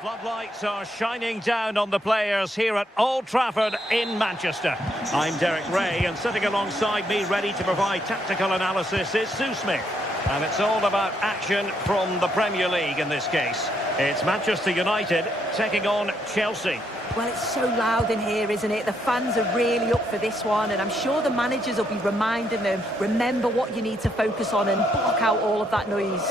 floodlights are shining down on the players here at Old Trafford in Manchester. I'm Derek Ray, and sitting alongside me ready to provide tactical analysis is Sue Smith. And it's all about action from the Premier League in this case. It's Manchester United taking on Chelsea. Well, it's so loud in here, isn't it? The fans are really up for this one, and I'm sure the managers will be reminding them, remember what you need to focus on and block out all of that noise.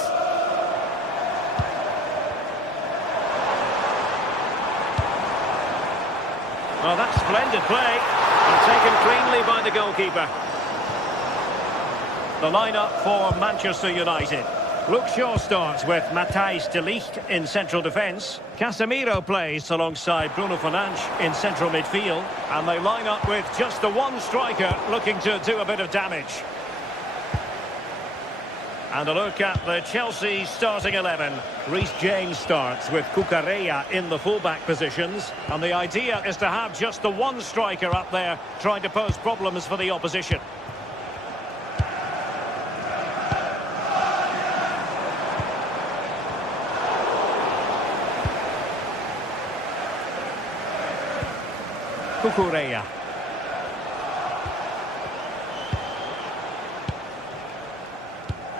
Well, that's splendid play, and taken cleanly by the goalkeeper. The lineup for Manchester United. Luke Shaw starts with Matthijs de Ligt in central defence. Casemiro plays alongside Bruno Fernandes in central midfield. And they line up with just the one striker looking to do a bit of damage. And a look at the Chelsea starting 11. Reece James starts with Cucurella in the fullback positions. And the idea is to have just the one striker up there trying to pose problems for the opposition. Cucurella.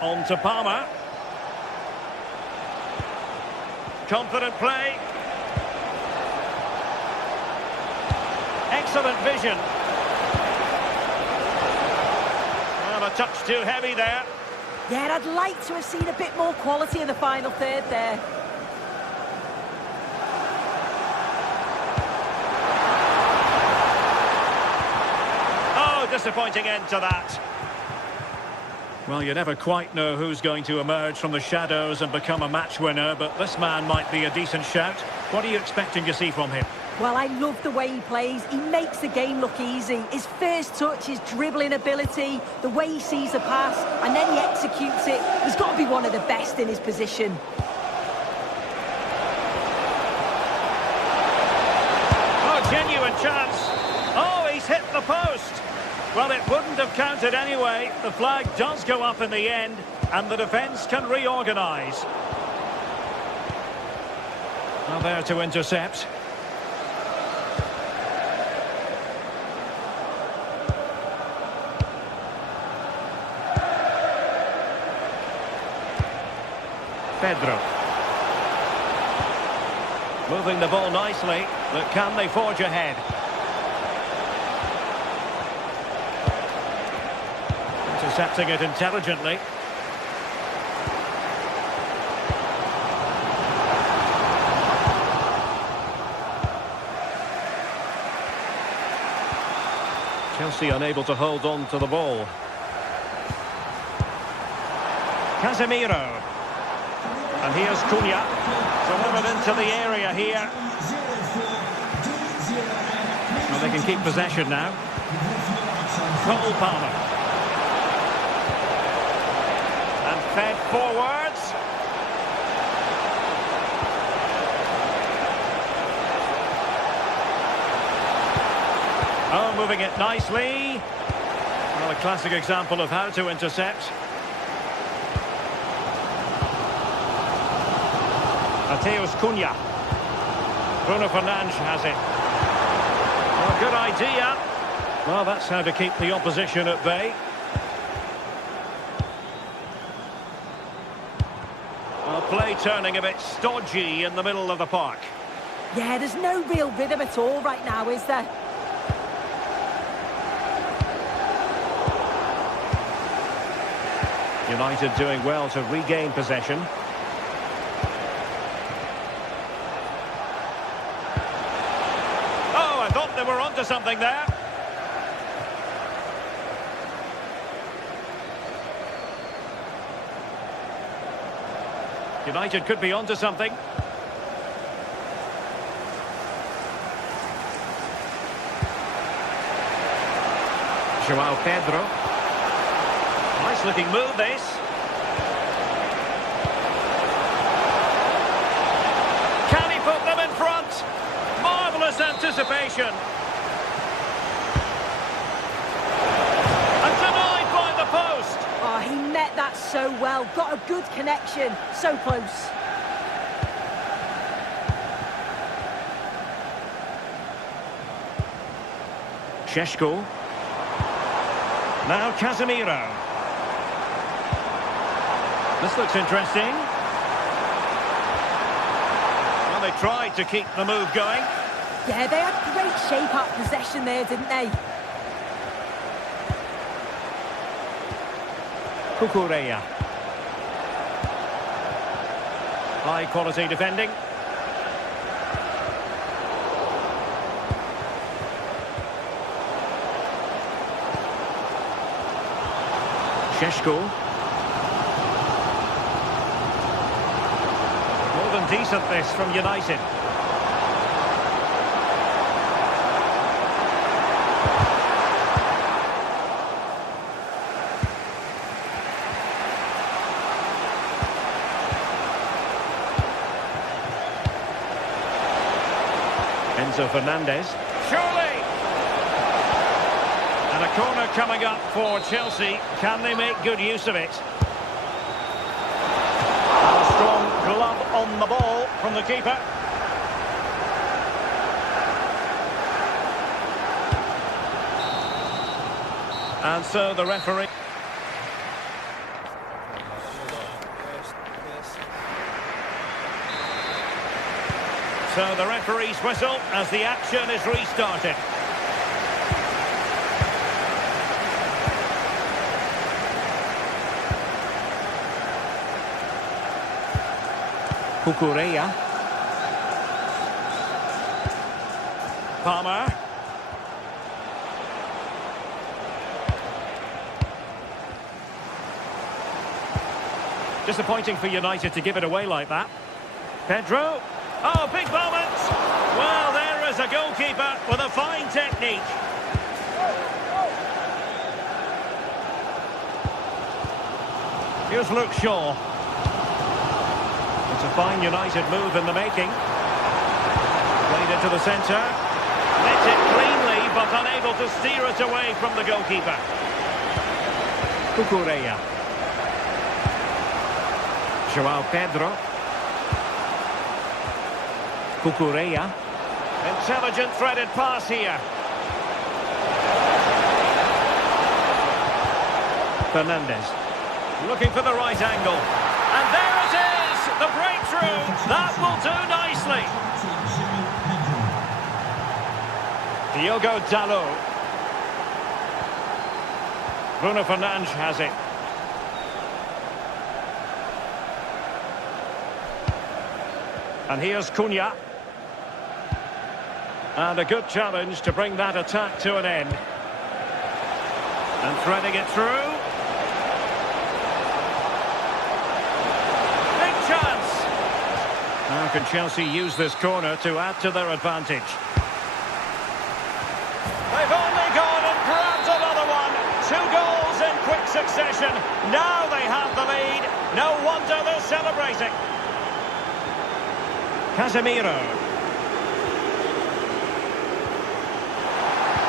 On to Palmer. Confident play. Excellent vision. Well, a touch too heavy there. Yeah, I'd like to have seen a bit more quality in the final third there. Disappointing end to that. Well, you never quite know who's going to emerge from the shadows and become a match winner, but this man might be a decent shout. What are you expecting to see from him? Well, I love the way he plays. He makes the game look easy. His first touch, his dribbling ability, the way he sees a pass, and then he executes it. He's got to be one of the best in his position. Oh, genuine chance. Oh, he's hit the post. Well, it wouldn't have counted anyway. The flag does go up in the end, and the defence can reorganise. Well, there to intercept. Pedro. Moving the ball nicely, but can they forge ahead? Intercepting it intelligently. Chelsea unable to hold on to the ball. Casemiro. And here's Cunha. Delivered into the area here. Well, they can keep possession now. Cole Palmer. Fed forwards. Oh, moving it nicely. Well, a classic example of how to intercept. Matheus Cunha. Bruno Fernandes has it. Well, good idea. Well, that's how to keep the opposition at bay. Play turning a bit stodgy in the middle of the park. Yeah, there's no real rhythm at all right now, is there? United doing well to regain possession. Oh, I thought they were onto something there. United could be onto something. João Pedro. Nice looking move, this. Can he put them in front? Marvellous anticipation. And denied by the post. Oh, he met that so well. Got a good connection. So close. Šeško. Now Casemiro. This looks interesting. Well, they tried to keep the move going. Yeah, they had great shape up possession there, didn't they? Cucurella. High quality defending. Šeško. More than decent this from United. Enzo Fernandez. Surely! And a corner coming up for Chelsea. Can they make good use of it? And a strong glove on the ball from the keeper. And so the referee... So the referee's whistle as the action is restarted. Cucurella. Palmer. Disappointing for United to give it away like that. Pedro. Oh, big moment! Well, there is a goalkeeper with a fine technique. Here's Luke Shaw. It's a fine United move in the making. Played into the centre. Met it cleanly, but unable to steer it away from the goalkeeper. Cucurella. João Pedro. Cucurella. Intelligent threaded pass here. Fernandez. Looking for the right angle. And there it is! The breakthrough! That will do nicely. Diogo Dalot. Bruno Fernandes has it. And here's Cunha. And a good challenge to bring that attack to an end. And threading it through. Big chance! How can Chelsea use this corner to add to their advantage? They've only gone and grabbed another one. 2 goals in quick succession. Now they have the lead. No wonder they're celebrating. Casemiro.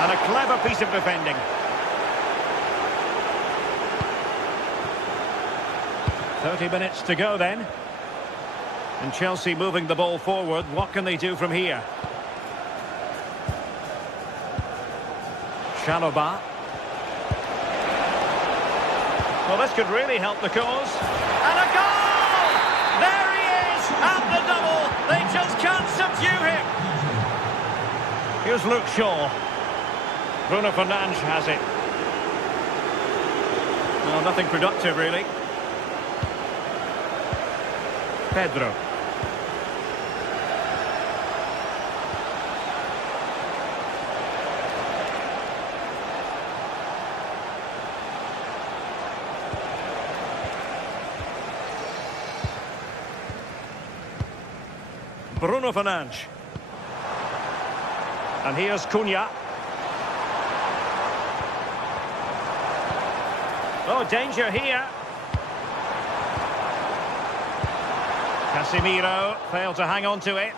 And a clever piece of defending. "30 minutes to go then. And Chelsea moving the ball forward. What can they do from here? Chalobah. Well, this could really help the cause. And a goal! There he is! At the double! They just can't subdue him! Here's Luke Shaw. Bruno Fernandes has it. Well, nothing productive, really. Pedro. Bruno Fernandes. And here's Cunha. Oh, danger here. Casemiro failed to hang on to it.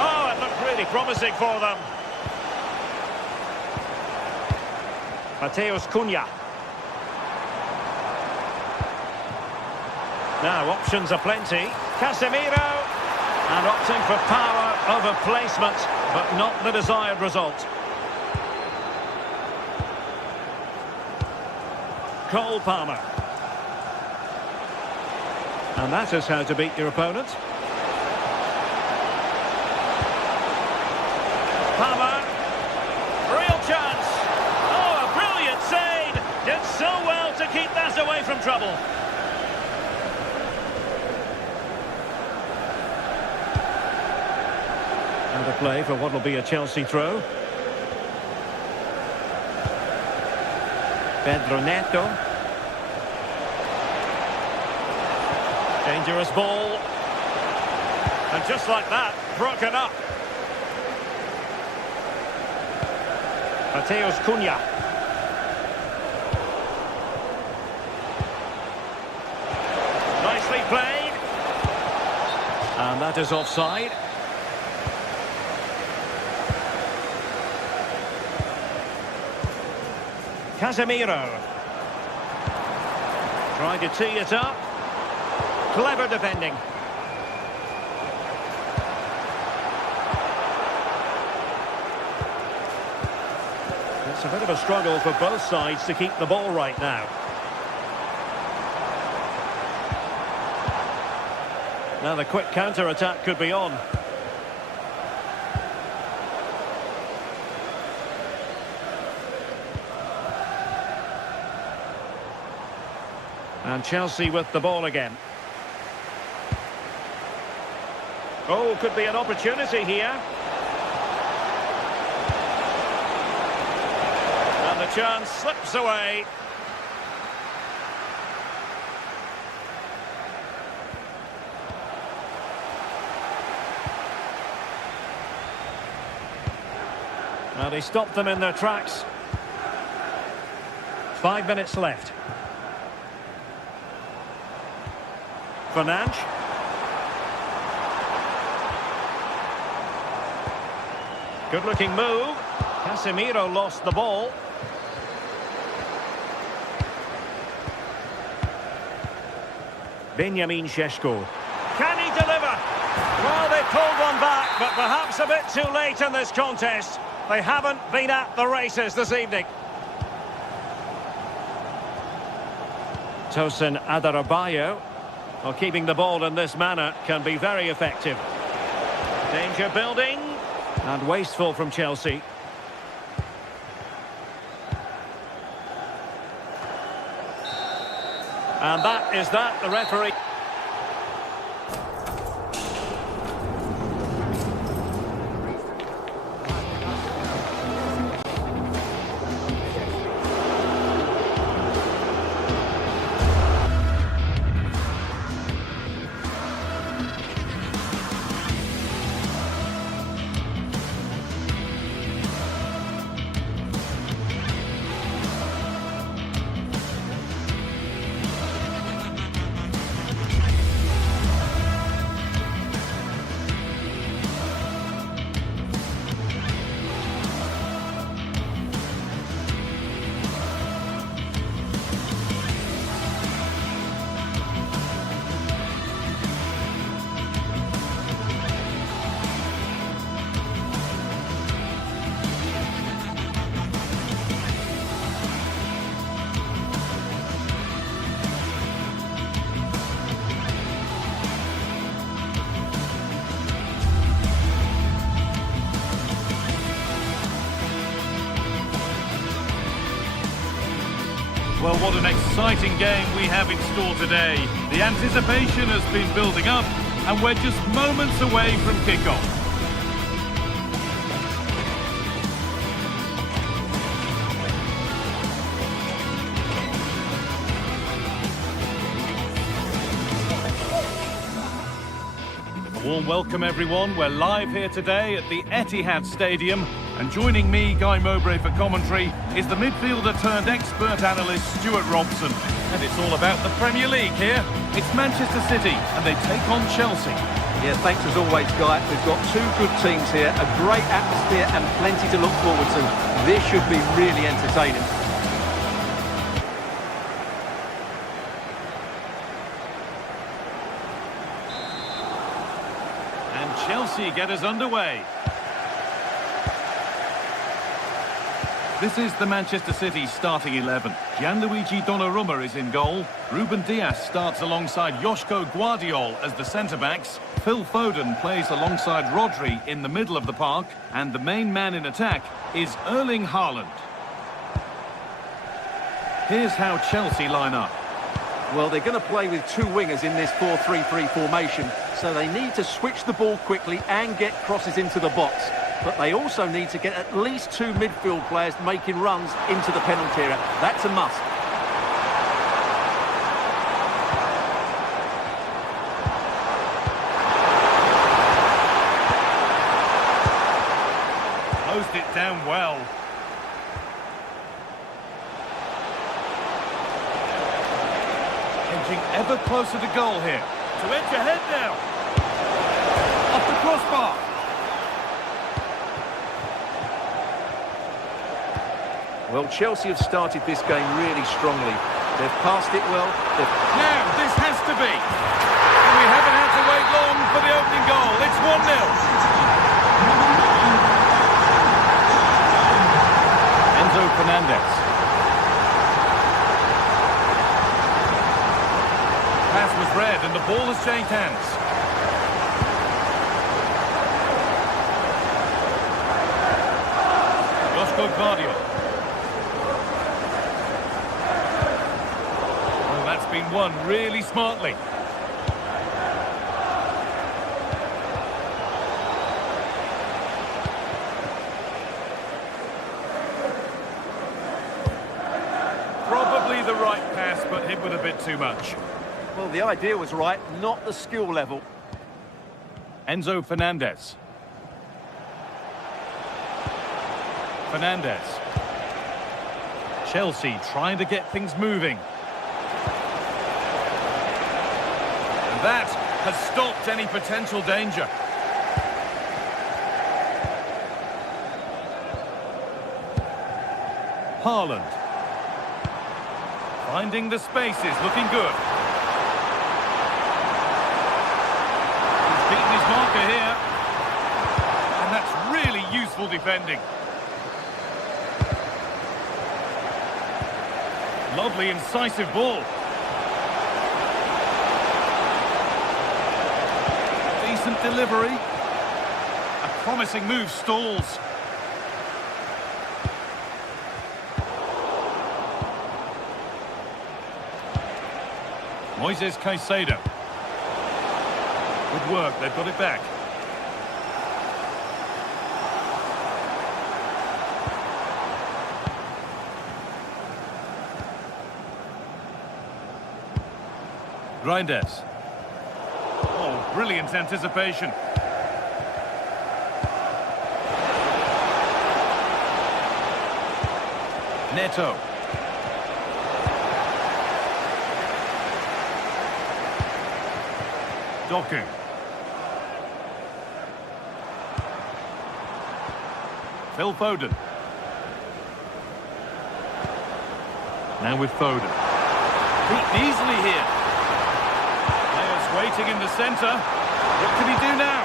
Oh, it looked really promising for them. Mateus Cunha. Now, options are plenty. Casemiro, and opting for power over placement, but not the desired result. Cole Palmer. And that is how to beat your opponent. Palmer. Real chance. Oh, a brilliant save. Did so well to keep that away from trouble. And a play for what will be a Chelsea throw. Pedro Neto. Dangerous ball. And just like that, broken up. Mateus Cunha. Nicely played. And that is offside. Casemiro. Trying to tee it up. Clever defending. It's a bit of a struggle for both sides to keep the ball right now. Now the quick counter-attack could be on. And Chelsea with the ball again. Oh, could be an opportunity here. And the chance slips away. Now they stopped them in their tracks. 5 minutes left. Fernandes. Good looking move. Casemiro lost the ball. Benjamin Šeško. Can he deliver? Well, they pulled one back, but perhaps a bit too late in this contest. They haven't been at the races this evening. Tosin Adarabioyo. Well, keeping the ball in this manner can be very effective. Danger building. And wasteful from Chelsea. And that is that, the referee. Well, what an exciting game we have in store today. The anticipation has been building up, and we're just moments away from kickoff. A warm welcome, everyone. We're live here today at the Etihad Stadium. And joining me, Guy Mowbray, for commentary is the midfielder turned expert analyst Stuart Robson. And it's all about the Premier League here. It's Manchester City and they take on Chelsea. Yeah, thanks as always, Guy. We've got two good teams here, a great atmosphere and plenty to look forward to. This should be really entertaining. Chelsea get us underway. This is the Manchester City starting 11. Gianluigi Donnarumma is in goal. Ruben Dias starts alongside Joško Guardiol as the centre-backs. Phil Foden plays alongside Rodri in the middle of the park. And the main man in attack is Erling Haaland. Here's how Chelsea line up. Well, they're going to play with two wingers in this 4-3-3 formation, so they need to switch the ball quickly and get crosses into the box. But they also need to get at least two midfield players making runs into the penalty area. That's a must. Closed it down well. Edging ever closer to goal here. To edge ahead now. Off the crossbar. Well, Chelsea have started this game really strongly. They've passed it well. Now, this has to be. And we haven't had to wait long for the opening goal. It's 1-0. Enzo Fernandez. Pass was read and the ball has changed hands. Joško Guardiol. Been won really smartly. Probably the right pass, but hit with a bit too much. Well, the idea was right, not the skill level. Enzo Fernandez. Fernandez. Chelsea trying to get things moving. That has stopped any potential danger. Haaland. Finding the spaces, looking good. He's beaten his marker here. And that's really useful defending. Lovely, incisive ball. Decent delivery. A promising move stalls. Moises Caicedo. Good work, they've got it back. Reinders. Oh, brilliant anticipation. Neto. Doku. Phil Foden. Now with Foden. Beaten easily here. Players waiting in the centre. What can he do now?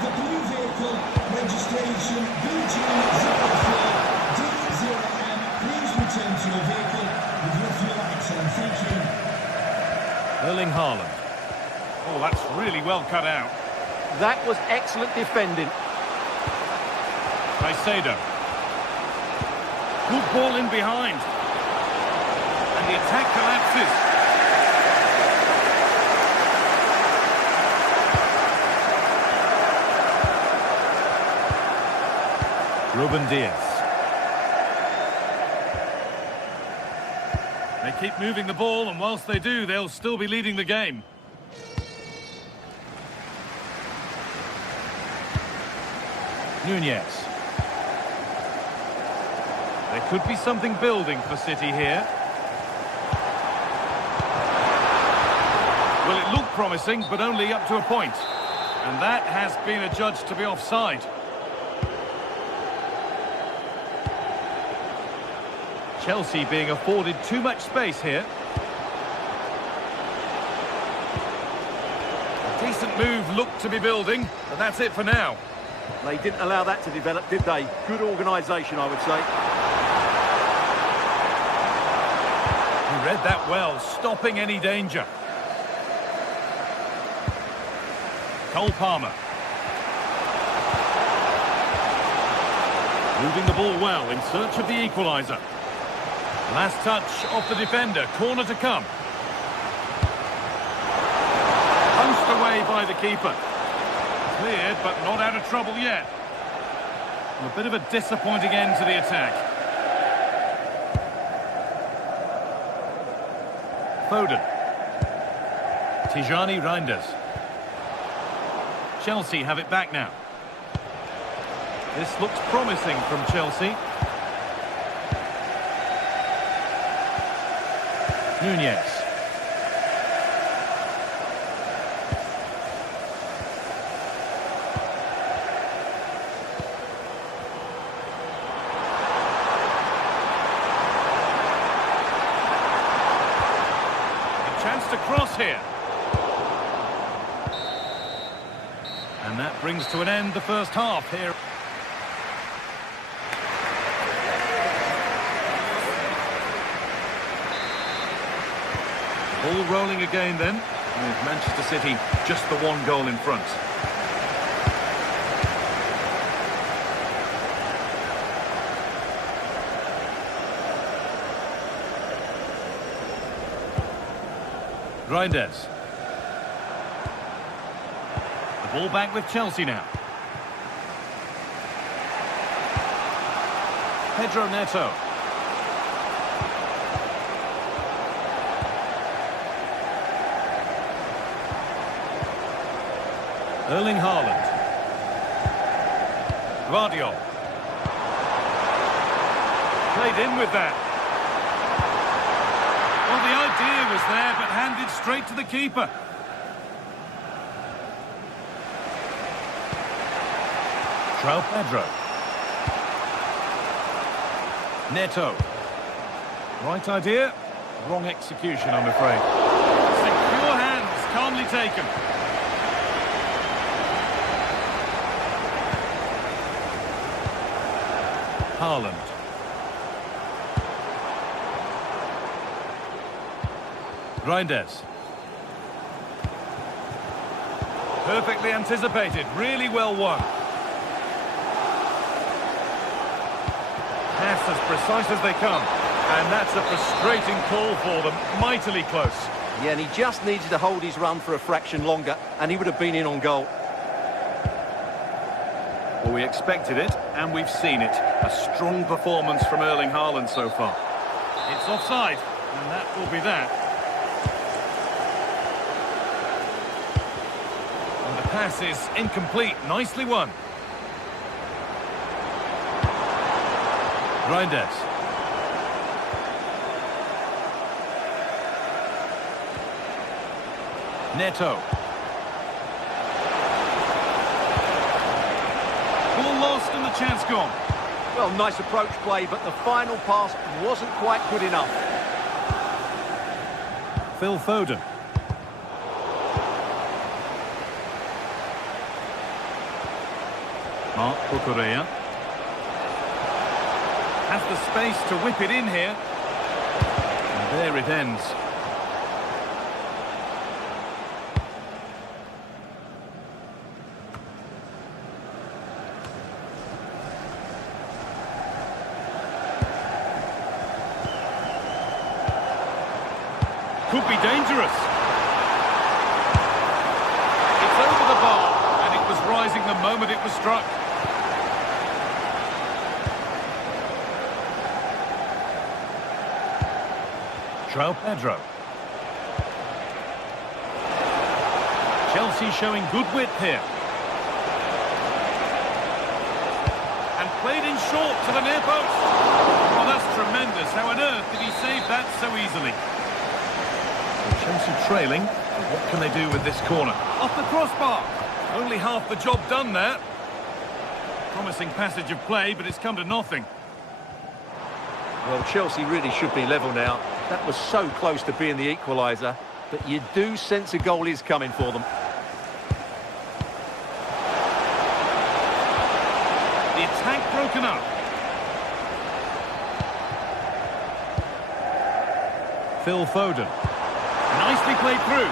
The blue vehicle, registration BG04D0M. Please return to your vehicle with your fuel item. Thank you. Erling Haaland. Oh, that's really well cut out. That was excellent defending. Caicedo. Good ball in behind. And the attack collapses. Ruben Dias. They keep moving the ball, and whilst they do, they'll still be leading the game. Nunez. There could be something building for City here. Well, it looked promising, but only up to a point. And that has been adjudged to be offside. Chelsea being afforded too much space here. A decent move looked to be building, but that's it for now. They didn't allow that to develop, did they? Good organisation, I would say. He read that well, stopping any danger. Cole Palmer. Moving the ball well in search of the equaliser. Last touch off the defender, corner to come. Punched away by the keeper. Cleared, but not out of trouble yet. A bit of a disappointing end to the attack. Foden. Tijani Reinders. Chelsea have it back now. This looks promising from Chelsea. Nunez. Chance to cross here. And that brings to an end the first half here. Ball rolling again then, with Manchester City just the one goal in front. Reinders. The ball back with Chelsea now. Pedro Neto. Erling Haaland. Guardiola. Played in with that. Well, the idea was there, but handed straight to the keeper. João Pedro. Neto. Right idea, wrong execution, I'm afraid. Secure hands, calmly taken. Haaland. Reinders. Perfectly anticipated, really well won. Pass as precise as they come. And that's a frustrating call for them, mightily close. Yeah, and he just needed to hold his run for a fraction longer, and he would have been in on goal. Well, we expected it, and we've seen it. A strong performance from Erling Haaland so far. It's offside, and that will be that. And the pass is incomplete. Nicely won. Reinders. Neto. Ball lost and the chance gone. Well, nice approach play, but the final pass wasn't quite good enough. Phil Foden. Marc Cucurella. Has the space to whip it in here. And there it ends. Could be dangerous. It's over the bar, and it was rising the moment it was struck. João Pedro. Chelsea showing good width here. And played in short to the near post. Well, that's tremendous. How on earth did he save that so easily? Chelsea trailing, but what can they do with this corner? Off the crossbar! Only half the job done there. Promising passage of play, but it's come to nothing. Well, Chelsea really should be level now. That was so close to being the equaliser, but you do sense a goal is coming for them. broken up. Phil Foden. Nicely played through.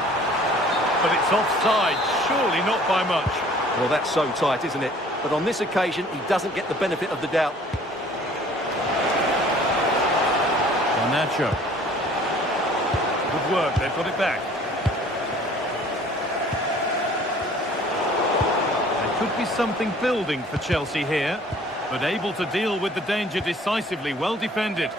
But it's offside, surely not by much. Well, that's so tight, isn't it? But on this occasion, he doesn't get the benefit of the doubt. Nacho. Good work, they've got it back. There could be something building for Chelsea here, but able to deal with the danger decisively, well defended.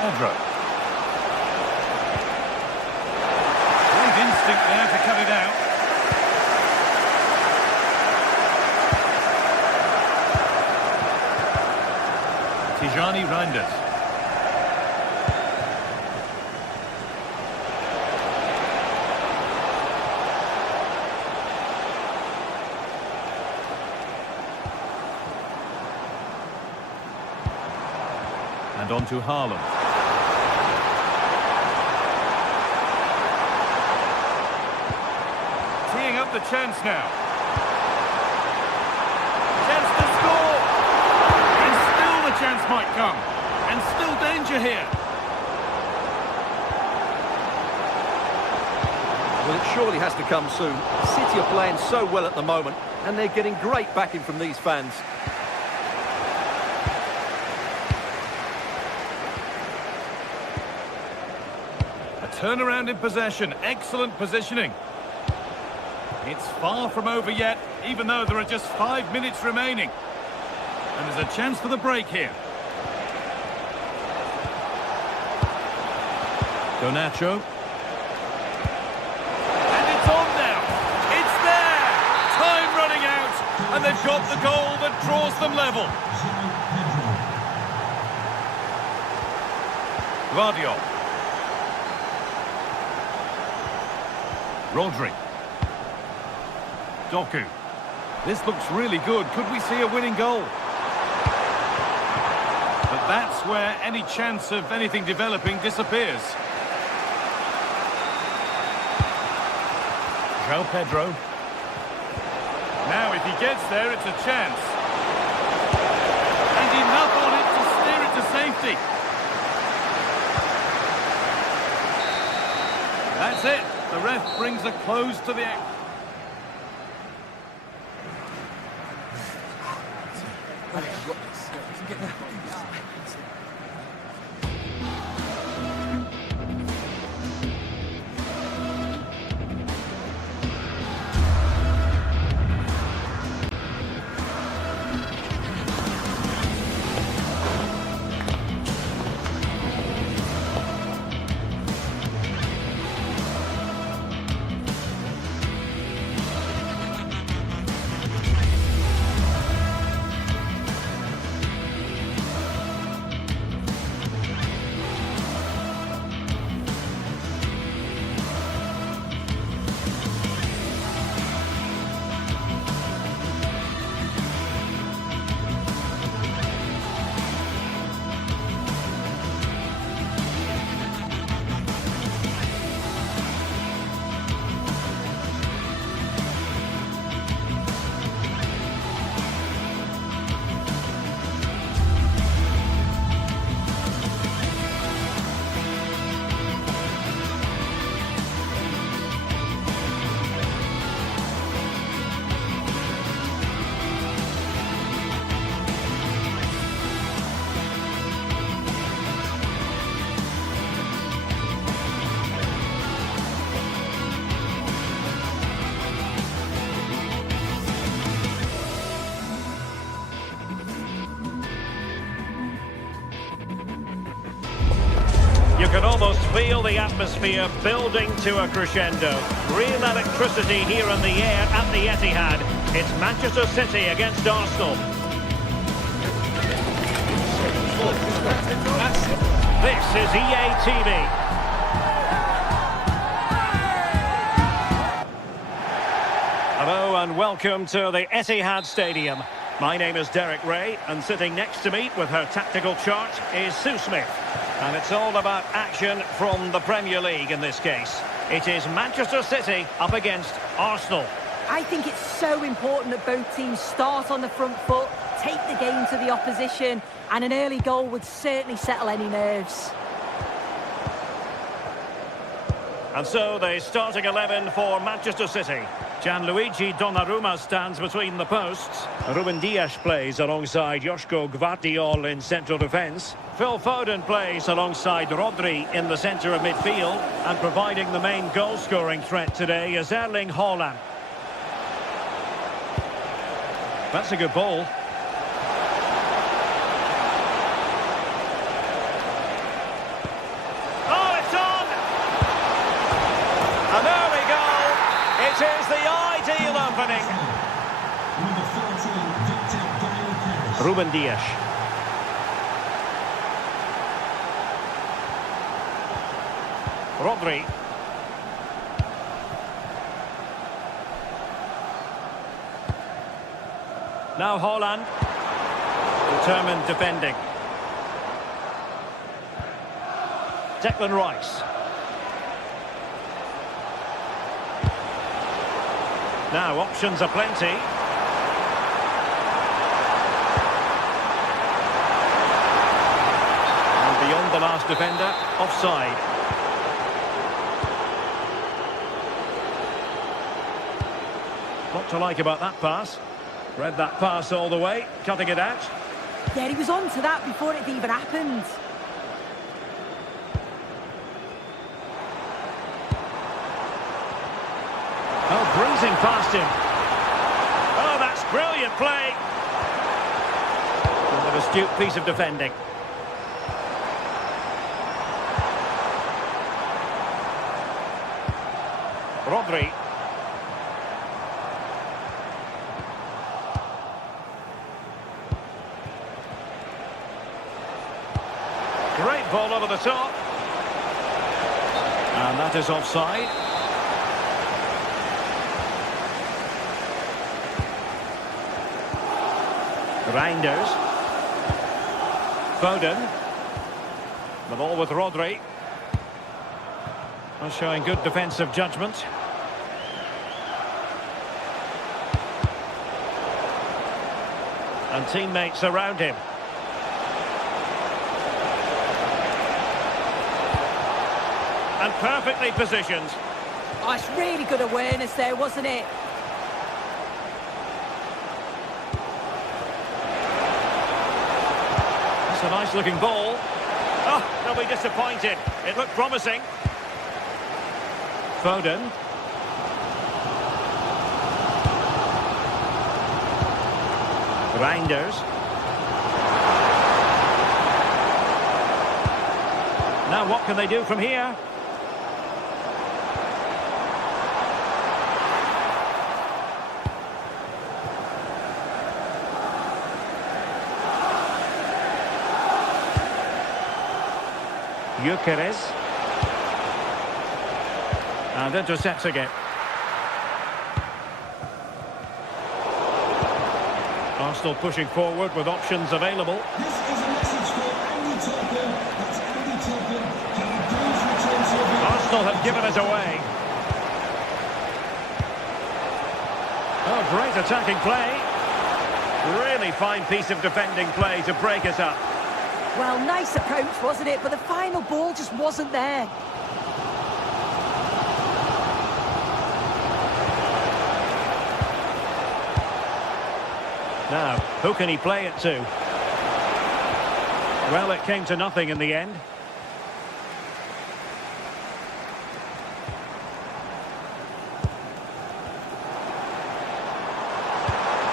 Pedro. Great instinct there to cut it out. Tijani Reinders. And on to Haaland. Teeing up the chance now. Chance to score! And still the chance might come. And still danger here. Well, it surely has to come soon. City are playing so well at the moment, and they're getting great backing from these fans. Turnaround in possession, excellent positioning. It's far from over yet, even though there are just 5 minutes remaining. And there's a chance for the break here. Garnacho. And it's on now. It's there. Time running out. And they've got the goal that draws them level. Guardiola. Rodri. Doku. This looks really good. Could we see a winning goal? But that's where any chance of anything developing disappears. João Pedro. Now if he gets there, it's a chance. And enough on it to steer it to safety. That's it. The ref brings a close to the act. You can almost feel the atmosphere building to a crescendo. Real electricity here in the air at the Etihad. It's Manchester City against Arsenal. This is EA TV. Hello and welcome to the Etihad Stadium. My name is Derek Ray, and sitting next to me with her tactical chart is Sue Smith. And it's all about action from the Premier League in this case. It is Manchester City up against Arsenal. I think it's so important that both teams start on the front foot, take the game to the opposition, and an early goal would certainly settle any nerves. And so the starting 11 for Manchester City. Gianluigi Donnarumma stands between the posts. Ruben Dias plays alongside Joško Gvardiol in central defence. Phil Foden plays alongside Rodri in the centre of midfield. And providing the main goal-scoring threat today is Erling Haaland. That's a good ball. It is the ideal opening. Ruben Dias. Rodri. Now Haaland. Determined defending. Declan Rice. Now, options are plenty. And beyond the last defender, offside. What to like about that pass? Read that pass all the way, cutting it out. Yeah, he was on to that before it even happened. Oh, breezing past him. Oh, that's brilliant play. And an astute piece of defending. Rodri. Great ball over the top. And that is offside. Reinders. Foden. The ball with Rodri. And showing good defensive judgment. And teammates around him. And perfectly positioned. Oh, it's really good awareness there, wasn't it? It's a nice looking ball. Oh, they'll be disappointed. It looked promising. Foden. Reinders. Now what can they do from here? Gyökeres. And intercepts again. Arsenal pushing forward with options available. This is a message for Andy Tottenham. That's Andy Tottenham. Can you please return to your... Arsenal have given it away. Oh, great attacking play. Really fine piece of defending play to break it up. Well, nice approach, wasn't it? But the final ball just wasn't there. Now, who can he play it to? Well, it came to nothing in the end.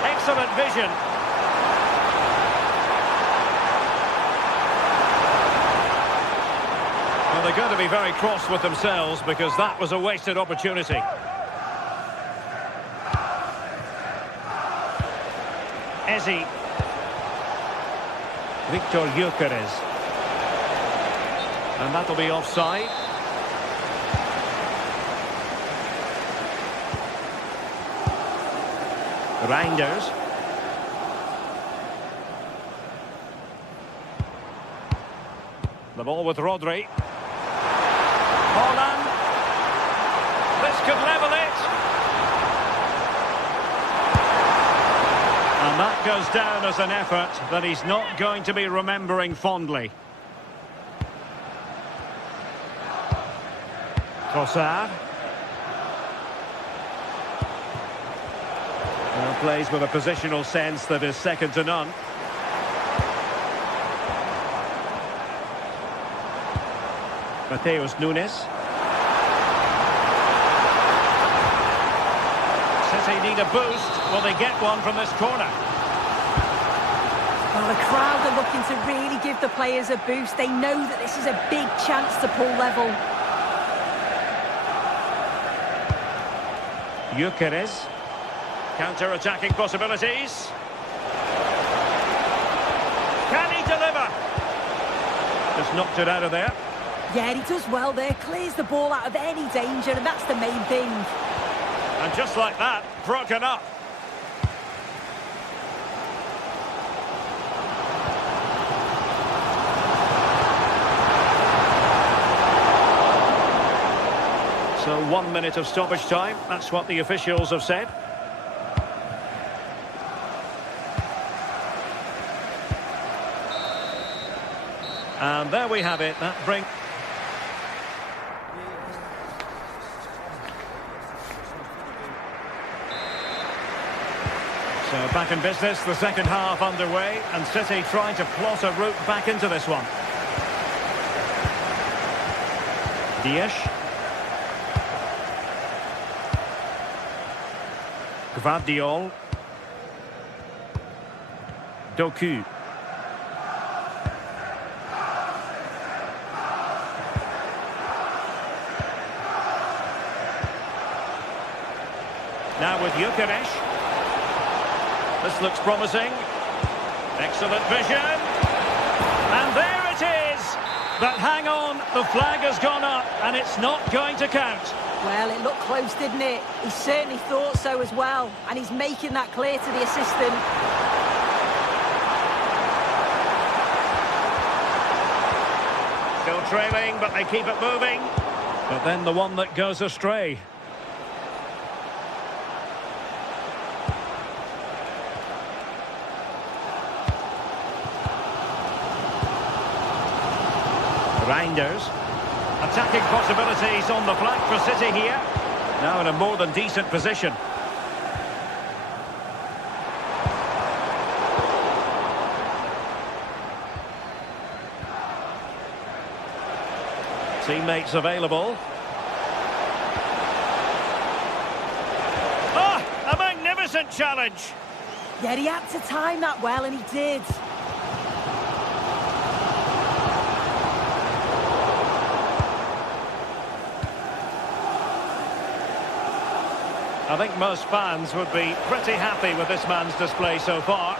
Excellent vision. Well, they're going to be very cross with themselves because that was a wasted opportunity. Eze. Victor Gyökeres. And that'll be offside. Reinders. The ball with Rodri. Holland. This could level it. And that goes down as an effort that he's not going to be remembering fondly. Trossard. Plays with a positional sense that is second to none. Mateus Nunes. City need a boost. Will they get one from this corner? Well, the crowd are looking to really give the players a boost. They know that this is a big chance to pull level. Gyökeres. Counter-attacking possibilities. Can he deliver? Just knocked it out of there. Yeah, he does well there. Clears the ball out of any danger, and that's the main thing. And just like that, broken up. So 1 minute of stoppage time. That's what the officials have said. And there we have it. That brings... So back in business, the second half underway, and City trying to plot a route back into this one. Dias. Gvardiol. Doku. Now with Gyökeres. This looks promising. Excellent vision. And there it is. But hang on, the flag has gone up and it's not going to count. Well, it looked close, didn't it? He certainly thought so as well. And he's making that clear to the assistant. Still trailing, but they keep it moving. But then the one that goes astray. Reinders. Attacking possibilities on the flank for City here. Now in a more than decent position. Teammates available. Ah, a magnificent challenge. Yeah, he had to time that well, and he did. I think most fans would be pretty happy with this man's display so far.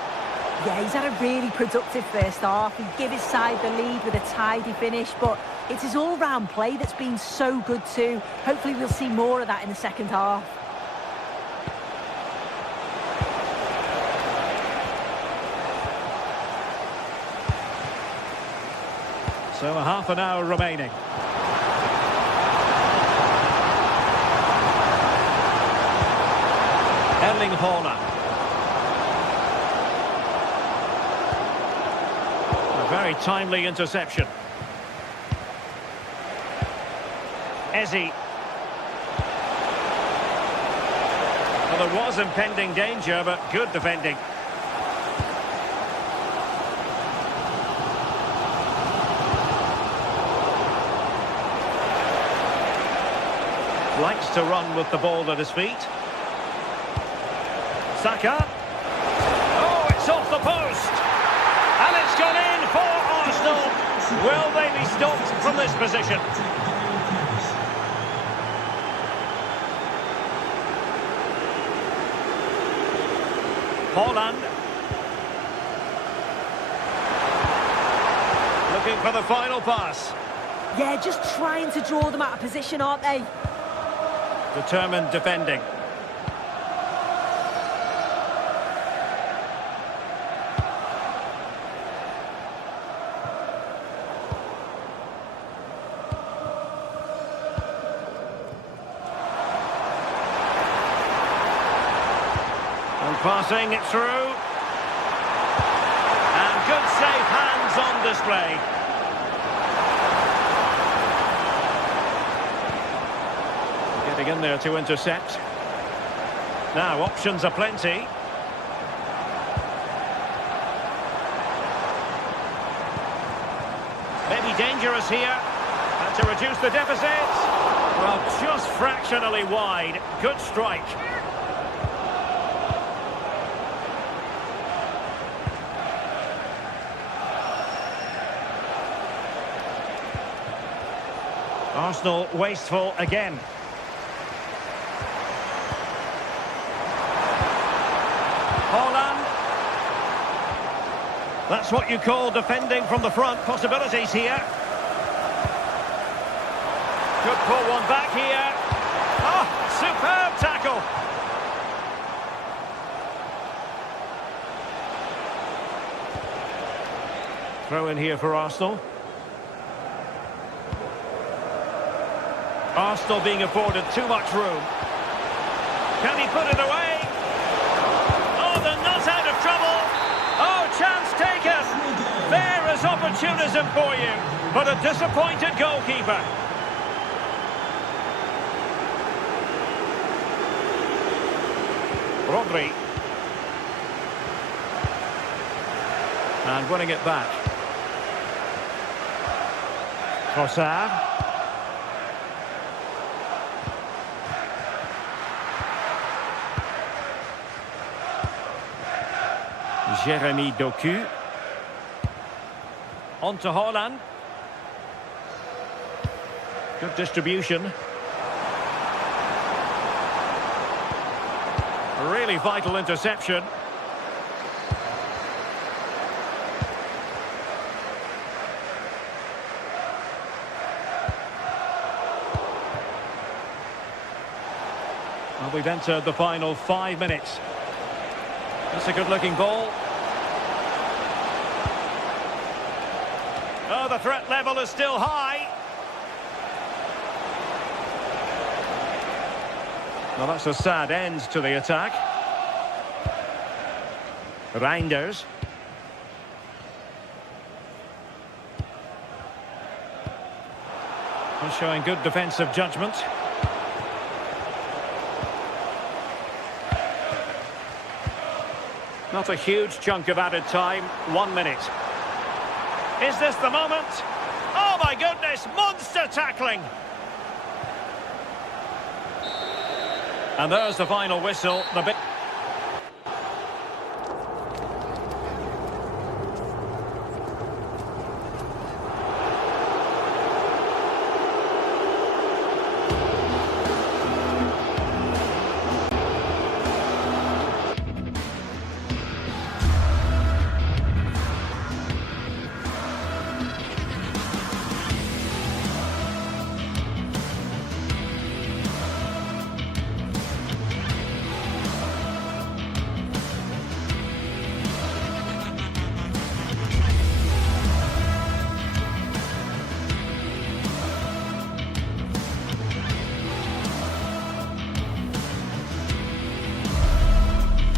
Yeah, he's had a really productive first half. He gave his side the lead with a tidy finish, but it's his all-round play that's been so good too. Hopefully we'll see more of that in the second half. So a half an hour remaining. Erling Haaland. A very timely interception. Eze. Well, there was impending danger, but good defending. Likes to run with the ball at his feet. Saka. Oh, it's off the post. And it's gone in for Arsenal. Will they be stopped from this position? Haaland. Looking for the final pass. Yeah, just trying to draw them out of position, aren't they? Determined defending. Passing it through. And good safe hands on display. Getting in there to intercept. Now, options are plenty. Maybe dangerous here. And to reduce the deficit. Well, just fractionally wide. Good strike. Arsenal wasteful again. Haaland. That's what you call defending from the front. Possibilities here. Could pull one back here. Oh, superb tackle. Throw in here for Arsenal. Arsenal being afforded too much room. Can he put it away? Oh, they're not out of trouble. Oh, chance taken. There is opportunism for you, but a disappointed goalkeeper. Rodri. And winning it back. Trossard. Jeremy Doku. On to Haaland. Good distribution. A really vital interception. Well, we've entered the final 5 minutes. That's a good-looking ball. Oh, the threat level is still high. Well, that's a sad end to the attack. Reinders. Well, showing good defensive judgment. Not a huge chunk of added time. 1 minute. Is this the moment? Oh my goodness, monster tackling! And there's the final whistle. The bit.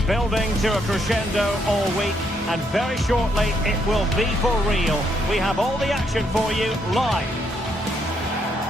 Building to a crescendo all week, and very shortly it will be for real. We have all the action for you live.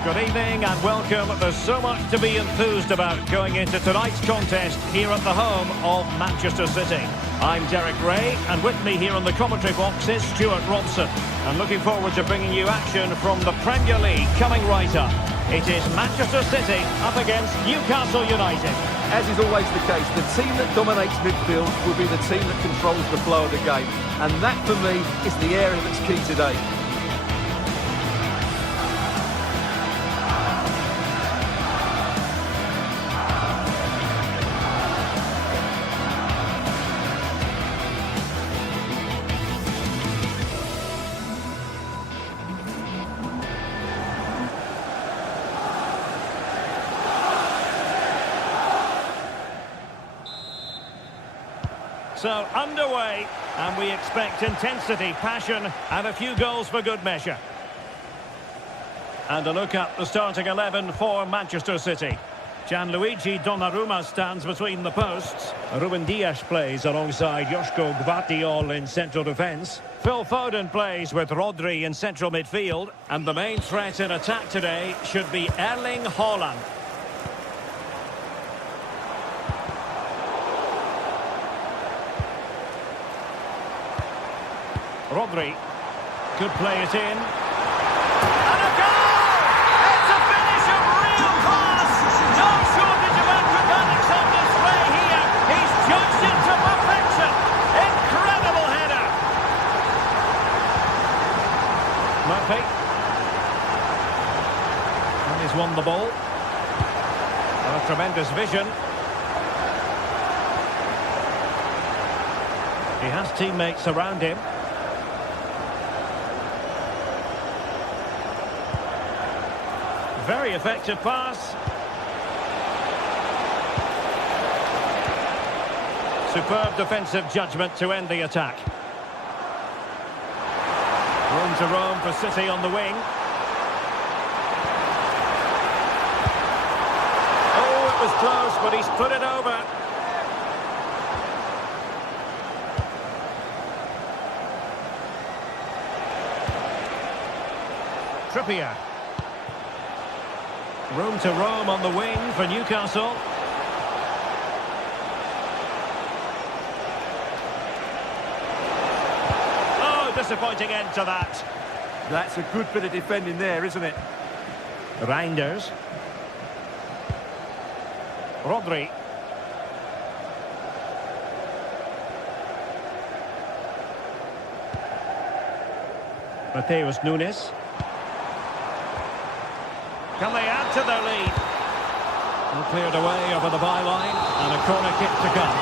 Good evening and welcome. There's so much to be enthused about going into tonight's contest here at the home of Manchester City. I'm Derek Ray, and with me here on the commentary box is Stuart Robson. And looking forward to bringing you action from the Premier League coming right up. It is Manchester City up against Newcastle United. As is always the case, the team that dominates midfield will be the team that controls the flow of the game. And that, for me, is the area that's key today. So underway, and we expect intensity, passion, and a few goals for good measure. And a look at the starting 11 for Manchester City. Gianluigi Donnarumma stands between the posts. Ruben Dias plays alongside Joško Gvardiol in central defence. Phil Foden plays with Rodri in central midfield. And the main threat in attack today should be Erling Haaland. Rodri could play it in. And a goal! It's a finish of real class! No shortage of acrobatics on display here. He's judged it to perfection. Incredible header. Murphy. And he's won the ball. A tremendous vision. He has teammates around him. Very effective pass. Superb defensive judgment to end the attack. Room to roam for City on the wing. Oh, it was close, but he's put it over. Trippier. Room to roam on the wing for Newcastle. Oh, disappointing end to that. That's a good bit of defending there, isn't it? Reinders. Rodri. Mateus Nunes. Can they add to their lead? And cleared away over the byline, and a corner kick to come.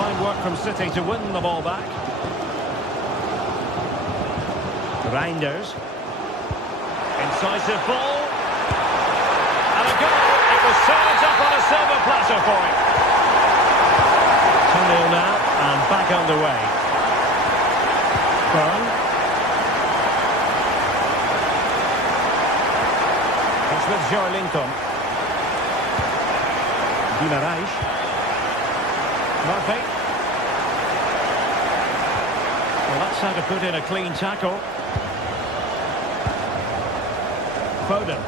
Fine work from City to win the ball back. Reinders. Incisive ball. And a goal. It was served up on a silver platter for him. 2-0 now, and back underway. Burn. It's with Joelinton. Guimaraes. Murphy. Well, that's how to put in a clean tackle. Foden.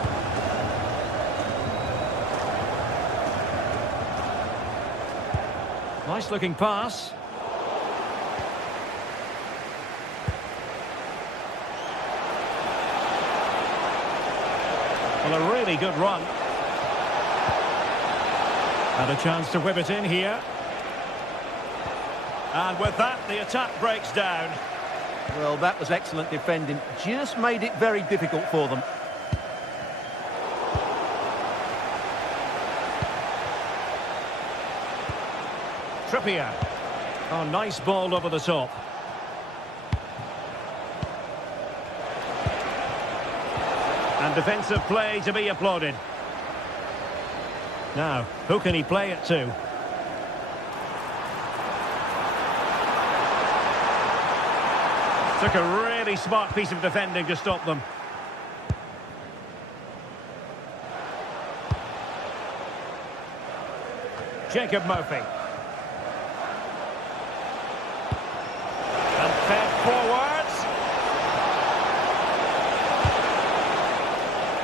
Nice looking pass. Well, a really good run. And a chance to whip it in here. And with that, the attack breaks down. Well, that was excellent defending. Just made it very difficult for them. Trippier. Oh, nice ball over the top. And defensive play to be applauded. Now, who can he play it to? Took a really smart piece of defending to stop them. Jacob Murphy. And fed forwards.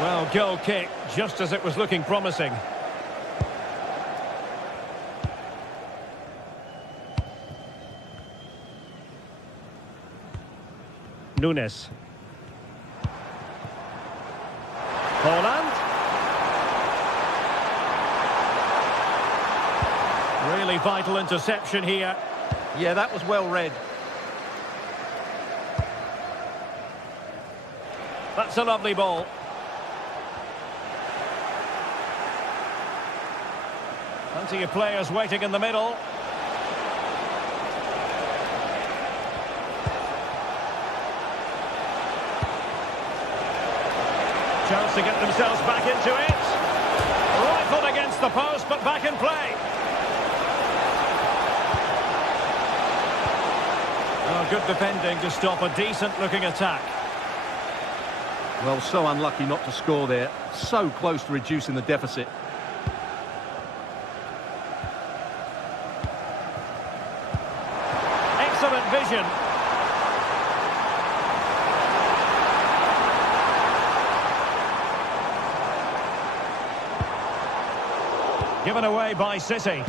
Well, goal kick, just as it was looking promising. Nunes. Haaland. Really vital interception here. Yeah, that was well read. That's a lovely ball. Plenty of players waiting in the middle. Chance to get themselves back into it. Rifled against the post, but back in play. Oh, good defending to stop a decent-looking attack. Well, so unlucky not to score there. So close to reducing the deficit. Excellent vision. Given away by City.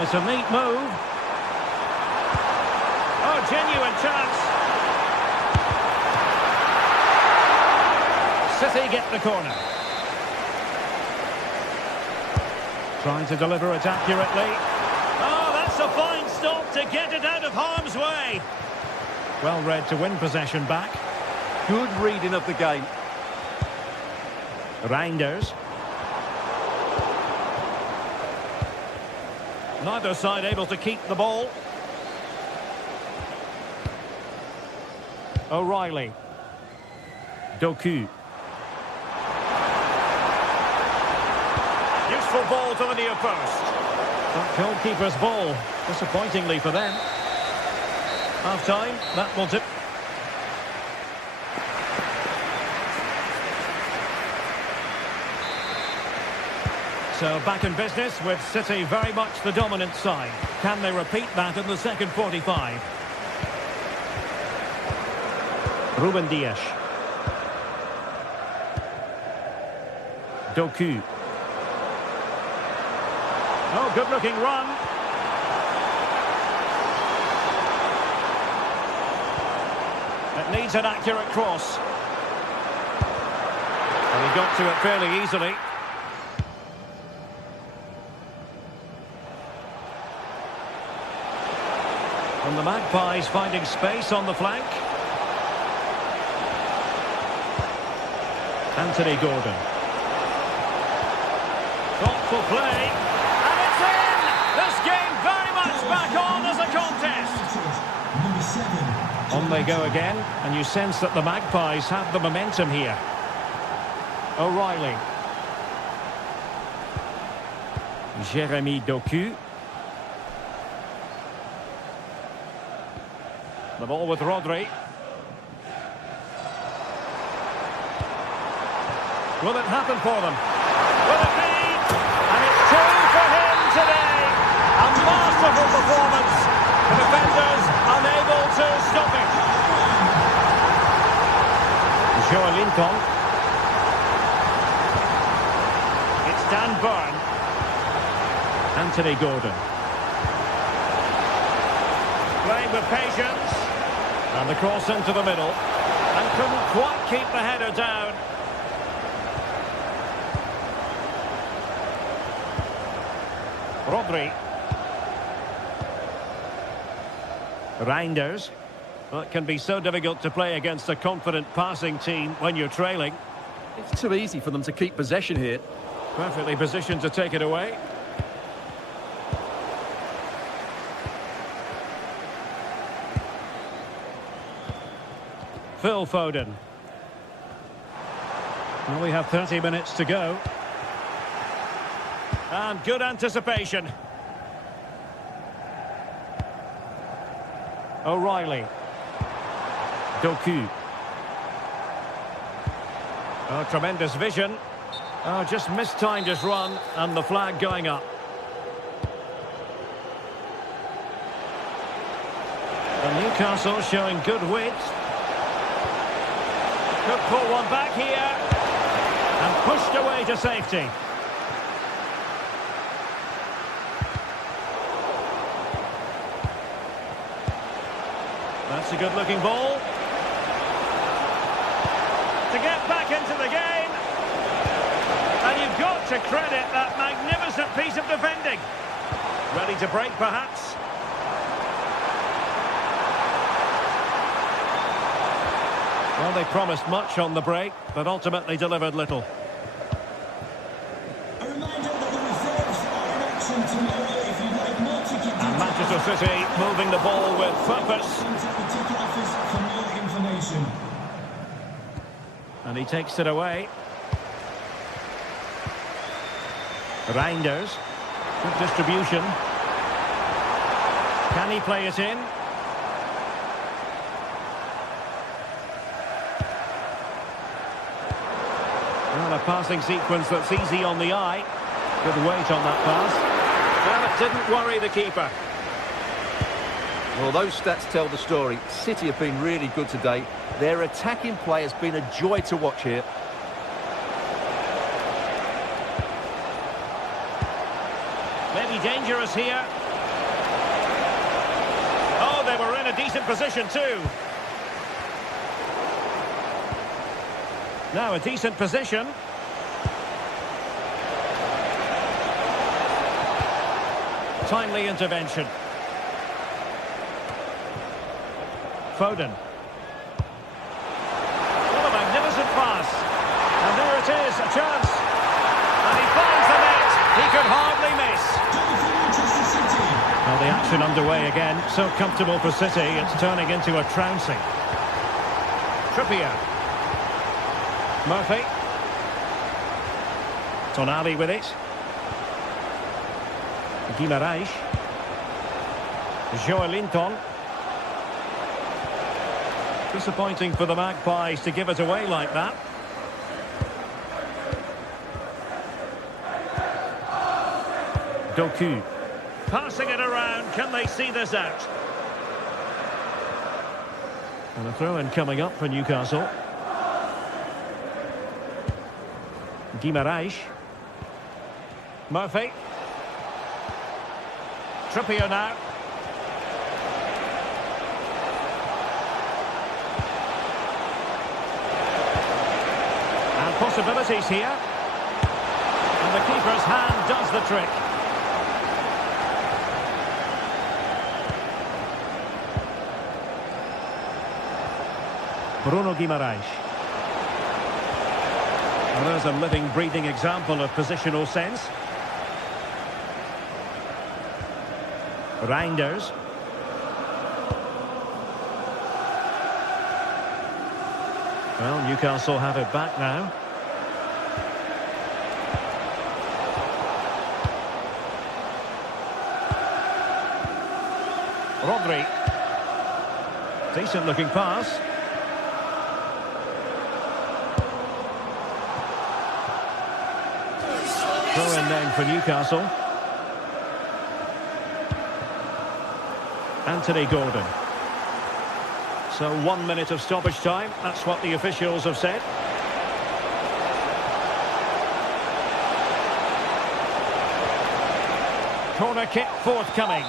It's a neat move. Oh, genuine chance. City get the corner. Trying to deliver it accurately. Oh, that's a fine stop to get it out of harm's way. Well read to win possession back. Good reading of the game. Reinders. Neither side able to keep the ball. O'Reilly. Doku. Useful ball to the near post. That goalkeeper's ball. Disappointingly for them. Half time. That will tip. So back in business with City very much the dominant side. Can they repeat that in the second 45? Ruben Dias. Doku. Oh, good looking run. It needs an accurate cross. And he got to it fairly easily. And the Magpies finding space on the flank. Anthony Gordon. Thoughtful play. And it's in! This game very much back on as a contest. Number 7. On they go again, and you sense that the Magpies have the momentum here. O'Reilly. Jeremy Doku. The ball with Rodri. Will it happen for them? Will it be? And it's 2 for him today. A masterful performance. The defenders unable to stop it. Joelinton. It's Dan Burn. Anthony Gordon. Playing with patience. And the cross into the middle. And couldn't quite keep the header down. Rodri. Reinders. Well, it can be so difficult to play against a confident passing team when you're trailing. It's too easy for them to keep possession here. Perfectly positioned to take it away. Phil Foden. Well, we have 30 minutes to go. And good anticipation. O'Reilly. Doku. Oh, tremendous vision. Oh, just mistimed his run, and the flag going up. And Newcastle showing good width. Could pull one back here. And pushed away to safety. That's a good-looking ball. To get back into the game. And you've got to credit that magnificent piece of defending. Ready to break, perhaps. Well, they promised much on the break, but ultimately delivered little. A reminder that the reserves are in action tomorrow. If you'd like more ticket And details, Manchester City moving the ball with purpose. contact the ticket office for more information. And he takes it away. Reinders. Good distribution. Can he play it in? Well, a passing sequence that's easy on the eye. Good weight on that pass. Well, it didn't worry the keeper. Well, those stats tell the story. City have been really good today. Their attacking play has been a joy to watch here. Maybe dangerous here. Oh, they were in a decent position too. Now a decent position. Timely intervention. Foden. What a magnificent pass. And there it is, a chance. And he finds the net. He could hardly miss. Well, the action underway again. So comfortable for City, it's turning into a trouncing. Trippier. Murphy. Tonali with it. Guimaraes. Joelinton. Disappointing for the Magpies to give it away like that. Doku. Passing it around. Can they see this out? And a throw-in coming up for Newcastle. Guimaraes. Murphy. Trippier now. And possibilities here. And the keeper's hand does the trick. Bruno Guimaraes. Well, there's a living, breathing example of positional sense. Reinders. Well, Newcastle have it back now. Rodri. Decent looking pass. Throw in then for Newcastle. Anthony Gordon. So 1 minute of stoppage time. That's what the officials have said. Corner kick forthcoming.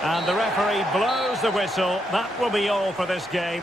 And the referee blows the whistle. That will be all for this game.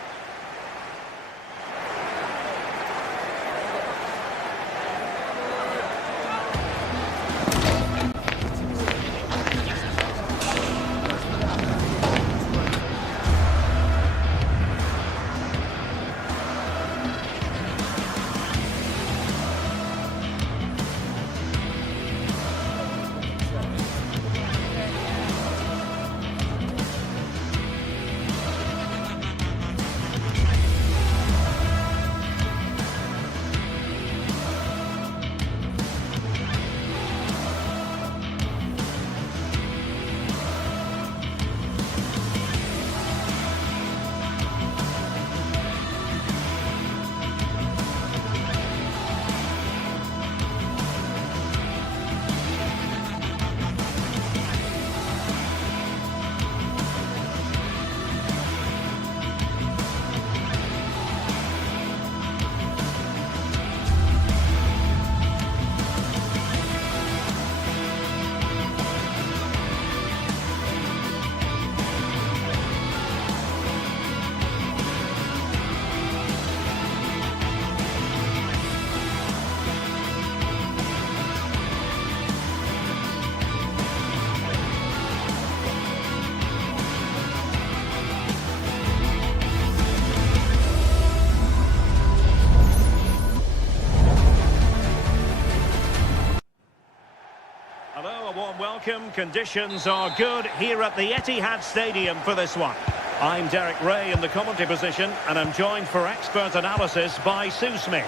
Hello, a warm welcome. Conditions are good here at the Etihad Stadium for this one. I'm Derek Ray in the commentary position, and I'm joined for expert analysis by Sue Smith.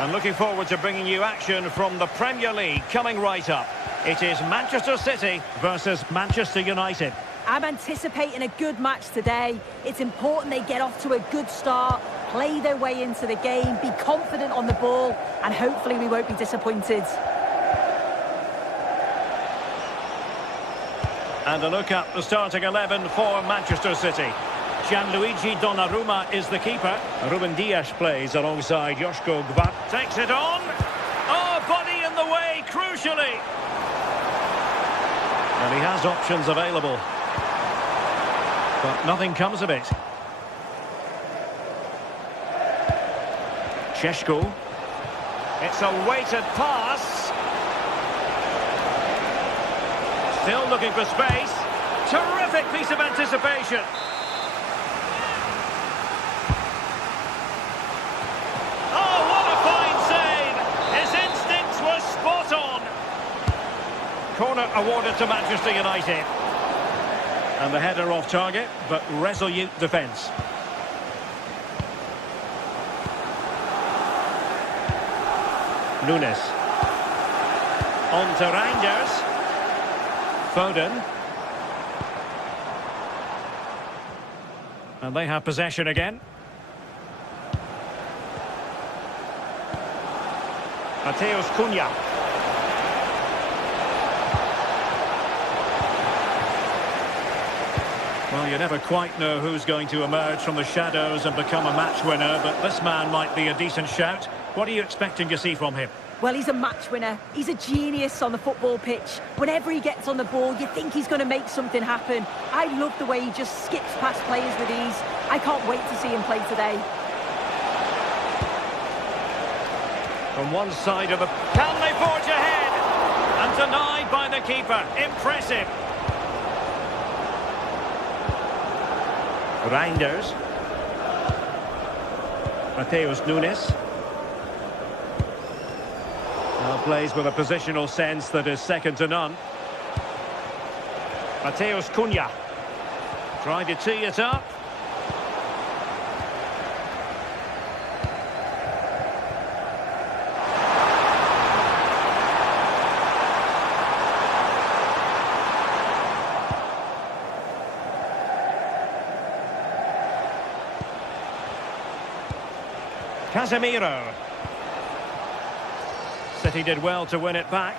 And looking forward to bringing you action from the Premier League coming right up. It is Manchester City versus Manchester United. I'm anticipating a good match today. It's important they get off to a good start, play their way into the game, be confident on the ball, and hopefully we won't be disappointed. And a look at the starting 11 for Manchester City. Gianluigi Donnarumma is the keeper. Ruben Dias plays alongside Joško Gvar. Takes it on. Oh, body in the way, crucially. And he has options available. But nothing comes of it. Šeško. It's a weighted pass. Still looking for space. Terrific piece of anticipation. Oh, what a fine save. His instincts were spot on. Corner awarded to Manchester United. And the header off target, but resolute defence. Nunes. On to Reinders. Foden. And they have possession again. Matheus Cunha. Well, you never quite know who's going to emerge from the shadows and become a match winner, but this man might be a decent shout. What are you expecting to see from him? Well, he's a match winner. He's a genius on the football pitch. Whenever he gets on the ball, you think he's going to make something happen. I love the way he just skips past players with ease. I can't wait to see him play today. From one side of the... Can they forge ahead? And denied by the keeper. Impressive. Reinders. Matheus Nunes. Now plays with a positional sense that is second to none. Matheus Cunha. Trying to tee it up. Casemiro. City did well to win it back.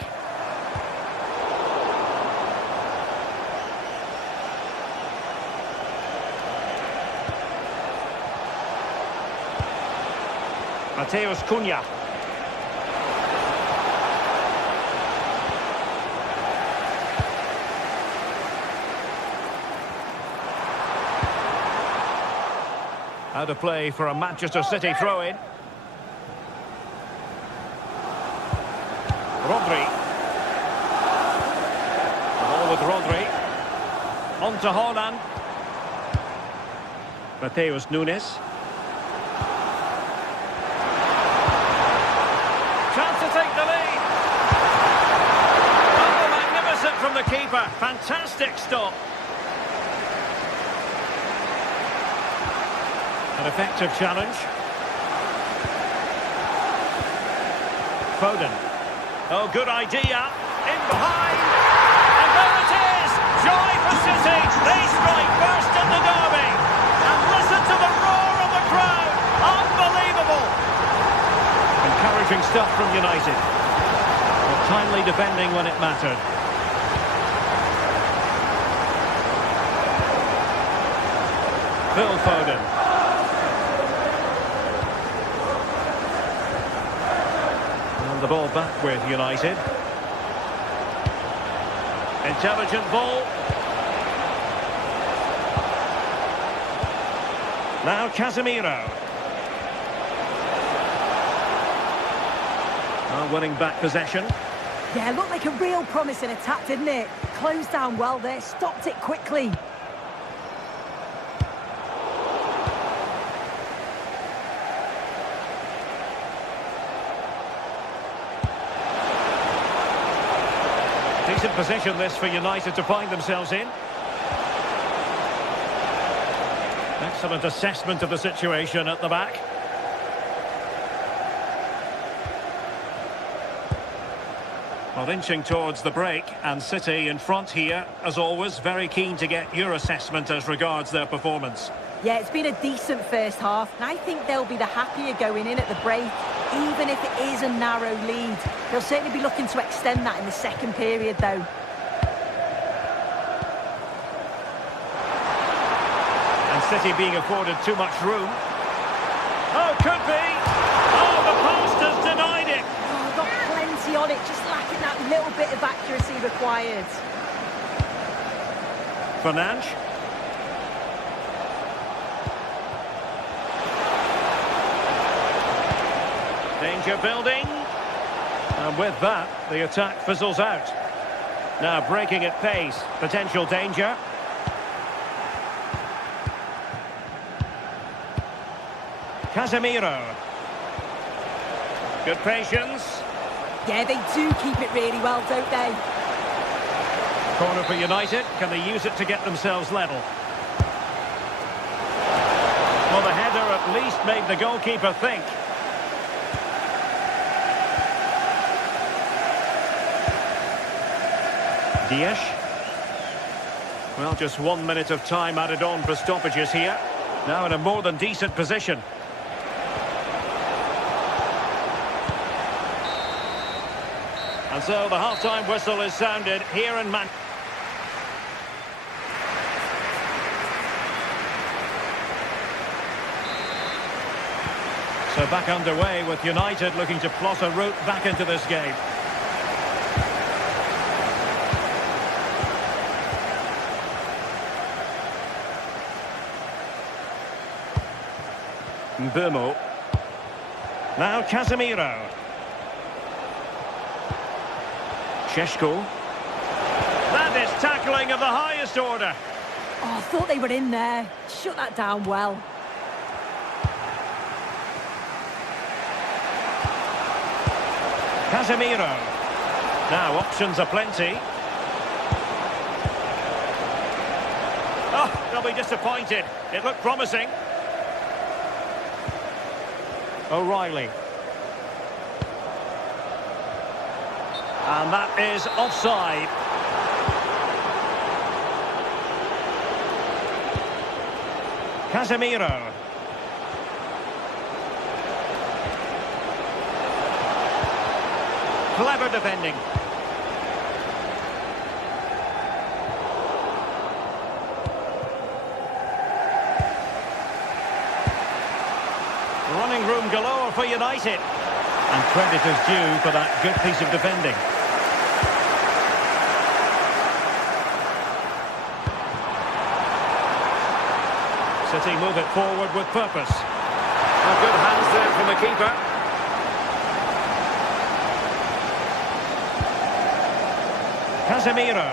Matheus Cunha. Out of play for a Manchester City throw-in. Rodri. The ball with Rodri. On to Haaland. Matheus Nunes. Chance to take the lead. Oh, magnificent from the keeper. Fantastic stop. An effective challenge. Foden. Oh, good idea. In behind. And there it is. Joy for City. They strike first in the derby. And listen to the roar of the crowd. Unbelievable. Encouraging stuff from United. But timely defending when it mattered. Phil Foden. The ball back with United. Intelligent ball. Now Casemiro. Winning back possession. Yeah, looked like a real promising attack, didn't it? Closed down well there, stopped it quickly. Decent position this for United to find themselves in. Excellent assessment of the situation at the back. Well, inching towards the break, and City in front here, as always, very keen to get your assessment as regards their performance. Yeah, it's been a decent first half, and I think they'll be the happier going in at the break, even if it is a narrow lead. They'll certainly be looking to extend that in the second period, though. And City being afforded too much room. Oh, could be! Oh, the post has denied it! Oh, got plenty on it, just lacking that little bit of accuracy required. Fernandes. Danger building. And with that, the attack fizzles out. Now breaking at pace. Potential danger. Casemiro. Good patience. Yeah, they do keep it really well, don't they? Corner for United. Can they use it to get themselves level? Well, the header at least made the goalkeeper think. Dias. Well, just 1 minute of time added on for stoppages here. Now in a more than decent position. And so the half-time whistle is sounded here in Manchester. So back underway with United looking to plot a route back into this game. Mbeumo. Now Casemiro. Šeško. That is tackling of the highest order. Oh, I thought they were in there. Shut that down well. Casemiro. Now options are plenty. Oh, they'll be disappointed. It looked promising. O'Reilly. And that is offside. Casemiro. Clever defending. Running room galore for United. And credit is due for that good piece of defending. City move it forward with purpose. Oh, good hands there from the keeper. Casemiro.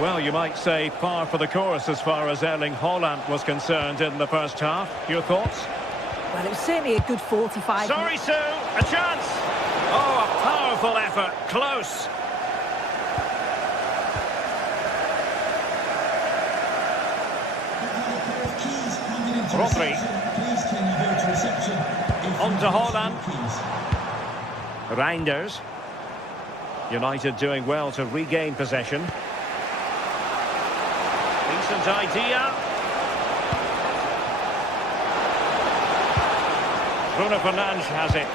Well, you might say par for the course as far as Erling Haaland was concerned in the first half. Your thoughts? Well, it was certainly a good 45 Sorry, Sue, a chance. Oh, a powerful effort, close. Rodri. On to Haaland. Reinders. United doing well to regain possession. Decent idea. Bruno Fernandes has it.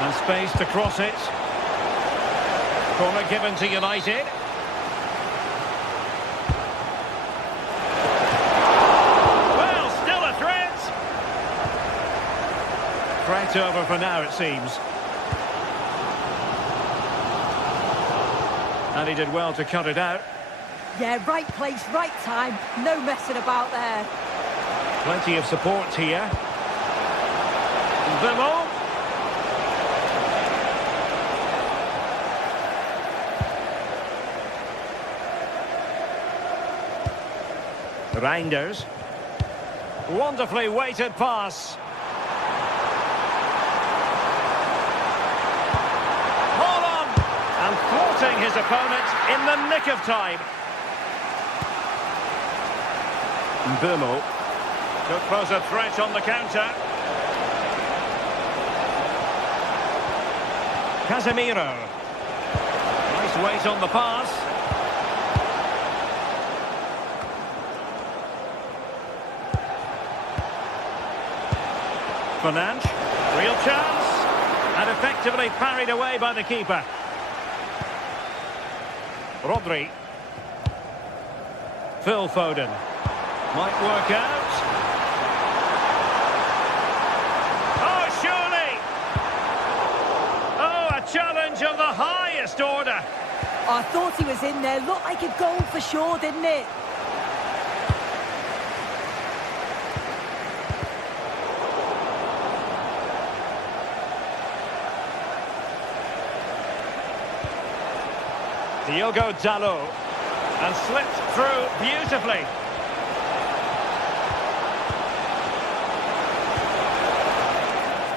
And space to cross it. Corner given to United. Well, still a threat. Threat over for now, it seems. And he did well to cut it out. Yeah, right place, right time. No messing about there. Plenty of support here. Mbeumo. Reinders. Wonderfully weighted pass. Haaland! And thwarting his opponent in the nick of time. Mbeumo. Could pose a threat on the counter. Casemiro. Nice weight on the pass. Fernandes, real chance, and effectively parried away by the keeper. Rodri. Phil Foden. Might work out. Oh, surely! Oh, a challenge of the highest order. I thought he was in there. Looked like a goal for sure, didn't it? Diogo Dalot, and slipped through beautifully.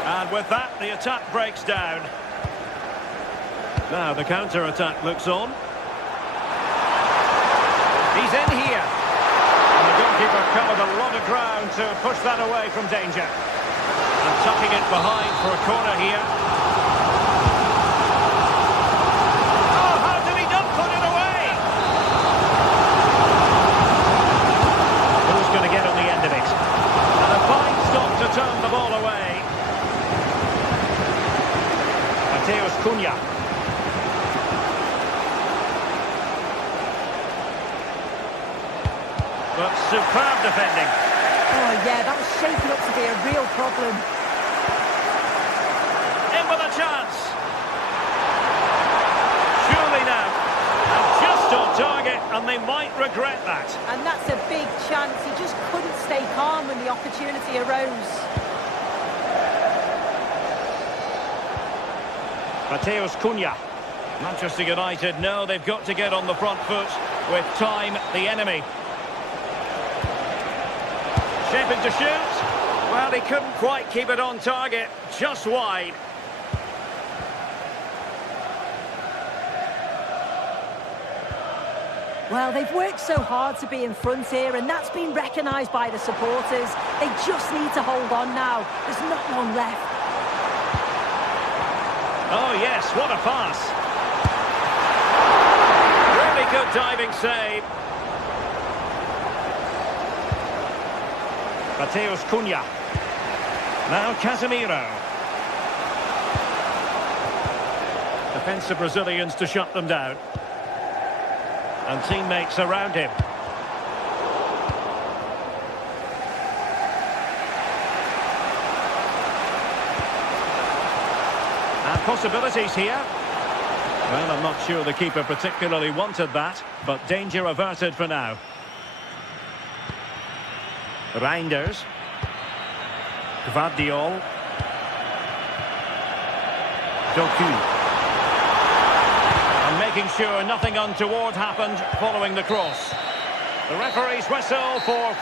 And with that, the attack breaks down. Now the counter-attack looks on. He's in here. And the goalkeeper covered a lot of ground to push that away from danger. And tucking it behind for a corner here. Turn the ball away. Cunha. But superb defending. Oh yeah, that was shaping up to be a real problem. In with a chance. Surely now. And just on target, and they might regret that. And that's a big chance. He just couldn't stay calm when the opportunity arose. Cunha. Manchester United know they've got to get on the front foot with time the enemy. Shaping to shoot. Well, he couldn't quite keep it on target, just wide. Well, they've worked so hard to be in front here, and that's been recognised by the supporters. They just need to hold on now. There's not long left. Oh, yes, what a pass. Really good diving save. Cunha. Now Casemiro. Defensive Brazilians to shut them down. And teammates around him. And possibilities here. Well, I'm not sure the keeper particularly wanted that, but danger averted for now. Reinders. Gvardiol. Doku. And making sure nothing untoward happened following the cross. The referee's whistle for...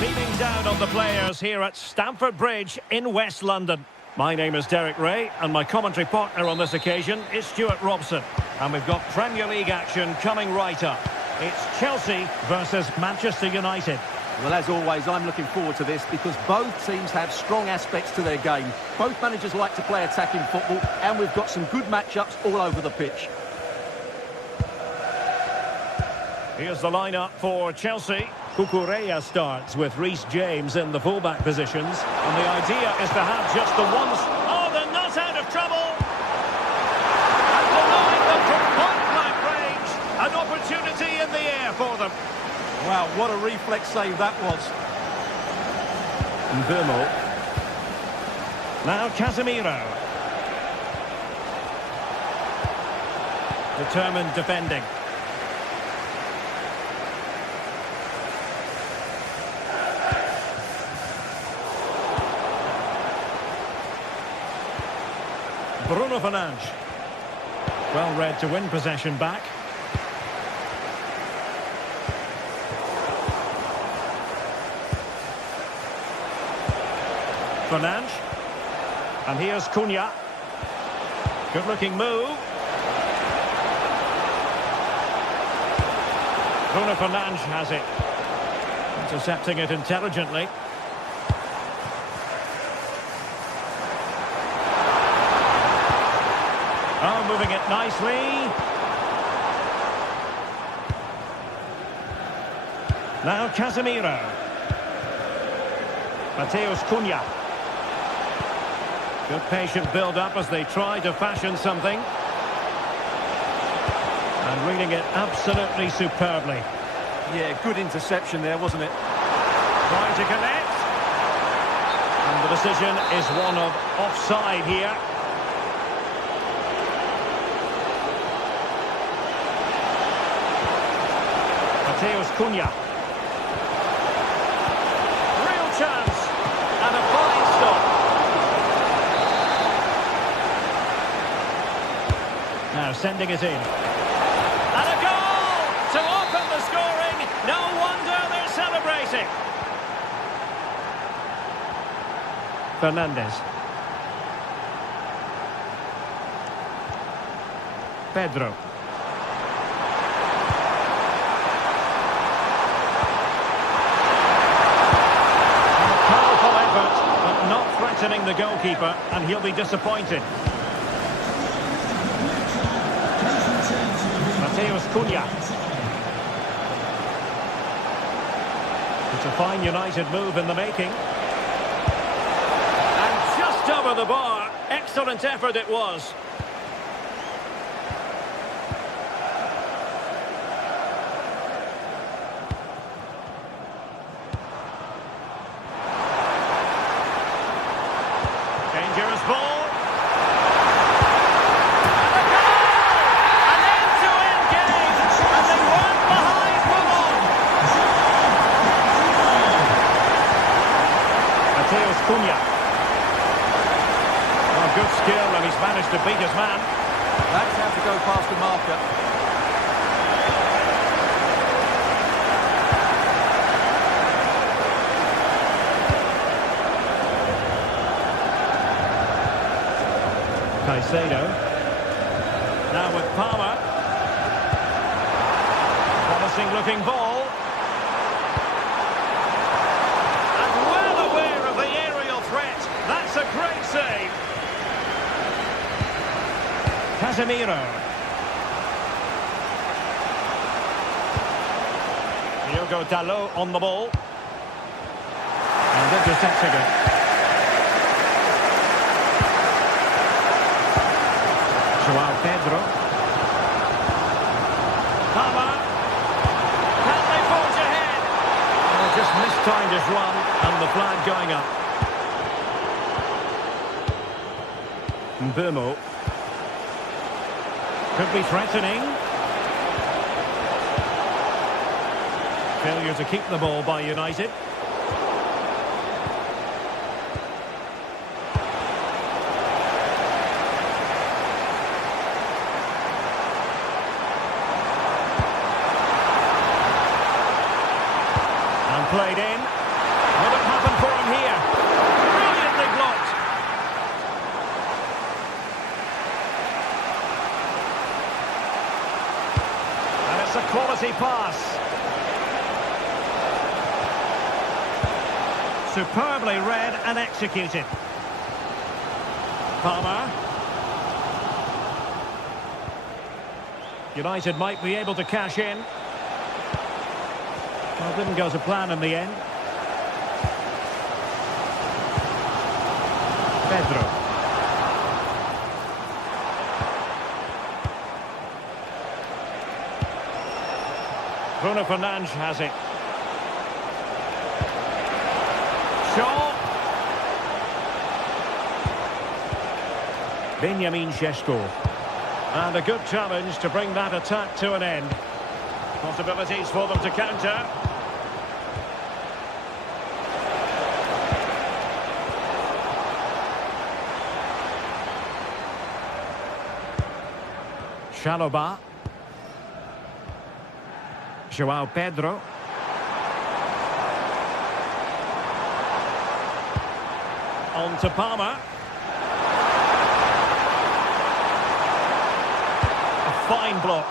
Beaming down on the players here at Stamford Bridge in West London. My name is Derek Ray, and my commentary partner on this occasion is Stuart Robson. And we've got Premier League action coming right up. It's Chelsea versus Manchester United. Well, as always, I'm looking forward to this because both teams have strong aspects to their game. Both managers like to play attacking football, and we've got some good matchups all over the pitch. Here's the lineup for Chelsea. Cucurella starts with Reece James in the fullback positions. And the idea is to have just the one... Oh, they're not out of trouble! And denying them from point-blank range. An opportunity in the air for them. Wow, what a reflex save that was. Mbeumo. Now Casemiro. Determined defending. Bruno Fernandes. Well read to win possession back. Fernandes. And here's Cunha. Good looking move. Bruno Fernandes has it. Intercepting it intelligently. Oh, moving it nicely. Now Casemiro. Mateus Cunha. Good patient build-up as they try to fashion something. And reading it absolutely superbly. Yeah, good interception there, wasn't it? Trying to connect. And the decision is one of offside here. Mateus Cunha. Real chance. And a fine stop. Now sending it in. And a goal to open the scoring. No wonder they're celebrating. Fernandes. Pedro. Powerful effort, but not threatening the goalkeeper, and he'll be disappointed. Mateus Cunha. It's a fine United move in the making. And just over the bar. Excellent effort it was. Dangerous ball. Cunha. Oh, good skill, and he's managed to beat his man. That's how to go past the marker. Caicedo. Now with Palmer. Promising looking ball. That's a great save. Casemiro. Diogo Dalot on the ball. And intercepting it. Joao Pedro. Palmer. Can they forge ahead? Oh, just mistimed his run, and the flag going up. Mbeumo. Could be threatening. Failure to keep the ball by United. And played in. Will it happen for him here? Brilliantly blocked. And it's a quality pass. Superbly read and executed. Palmer. United might be able to cash in. Well, didn't go to plan in the end. Pedro. Bruno Fernandes has it. Shaw. Benjamin Šeško. And a good challenge to bring that attack to an end. Possibilities for them to counter. Chalobah. João Pedro. On to Palmer. A fine block.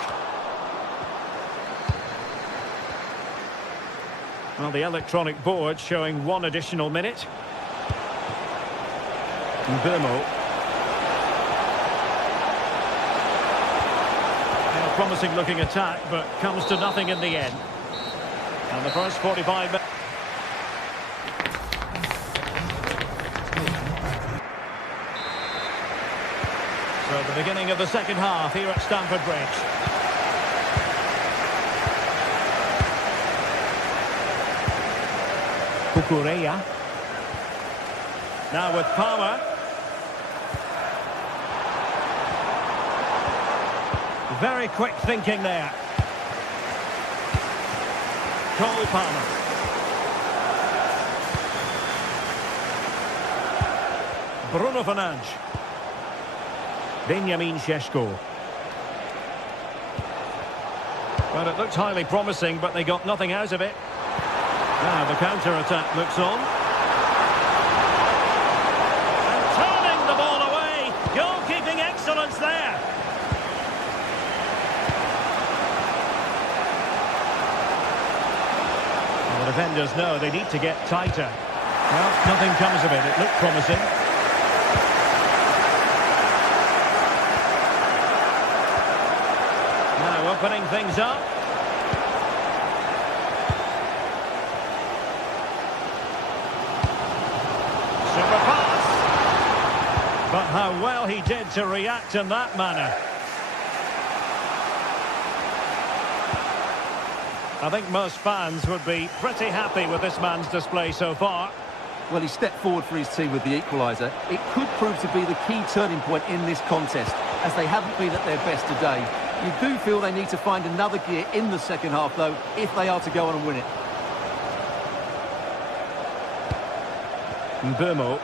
Well, the electronic board showing 1 additional minute. Mbeumo. Promising looking attack, but comes to nothing in the end. And the first 45 minutes. So the beginning of the second half here at Stamford Bridge. Cucurella. Now with Palmer. Very quick thinking there. Cole Palmer. Bruno Fernandes. Benjamin Šeško. Well, it looked highly promising, but they got nothing out of it. Now the counter-attack looks on. And turning the ball away. Goalkeeping excellence there. The defenders know they need to get tighter. Well, nothing comes of it. It looked promising. Now opening things up. Super pass. But how well he did to react in that manner. I think most fans would be pretty happy with this man's display so far. Well, he stepped forward for his team with the equaliser. It could prove to be the key turning point in this contest, as they haven't been at their best today. You do feel they need to find another gear in the second half, though, if they are to go on and win it. Mbeumo.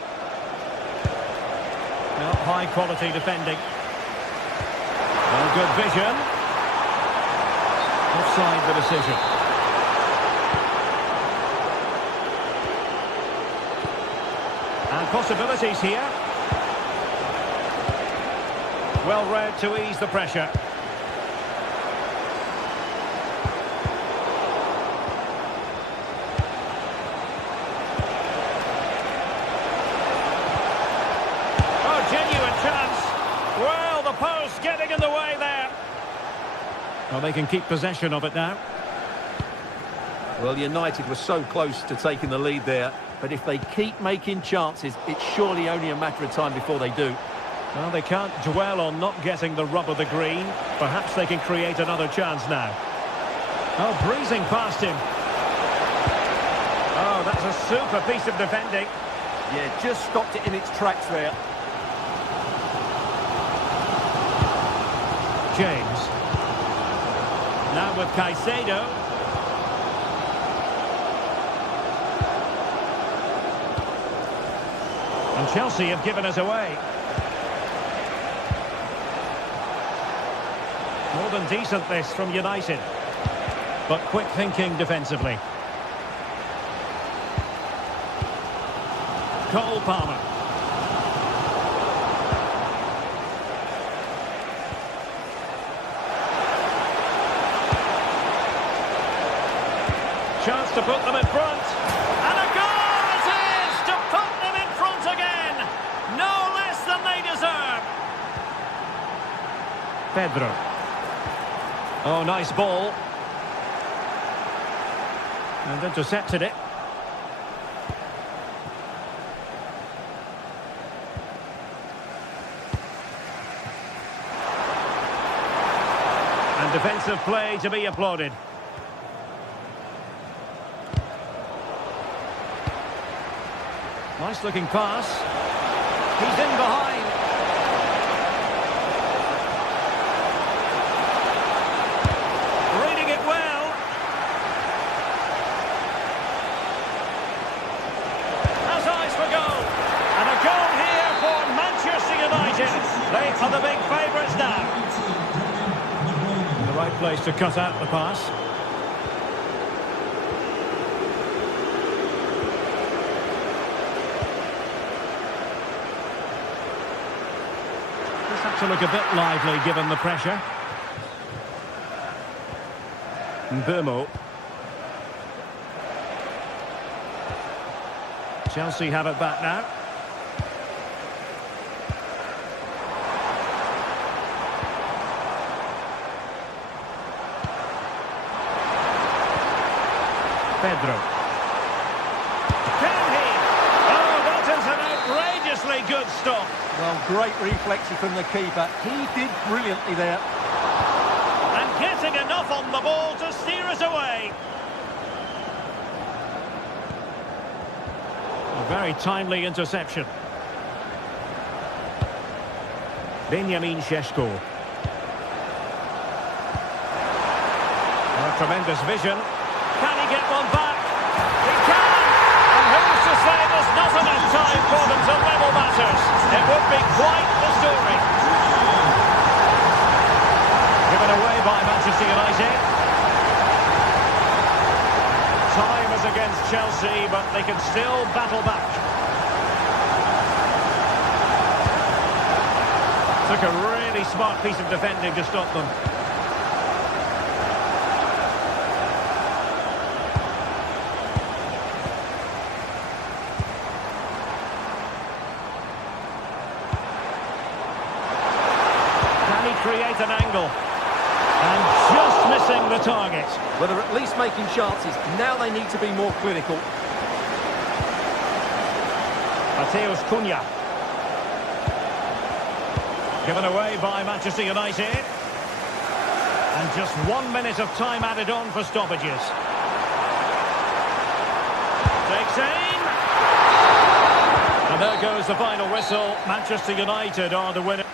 Well, high quality defending. Well, good vision. Offside the decision. And possibilities here. Well read to ease the pressure. Oh, genuine chance. Well, the post getting in the way there. Well, they can keep possession of it now. Well, United were so close to taking the lead there, but if they keep making chances, it's surely only a matter of time before they do. Well, they can't dwell on not getting the rub of the green. Perhaps they can create another chance now. Oh, breezing past him. Oh, that's a super piece of defending. Yeah, just stopped it in its tracks there. James. Now with Caicedo. And Chelsea have given us away. More than decent this from United. But quick thinking defensively. Cole Palmer. Chance to put them in front. And a goal it is! Pedro. Oh, nice ball. And intercepted it. And defensive play to be applauded. Nice looking pass. He's in behind. Reading it well. Has eyes for goal. And a goal here for Manchester United. They are the big favourites now. The right place to cut out the pass. To look a bit lively given the pressure. Burmo. Chelsea have it back now. Pedro. Can he? Oh, that is an outrageously good stop. Well, great reflexes from the keeper. He did brilliantly there. And getting enough on the ball to steer it away. A very timely interception. Benjamin Šeško. A tremendous vision. Can he get one back? He can! And who's to say there's not enough time for them to level matters? It would be quite the story. Given away by Manchester United. Time is against Chelsea, but they can still battle back. Took a really smart piece of defending to stop them. Create an angle and just missing the target. Well, they're at least making chances. Now they need to be more clinical. Mateus Cunha. Given away by Manchester United. And just 1 minute of time added on for stoppages. Takes aim. And there goes the final whistle. Manchester United are the winner.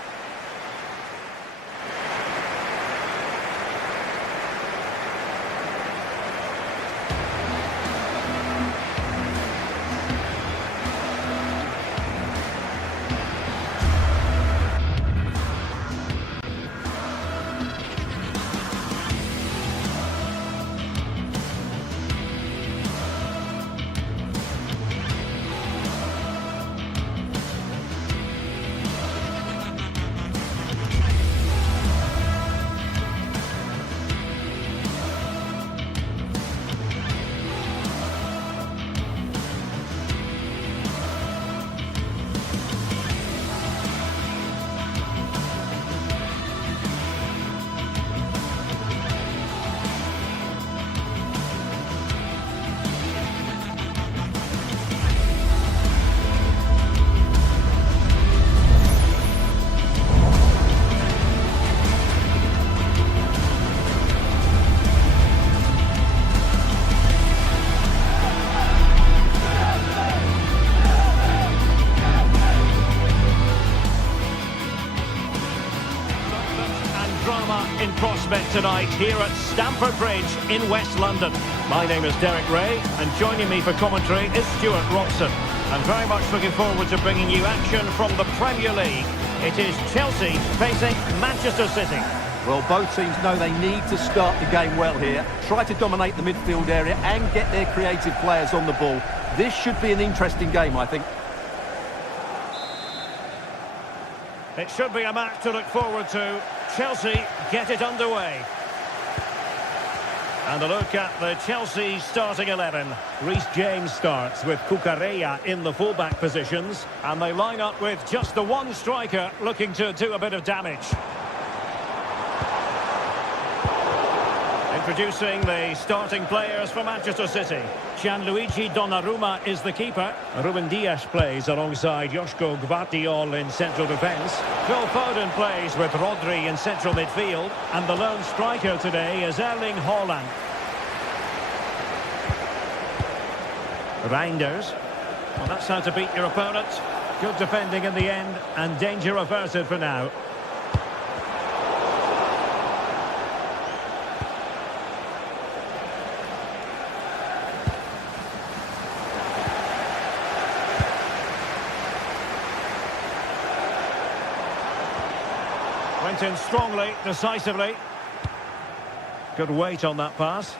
In prospect tonight here at Stamford Bridge in West London. My name is Derek Ray, and joining me for commentary is Stuart Robson. I'm very much looking forward to bringing you action from the Premier League. It is Chelsea facing Manchester City. Well, both teams know they need to start the game well here. Try to dominate the midfield area and get their creative players on the ball. This should be an interesting game, I think. It should be a match to look forward to. Chelsea get it underway. And a look at the Chelsea starting 11. Reece James starts with Cucurella in the fullback positions. And they line up with just the one striker looking to do a bit of damage. Introducing the starting players for Manchester City. Gianluigi Donnarumma is the keeper. Ruben Dias plays alongside Joško Gvardiol in central defence. Phil Foden plays with Rodri in central midfield. And the lone striker today is Erling Haaland. Reinders. Well, that's how to beat your opponent. Good defending in the end, and danger averted for now. Went in strongly, decisively. Good weight on that pass.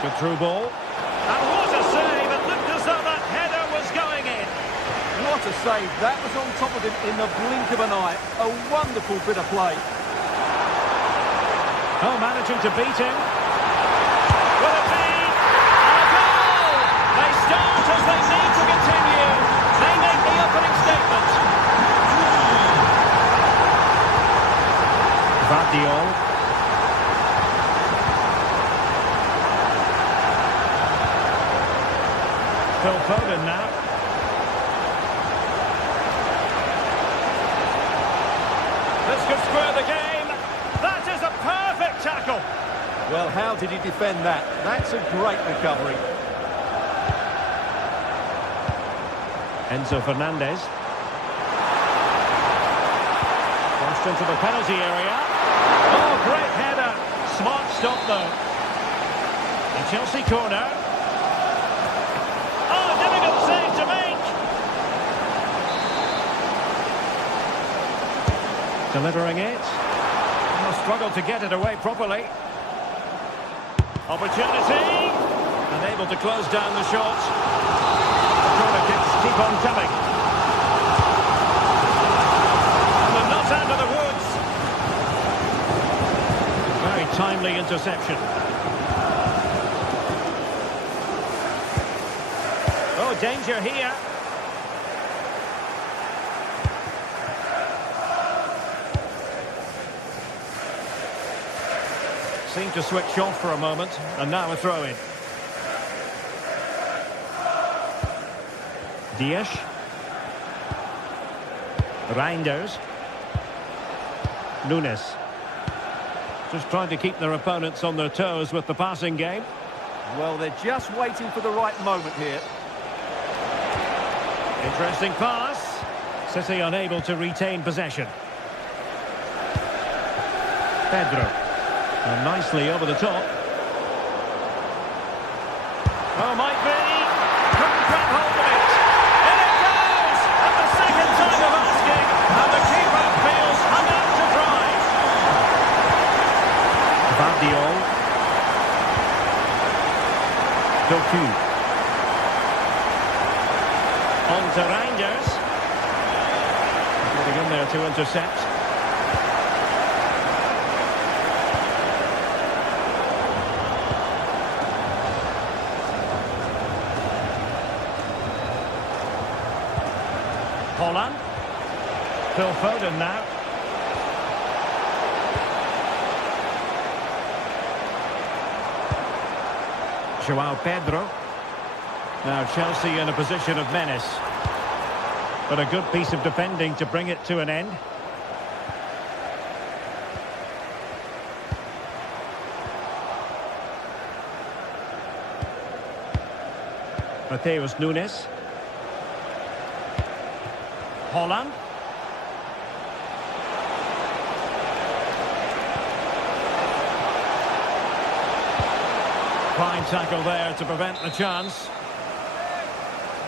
Good through ball. And what a save! It looked as though that header was going in. What a save. That was on top of him in the blink of an eye. A wonderful bit of play. Oh, managing to beat him. Will it be? And a goal! They start as they need to continue. They make the opening statement. Gvardiol. Phil Foden now. This could square the game. That is a perfect tackle. Well, how did he defend that? That's a great recovery. Enzo Fernandez. Crossed into the penalty area. Oh, great header. Smart stop, though. A Chelsea corner. Oh, difficult save to make. Delivering it. Oh, struggled to get it away properly. Opportunity. Unable to close down the shot. Corner kicks keep on coming. And they're not out of the woods. Very timely interception. Oh, danger here. Seemed to switch off for a moment, and now a throw-in. Dias. Reinders. Nunes. Just trying to keep their opponents on their toes with the passing game. Well, they're just waiting for the right moment here. Interesting pass. City unable to retain possession. Pedro. And nicely over the top. Oh, might be. Couldn't grab hold of it. In it goes! At the second time of asking. And the keeper feels hung out to dry. Gvardiol. Doku. On to Reinders. Getting in there to intercept. Haaland. Phil Foden now. João Pedro. Now Chelsea in a position of menace. But a good piece of defending to bring it to an end. Matheus Nunes. Haaland. Fine tackle there to prevent the chance.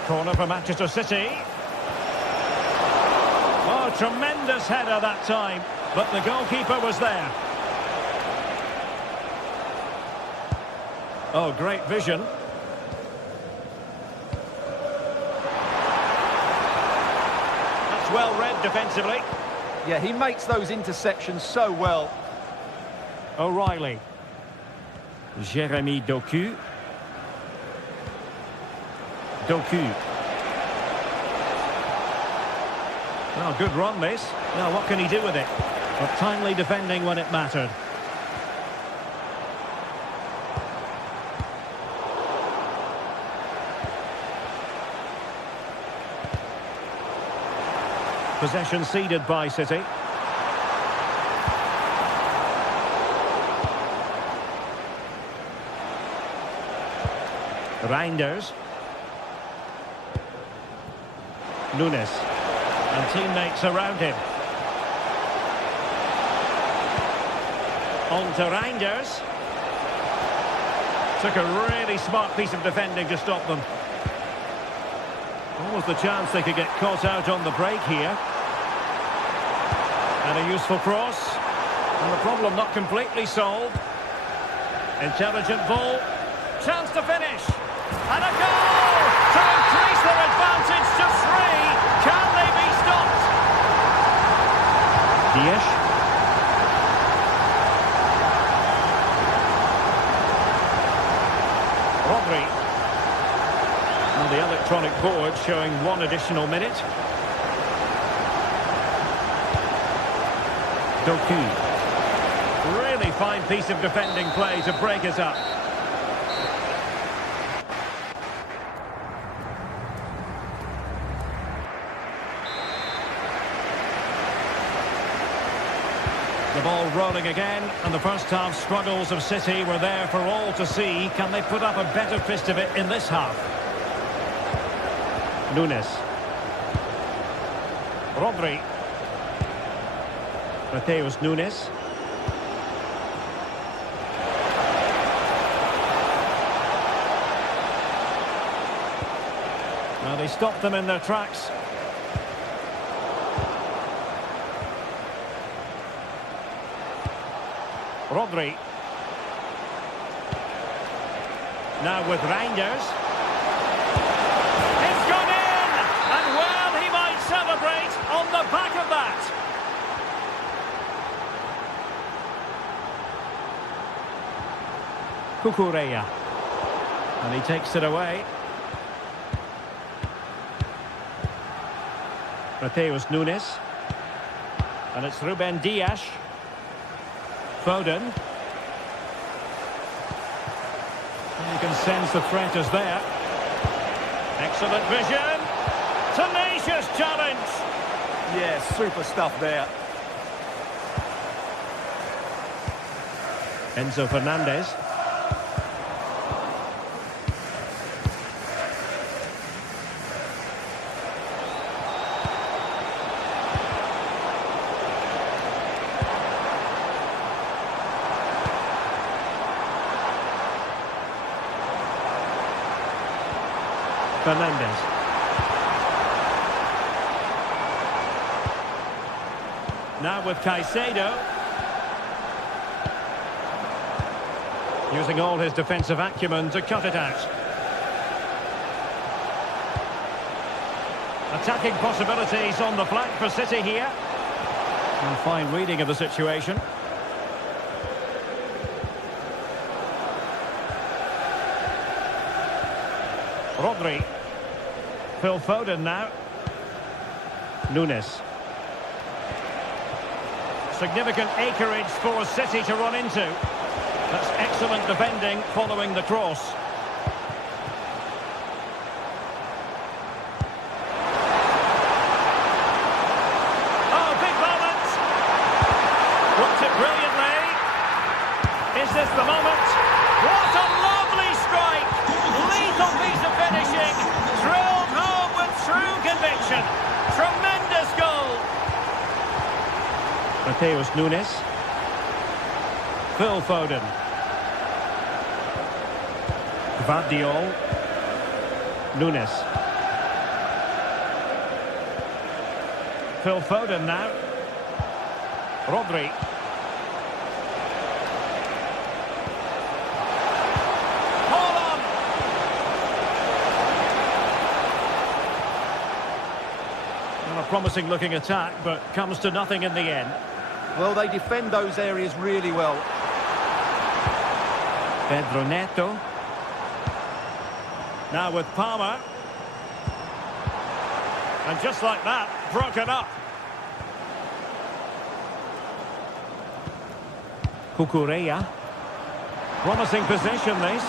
Corner for Manchester City. Oh, tremendous header that time, but the goalkeeper was there. Oh, great vision. That's well read defensively. Yeah, he makes those interceptions so well. O'Reilly. Jeremy Doku. Doku. Oh, good run, this. Now, what can he do with it? But timely defending when it mattered. Possession ceded by City. Reinders. Nunes. And teammates around him. On to Reinders. Took a really smart piece of defending to stop them. Almost the chance they could get caught out on the break here. And a useful cross. And the problem not completely solved. Intelligent ball. Chance to finish. And a goal to increase their advantage to 3. Can they be stopped? Dias. Rodri. Now the electronic board showing 1 additional minute. Doku. Really fine piece of defending play to break us up. The ball rolling again, and the first half struggles of City were there for all to see. Can they put up a better fist of it in this half? Nunes. Rodri. Mateus Nunes. Now they stopped them in their tracks. Rodri. Now with Reinders. It's gone in! And well, he might celebrate on the back of that. Cucurella. And he takes it away. Mateus Nunes. And it's Ruben Dias. Foden. And you can sense the threat is there. Excellent vision. Tenacious challenge. Yeah, super stuff there. Enzo Fernandez. Fernandez. Now with Caicedo. Using all his defensive acumen to cut it out. Attacking possibilities on the flank for City here. And fine reading of the situation. Rodri. Phil Foden now. Nunes. Significant acreage for City to run into. That's excellent defending following the cross. Oh, big moment! Blocked it brilliantly. Is this the moment? What a lovely strike! Lethal piece of finishing. Drilled home with true conviction. Tremendous goal. Mateus Nunes. Phil Foden. Gvardiol. Nunes. Phil Foden now. Rodri. A promising looking attack, but comes to nothing in the end. Well, they defend those areas really well. Pedro Neto. Now with Palmer. And just like that, broken up. Cucurella. Promising position, this.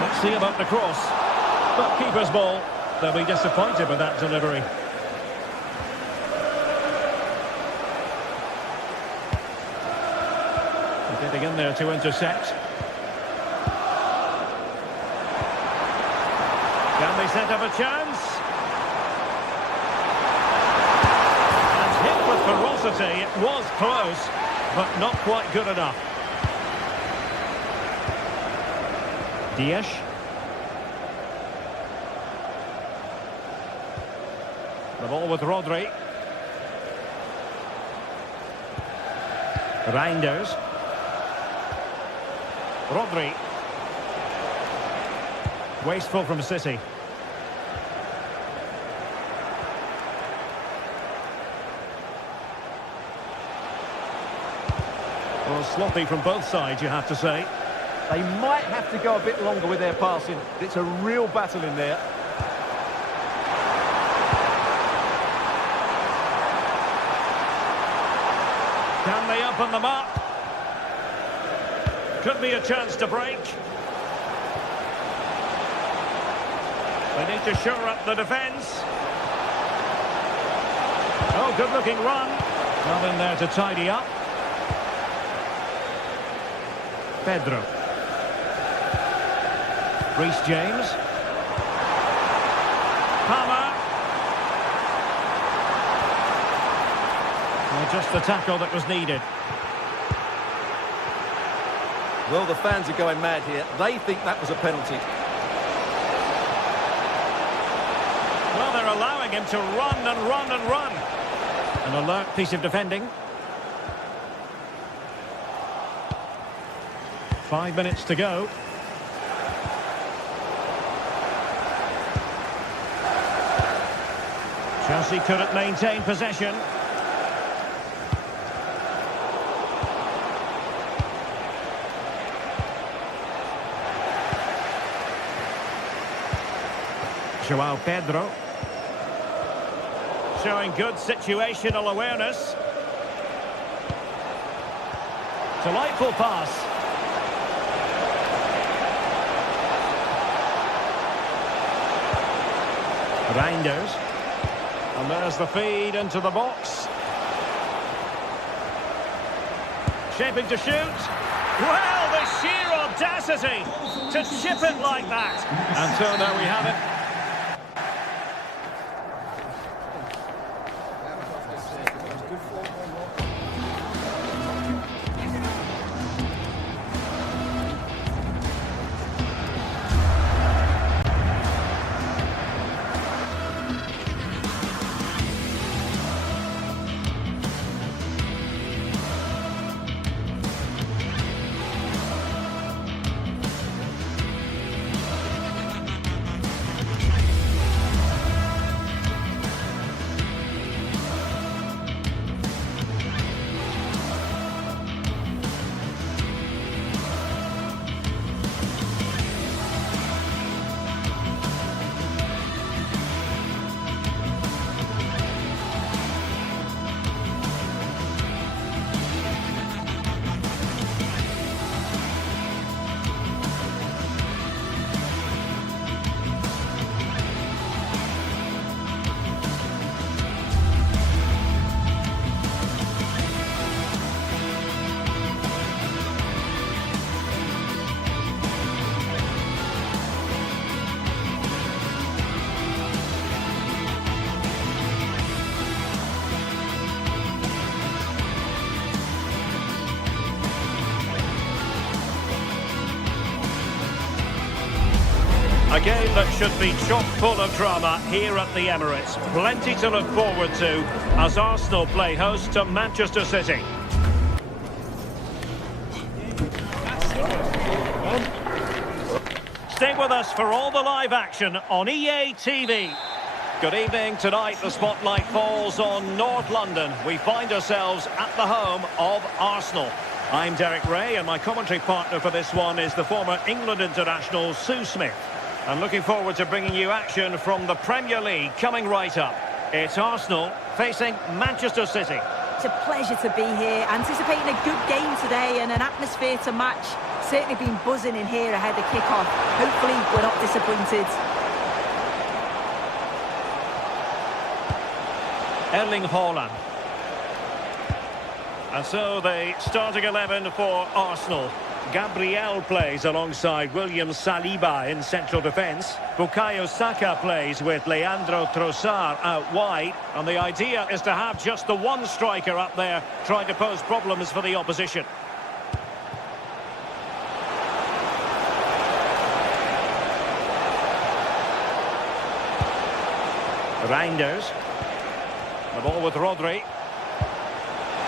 Let's see about the cross. But keeper's ball. They'll be disappointed with that delivery. They're getting in there to intercept. Can they set up a chance? And hit with ferocity. It was close, but not quite good enough. Diaz. The ball with Rodri. Reinders. Rodri. Wasteful from City. Well, sloppy from both sides, you have to say. They might have to go a bit longer with their passing. It's a real battle in there. Can they open them up? Could be a chance to break. They need to shore up the defence. Oh, good-looking run. Not in there to tidy up. Pedro. Reece James. Palmer. Well, just the tackle that was needed. Well, the fans are going mad here. They think that was a penalty. Well, they're allowing him to run and run and run. An alert piece of defending. 5 minutes to go. Chelsea couldn't maintain possession. João Pedro. Showing good situational awareness. Delightful pass. Reinders. And there's the feed into the box. Shaping to shoot. Well, the sheer audacity to chip it like that. And so there we have it. A game that should be chock full of drama here at the Emirates. Plenty to look forward to as Arsenal play host to Manchester City. Stay with us for all the live action on EA TV. Good evening. Tonight the spotlight falls on North London. We find ourselves at the home of Arsenal. I'm Derek Ray and my commentary partner for this one is the former England international Sue Smith. I'm looking forward to bringing you action from the Premier League coming right up. It's Arsenal facing Manchester City. It's a pleasure to be here, anticipating a good game today and an atmosphere to match. Certainly been buzzing in here ahead of kick-off. Hopefully we're not disappointed. Erling Haaland. And so the starting 11 for Arsenal. Gabriel plays alongside William Saliba in central defence. Bukayo Saka plays with Leandro Trossard out wide. And the idea is to have just the one striker up there trying to pose problems for the opposition. Reinders. The ball with Rodri.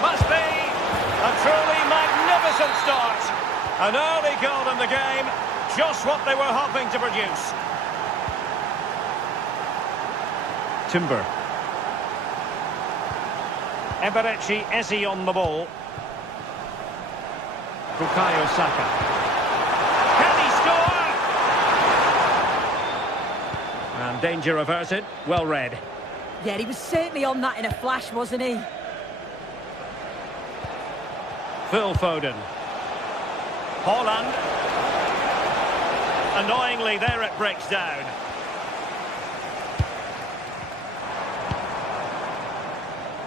Must be a truly magnificent start. An early goal in the game, just what they were hoping to produce. Timber. Eberechi Eze on the ball. Bukayo Saka. Can he score? And danger averted, well read. Yeah, he was certainly on that in a flash, wasn't he? Phil Foden. Haaland. Annoyingly, there it breaks down.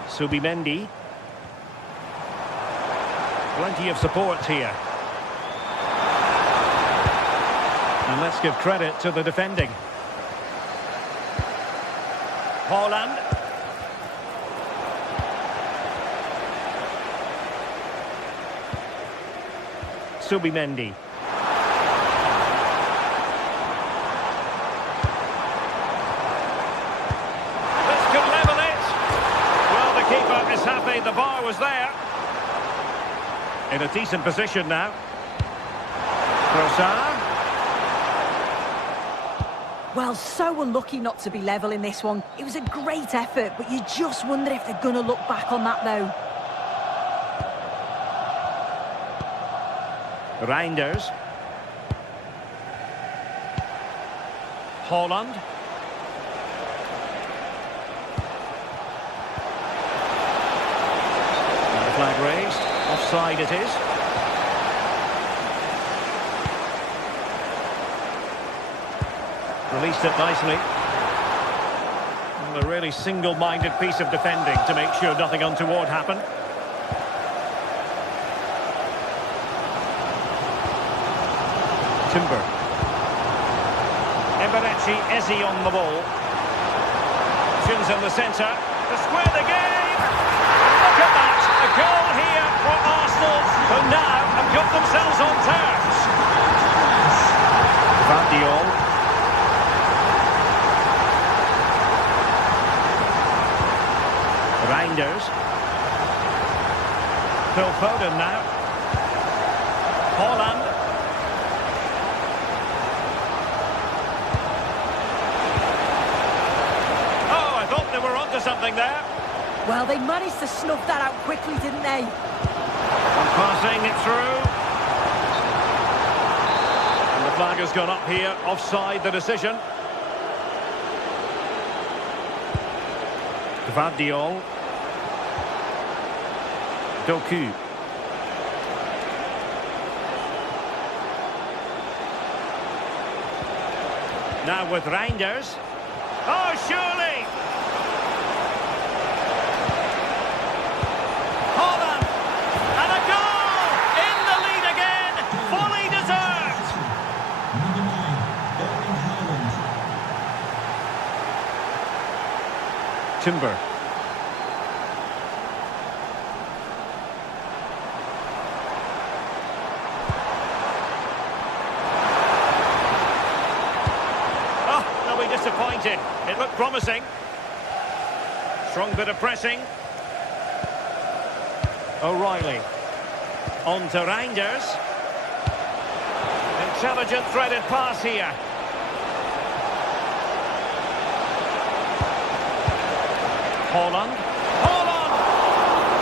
Subimendi. Plenty of support here. And let's give credit to the defending. Haaland. Subimendi. This could level it. Well, the keeper is happy the bar was there. In a decent position now. Trossard. Well, so unlucky not to be level in this one. It was a great effort, but you just wonder if they're going to look back on that, though. Reinders. Haaland. And the flag raised. Offside it is. Released it nicely. And a really single-minded piece of defending to make sure nothing untoward happened. Timber. Eberechi Eze on the ball. Shins in the centre to square the game. Look at that! A goal here for Arsenal, who now have got themselves on terms. Guardiola. Reinders. Phil Foden now. Haaland. Oh, I thought they were onto something there. Well, they managed to snuff that out quickly, didn't they? And passing it through. And the flag has gone up here, offside the decision. Guardiola. Doku. Now with Reinders. Oh, surely! Haaland! And a goal! In the lead again! Fully deserved! Number 9, Erling Haaland. Timber. Disappointed. It looked promising. Strong bit of pressing. O'Reilly. On to Reinders. Intelligent threaded pass here. Haaland. Haaland!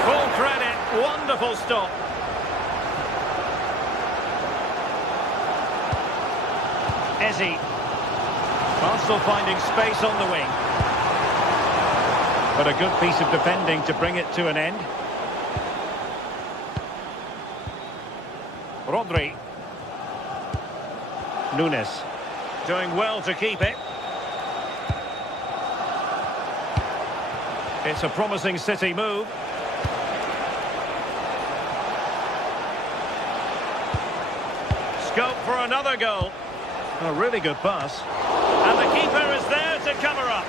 Full credit. Wonderful stop. Eze. Arsenal finding space on the wing. But a good piece of defending to bring it to an end. Rodri. Nunes. Doing well to keep it. It's a promising City move. Scope for another goal. A really good pass. And the keeper is there to cover up.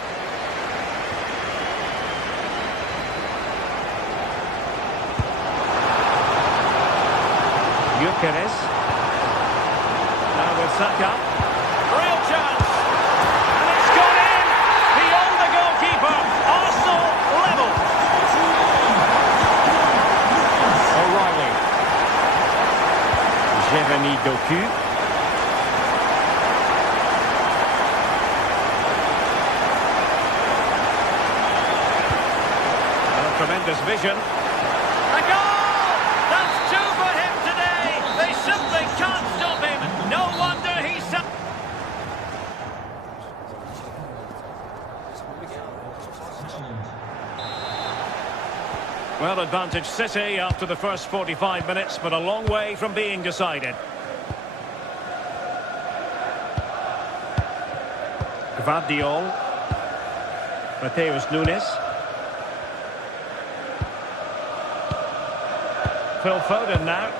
Gyökeres. Now with Saka. Real chance. And it's gone in. Beyond the goalkeeper. Arsenal level. O'Reilly. Jeremy Doku. Tremendous vision. A goal! That's two for him today. They simply can't stop him. No wonder he's... Well, advantage City after the first 45 minutes, but a long way from being decided. Gvardiol. Matheus Nunes. Phil Foden now.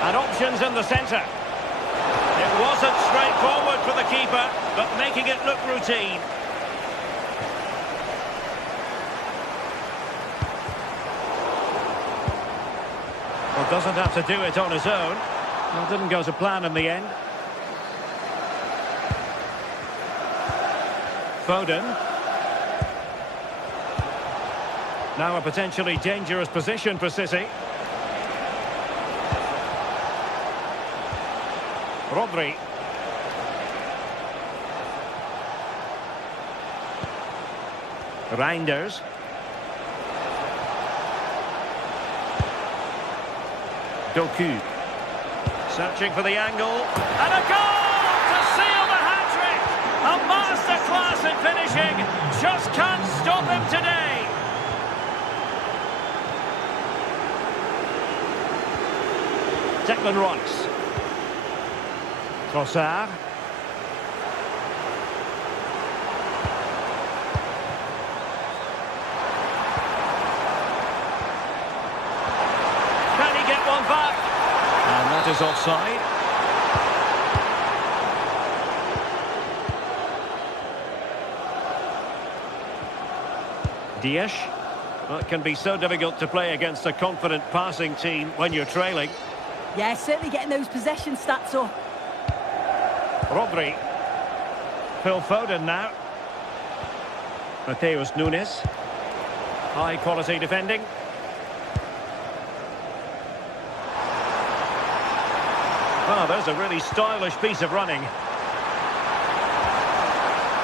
And options in the centre. It wasn't straightforward for the keeper, but making it look routine. Well, doesn't have to do it on his own. Well, didn't go to plan in the end. Foden. Now a potentially dangerous position for City. Rodri. Reinders. Doku. Searching for the angle. And a goal to seal the hat-trick! A masterclass in finishing. Just can't stop him today. Declan Rice. Trossard. Can he get one back? And that is offside. Dias. Well, it can be so difficult to play against a confident passing team when you're trailing. Yeah, certainly getting those possession stats up. Rodri. Phil Foden now. Matheus Nunes. High quality defending. Oh, there's a really stylish piece of running.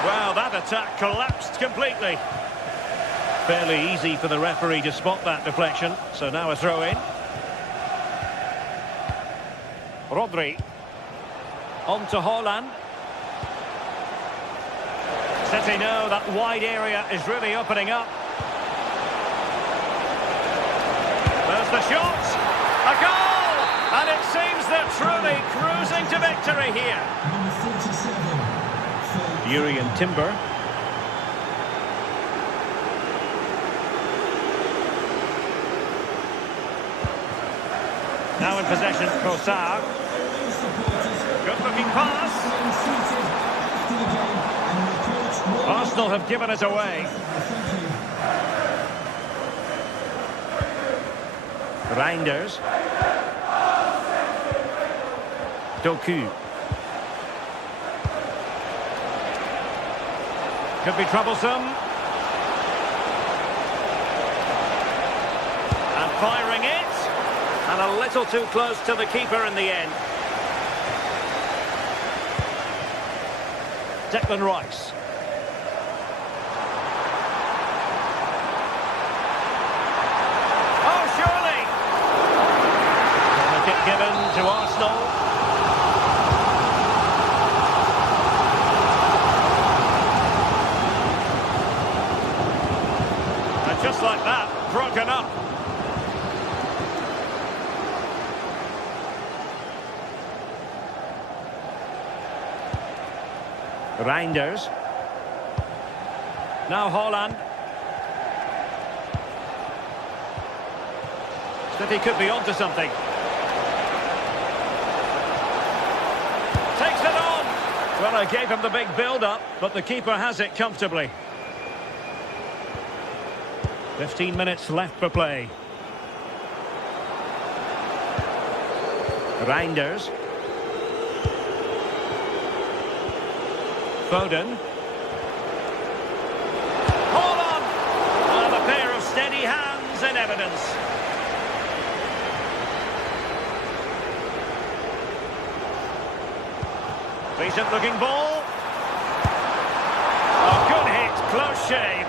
Well, that attack collapsed completely. Fairly easy for the referee to spot that deflection. So now a throw in. Rodri. On to Haaland. City know that wide area is really opening up. There's the shot. A goal! And it seems they're truly cruising to victory here. Jurrien Timber. Now in possession, Trossard. Good looking pass. Arsenal have given it away. Reinders. Doku. Could be troublesome. And firing it. And a little too close to the keeper in the end. Declan Rice. Oh, surely! And a kick given to Arsenal. And just like that, broken up. Reinders. Now Haaland. City could be onto something. Takes it on. Well, I gave him the big build-up, but the keeper has it comfortably. 15 minutes left for play. Reinders. Foden. Haaland! And a pair of steady hands in evidence. Decent looking ball. Oh, good hit, close shave.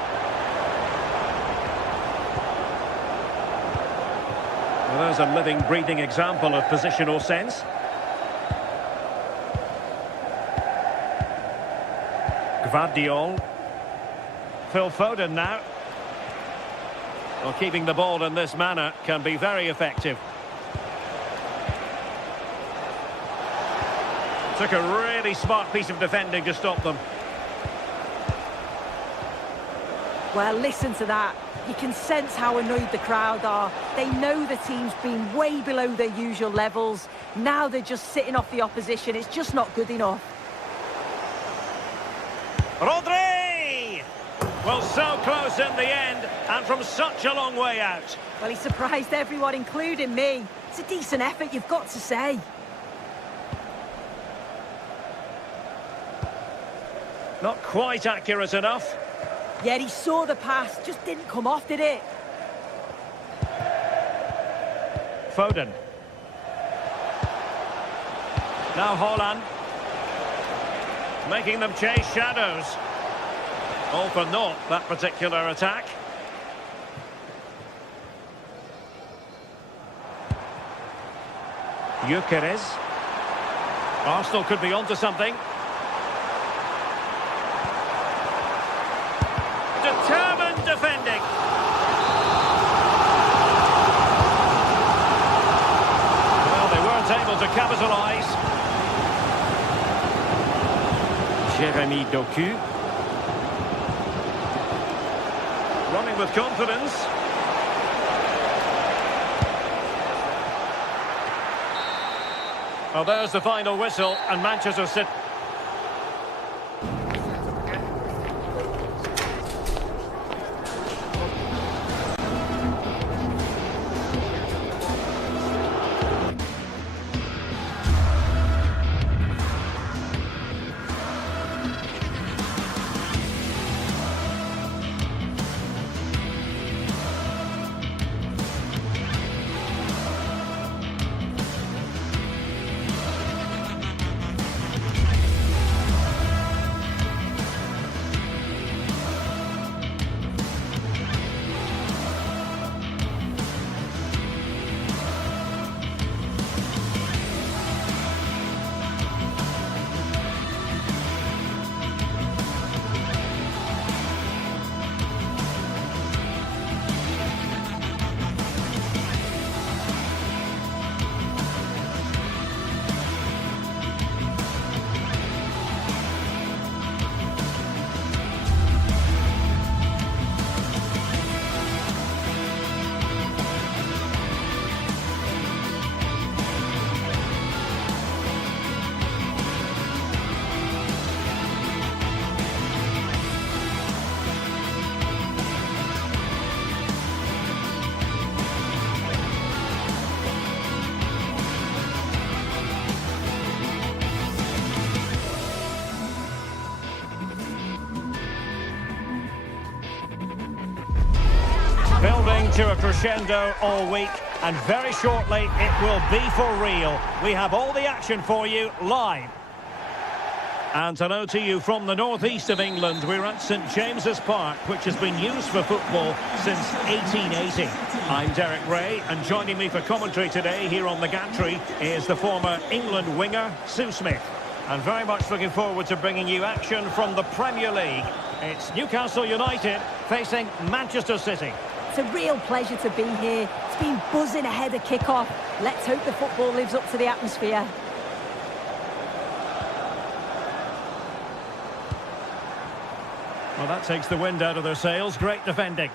Well, there's a living, breathing example of positional sense. Gvardiol. Phil Foden now. Well, keeping the ball in this manner can be very effective. Took a really smart piece of defending to stop them. Well, listen to that. You can sense how annoyed the crowd are. They know the team's been way below their usual levels. Now they're just sitting off the opposition. It's just not good enough. Rodri! Well, so close in the end, and from such a long way out. Well, he surprised everyone, including me. It's a decent effort, you've got to say. Not quite accurate enough. Yet he saw the pass, just didn't come off, did it? Foden. Now Haaland. Making them chase shadows. All for naught, that particular attack. Gyökeres. Arsenal could be onto something. Determined defending. Well, they weren't able to capitalise. Jeremy Doku. Running with confidence. Well, there's the final whistle, and Manchester City... Building to a crescendo all week, and very shortly it will be for real. We have all the action for you live. And hello to you from the northeast of England. We're at St James's Park, which has been used for football since 1880. I'm Derek Ray, and joining me for commentary today here on the gantry is the former England winger, Sue Smith. And very much looking forward to bringing you action from the Premier League. It's Newcastle United facing Manchester City. It's a real pleasure to be here. It's been buzzing ahead of kick-off. Let's hope the football lives up to the atmosphere. Well, that takes the wind out of their sails. Great defending.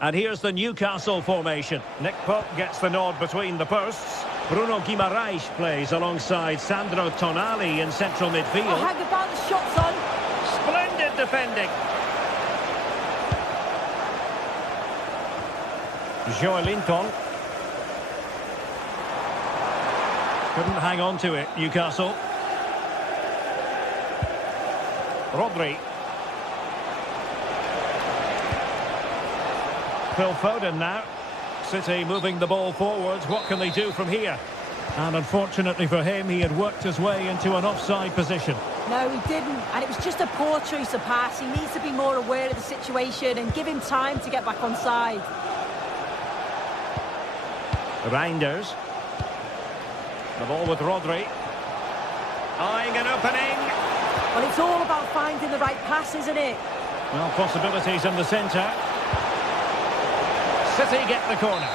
And here's the Newcastle formation. Nick Pope gets the nod between the posts. Bruno Guimaraes plays alongside Sandro Tonali in central midfield. Oh, hang about, the shot's on. Splendid defending. Joelinton. Couldn't hang on to it, Newcastle. Rodri. Phil Foden now. City moving the ball forwards. What can they do from here? And unfortunately for him, he had worked his way into an offside position. No, he didn't. And it was just a poor choice of pass. He needs to be more aware of the situation and give him time to get back on side. Reinders. The ball with Rodri. Eyeing an opening. Well, it's all about finding the right pass, isn't it? Well, possibilities in the centre. City get the corner.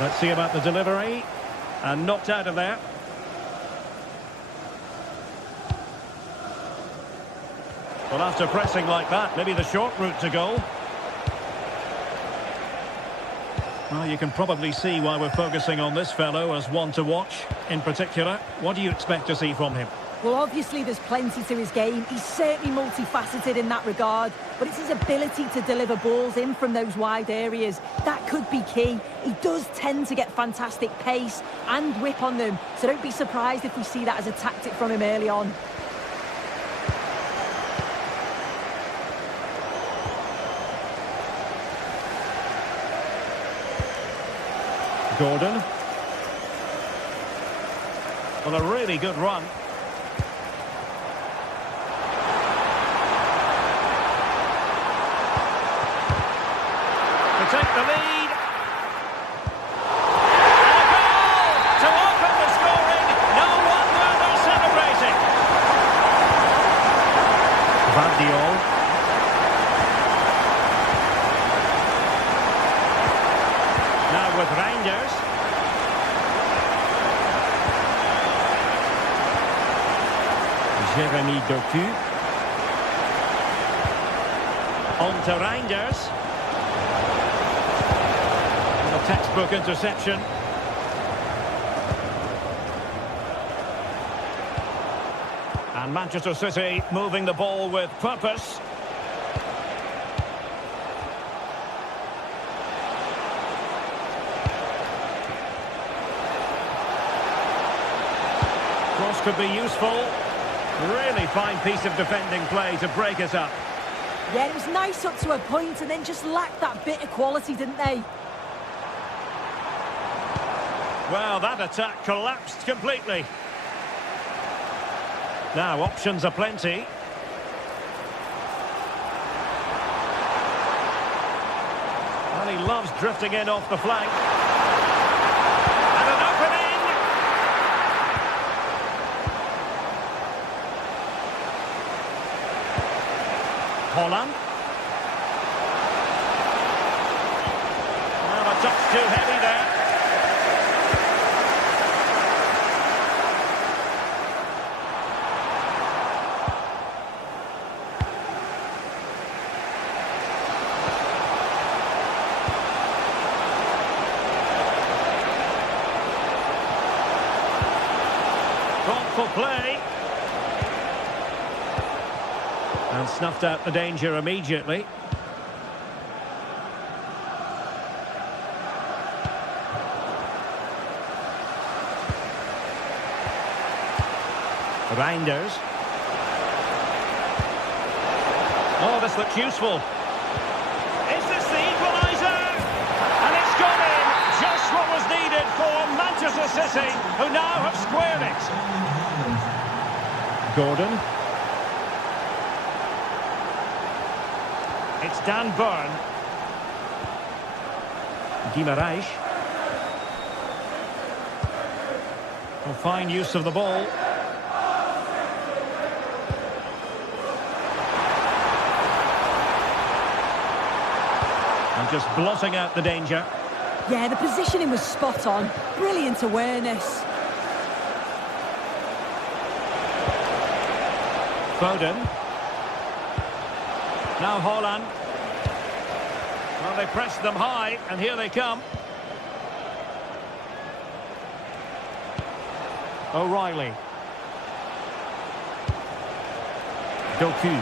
Let's see about the delivery. And knocked out of there. Well, after pressing like that, maybe the short route to goal. Well, you can probably see why we're focusing on this fellow as one to watch. In particular, what do you expect to see from him? Well, obviously there's plenty to his game. He's certainly multifaceted in that regard, but it's his ability to deliver balls in from those wide areas. That could be key. He does tend to get fantastic pace and whip on them, so don't be surprised if we see that as a tactic from him early on. Gordon. Well, a really good run. To take the lead. And a goal to open the scoring. No wonder they're celebrating. Vardiol. Now with Reinders. Jeremy Doku. On to Reinders. And a textbook interception. And Manchester City moving the ball with purpose. Cross could be useful. Really fine piece of defending play to break it up. Yeah, it was nice up to a point and then just lacked that bit of quality, didn't they? Well, that attack collapsed completely. Now, options are plenty. And he loves drifting in off the flank. And an opening! Holland. Well, a touch too heavy there. Thoughtful play. And snuffed out the danger immediately. Reinders. Oh, this looks useful. Is this the equaliser? And it's gone in. Just what was needed for Manchester City, who now have squared it. Gordon. It's Dan Burn. Guimaraes. Well, fine use of the ball. And just blotting out the danger. Yeah, the positioning was spot on. Brilliant awareness. Foden. Now Haaland. Well, they pressed them high, and here they come. O'Reilly. Doku.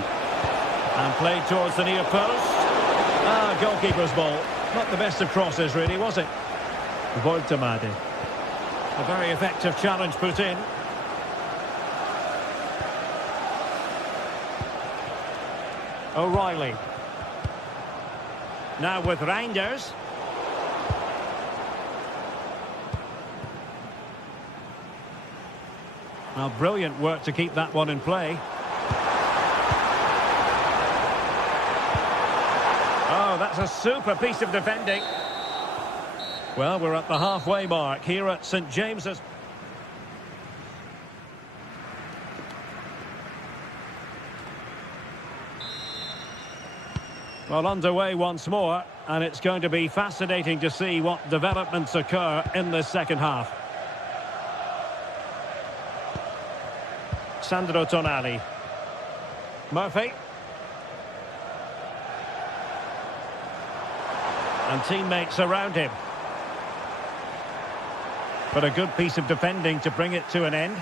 And played towards the near post. Ah, goalkeeper's ball. Not the best of crosses, really, was it? Voltemade. A very effective challenge put in. O'Reilly. Now with Reinders. Well, brilliant work to keep that one in play. Oh, that's a super piece of defending. Well, we're at the halfway mark here at St James's. Well, underway once more, and it's going to be fascinating to see what developments occur in the second half. Sandro Tonali. Murphy. And teammates around him. But a good piece of defending to bring it to an end.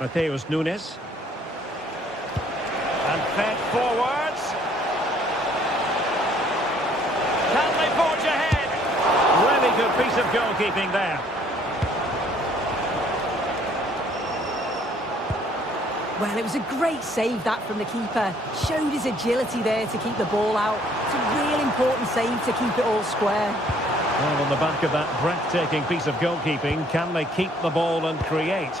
Mateus Nunes. And fed forwards. Can they forge ahead? Really good piece of goalkeeping there. Well, it was a great save, that, from the keeper. Showed his agility there to keep the ball out. It's a real important save to keep it all square. Well, on the back of that breathtaking piece of goalkeeping, can they keep the ball and create?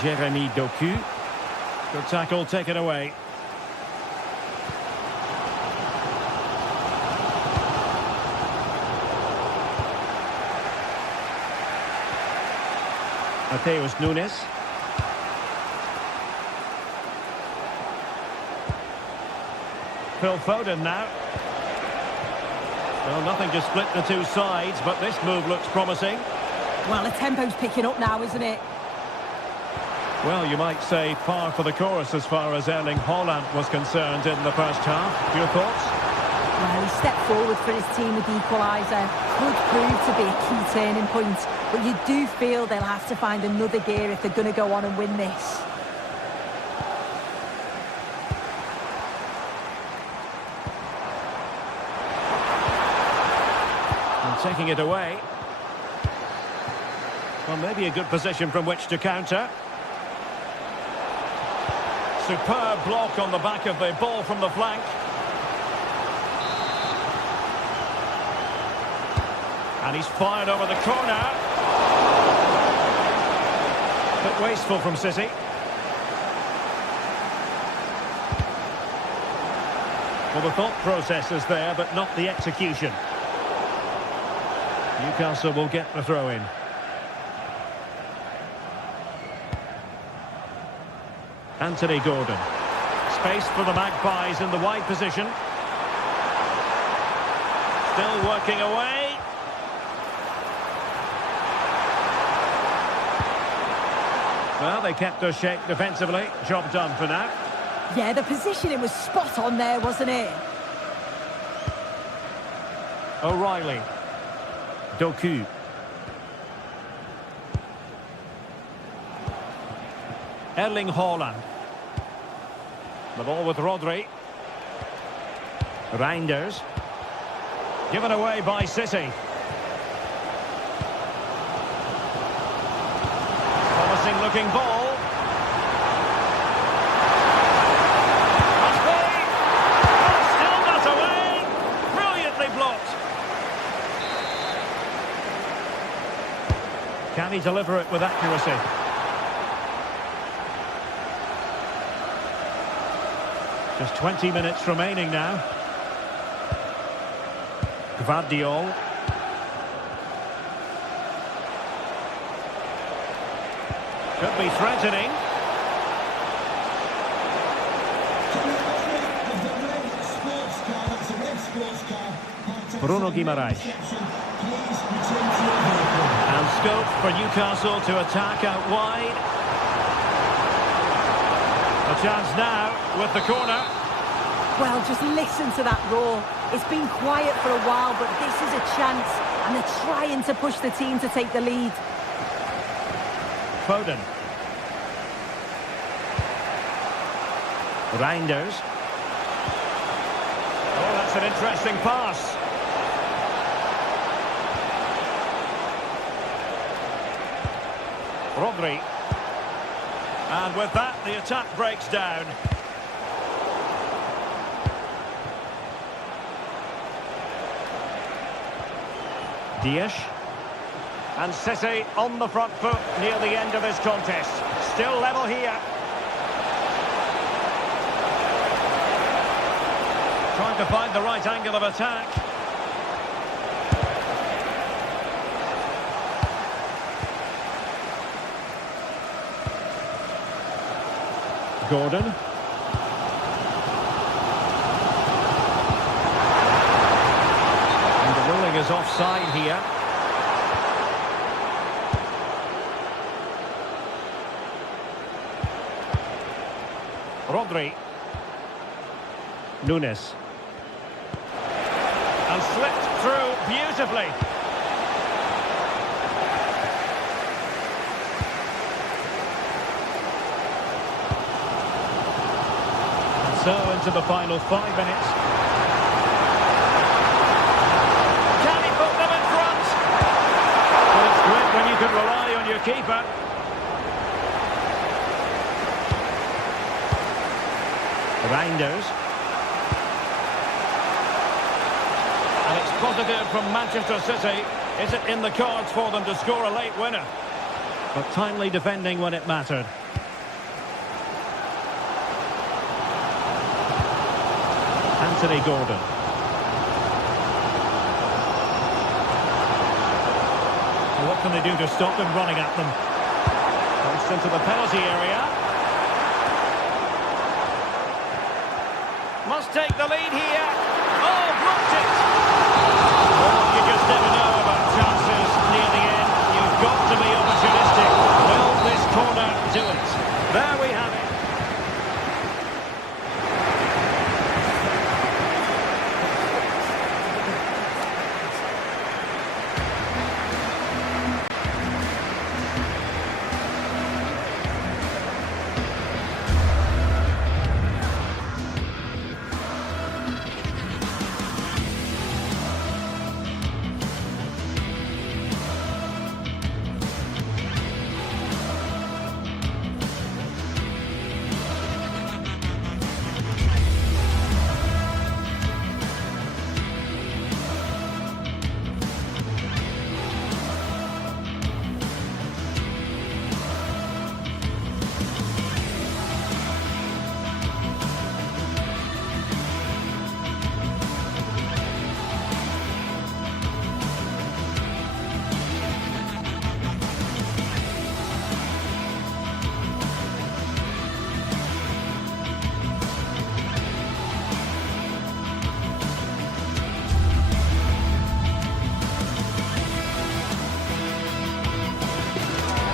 Jeremy Doku. Good tackle taken away. Mateus Nunes. Phil Foden now. Well, nothing to split the two sides, but this move looks promising. Well, the tempo's picking up now, isn't it? Well, you might say par for the course as far as Erling Haaland was concerned in the first half. Your thoughts? Well, he stepped forward for his team with the equaliser. Could prove to be a key turning point. But you do feel they'll have to find another gear if they're going to go on and win this. And taking it away. Well, maybe a good position from which to counter. Superb block on the back of the ball from the flank. And he's fired over the corner. Bit wasteful from City. Well, the thought process is there, but not the execution. Newcastle will get the throw in. Anthony Gordon. Space for the Magpies in the wide position. Still working away. Well, they kept their shape defensively. Job done for now. Yeah, the positioning was spot on there, wasn't it? O'Reilly. Doku. Erling Haaland. The ball with Rodri. Reinders. Given away by City. Promising looking ball. Must be. Oh, still not away. Brilliantly blocked. Can he deliver it with accuracy? Just 20 minutes remaining now. Gvardiol. Could be threatening. sports car. Bruno Guimaraes. Please return to your vehicle. And scope for Newcastle to attack out wide. A chance now with the corner. Well, just listen to that roar. It's been quiet for a while, but this is a chance, and they're trying to push the team to take the lead. Foden. Reinders. Oh, that's an interesting pass. Rodri. And with that, the attack breaks down. Dias. And City on the front foot near the end of this contest. Still level here. Trying to find the right angle of attack. Gordon. And the ruling is offside here. Rodri. Nunes. And slipped through beautifully. And so into the final 5 minutes. Can he put them in front? Well, it's great when you can rely on your keeper. Reinders. And it's positive from Manchester City. Is it in the cards for them to score a late winner? But timely defending when it mattered. Anthony Gordon. So what can they do to stop them running at them? Pushed into the penalty area. Must take the lead here. Oh, blocked it! Well, you just never know about chances near the end. You've got to be opportunistic. Will this corner do it? There we have it.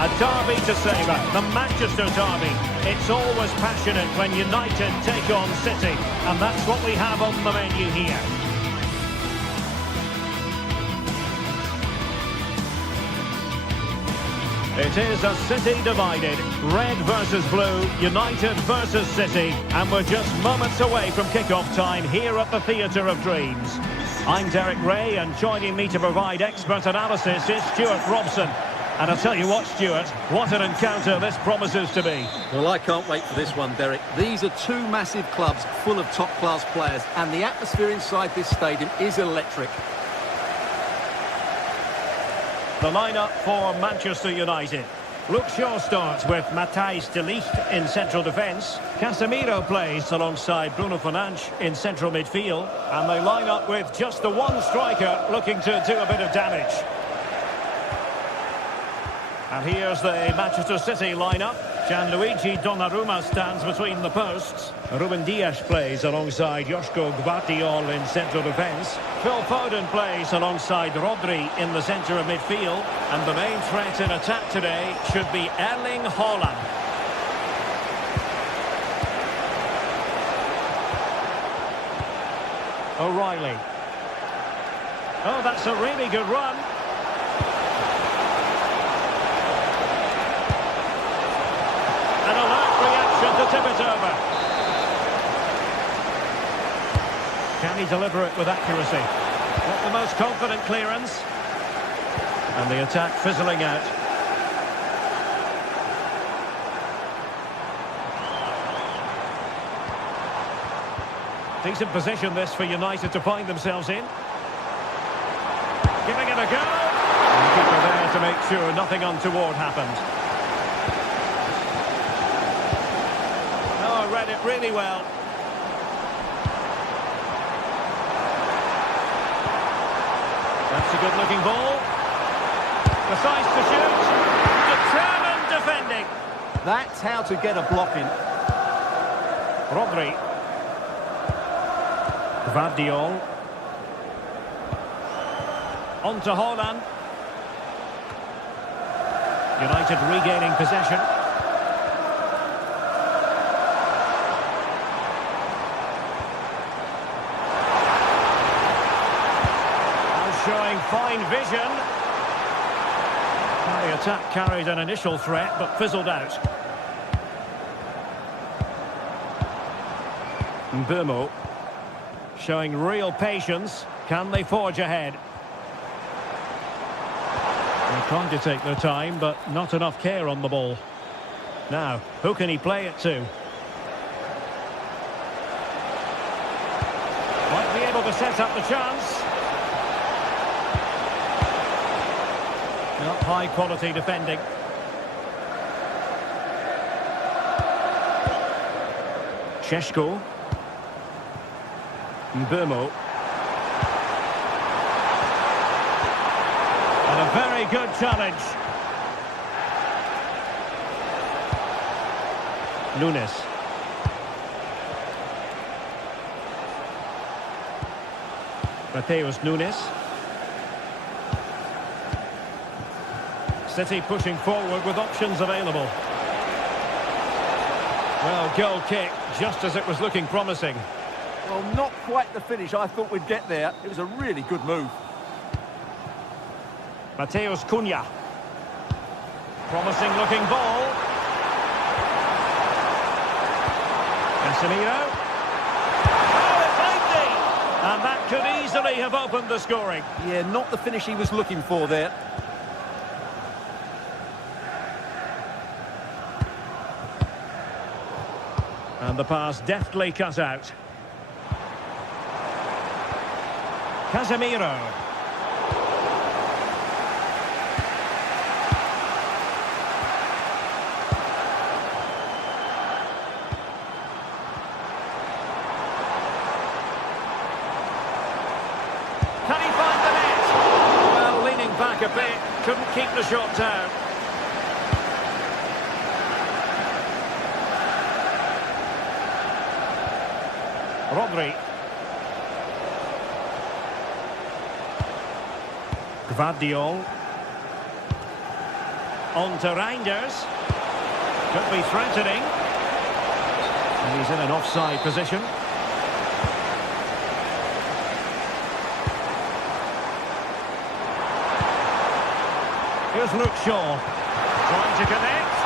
A derby to savour, the Manchester derby. It's always passionate when United take on City, and that's what we have on the menu here. It is a City divided, red versus blue, United versus City, and we're just moments away from kick-off time here at the Theatre of Dreams. I'm Derek Ray, and joining me to provide expert analysis is Stuart Robson. And I'll tell you what, Stuart, what an encounter this promises to be. Well, I can't wait for this one, Derek. These are two massive clubs full of top-class players, and the atmosphere inside this stadium is electric. The lineup for Manchester United. Luke Shaw starts with Matthijs de Ligt in central defence. Casemiro plays alongside Bruno Fernandes in central midfield. And they line up with just the one striker looking to do a bit of damage. And here's the Manchester City lineup. Gianluigi Donnarumma stands between the posts. Ruben Dias plays alongside Joško Gvardiol in central defence. Phil Foden plays alongside Rodri in the centre of midfield. And the main threat in attack today should be Erling Haaland. O'Reilly. Oh, that's a really good run. An alert reaction to tip it over. Can he deliver it with accuracy? Not the most confident clearance. And the attack fizzling out. Decent position this for United to find themselves in. Giving it a go. And the keeper there to make sure nothing untoward happened. Oh, read it really well. That's a good-looking ball. Precise to shoot. Determined defending. That's how to get a block in. Rodri. Gvardiol. On to Haaland. United regaining possession. Now showing fine vision. Well, the attack carried an initial threat but fizzled out. Mbeumo. Showing real patience. Can they forge ahead? They're trying to take their time, but not enough care on the ball. Now, who can he play it to? Might be able to set up the chance. Not high quality defending. Šeško. Mbeumo. And a very good challenge. Nunes. Mateus Nunes. City pushing forward with options available. Well, goal kick, just as it was looking promising. Well, not quite the finish I thought we'd get there. It was a really good move. Mateus Cunha. Promising looking ball. Casemiro. Oh, it might be! And that could easily have opened the scoring. Yeah, not the finish he was looking for there. And the pass deftly cut out. Casemiro. Can he find the net? Well, leaning back a bit, couldn't keep the shot down. Rodri. Gvardiol. On to Reinders. Could be threatening. And he's in an offside position. Here's Luke Shaw. Trying to connect.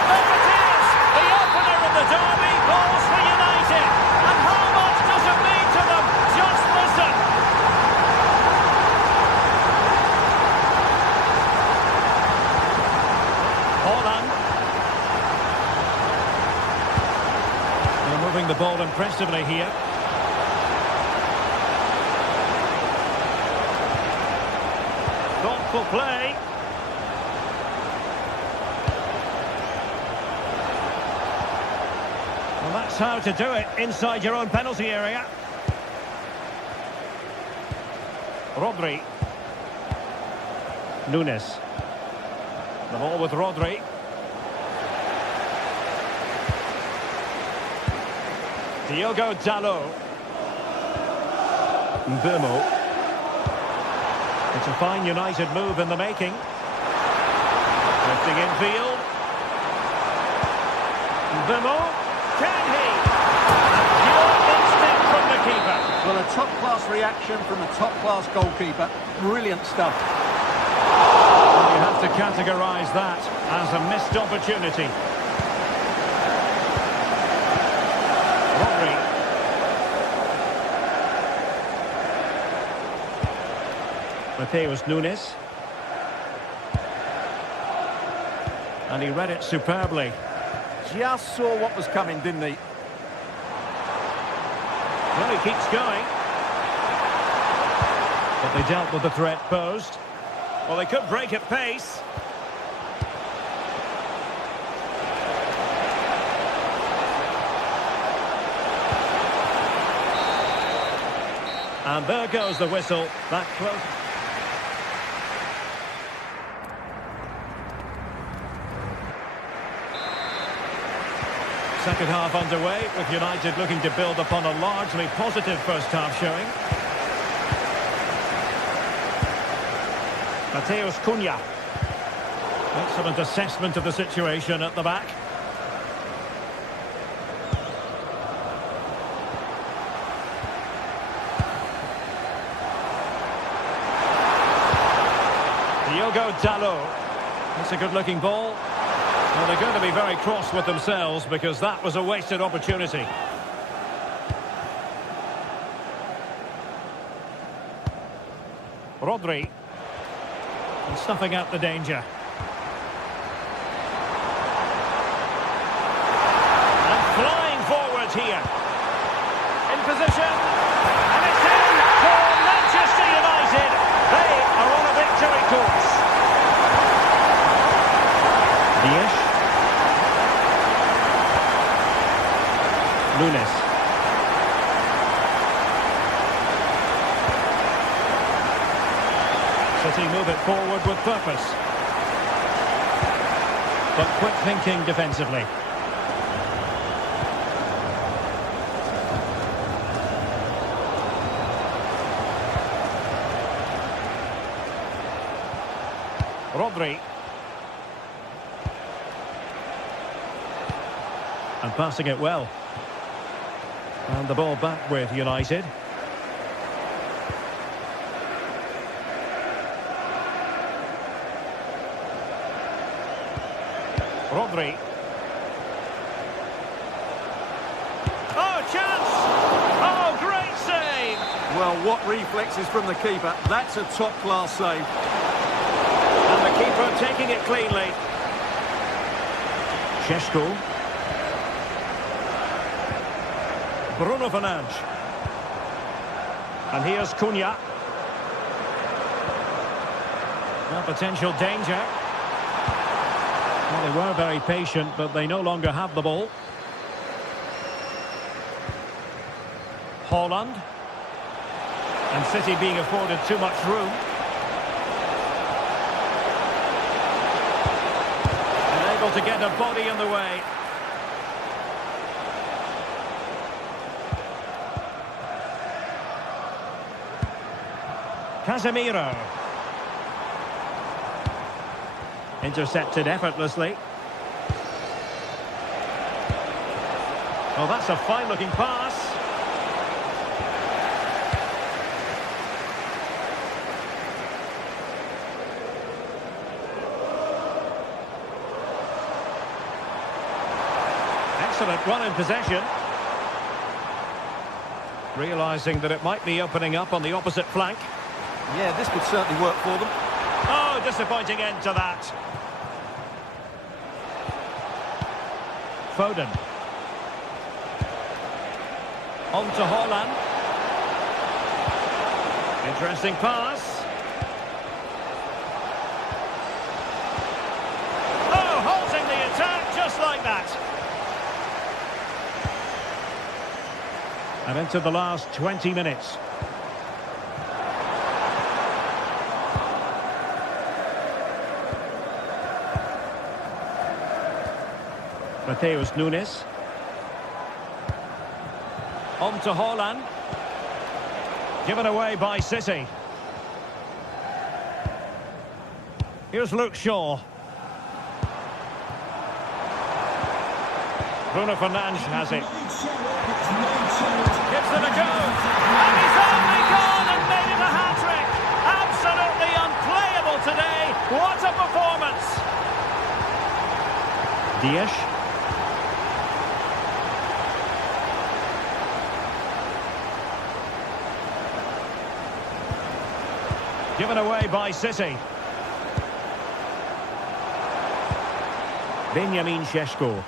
And there it is! The opener of the derby goes for United. And how much does it mean to them? Just listen. Haaland. They're moving the ball impressively here. Thoughtful play. Well, that's how to do it inside your own penalty area. Rodri. Nunes. The ball with Rodri. Diogo Dalot. Mbeumo. It's a fine United move in the making. Lifting infield. Mbeumo. Can he? Pure instinct from the keeper. Well, a top-class reaction from a top-class goalkeeper. Brilliant stuff. You have to categorise that as a missed opportunity. Rodri. Mateus Nunes. And he read it superbly. Just saw what was coming, didn't he? Well, he keeps going. But they dealt with the threat posed. Well, they could break at pace. And there goes the whistle. That close. Second half underway, with United looking to build upon a largely positive first half showing. Mateus Cunha. Excellent assessment of the situation at the back. Diogo Dalot. That's a good-looking ball. Well, they're going to be very cross with themselves because that was a wasted opportunity. Rodri. And snuffing out the danger. And flying forward here. In position. And it's in for Manchester United. They are on a victory course. Dias. Nunes. City move it forward with purpose. But quick thinking defensively. Rodri. And passing it well. And the ball back with United. Rodri. Oh, chance! Oh, great save! Well, what reflexes from the keeper. That's a top-class save. And the keeper taking it cleanly. Šeško. Bruno Fernandes. And here's Cunha. Well, potential danger. Well, they were very patient, but they no longer have the ball. Haaland. And City being afforded too much room. Unable to get a body in the way. Casemiro. Intercepted effortlessly. Oh, that's a fine-looking pass. Excellent run in possession. Realising that it might be opening up on the opposite flank. Yeah, this could certainly work for them. Oh, disappointing end to that. Foden. On to Haaland. Interesting pass. Oh, halting the attack just like that. And into the last 20 minutes. Mateus Nunes. On to Haaland. Given away by City. Here's Luke Shaw. Bruno Fernandes has it. Gives it a go. And he's only gone and made it a hat-trick. Absolutely unplayable today. What a performance. Dias. Given away by City. Benjamin Šeško.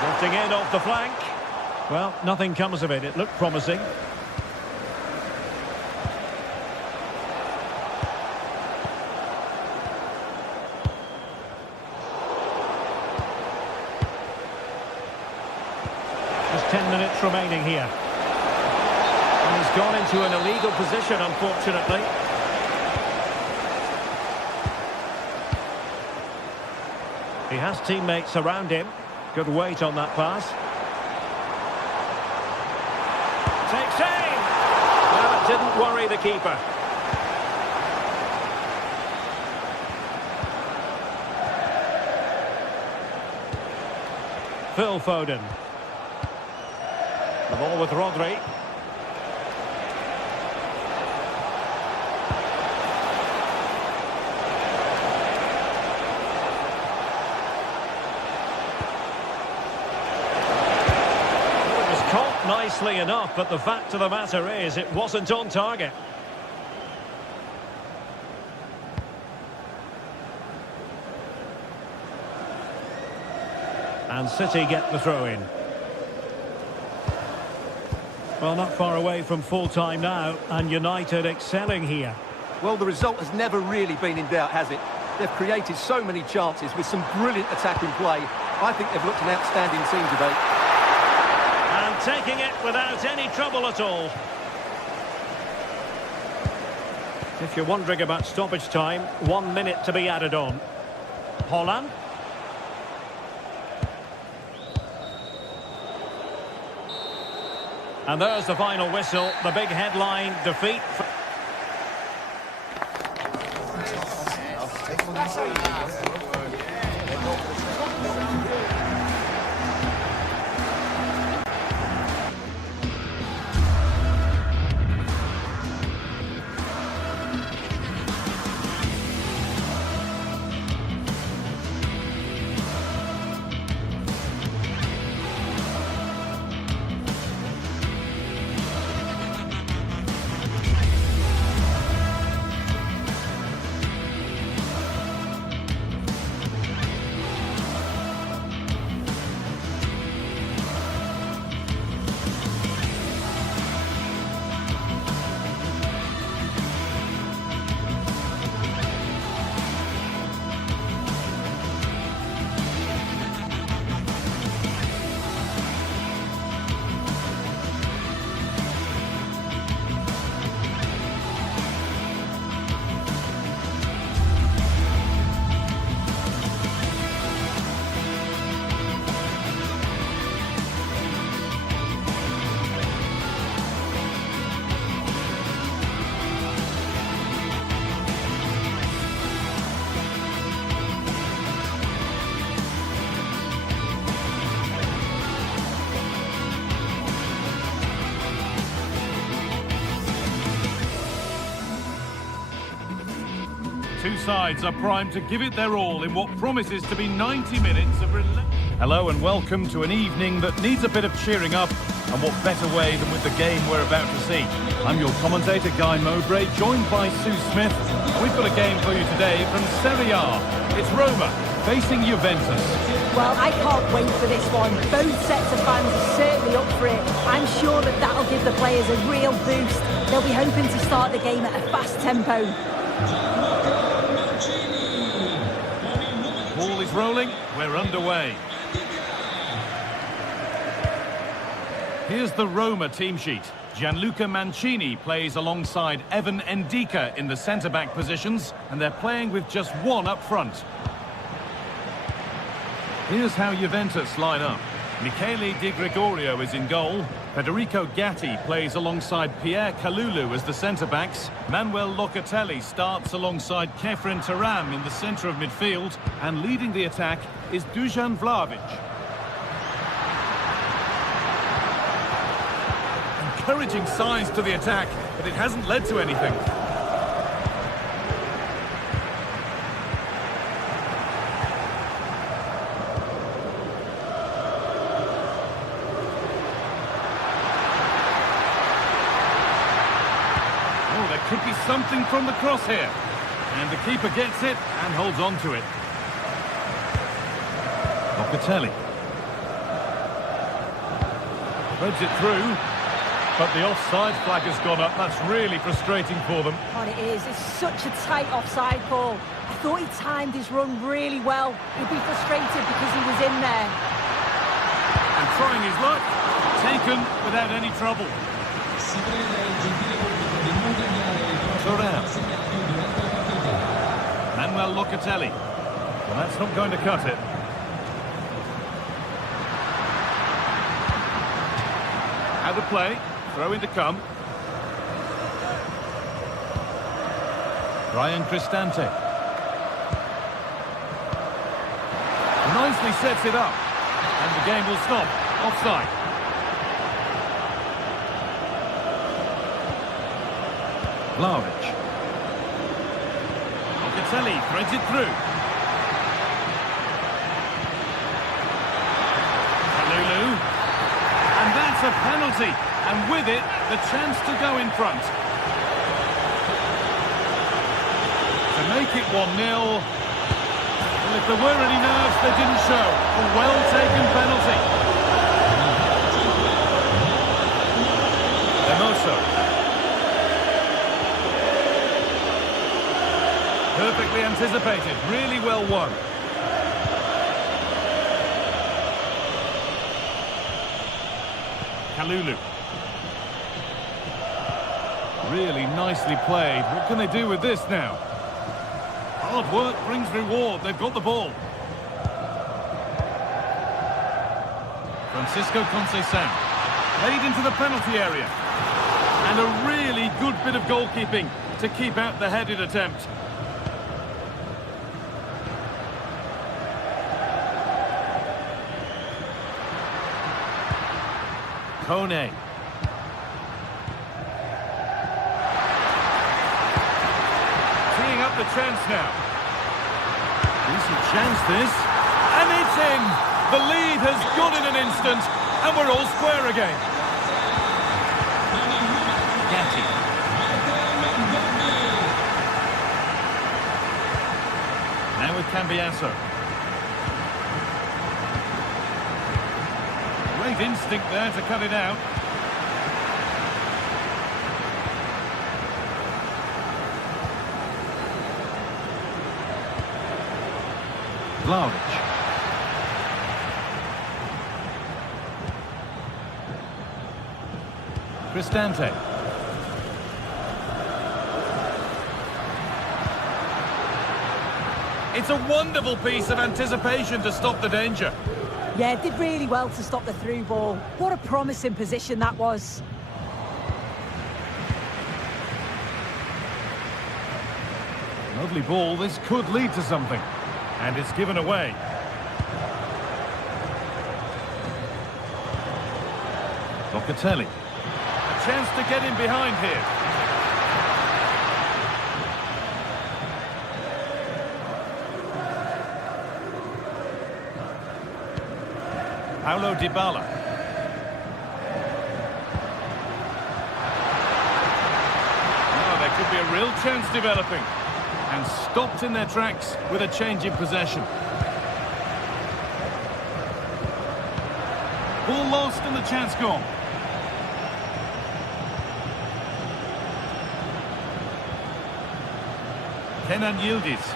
Drifting in off the flank. Well, nothing comes of it. It looked promising. Just 10 minutes remaining here. And he's gone into an illegal position, unfortunately. He has teammates around him. Good weight on that pass. Takes aim! Well, it didn't worry the keeper. Phil Foden. The ball with Rodri. Nicely enough, but the fact of the matter is it wasn't on target. And City get the throw in. Well, not far away from full time now, and United excelling here. Well, the result has never really been in doubt, has it? They've created so many chances with some brilliant attacking play. I think they've looked an outstanding team today. Taking it without any trouble at all. If you're wondering about stoppage time, 1 minute to be added on. Haaland. And there's the final whistle. The big headline, defeat. Two sides are primed to give it their all in what promises to be 90 minutes of Hello and welcome to an evening that needs a bit of cheering up, and what better way than with the game we're about to see. I'm your commentator, Guy Mowbray, joined by Sue Smith. We've got a game for you today from Serie A. It's Roma facing Juventus. Well, I can't wait for this one. Both sets of fans are certainly up for it. I'm sure that that'll give the players a real boost. They'll be hoping to start the game at a fast tempo. Ball is rolling, we're underway. Here's the Roma team sheet. Gianluca Mancini plays alongside Evan Ndika in the centre-back positions, and they're playing with just one up front. Here's how Juventus line up. Michele Di Gregorio is in goal. Federico Gatti plays alongside Pierre Kalulu as the centre-backs. Manuel Locatelli starts alongside Kefren Turam in the centre of midfield. And leading the attack is Dusan Vlahovic. Encouraging signs to the attack, but it hasn't led to anything. Could be something from the cross here. And the keeper gets it and holds on to it. Locatelli. Threads it through. But the offside flag has gone up. That's really frustrating for them. And it is. It's such a tight offside call. I thought he timed his run really well. He'd be frustrated because he was in there. And trying his luck. Taken without any trouble. Manuel Locatelli. Well, that's not going to cut it. Out of play. Throw in to come. Ryan Cristante. Nicely sets it up. And the game will stop. Offside. Vlahovic. Locatelli threads it through. Kalulu. And that's a penalty. And with it, the chance to go in front. To make it 1-0. Well, if there were any nerves, they didn't show. A well-taken penalty. Hermoso. Perfectly anticipated, really well won. Kalulu. Really nicely played. What can they do with this now? Hard work brings reward. They've got the ball. Francisco Conceição. Played into the penalty area. And a really good bit of goalkeeping to keep out the headed attempt. Kone. Teeing up the chance now. Decent chance this. And it's in! The lead has gone in an instant, and we're all square again. Gatti. Now with Cambiasso. Great instinct there to cut it out. Vlahovic. Cristante. It's a wonderful piece of anticipation to stop the danger. Yeah, did really well to stop the through ball. What a promising position that was. Lovely ball. This could lead to something. And it's given away. Locatelli. A chance to get in behind here. Paulo Dybala. Oh, there could be a real chance developing. And stopped in their tracks with a change in possession. Ball lost and the chance gone. Kenan Yildiz.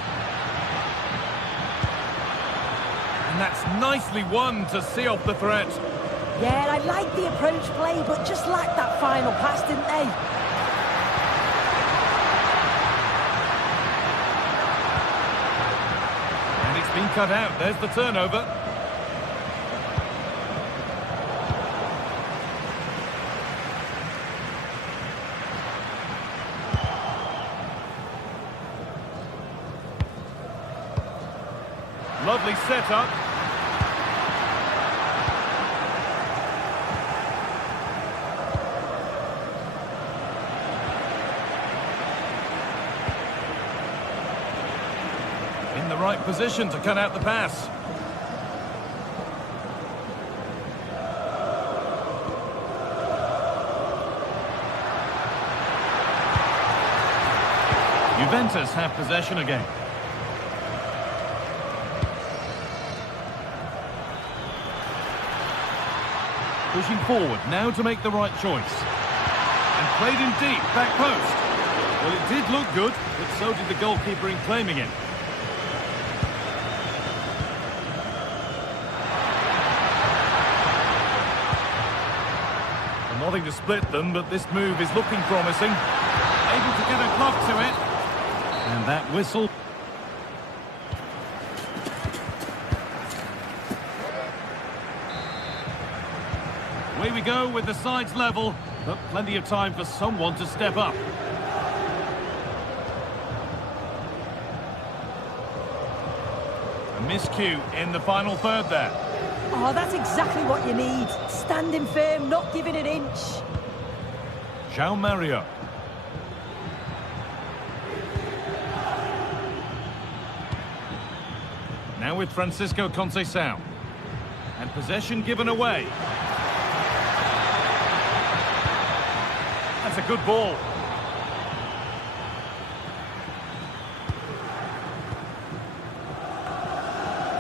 And that's nicely won to see off the threat. Yeah, I like the approach play, but just lacked that final pass, didn't they? And it's been cut out. There's the turnover. Lovely setup. In the right position to cut out the pass. Juventus have possession again. Pushing forward, now to make the right choice. And played in deep, back post. Well, it did look good, but so did the goalkeeper in claiming it. And nothing to split them, but this move is looking promising. Able to get a glove to it. And that whistle. Away we go with the sides level, but plenty of time for someone to step up. A miscue in the final third there. Oh, that's exactly what you need. Standing firm, not giving an inch. João Mario. Now with Francisco Conceição. And possession given away. That's a good ball.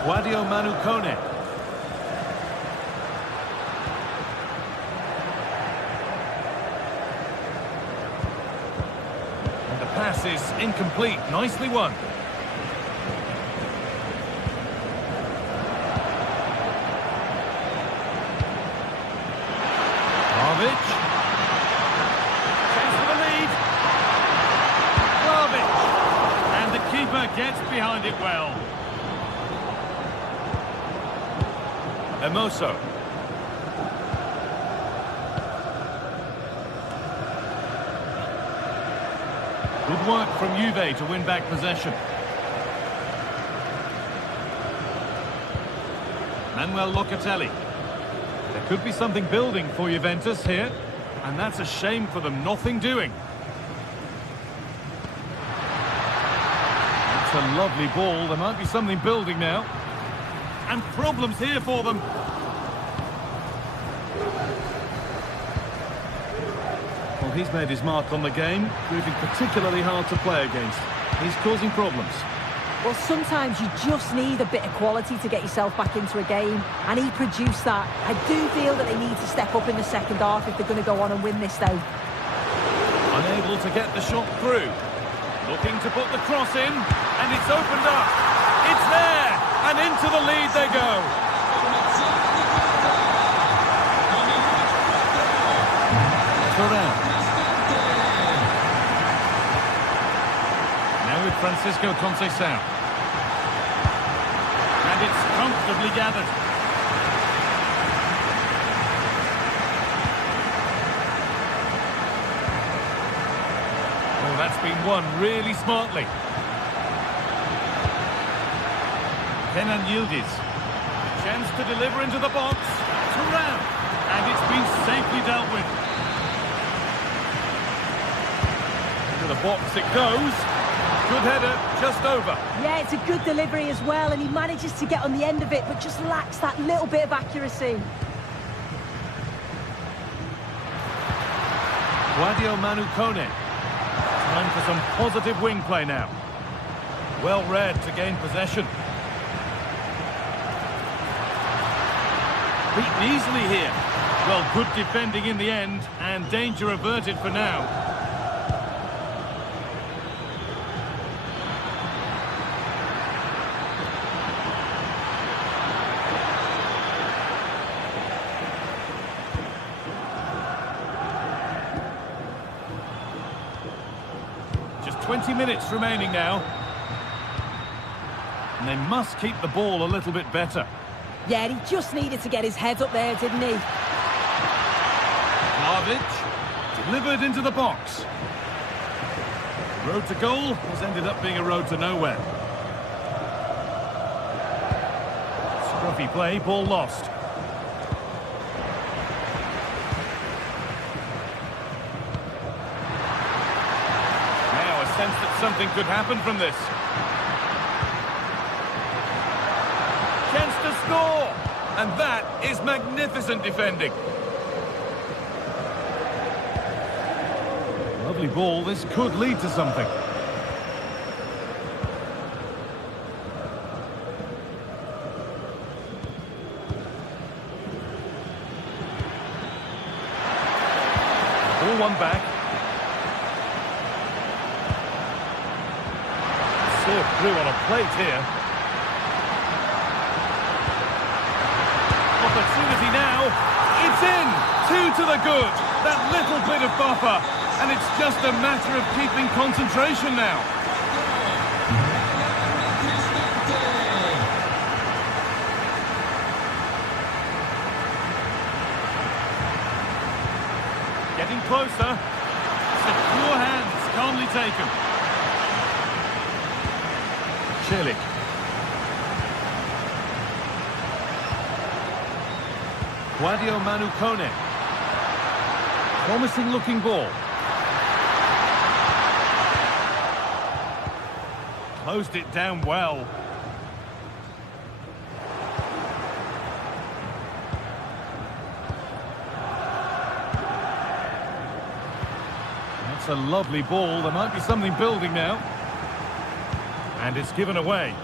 Guadio Manu Kone. And the pass is incomplete. Nicely won. Gets behind it well. Hermoso. Good work from Juve to win back possession. Manuel Locatelli. There could be something building for Juventus here, and that's a shame for them. Nothing doing. It's a lovely ball. There might be something building now. And problems here for them. Well, he's made his mark on the game, proving particularly hard to play against. He's causing problems. Well, sometimes you just need a bit of quality to get yourself back into a game, and he produced that. I do feel that they need to step up in the second half if they're going to go on and win this, though. Unable to get the shot through. Looking to put the cross in, and it's opened up. It's there, and into the lead they go. Thuram. Now with Francisco Conceição. And it's comfortably gathered. That's been won really smartly. Kenan Yildiz. Chance to deliver into the box. Thuram. And it's been safely dealt with. To the box it goes. Good header, just over. Yeah, it's a good delivery as well, and he manages to get on the end of it, but just lacks that little bit of accuracy. Guadio Manu Kone. Time for some positive wing play now. Well read to gain possession. Beaten easily here. Well, good defending in the end, and danger averted for now. 20 minutes remaining now. And they must keep the ball a little bit better. Yeah, he just needed to get his head up there, didn't he? Vlahovic, delivered into the box. The road to goal has ended up being a road to nowhere. Scruffy play, ball lost. Now a sense that something could happen from this. Chance to score! And that is magnificent defending. Lovely ball, this could lead to something. Ball one back. Served through on a plate here. Opportunity now. It's in! 2 to the good. That little bit of buffer. And it's just a matter of keeping concentration now. Getting closer. Secure hands, calmly taken. Celik. Guadio Manucone. Promising looking ball. Closed it down well. That's a lovely ball. There might be something building now. And it's given away.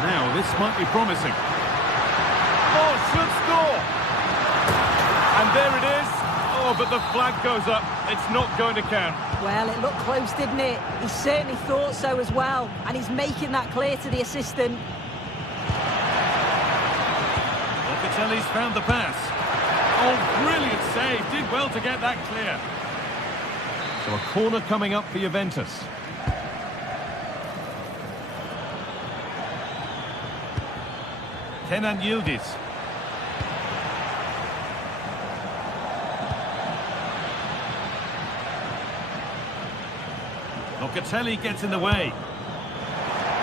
Now, this might be promising. Oh, should score! And there it is. Oh, but the flag goes up. It's not going to count. Well, it looked close, didn't it? He certainly thought so as well. And he's making that clear to the assistant. Locatelli's found the pass. Oh, brilliant save. Did well to get that clear. So a corner coming up for Juventus. Kenan Yildiz. Locatelli gets in the way.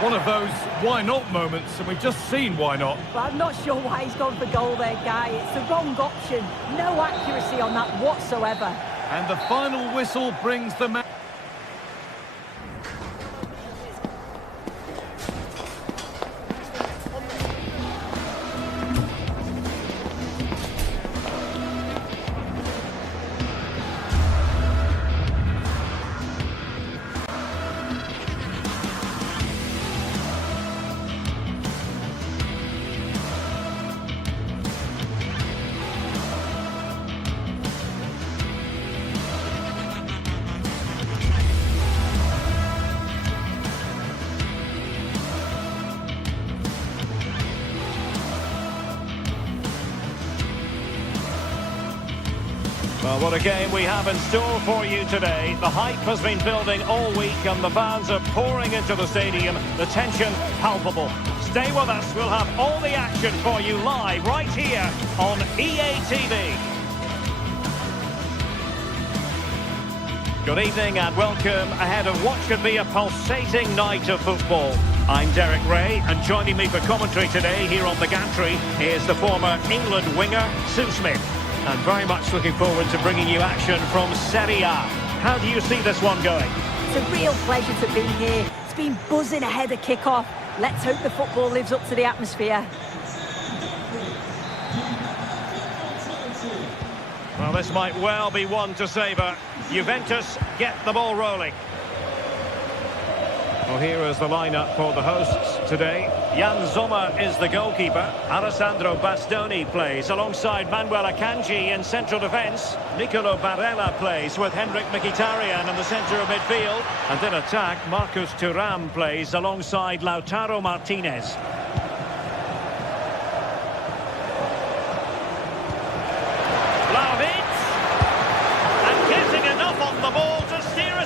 One of those why not moments, and we've just seen why not. But I'm not sure why he's gone for goal there, Guy. It's the wrong option. No accuracy on that whatsoever. And the final whistle brings the match. Well, what a game we have in store for you today. The hype has been building all week and the fans are pouring into the stadium. The tension palpable. Stay with us. We'll have all the action for you live right here on EA TV. Good evening and welcome ahead of what should be a pulsating night of football. I'm Derek Ray, and joining me for commentary today here on the gantry is the former England winger, Sue Smith. And very much looking forward to bringing you action from Serie A. How do you see this one going? It's a real pleasure to be here. It's been buzzing ahead of kick-off. Let's hope the football lives up to the atmosphere. Well, this might well be one to savour. Juventus get the ball rolling. Well, here is the lineup for the hosts today. Jan Sommer is the goalkeeper. Alessandro Bastoni plays alongside Manuel Akanji in central defence. Nicolo Barella plays with Henrik Mkhitaryan in the centre of midfield. And in attack, Marcus Thuram plays alongside Lautaro Martinez. Vlahovic! And getting enough on the ball to steer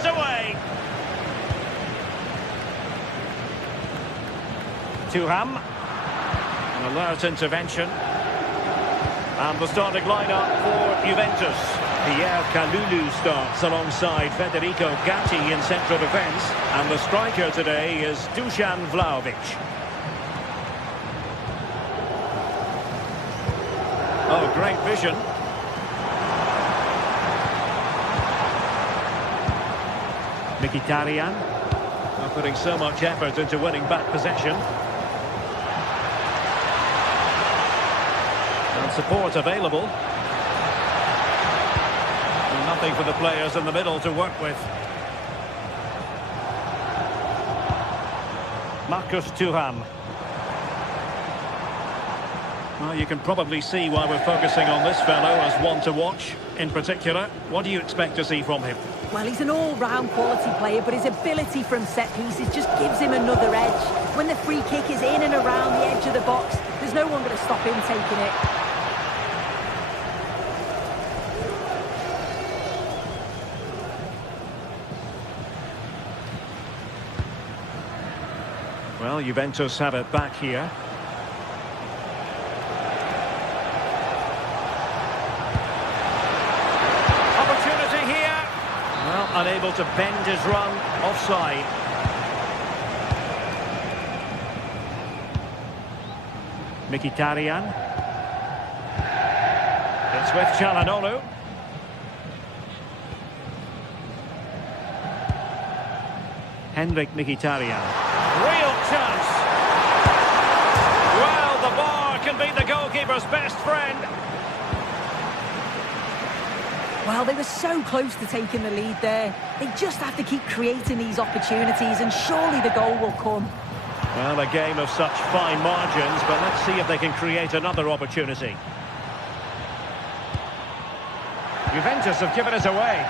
Thuram. An alert intervention. And the starting lineup for Juventus. Pierre Kalulu starts alongside Federico Gatti in central defence. And the striker today is Dusan Vlahovic. Oh, great vision. Mkhitaryan. Putting so much effort into winning back possession. And support available. And nothing for the players in the middle to work with. Marcus Thuram. Well, you can probably see why we're focusing on this fellow as one to watch. In particular, what do you expect to see from him? Well, he's an all-round quality player, but his ability from set pieces just gives him another edge. When the free kick is in and around the edge of the box, there's no one going to stop him taking it. Well, Juventus have it back here. Unable to bend his run, offside. Mkhitaryan. It's with Çalhanoğlu. Henrik Mkhitaryan. Real chance. Well, the bar can be the goalkeeper's best friend. Well, they were so close to taking the lead there. They just have to keep creating these opportunities and surely the goal will come. Well, a game of such fine margins, but let's see if they can create another opportunity. Juventus have given us away.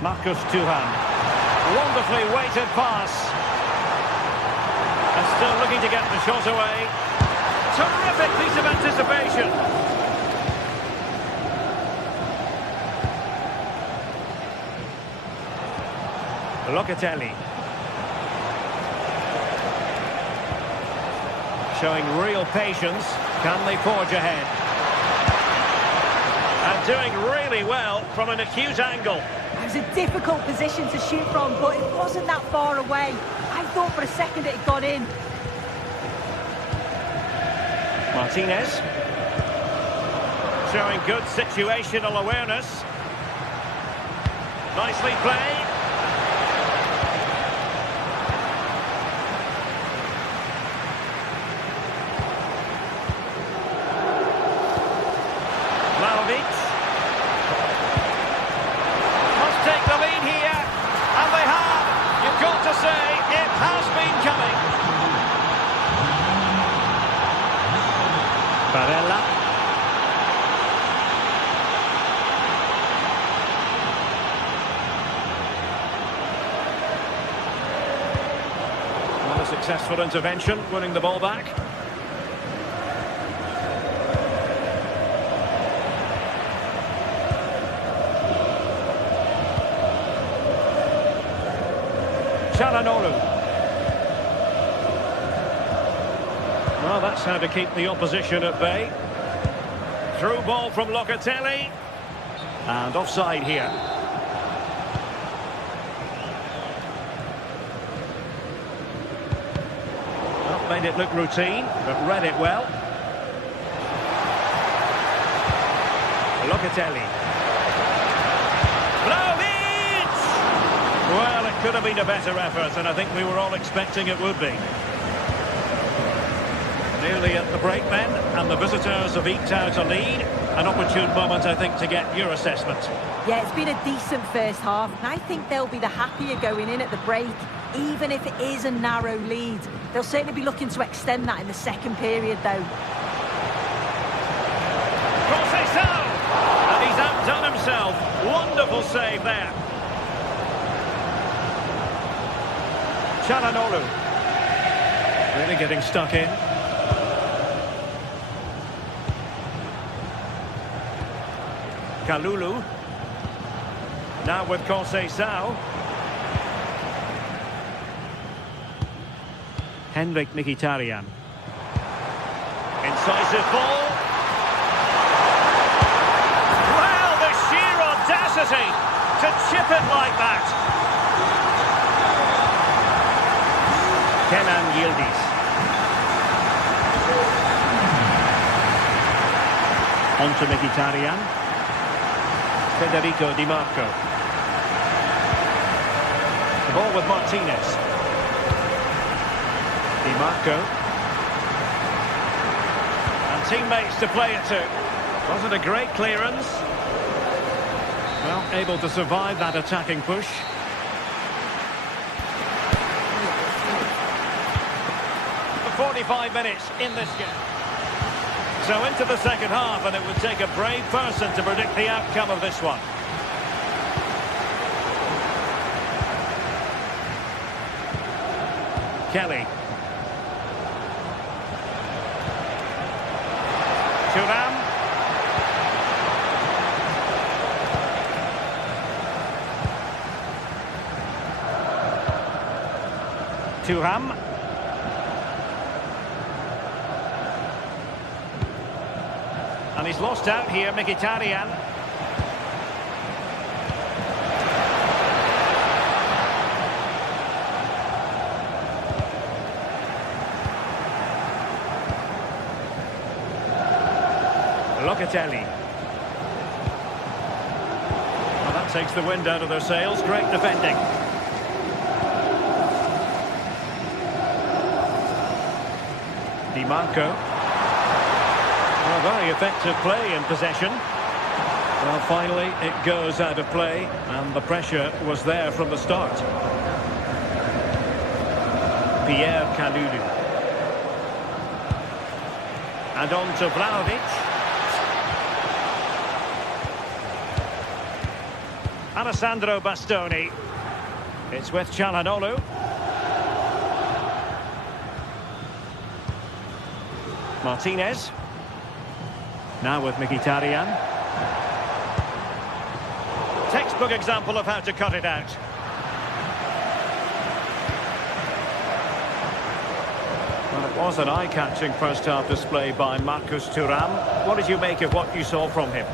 Marcus Thuram. Wonderfully weighted pass. And still looking to get the shot away. Terrific piece of anticipation. Locatelli. Showing real patience. Can they forge ahead? And doing really well from an acute angle. It was a difficult position to shoot from, but it wasn't that far away. I thought for a second it had gone in. Martinez. Showing good situational awareness. Nicely played. Vlahovic. Must take the lead here. And they have. You've got to say, it has been coming. Barella. Well, a successful intervention, winning the ball back. Çalhanoğlu. Well, that's how to keep the opposition at bay. Through ball from Locatelli. And offside here. Well, made it look routine, but read it well. Locatelli. Vlahovic! Well, it could have been a better effort, and I think we were all expecting it would be. Nearly at the break then, and the visitors have eked out a lead. An opportune moment, I think, to get your assessment. Yeah, it's been a decent first half, and I think they'll be the happier going in at the break, even if it is a narrow lead. They'll certainly be looking to extend that in the second period, though. Conceição! And he's outdone himself. Wonderful save there. Çalhanoğlu. Really getting stuck in. Kalulu. Now with Conceição. Henrik Mkhitaryan. Incisive ball. Well, the sheer audacity to chip it like that. Kenan Yildiz. On to Mkhitaryan. Federico Di Marco. The ball with Martinez. Di Marco. And teammates to play it to. Wasn't a great clearance. Well, able to survive that attacking push. For 45 minutes in this game. So into the second half, and it would take a brave person to predict the outcome of this one. Kelly. Thuram. Thuram. And he's lost out here, Mkhitaryan. Locatelli. Well, that takes the wind out of their sails. Great defending. Di Marco. Well, very effective play in possession. Well, finally, it goes out of play, and the pressure was there from the start. Pierre Kalulu. And on to Vlahovic. Alessandro Bastoni. It's with Çalhanoğlu. Martinez. Now with Mkhitaryan. Textbook example of how to cut it out. Well, it was an eye-catching first-half display by Marcus Thuram. What did you make of what you saw from him?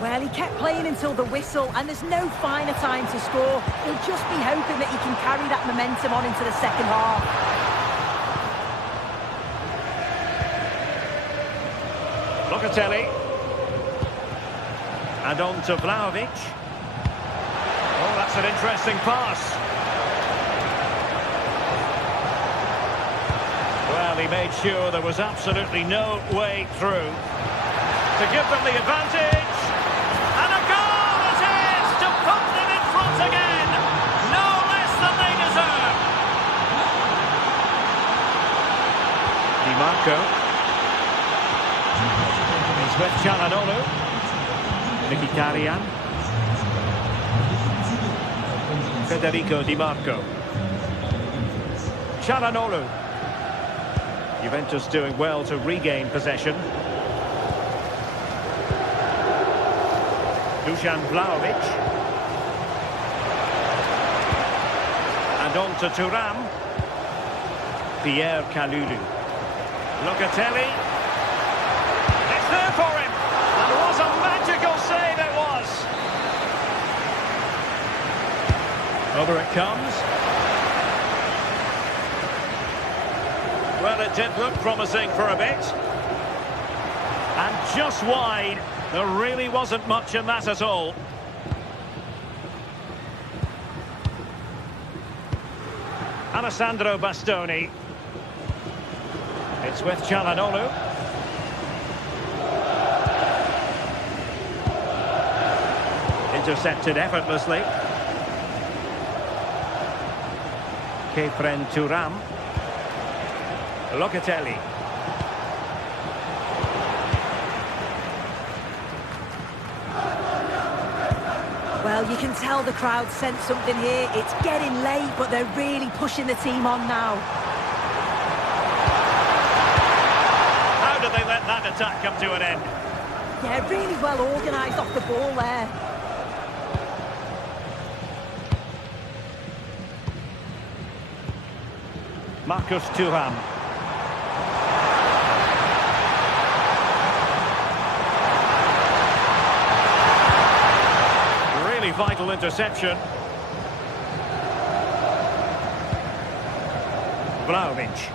Well, he kept playing until the whistle, and there's no finer time to score. He'll just be hoping that he can carry that momentum on into the second half. Locatelli. And on to Vlahovic. Oh, that's an interesting pass. Well, he made sure there was absolutely no way through. To give them the advantage. And a goal it is to put them in front again. No less than they deserve. Di Marco. He's with Çalhanoğlu. Mkhitaryan. Federico Di Marco. Çalhanoğlu. Juventus doing well to regain possession. Dusan Vlahovic. And on to Thuram. Pierre Kalulu. Locatelli. It's there for him. And what a magical save it was. Over it comes. Well, it did look promising for a bit. And just wide. There really wasn't much in that at all. Alessandro Bastoni. It's with Çalhanoğlu. Intercepted effortlessly. Kefren Thuram. Locatelli. Well, you can tell the crowd sense something here. It's getting late, but they're really pushing the team on now. How did they let that attack come to an end? Yeah, really well organised off the ball there. Marcus Thuram. Really vital interception. Vlahovic.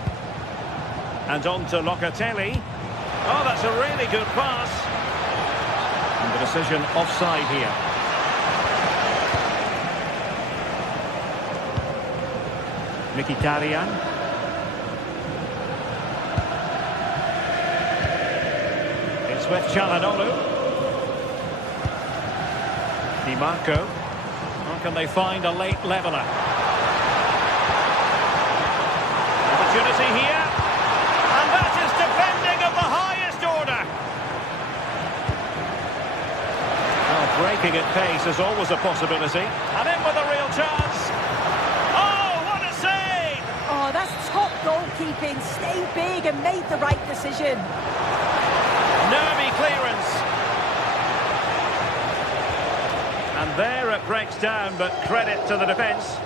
And on to Locatelli. Oh, that's a really good pass. And the decision offside here. Mkhitaryan. It's with Çalhanoğlu. Di Marco. How can they find a late leveller? Opportunity here. And that is defending of the highest order. Well, breaking at pace is always a possibility. And in with a real chance. Oh, what a save! Oh, that's top goalkeeping. Stayed big and made the right decision. Nervy clearance. And there it breaks down, but credit to the defence.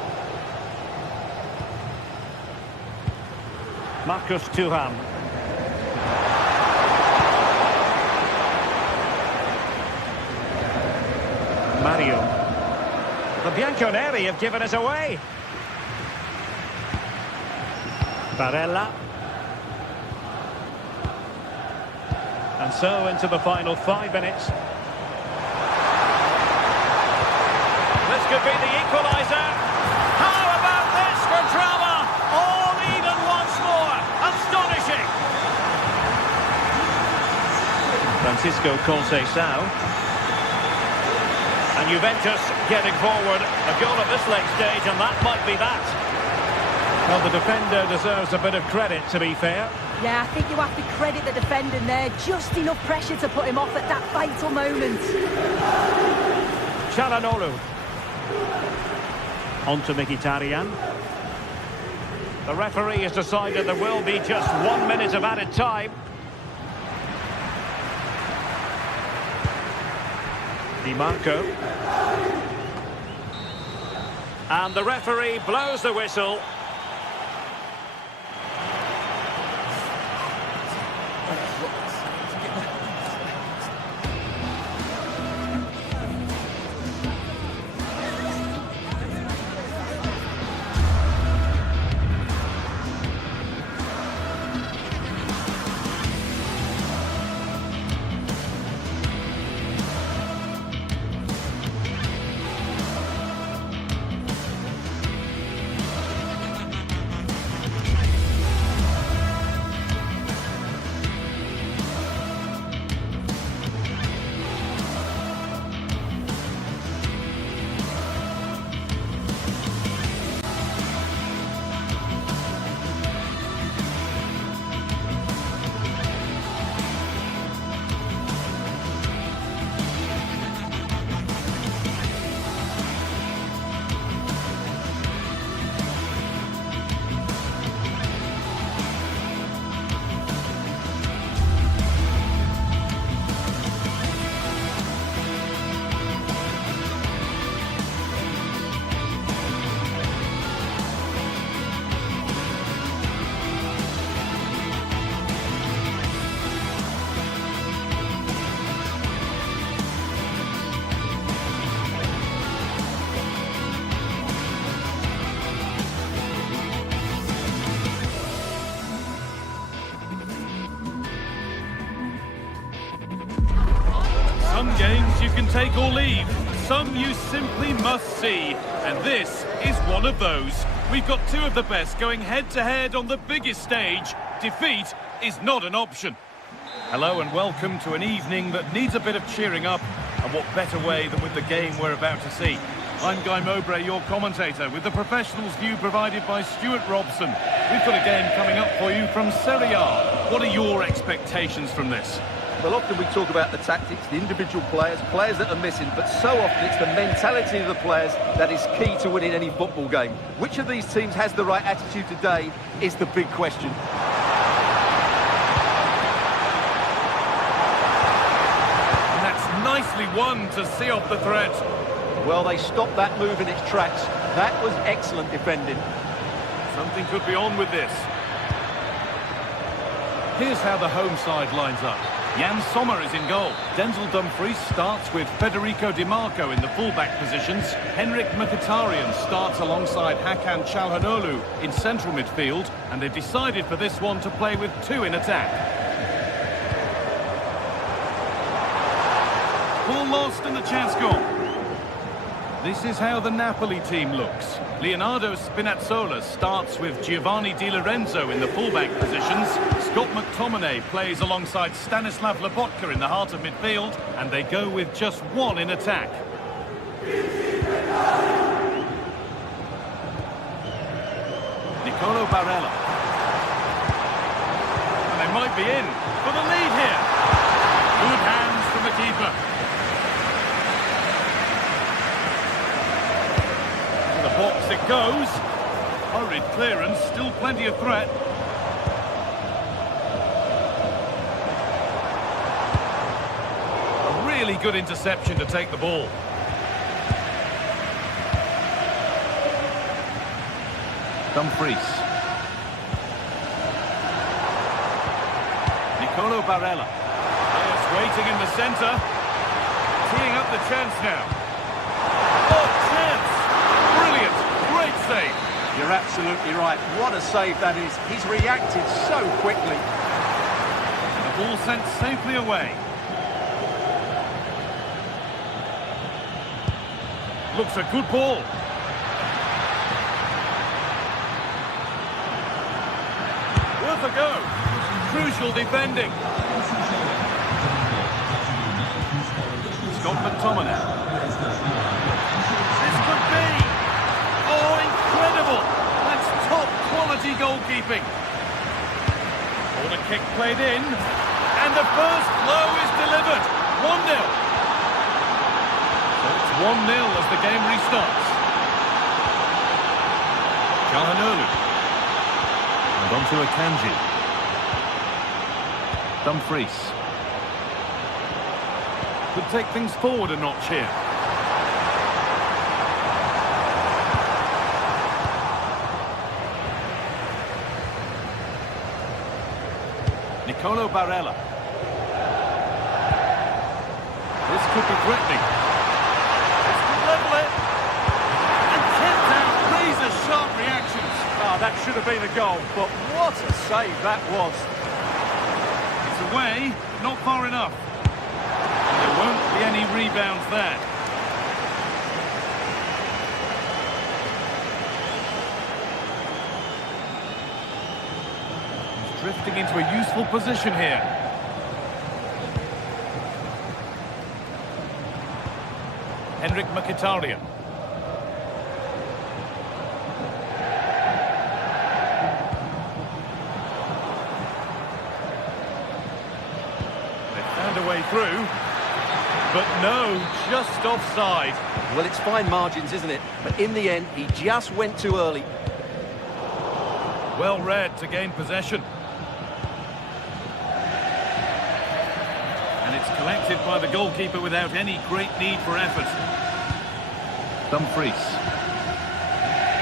Marcus Thuram. Mario. The Bianconeri have given us away. Barella. And so into the final 5 minutes. This could be the equaliser. How about this for drama? All even once more. Astonishing. Francisco Conceição. And Juventus getting forward. A goal at this late stage, and that might be that. Well, the defender deserves a bit of credit, to be fair. Yeah, I think you have to credit the defending there. Just enough pressure to put him off at that vital moment. Çalhanoğlu. On to Mkhitaryan. The referee has decided there will be just 1 minute of added time. Di Marco. And the referee blows the whistle. Some games you can take or leave, some you simply must see, and this is one of those. We've got two of the best going head-to-head on the biggest stage. Defeat is not an option. Hello and welcome to an evening that needs a bit of cheering up, and what better way than with the game we're about to see. I'm Guy Mowbray, your commentator, with the professional's view provided by Stuart Robson. We've got a game coming up for you from Serie A. What are your expectations from this? Well, often we talk about the tactics, the individual players that are missing, but so often it's the mentality of the players that is key to winning any football game. Which of these teams has the right attitude today is the big question. And that's nicely won to see off the threat. Well, they stopped that move in its tracks. That was excellent defending. Something could be on with this. Here's how the home side lines up. Jan Sommer is in goal. Denzel Dumfries starts with Federico Di Marco in the full-back positions. Henrik Mkhitaryan starts alongside Hakan Çalhanoğlu in central midfield. And they've decided for this one to play with two in attack. Ball lost and the chance gone. This is how the Napoli team looks. Leonardo Spinazzola starts with Giovanni Di Lorenzo in the fullback positions. Scott McTominay plays alongside Stanislav Lobotka in the heart of midfield, and they go with just one in attack. Nicolo Barella. And they might be in for the lead here. Good hands from the keeper. Box it goes. Hurried clearance, still plenty of threat. A really good interception to take the ball. Dumfries. Nicolo Barella. Players waiting in the centre. Teeing up the chance now. Oh, chance! Brilliant! Great save! You're absolutely right. What a save that is. He's reacted so quickly. And the ball sent safely away. Looks a good ball. Worth a go. Crucial defending. Scott McTominay. This could be. Oh, incredible! That's top quality goalkeeping. Corner kick played in, and the first blow is delivered. 1-0. So it's 1-0 as the game restarts. Çalhanoğlu. And on to Akanji. Dumfries. Could take things forward a notch here. Nicolo Barella. This could be threatening. This could level it. And kept out. These are sharp reactions. Oh, that should have been a goal, but what a save that was. It's away, but not far enough. And there won't be any rebounds there. Drifting into a useful position here. Henrik Mkhitaryan. They found a way through, but no, just offside. Well, it's fine margins, isn't it? But in the end, he just went too early. Well read to gain possession. And it's collected by the goalkeeper without any great need for effort. Dumfries.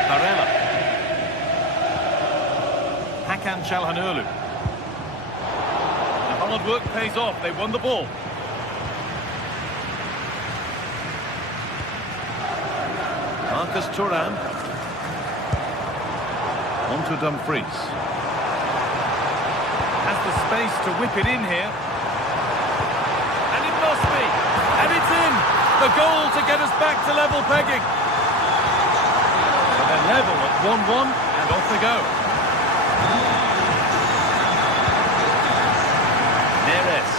Barella. Hakan Çalhanoğlu. The hard work pays off. They won the ball. Marcus Thuram. On to Dumfries. Has the space to whip it in here. And it must be. And it's in. The goal to get us back to level pegging. And they're level at 1-1 and off they go. Neres.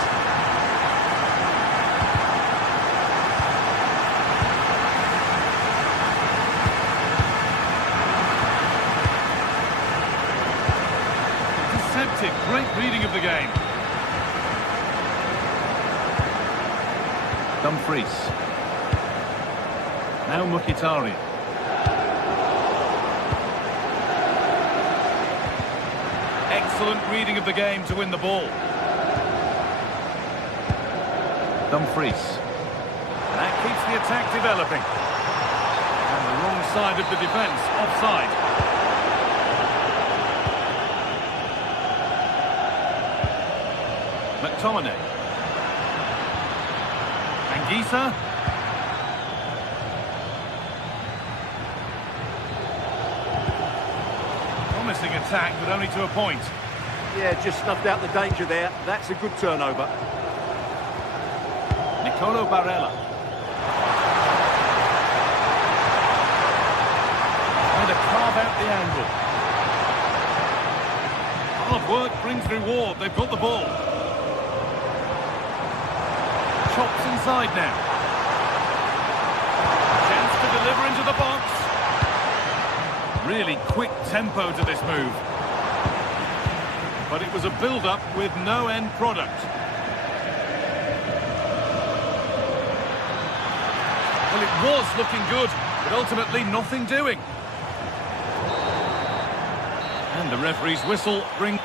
Deceptive, great reading of the game. Dumfries. Now Mkhitaryan. Excellent reading of the game to win the ball. Dumfries. That keeps the attack developing. And the wrong side of the defence, offside. McTominay. Anguissa. Promising attack, but only to a point. Yeah, just snuffed out the danger there. That's a good turnover. Nicolo Barella. Trying to carve out the angle. Hard work brings reward. They've got the ball. Chops inside now. Chance to deliver into the box. Really quick tempo to this move. But it was a build-up with no end product. Well, it was looking good, but ultimately nothing doing. And the referee's whistle brings...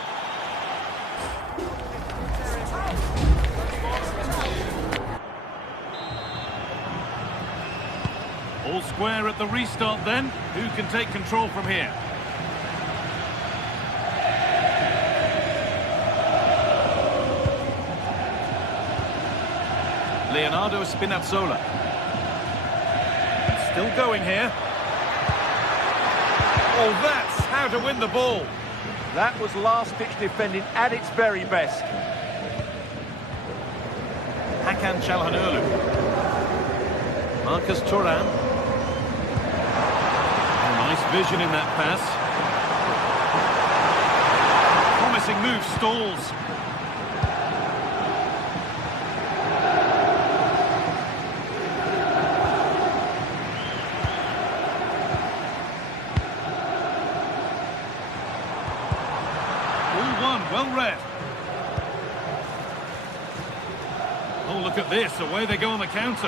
All square at the restart then. Who can take control from here? Leonardo Spinazzola. Still going here. Oh, that's how to win the ball. That was last-ditch defending at its very best. Hakan Çalhanoğlu. Marcus Thuram. Oh, nice vision in that pass. Promising move stalls. Well read. Oh, look at this. Away they go on the counter.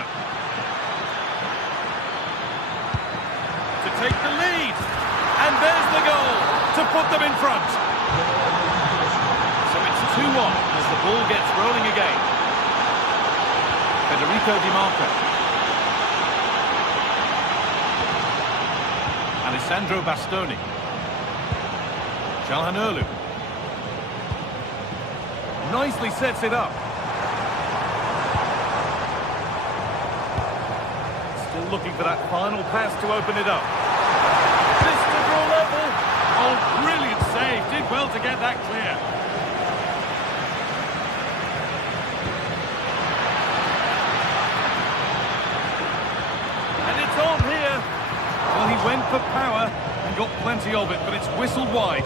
To take the lead. And there's the goal to put them in front. So it's 2-1 as the ball gets rolling again. Federico Di Marco. Alessandro Bastoni. Çalhanoğlu. Nicely sets it up. Still looking for that final pass to open it up. This to draw level. Oh, brilliant save. Did well to get that clear. And it's on here. Well, he went for power and got plenty of it, but it's whistled wide.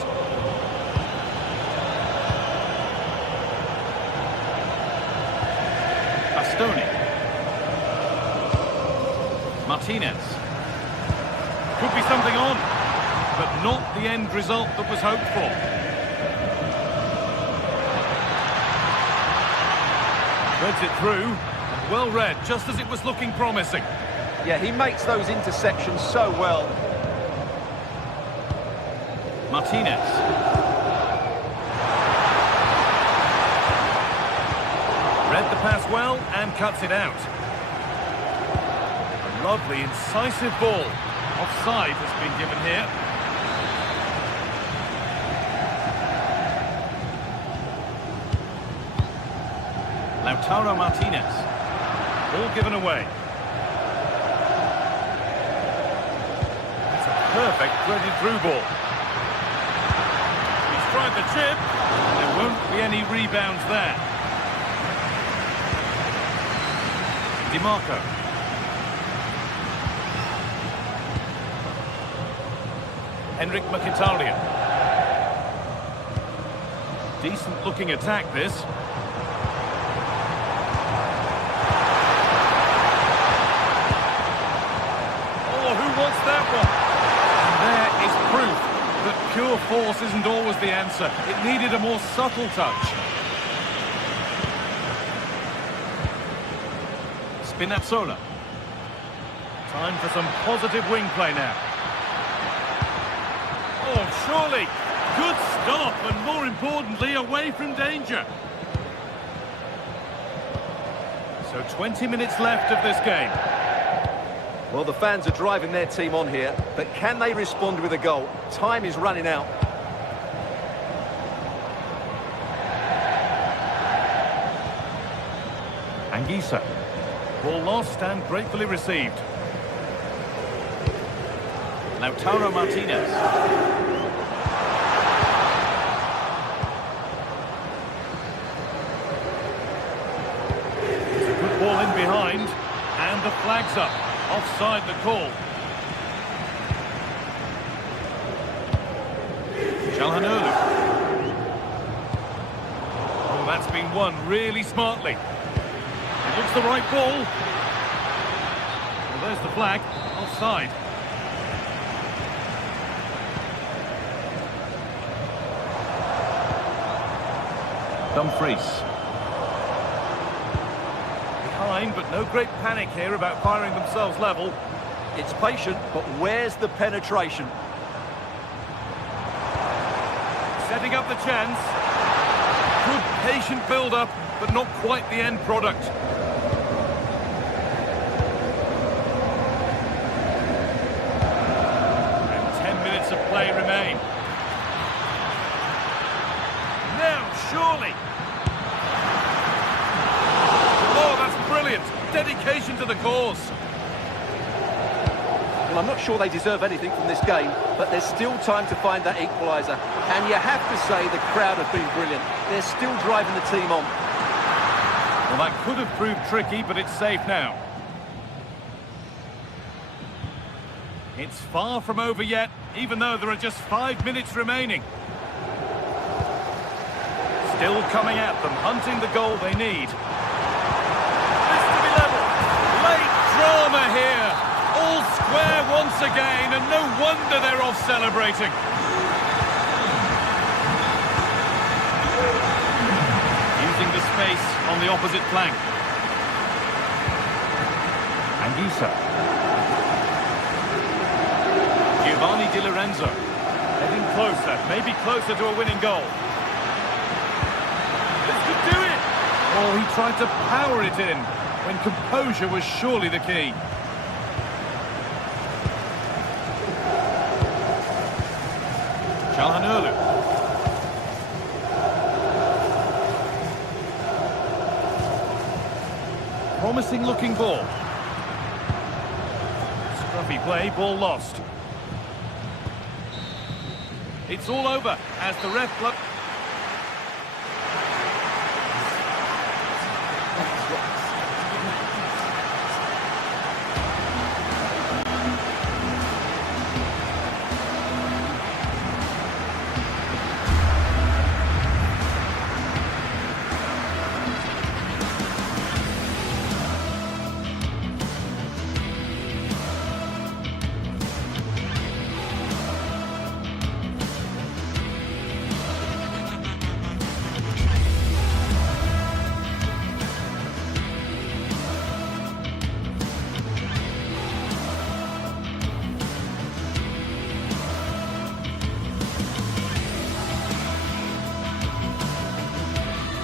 Bastoni. Martinez. Could be something on, but not the end result that was hoped for. Threads it through, and well read, just as it was looking promising. Yeah, he makes those interceptions so well. Martinez. Read the pass well and cuts it out. A lovely, incisive ball. Offside has been given here. Lautaro Martinez. Ball given away. It's a perfect threaded through ball. He's tried the chip. There won't be any rebounds there. Di Marco. Henrik Mkhitaryan. Decent looking attack this. Oh, who wants that one? And there is proof that pure force isn't always the answer. It needed a more subtle touch. Spinazzola. Time for some positive wing play now. Oh, surely. Good stop, and more importantly, away from danger. So 20 minutes left of this game. Well, the fans are driving their team on here, but can they respond with a goal? Time is running out. Anguissa. Ball lost and gratefully received. Lautaro Martinez. It's a good ball in behind. And the flag's up. Offside the call. Çalhanoğlu. Oh, that's been won really smartly. It looks the right ball. Well, there's the flag. Offside. Dumfries. Behind, but no great panic here about firing themselves level. It's patient, but where's the penetration? Setting up the chance. Good patient build-up, but not quite the end product. And 10 minutes of play remain. Now, surely. Oh, that's brilliant. Dedication to the cause. Well, I'm not sure they deserve anything from this game, but there's still time to find that equaliser. And you have to say the crowd have been brilliant. They're still driving the team on. Well, that could have proved tricky, but it's safe now. It's far from over yet, even though there are just 5 minutes remaining. Still coming at them, hunting the goal they need. This to be level. Late drama here. All square once again, and no wonder they're off celebrating. Using the space on the opposite flank. Anguissa. Giovanni Di Lorenzo. Heading closer, maybe closer to a winning goal. This could do it! Oh, he tried to power it in, when composure was surely the key. Çalhanoğlu. Promising looking ball. Scruffy play, ball lost. It's all over as the ref blows.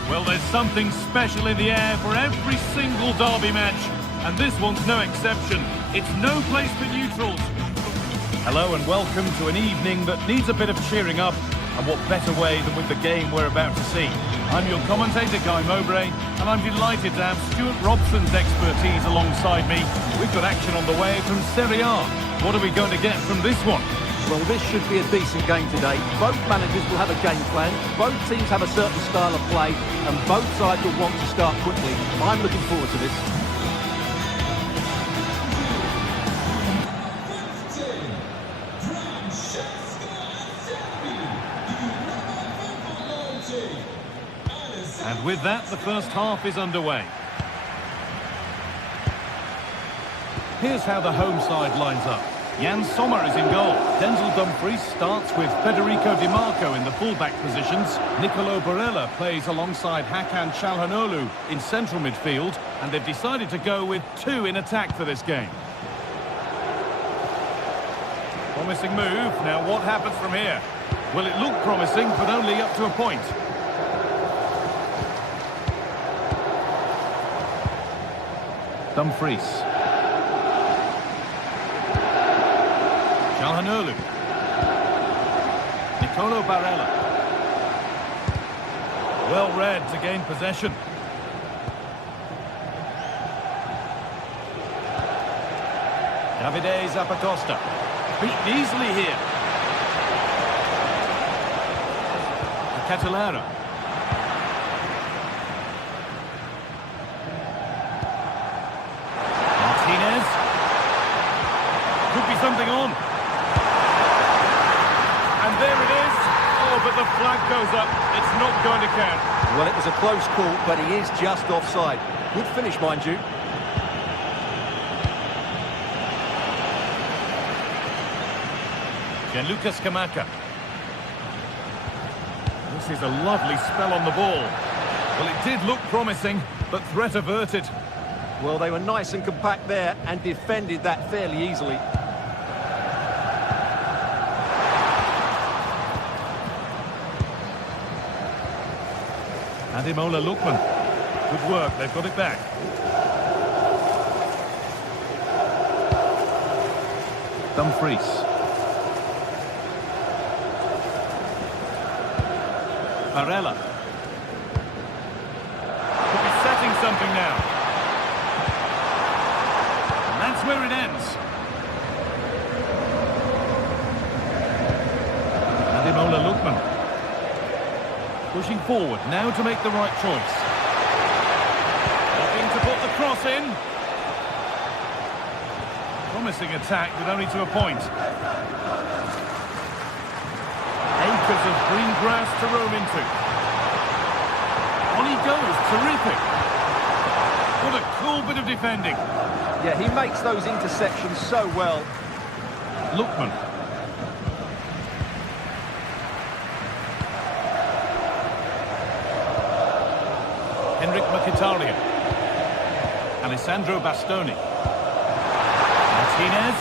Well, there's something special in the air for every single derby match, and this one's no exception. It's no place for neutrals. Hello and welcome to an evening that needs a bit of cheering up, and what better way than with the game we're about to see. I'm your commentator, Guy Mowbray, and I'm delighted to have Stuart Robson's expertise alongside me. We've got action on the way from Serie A. What are we going to get from this one? Well, this should be a decent game today. Both managers will have a game plan, both teams have a certain style of play, and both sides will want to start quickly. I'm looking forward to this. And with that, the first half is underway. Here's how the home side lines up. Jan Sommer is in goal. Denzel Dumfries starts with Federico Di Marco in the full-back positions. Nicolo Barella plays alongside Hakan Çalhanoğlu in central midfield, and they've decided to go with two in attack for this game. Promising move. Now what happens from here? Well, it looked promising, but only up to a point. Dumfries. Çalhanoğlu. Nicolo Barella. Well read to gain possession. Davide Zappacosta. Beaten easily here. Catalera. Martinez. Could be something on. And there it is. Oh, but the flag goes up. It's not going to count. Well, it was a close call, but he is just offside. Good finish, mind you. Gianluca Scamacca. This is a lovely spell on the ball. Well, it did look promising, but threat averted. Well, they were nice and compact there and defended that fairly easily. Ademola Lookman. Good work, they've got it back. Dumfries. Barella. Could be setting something now. And that's where it ends. Ademola Lookman. Pushing forward, now to make the right choice. Looking to put the cross in. Promising attack, but only to a point. Acres of green grass to roam into. On he goes, terrific. What a cool bit of defending. Yeah, he makes those interceptions so well. Lookman. Henrik Mkhitaryan. Alessandro Bastoni. Martinez.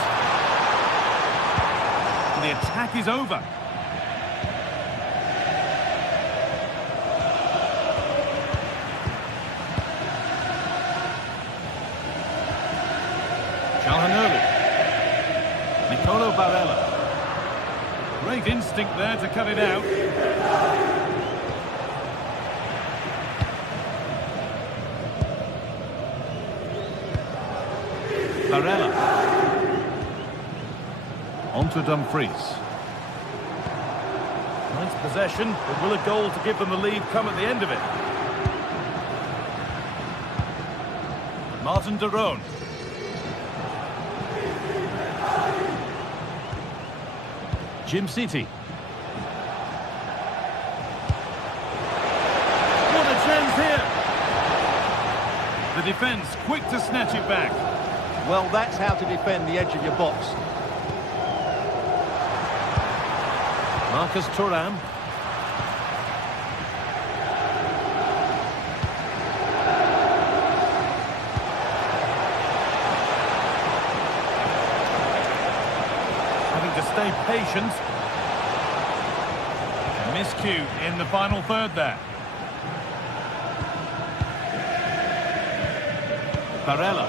And the attack is over. Nicolo Barella. Great instinct there to cut it out. Barella. On to Dumfries. Nice possession, but will a goal to give them the lead come at the end of it? Martin de Roon. Jim City. What a chance here! The defence quick to snatch it back. Well, that's how to defend the edge of your box. Marcus Thuram. To stay patient. A miscue in the final third there. Barella.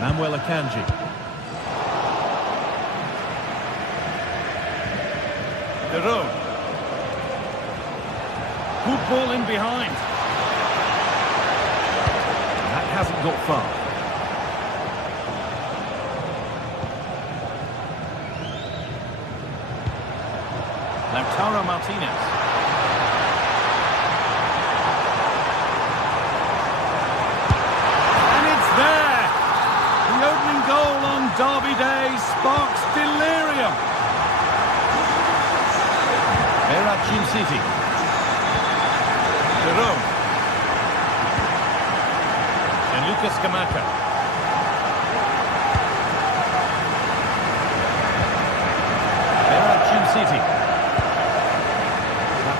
Manuel Akanji. De Roon. Good ball in behind. That hasn't got far. Lautaro Martinez. And it's there! The opening goal on Derby Day sparks delirium. Jim City. De Roon. And Lucas Scamacca. Jim City.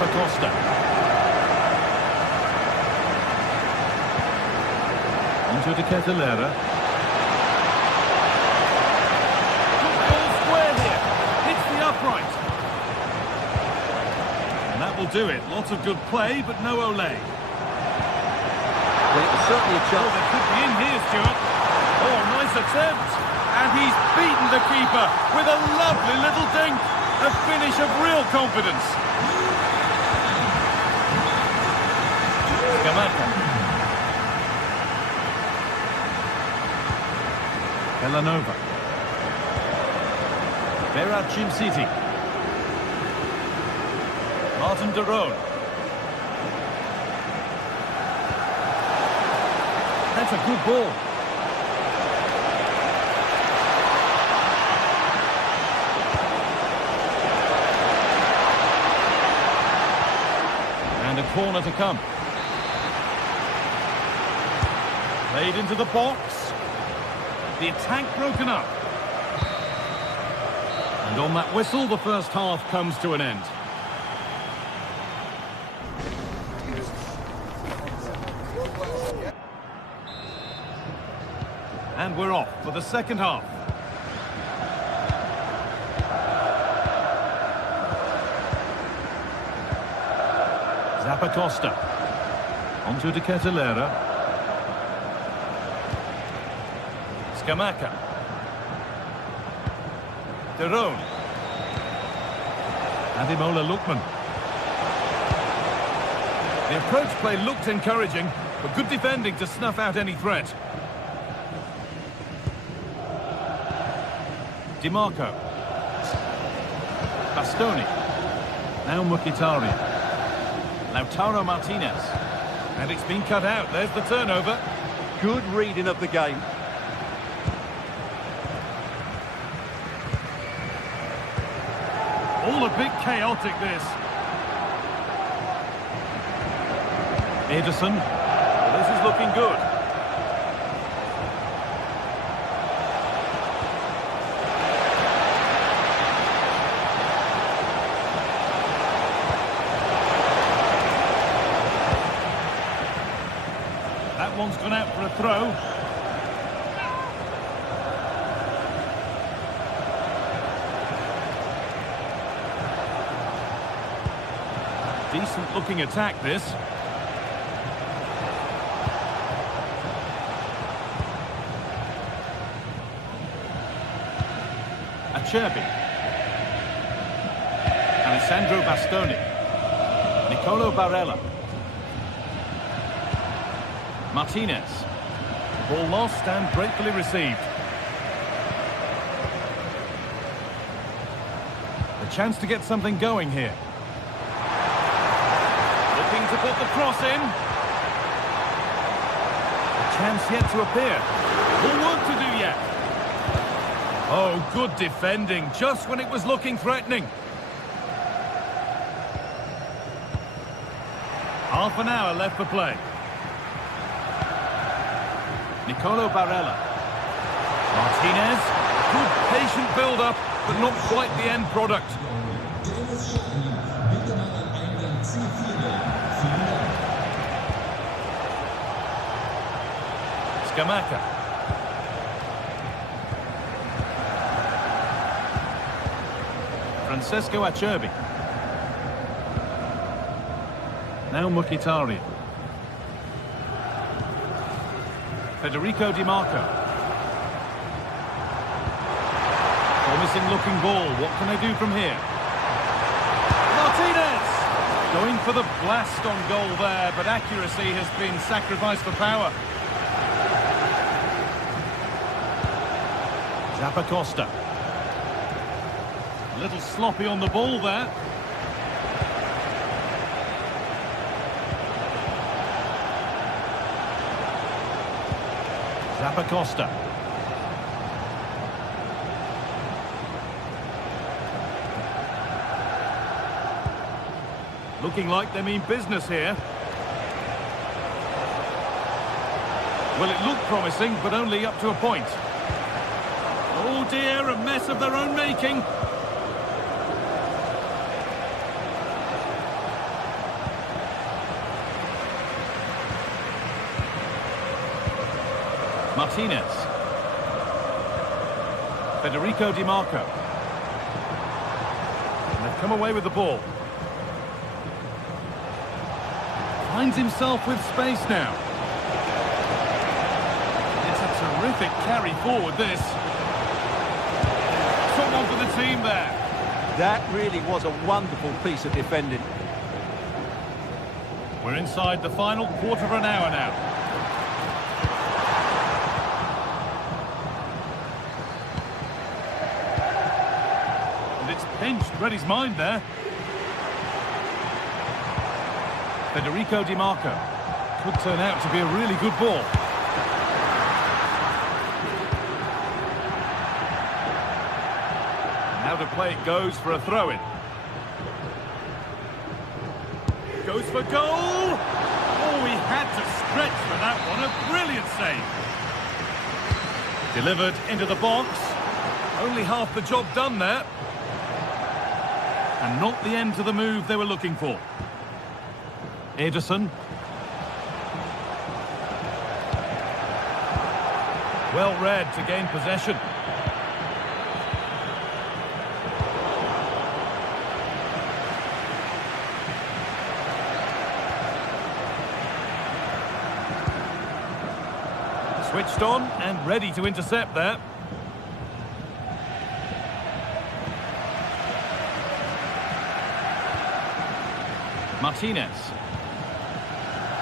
Costa. Onto the Catalera. Good ball square here. Hits the upright. And that will do it. Lots of good play, but no Ole. Well, it was certainly a chance. Oh, they could be in here, Stuart. Oh, nice attempt. And he's beaten the keeper with a lovely little dink. A finish of real confidence. Scamacca. Villanova. Berat Jim City. Martin de Roon. That's a good ball. And a corner to come. Played into the box. The attack broken up. And on that whistle, the first half comes to an end. And we're off for the second half. Zappacosta. Onto De Ketelera. Scamacca. De Roon. Ademola Lookman. The approach play looked encouraging, but good defending to snuff out any threat. Di Marco. Bastoni. Now Mkhitaryan. Lautaro Martinez. And it's been cut out. There's the turnover. Good reading of the game. All a bit chaotic, this. Ederson. Well, this is looking good. That one's gone out for a throw. Decent looking attack, this. Acerbi. Alessandro Bastoni. Nicolo Barella. Martinez. Ball lost and gratefully received. A chance to get something going here. Looking to put the cross in. A chance yet to appear. More work to do yet. Oh, good defending, just when it was looking threatening. Half an hour left for play. Nicolo Barella. Martinez. Good patient build-up, but not quite the end product. Scamacca. Francesco Acerbi. Now Mkhitaryan. Federico Di Marco. Promising looking ball. What can they do from here? Martinez! Going for the blast on goal there, but accuracy has been sacrificed for power. Zappacosta. A little sloppy on the ball there. Zappacosta. Looking like they mean business here. Well, it looked promising, but only up to a point. Oh dear, a mess of their own making. Martinez. Federico Di Marco. And they've come away with the ball. Finds himself with space now. It's a terrific carry forward, this. Someone for the team there. That really was a wonderful piece of defending. We're inside the final quarter of an hour now. Pinched, read his mind there. Federico Di Marco. Could turn out to be a really good ball. Now to play it goes for a throw-in. Goes for goal! Oh, he had to stretch for that one. A brilliant save. Delivered into the box. Only half the job done there. And not the end to the move they were looking for. Ederson. Well read to gain possession. Switched on and ready to intercept there. Martinez.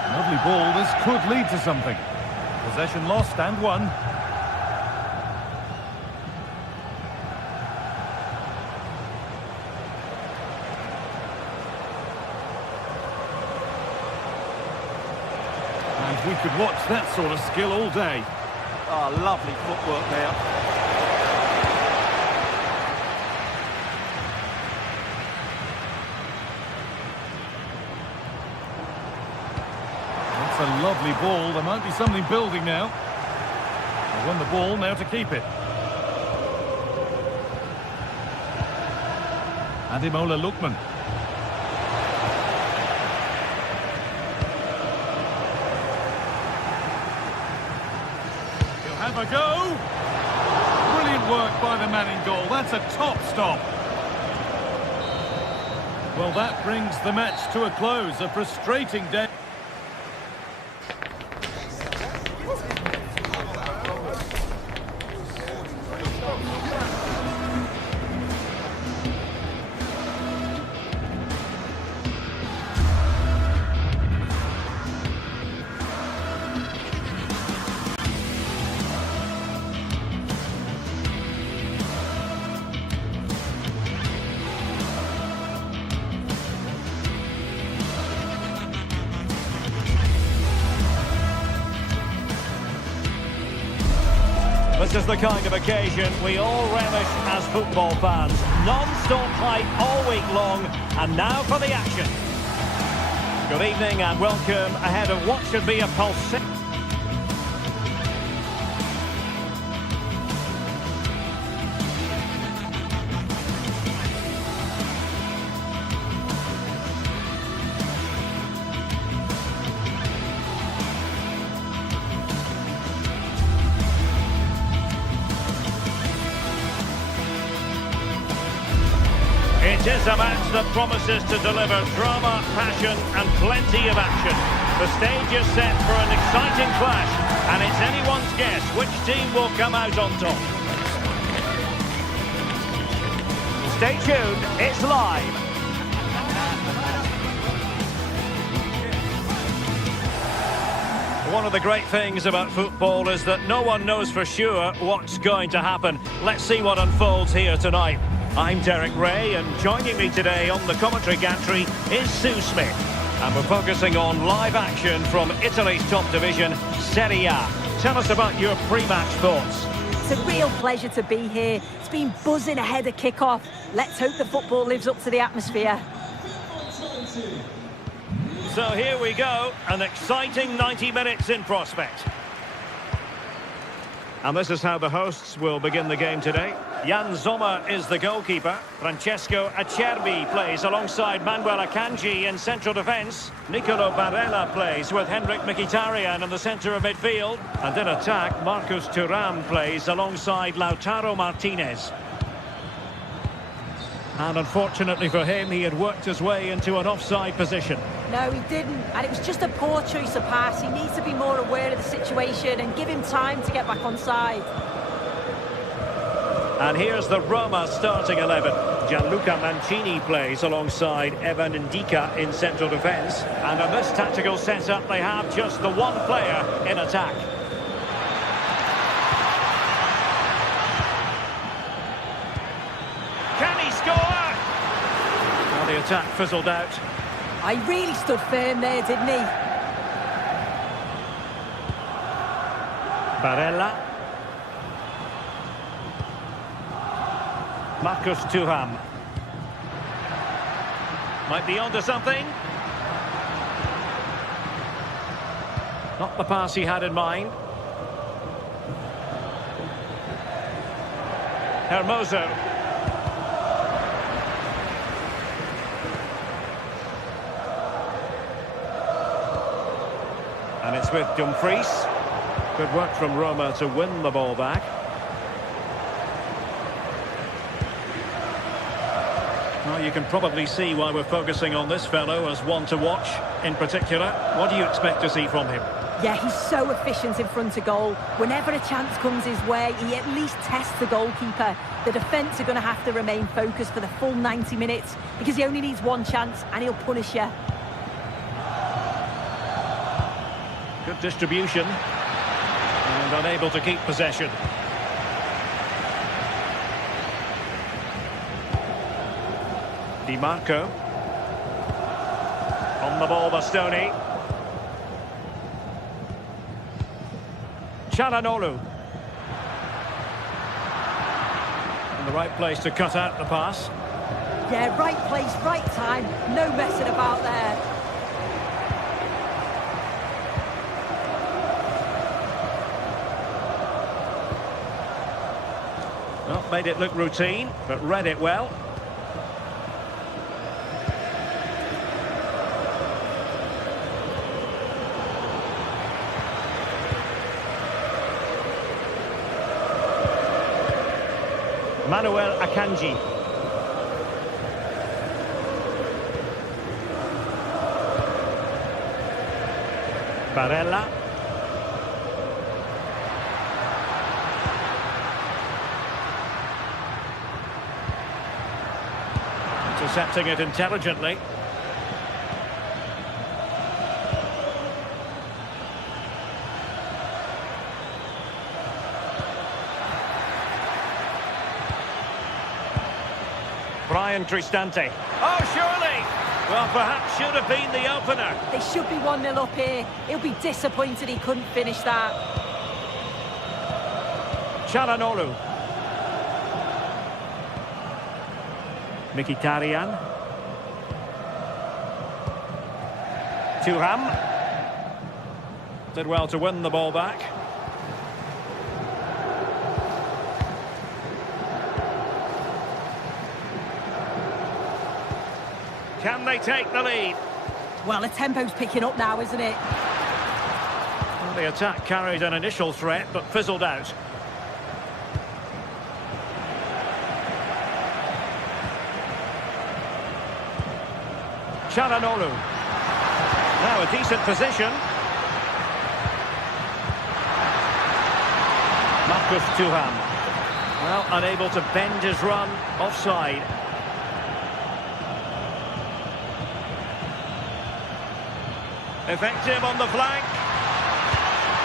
Lovely ball, this could lead to something. Possession lost and won. And we could watch that sort of skill all day. Oh, lovely footwork there. That's a lovely ball. There might be something building now. They won the ball, now to keep it. Ademola Lookman. He'll have a go. Brilliant work by the man in goal. That's a top stop. Well, that brings the match to a close. A frustrating day. This is the kind of occasion we all relish as football fans. Non-stop hype all week long, and now for the action. Good evening and welcome ahead of what should be a pulse. It is a match that promises to deliver drama, passion and plenty of action. The stage is set for an exciting clash, and it's anyone's guess which team will come out on top. Stay tuned, it's live. One of the great things about football is that no one knows for sure what's going to happen. Let's see what unfolds here tonight. I'm Derek Ray, and joining me today on the commentary gantry is Sue Smith. And we're focusing on live action from Italy's top division, Serie A. Tell us about your pre-match thoughts. It's a real pleasure to be here. It's been buzzing ahead of kick-off. Let's hope the football lives up to the atmosphere. So here we go, an exciting 90 minutes in prospect. And this is how the hosts will begin the game today. Jan Sommer is the goalkeeper. Francesco Acerbi plays alongside Manuel Akanji in central defence. Nicolo Barella plays with Henrik Mkhitaryan in the centre of midfield. And in attack, Marcus Thuram plays alongside Lautaro Martinez. And unfortunately for him, he had worked his way into an offside position. No, he didn't. And it was just a poor choice of pass. He needs to be more aware of the situation and give him time to get back on side. And here's the Roma starting 11. Gianluca Mancini plays alongside Evan Ndika in central defence. And in this tactical setup, they have just the one player in attack. Can he score? attack fizzled out. I really stood firm there, didn't he? Barella. Marcus Thuram. Might be onto something. Not the pass he had in mind. Hermoso. And it's with Dumfries. Good work from Roma to win the ball back. Well, you can probably see why we're focusing on this fellow as one to watch in particular. What do you expect to see from him? Yeah, he's so efficient in front of goal. Whenever a chance comes his way, he at least tests the goalkeeper. The defence are going to have to remain focused for the full 90 minutes because he only needs one chance and he'll punish you. Good distribution. And unable to keep possession. Di Marco. On the ball, Bastoni. Çalhanoğlu. In the right place to cut out the pass. Yeah, right place, right time. No messing about there. Well, made it look routine, but read it well. Manuel Akanji. Barella. Intercepting it intelligently. Brian Cristante. Oh, surely! Well, perhaps should have been the opener. They should be 1-0 up here. He'll be disappointed he couldn't finish that. Çalhanoğlu. Mkhitaryan. Thuram. Did well to win the ball back. Can they take the lead? Well, the tempo's picking up now, isn't it? Well, the attack carried an initial threat, but fizzled out. Çalhanoğlu. Now a decent position. Marcus Thuram. Well, unable to bend his run, offside. Effective on the flank.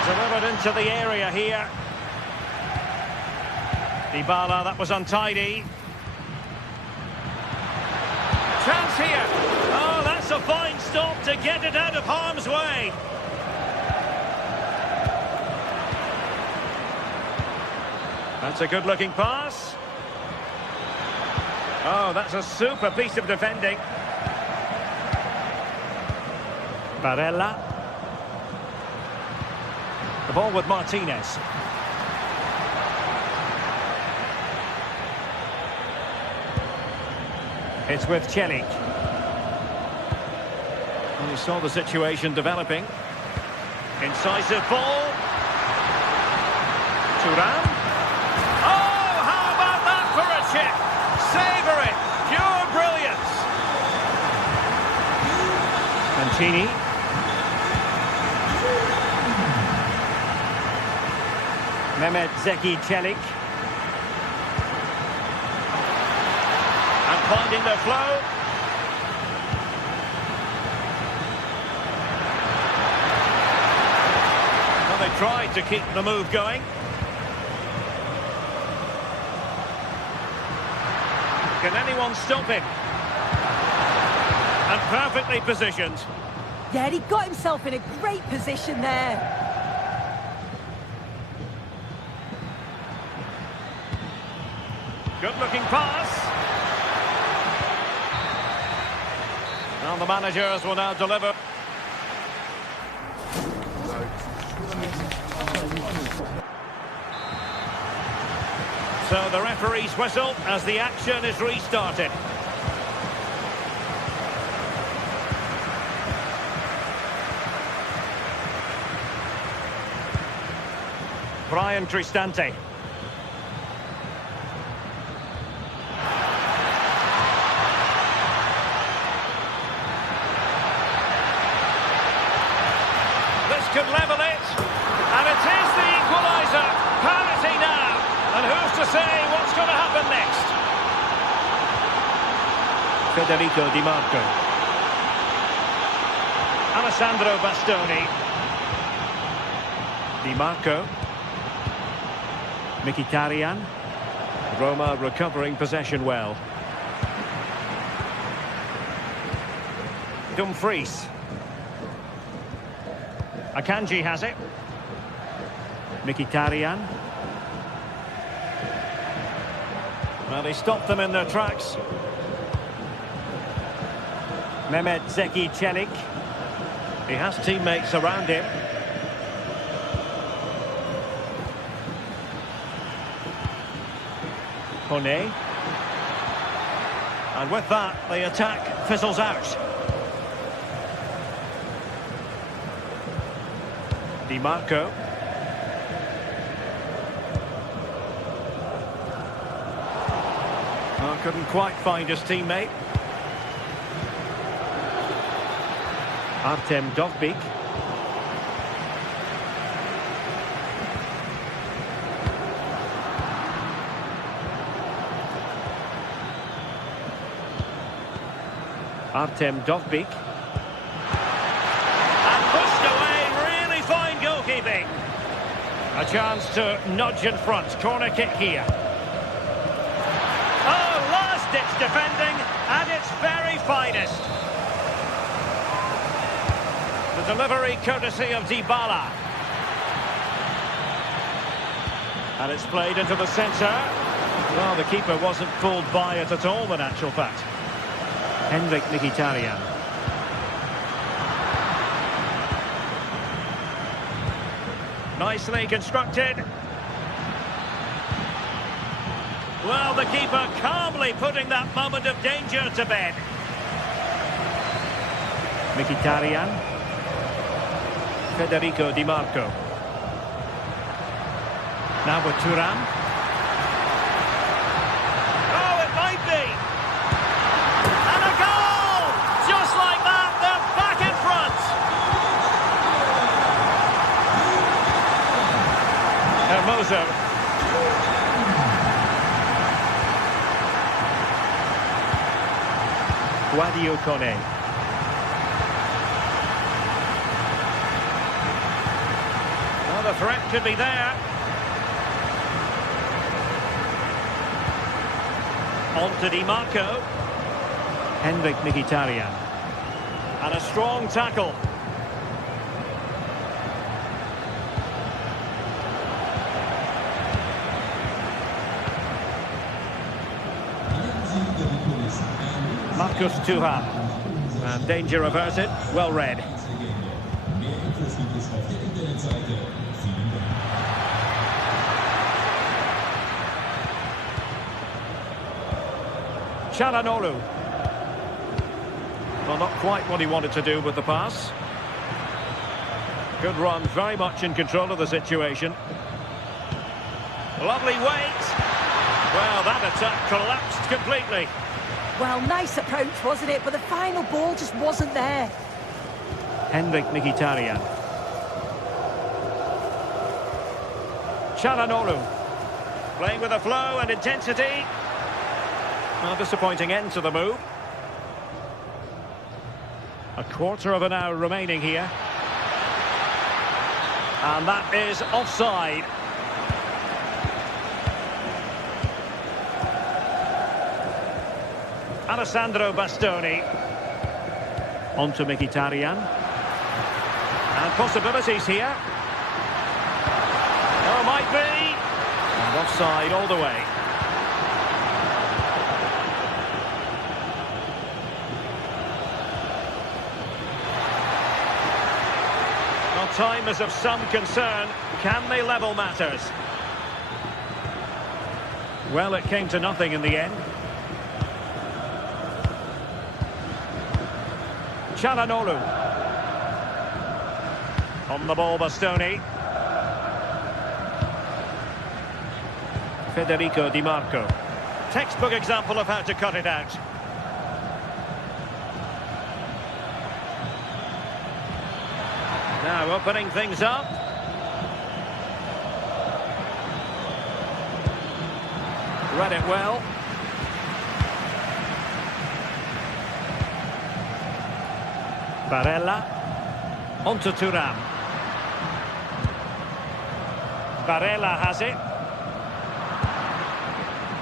Delivered into the area here. Dybala, that was untidy. Chance here. Oh, that's a fine stop to get it out of harm's way. That's a good-looking pass. Oh, that's a super piece of defending. Barella. The ball with Martinez. It's with Celik. Well, you saw the situation developing. Incisive ball. Thuram. Oh, how about that for a chip? Savour it. Pure brilliance. Mancini. Mehmet Zeki Celik. And finding the flow. Well, they tried to keep the move going. Can anyone stop him? Perfectly positioned. Yeah, he got himself in a great position there. Good-looking pass. And the managers will now deliver. So the referee's whistle as the action is restarted. Brian Cristante. This could level it, and it is the equaliser. Parity now, and who's to say what's going to happen next? Federico Di Marco. Alessandro Bastoni. Di Marco. Mkhitaryan. Roma recovering possession well. Dumfries. Akanji has it. Mkhitaryan. Well, they stopped them in their tracks. Mehmet Zeki Çelik. He has teammates around him. Kone. And with that, the attack fizzles out. Di Marco. Well, couldn't quite find his teammate. Artem Dovbyk. Artem Dovbyk. And pushed away, really fine goalkeeping. A chance to nudge in front, corner kick here. Oh, last-ditch defending at its very finest. The delivery courtesy of Dybala. And it's played into the centre. Well, the keeper wasn't pulled by it at all, in actual fact. Henrik Mkhitaryan. Nicely constructed. Well, the keeper calmly putting that moment of danger to bed. Mkhitaryan. Federico Di Marco. Now with Thuram. Oh, it might be. And a goal! Just like that, they're back in front. Hermoso. Guadio Kone. The threat could be there. On to Di Marco. Henrik Mkhitaryan. And a strong tackle. Marcus Thuram. And danger averted. Well read. Çalhanoğlu. Well, not quite what he wanted to do with the pass. Good run, very much in control of the situation. Lovely weight. Well, that attack collapsed completely. Well, nice approach, wasn't it? But the final ball just wasn't there. Henrik Mkhitaryan. Çalhanoğlu. Playing with a flow and intensity. A disappointing end to the move. A quarter of an hour remaining here. And that is offside. Alessandro Bastoni. On to Mkhitaryan. And possibilities here. Oh, might be. And offside all the way. Well, time is of some concern. Can they level matters? Well, it came to nothing in the end. Çalhanoğlu. On the ball, Bastoni. Federico Di Marco. Textbook example of how to cut it out. Now opening things up. Read it well. Barella. On to Thuram. Barella has it.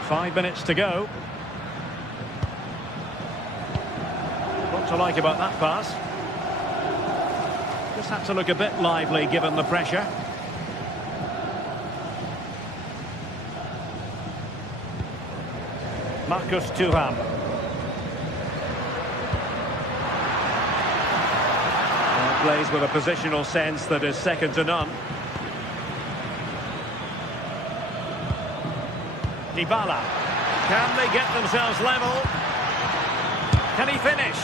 5 minutes to go. What to like about that pass? Just had to look a bit lively given the pressure. Marcus Thuram. Plays with a positional sense that is second to none. Dybala. Can they get themselves level? Can he finish?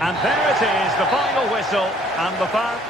And there it is, the final whistle, and the foul.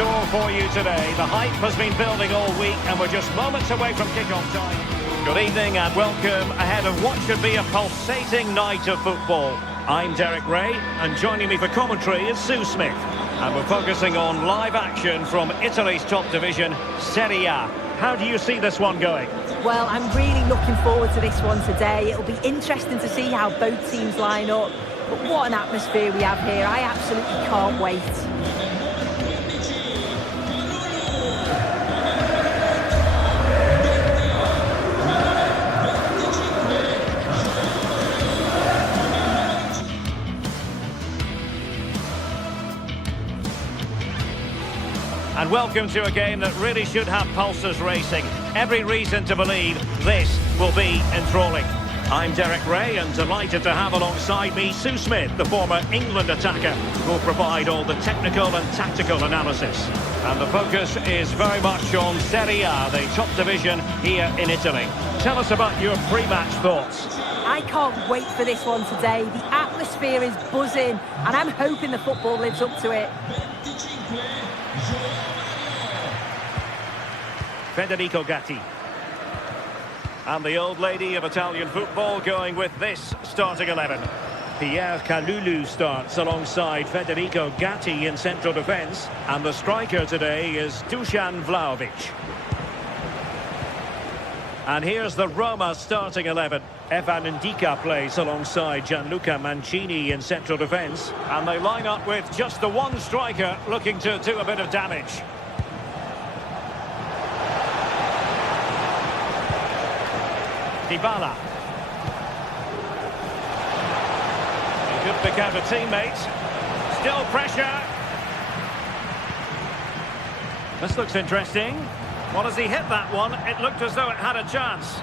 store for you today. The hype has been building all week and we're just moments away from kick-off time. Good evening and welcome ahead of what should be a pulsating night of football. I'm Derek Ray and joining me for commentary is Sue Smith. And we're focusing on live action from Italy's top division, Serie A. How do you see this one going? Well, I'm really looking forward to this one today. It'll be interesting to see how both teams line up. But what an atmosphere we have here. I absolutely can't wait. And welcome to a game that really should have pulses racing. Every reason to believe this will be enthralling. I'm Derek Ray and delighted to have alongside me Sue Smith, the former England attacker, who will provide all the technical and tactical analysis. And the focus is very much on Serie A, the top division here in Italy. Tell us about your pre-match thoughts. I can't wait for this one today. The atmosphere is buzzing and I'm hoping the football lives up to it. Federico Gatti. And the old lady of Italian football going with this starting 11. Pierre Kalulu starts alongside Federico Gatti in central defence. And the striker today is Dusan Vlahovic. And here's the Roma starting 11. Evan Ndika plays alongside Gianluca Mancini in central defence. And they line up with just the one striker looking to do a bit of damage. Dybala. He could pick out a teammate. Still pressure. This looks interesting. Well, as he hit that one, it looked as though it had a chance.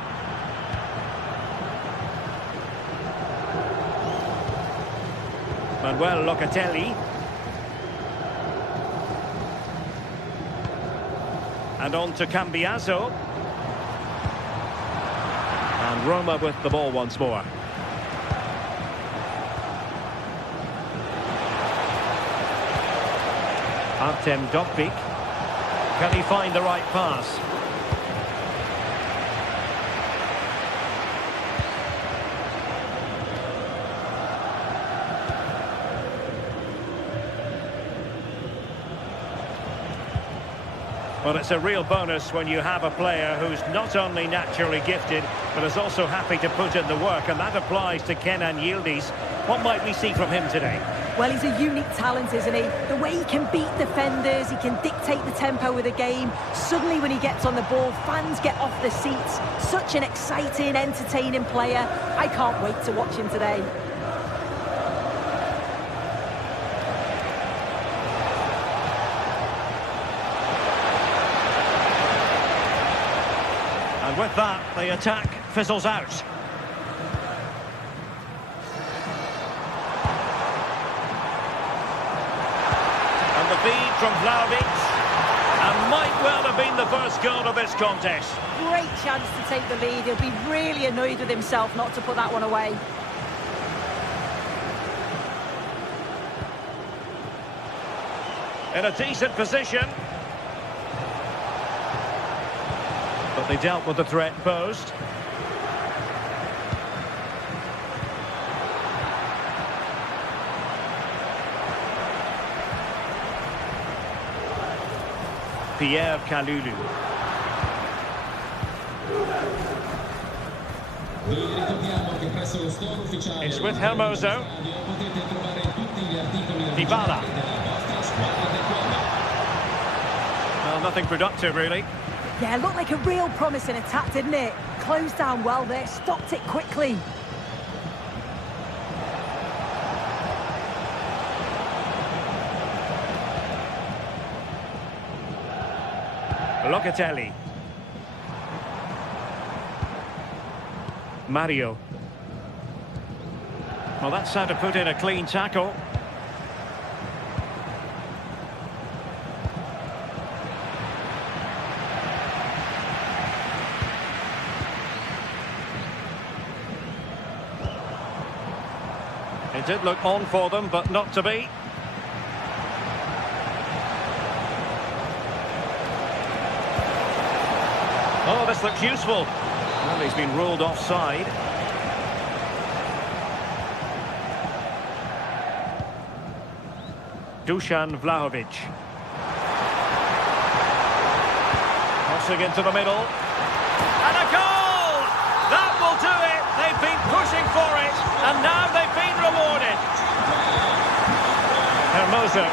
Manuel Locatelli. And on to Cambiaso. And Roma with the ball once more. Artem Dopik. Can he find the right pass? Well, it's a real bonus when you have a player who's not only naturally gifted, but is also happy to put in the work, and that applies to Kenan Yildiz. What might we see from him today? Well, he's a unique talent, isn't he? The way he can beat defenders, he can dictate the tempo of the game. Suddenly when he gets on the ball, fans get off their seats. Such an exciting, entertaining player. I can't wait to watch him today. And with that, the attack fizzles out. And the feed from Vlahovic. And might well have been the first goal of this contest. Great chance to take the lead. He'll be really annoyed with himself not to put that one away. In a decent position. But they dealt with the threat posed. Pierre Kalulu. It's with Hermoso. Dybala. Well, nothing productive, really. Yeah, it looked like a real promising attack, didn't it? Closed down well there, stopped it quickly. Locatelli. Mario. Well, that's how to put in a clean tackle. It did look on for them, but not to be. Oh, this looks useful. Well, he's been ruled offside. Dusan Vlahovic. Crossing into the middle. And a goal! That will do it! They've been pushing for it, and now they've been rewarded. Hermoso.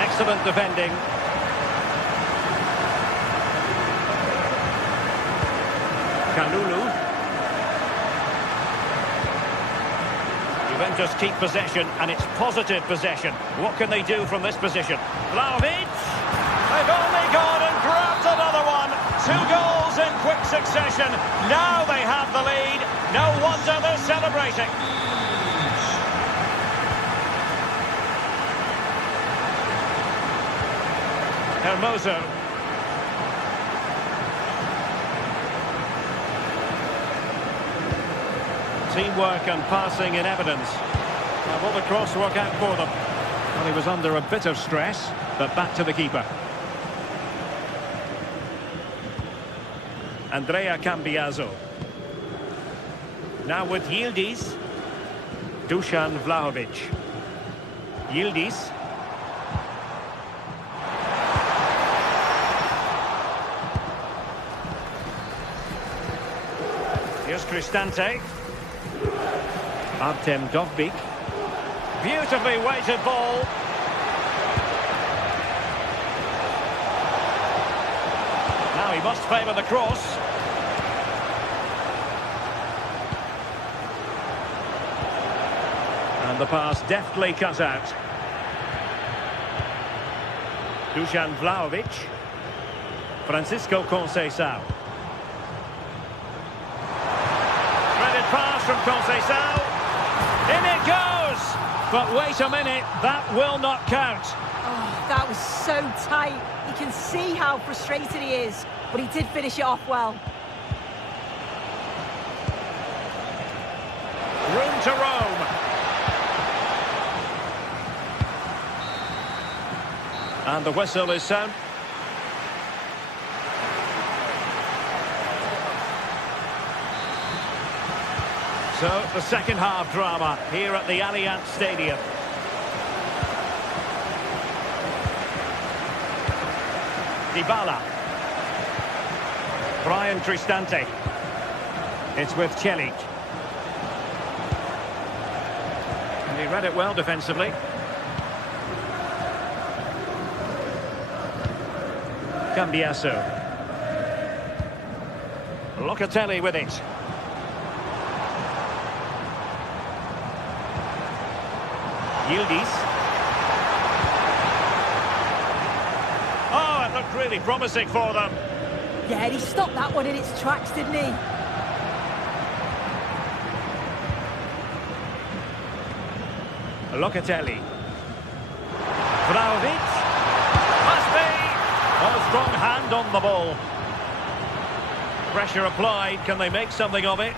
Excellent defending. Kalulu. Juventus keep possession, and it's positive possession. What can they do from this position? Vlahovic! They've only gone and grabbed another one. 2 goals in quick succession. Now they have the lead. No wonder they're celebrating. Hermoso. Teamwork and passing in evidence. Now, will the cross work out for them? Well, he was under a bit of stress, but back to the keeper. Andrea Cambiaso. Now with Yildiz. Dusan Vlahovic. Yildiz. Here's Cristante. Artem Dovbyk. Beautifully weighted ball. Now he must favour the cross. And the pass deftly cut out. Dusan Vlahovic. Francisco Conceição. Threaded pass from Conceição. In it goes! But wait a minute, that will not count. Oh, that was so tight. You can see how frustrated he is, but he did finish it off well. Room to roam. And the whistle is sound. So, the second half drama here at the Allianz Stadium. Dybala. Brian Cristante. It's with Celik. And he read it well defensively. Cambiaso. Locatelli with it. Yildiz. Oh, it looked really promising for them. Yeah, he stopped that one in its tracks, didn't he? Locatelli. Vlahovic. Must be. A strong hand on the ball. Pressure applied. Can they make something of it?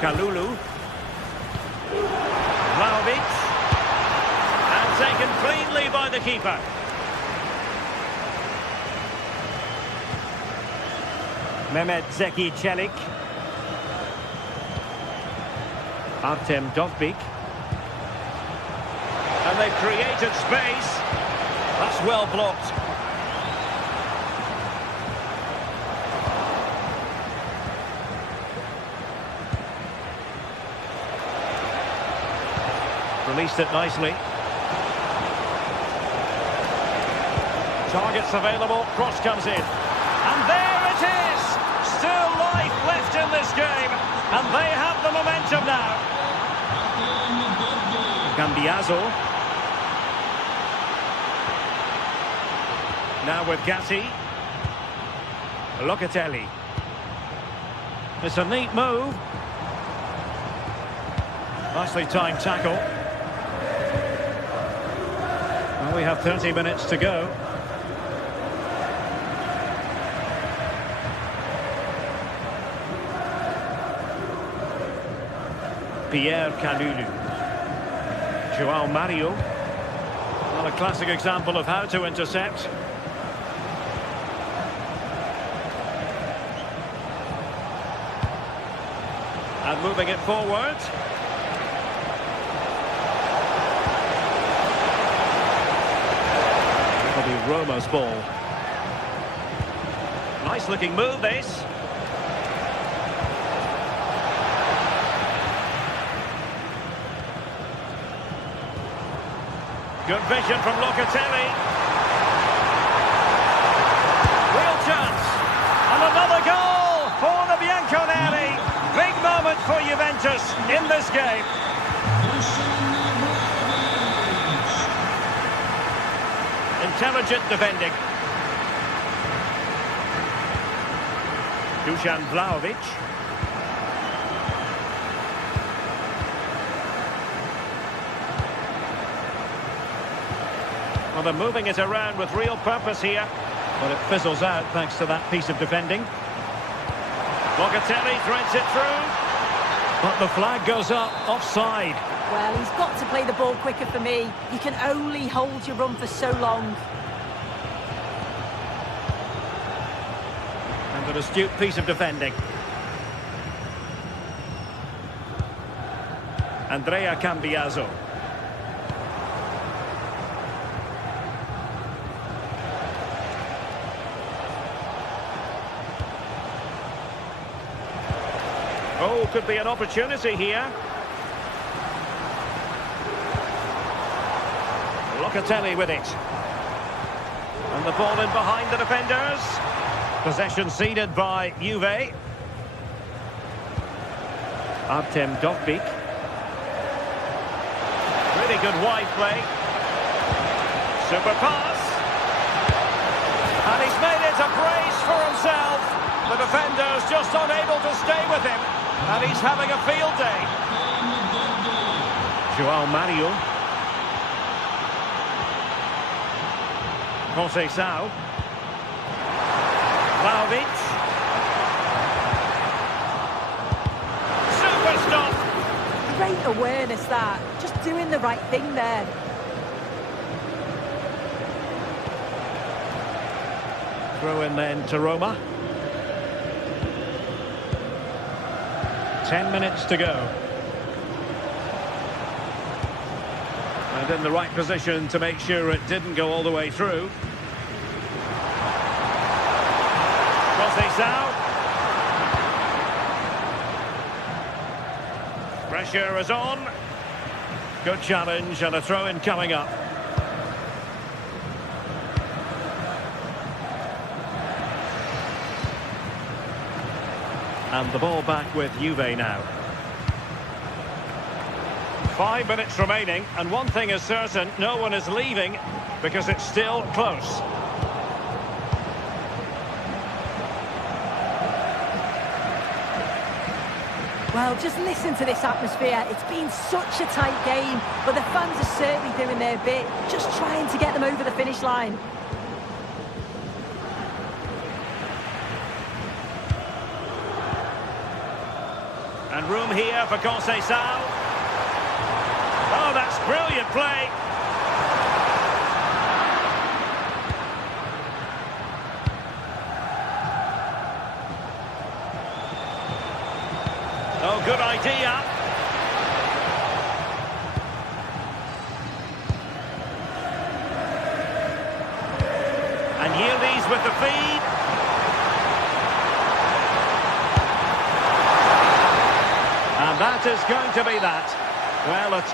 Kalulu. Vlahovic. And taken cleanly by the keeper. Mehmet Zeki Celik. Artem Dovbyk. And they've created space. That's well blocked. Released it nicely. Targets available, cross comes in. And there it is! Still life left in this game. And they have the momentum now. Cambiaso. Now with Gatti. Locatelli. It's a neat move. Nicely timed tackle. Well, we have 30 minutes to go. Pierre Kalulu. João Mario. Well, a classic example of how to intercept. And moving it forward. It'll be Roma's ball. Nice looking move, this. Good vision from Locatelli. Real chance. And another goal for the Bianconeri. Big moment for Juventus in this game. Intelligent defending. Dusan Vlahovic. Well, they're moving it around with real purpose here. But it fizzles out thanks to that piece of defending. Locatelli threads it through. But the flag goes up, offside. Well, he's got to play the ball quicker for me. You can only hold your run for so long. And an astute piece of defending. Andrea Cambiaso. Oh, could be an opportunity here. Locatelli with it. And the ball in behind the defenders. Possession ceded by Juve. Artem Dovbyk. Really good wide play. Super pass. And he's made it a brace for himself. The defender's just unable to stay with him. And he's having a field day. João Mario. Conceição. Vlahovic. Super stop. Great awareness, that. Just doing the right thing there. Throw in then to Roma. 10 minutes to go. And in the right position to make sure it didn't go all the way through. Conceição. Pressure is on. Good challenge and a throw-in coming up. And the ball back with Juve now. 5 minutes remaining, and one thing is certain, no one is leaving because it's still close. Well, just listen to this atmosphere. It's been such a tight game, but the fans are certainly doing their bit, just trying to get them over the finish line. And room here for Conceição. Oh, that's brilliant play. Oh, good idea. And Yildiz with the feed. And that is going to be that. Well, it's...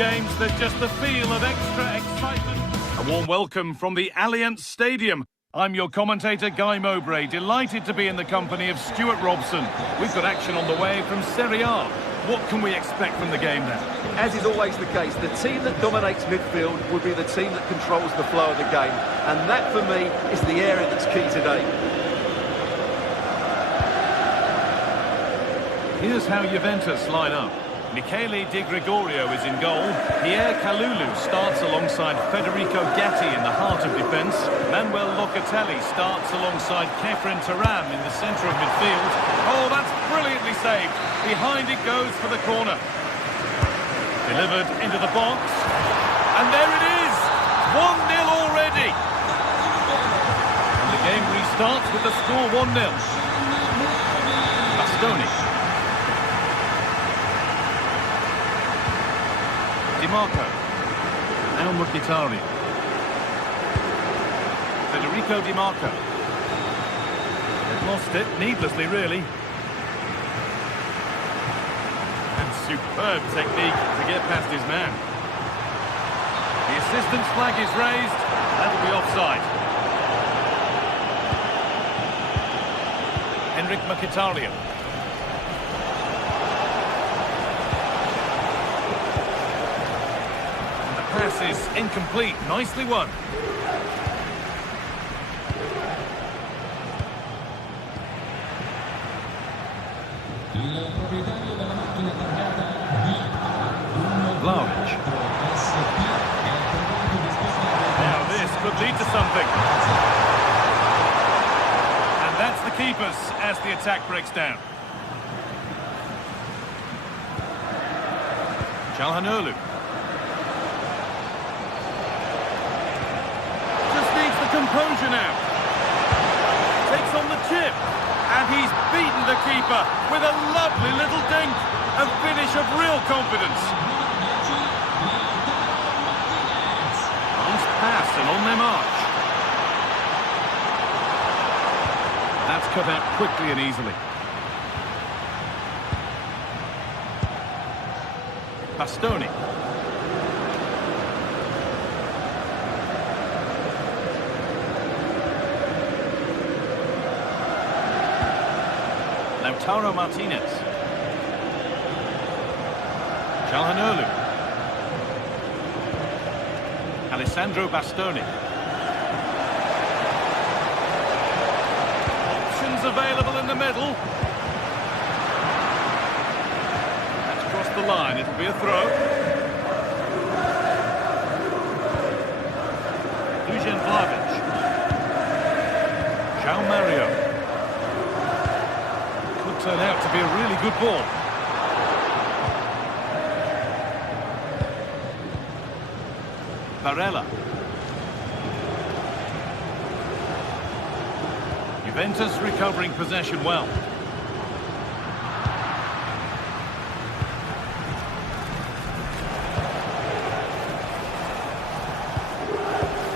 games, there's just the feel of extra excitement. A warm welcome from the Allianz Stadium. I'm your commentator, Guy Mowbray, delighted to be in the company of Stuart Robson. We've got action on the way from Serie A. What can we expect from the game then? As is always the case, the team that dominates midfield will be the team that controls the flow of the game. And that, for me, is the area that's key today. Here's how Juventus line up. Michele Di Gregorio is in goal. Pierre Kalulu starts alongside Federico Gatti in the heart of defence. Manuel Locatelli starts alongside Kefren Turam in the centre of midfield. Oh, that's brilliantly saved. Behind it goes for the corner. Delivered into the box. And there it is! 1-0 already! And the game restarts with the score 1-0. Bastoni. Di Marco. Now Mkhitaryan. Federico Di Marco. They've lost it, needlessly really. And superb technique to get past his man. The assistant's flag is raised. That'll be offside. Henrik Mkhitaryan. Pass is incomplete. Nicely won. Vlahovic. Now this could lead to something. And that's the keepers as the attack breaks down. Çalhanoğlu. Composure now. Takes on the chip. And he's beaten the keeper with a lovely little dink. A finish of real confidence. Nice pass and on their march. That's cut out quickly and easily. Bastoni. Lautaro Martinez. Çalhanoğlu. Alessandro Bastoni. Options available in the middle. That's crossed the line, it'll be a throw. Dusan Vlahovic. João Mario. Turn out to be a really good ball. Barella. Juventus recovering possession well.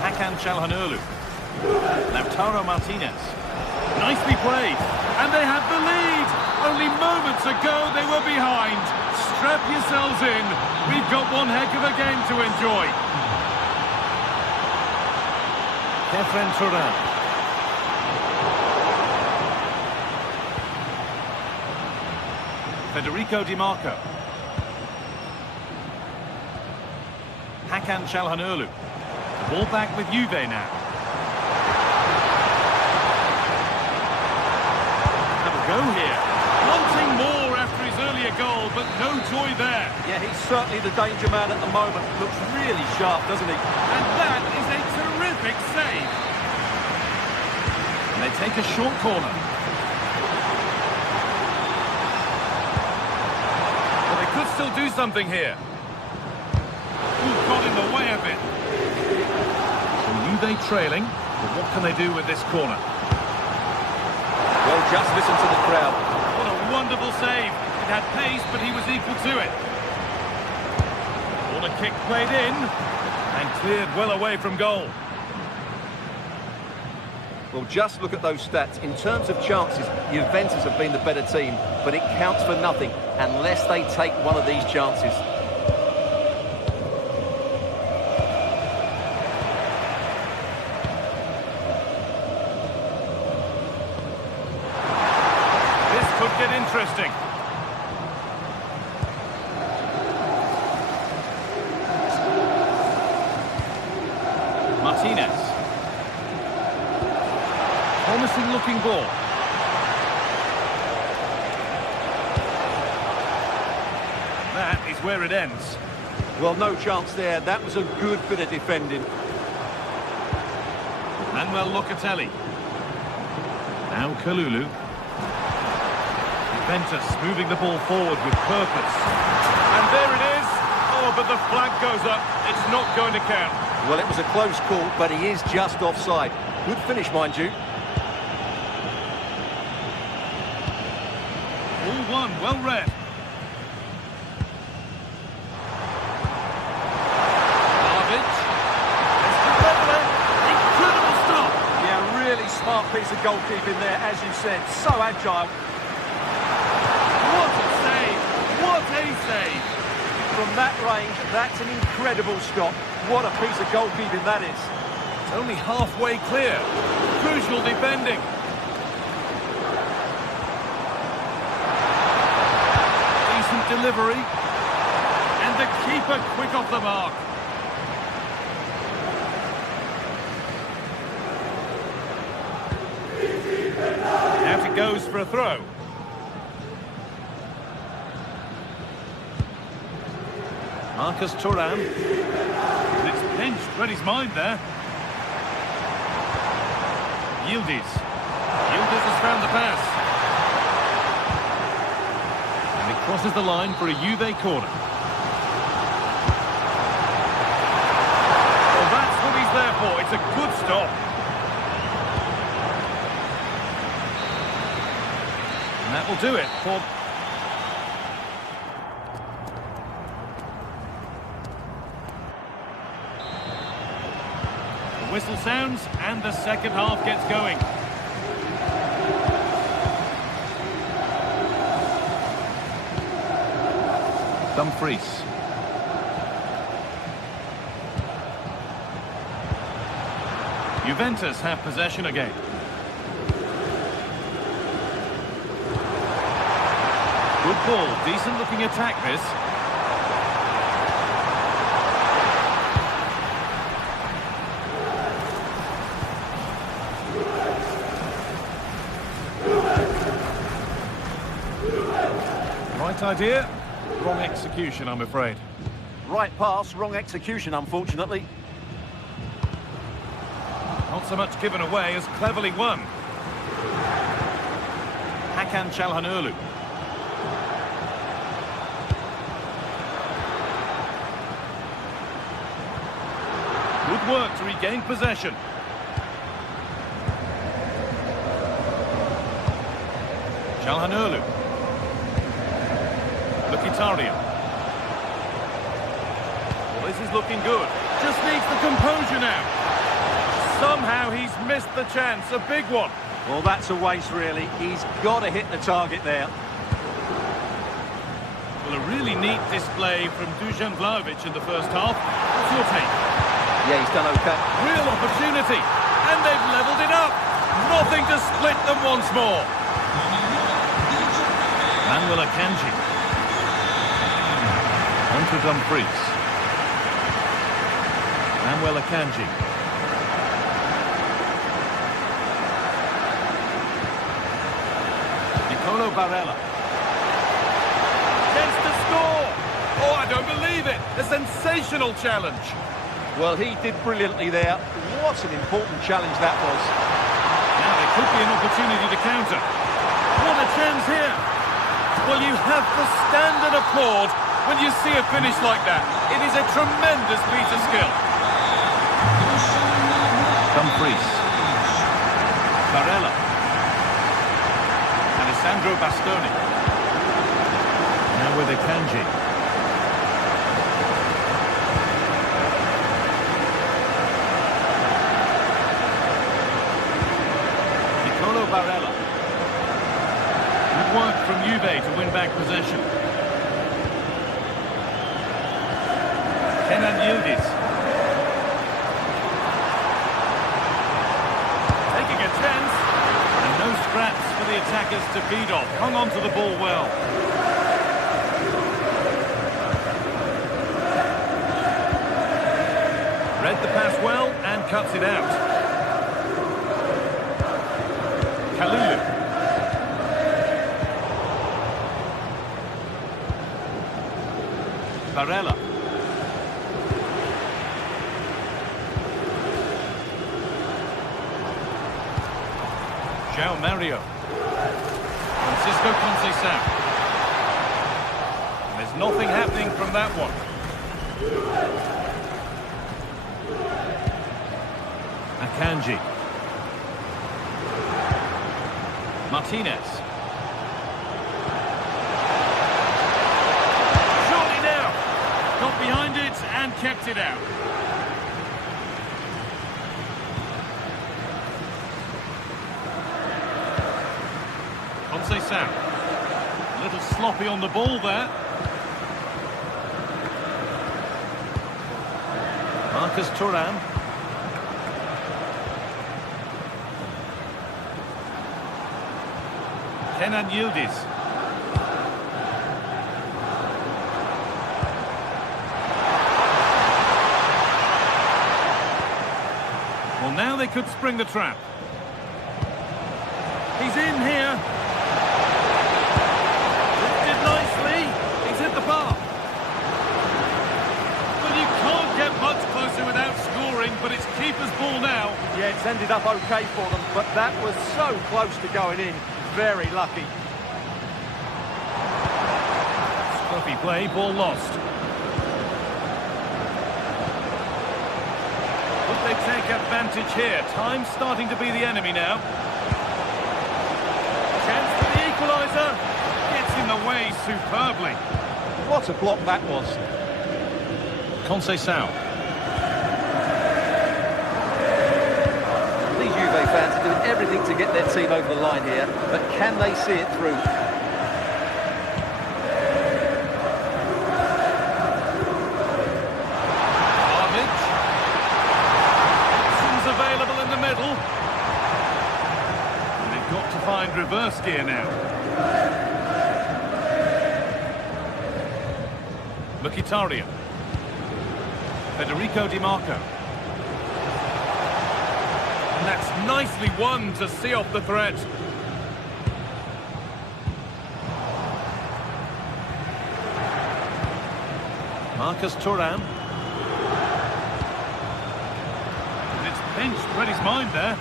Hakan Çalhanoğlu. Lautaro Martinez. Nicely played. And they have the lead. Only moments ago they were behind. Strap yourselves in. We've got one heck of a game to enjoy. Kefren Turam. Federico Di Marco. Hakan Çalhanoğlu. The ball back with Juve now. Go here, wanting more after his earlier goal, but no joy there. Yeah, he's certainly the danger man at the moment. Looks really sharp, doesn't he? And that is a terrific save. And they take a short corner. Well, they could still do something here. Ooh, got in the way a bit. And Juve trailing, but what can they do with this corner? Well, just listen to the crowd. What a wonderful save. It had pace, but he was equal to it. Corner kick played in and cleared well away from goal. Well, just look at those stats. In terms of chances, Juventus have been the better team, but it counts for nothing unless they take one of these chances. could get interesting. Martinez. Promising looking ball. That is where it ends. Well, no chance there. That was a good bit of defending. Manuel Locatelli. Now Kalulu. Juventus moving the ball forward with purpose. And there it is. Oh, but the flag goes up. It's not going to count. Well, it was a close call, but he is just offside. Good finish, mind you. All one, well read. Incredible stop. Yeah, really smart piece of goalkeeping there, as you said. So agile. What a save! What a save! From that range, that's an incredible stop. What a piece of goalkeeping that is. It's only halfway clear. Crucial defending. Decent delivery. And the keeper quick off the mark. Out it goes for a throw. Marcus Thuram. It's pinched, read his mind there. Yildiz. Yildiz has found the pass. And he crosses the line for a Juve corner. Well, that's what he's there for. It's a good stop. And that will do it for... Whistle sounds and the second half gets going. Dumfries. Juventus have possession again. Good ball, decent looking attack this. Right idea, wrong execution, I'm afraid. Right pass, wrong execution, unfortunately. Not so much given away as cleverly won. Hakan Çalhanoğlu. Good work to regain possession. Çalhanoğlu. Mkhitaryan. Well, this is looking good. Just needs the composure now. Somehow he's missed the chance, a big one. Well, that's a waste, really. He's got to hit the target there. Well, a really neat display from Dusan Vlahovic in the first half. What's your take? Yeah, he's done okay. Real opportunity. And they've levelled it up. Nothing to split them once more. Manuel Akanji. On to Dumfries. Manuel Akanji. Nicolo Barella. Chance to score. Oh, I don't believe it. A sensational challenge. Well, he did brilliantly there. What an important challenge that was. Now there could be an opportunity to counter. What a chance here. Well, you have to stand and applaud when you see a finish like that. It is a tremendous piece of skill. Dumfries. Barella. Alessandro Bastoni. Now with Akanji. Nicolo Barella. Good work from Juve to win back possession. Kenan Yildiz. Taking a chance. And no scraps for the the attackers to feed off. Hung on to the ball well. Read the pass well and cuts it out. Kalulu. Barella. João Mario. Francisco Conceição. And there's nothing happening from that one. Akanji. Martinez. Surely now. Got behind it and kept it out. Conceição. A little sloppy on the ball there. Marcus Thuram. Kenan Yildiz. Well, now they could spring the trap. He's in here. Lifted nicely. He's hit the bar. Well, you can't get much closer without scoring, but it's keeper's ball now. Yeah, it's ended up okay for them, but that was so close to going in. Very lucky. Scruffy play, ball lost. Would they take advantage here? Time's starting to be the enemy now. Chance for the equaliser. Gets in the way superbly. What a block that was. Conceição. These Juve fans are doing everything to get their team over the line here, but can they see it through? Options available in the middle. And they've got to find reverse gear now. Mkhitaryan. Federico Di Marco. And that's nicely won to see off the threat. Marcus Thuram. And it's pinched Reddy's mind there.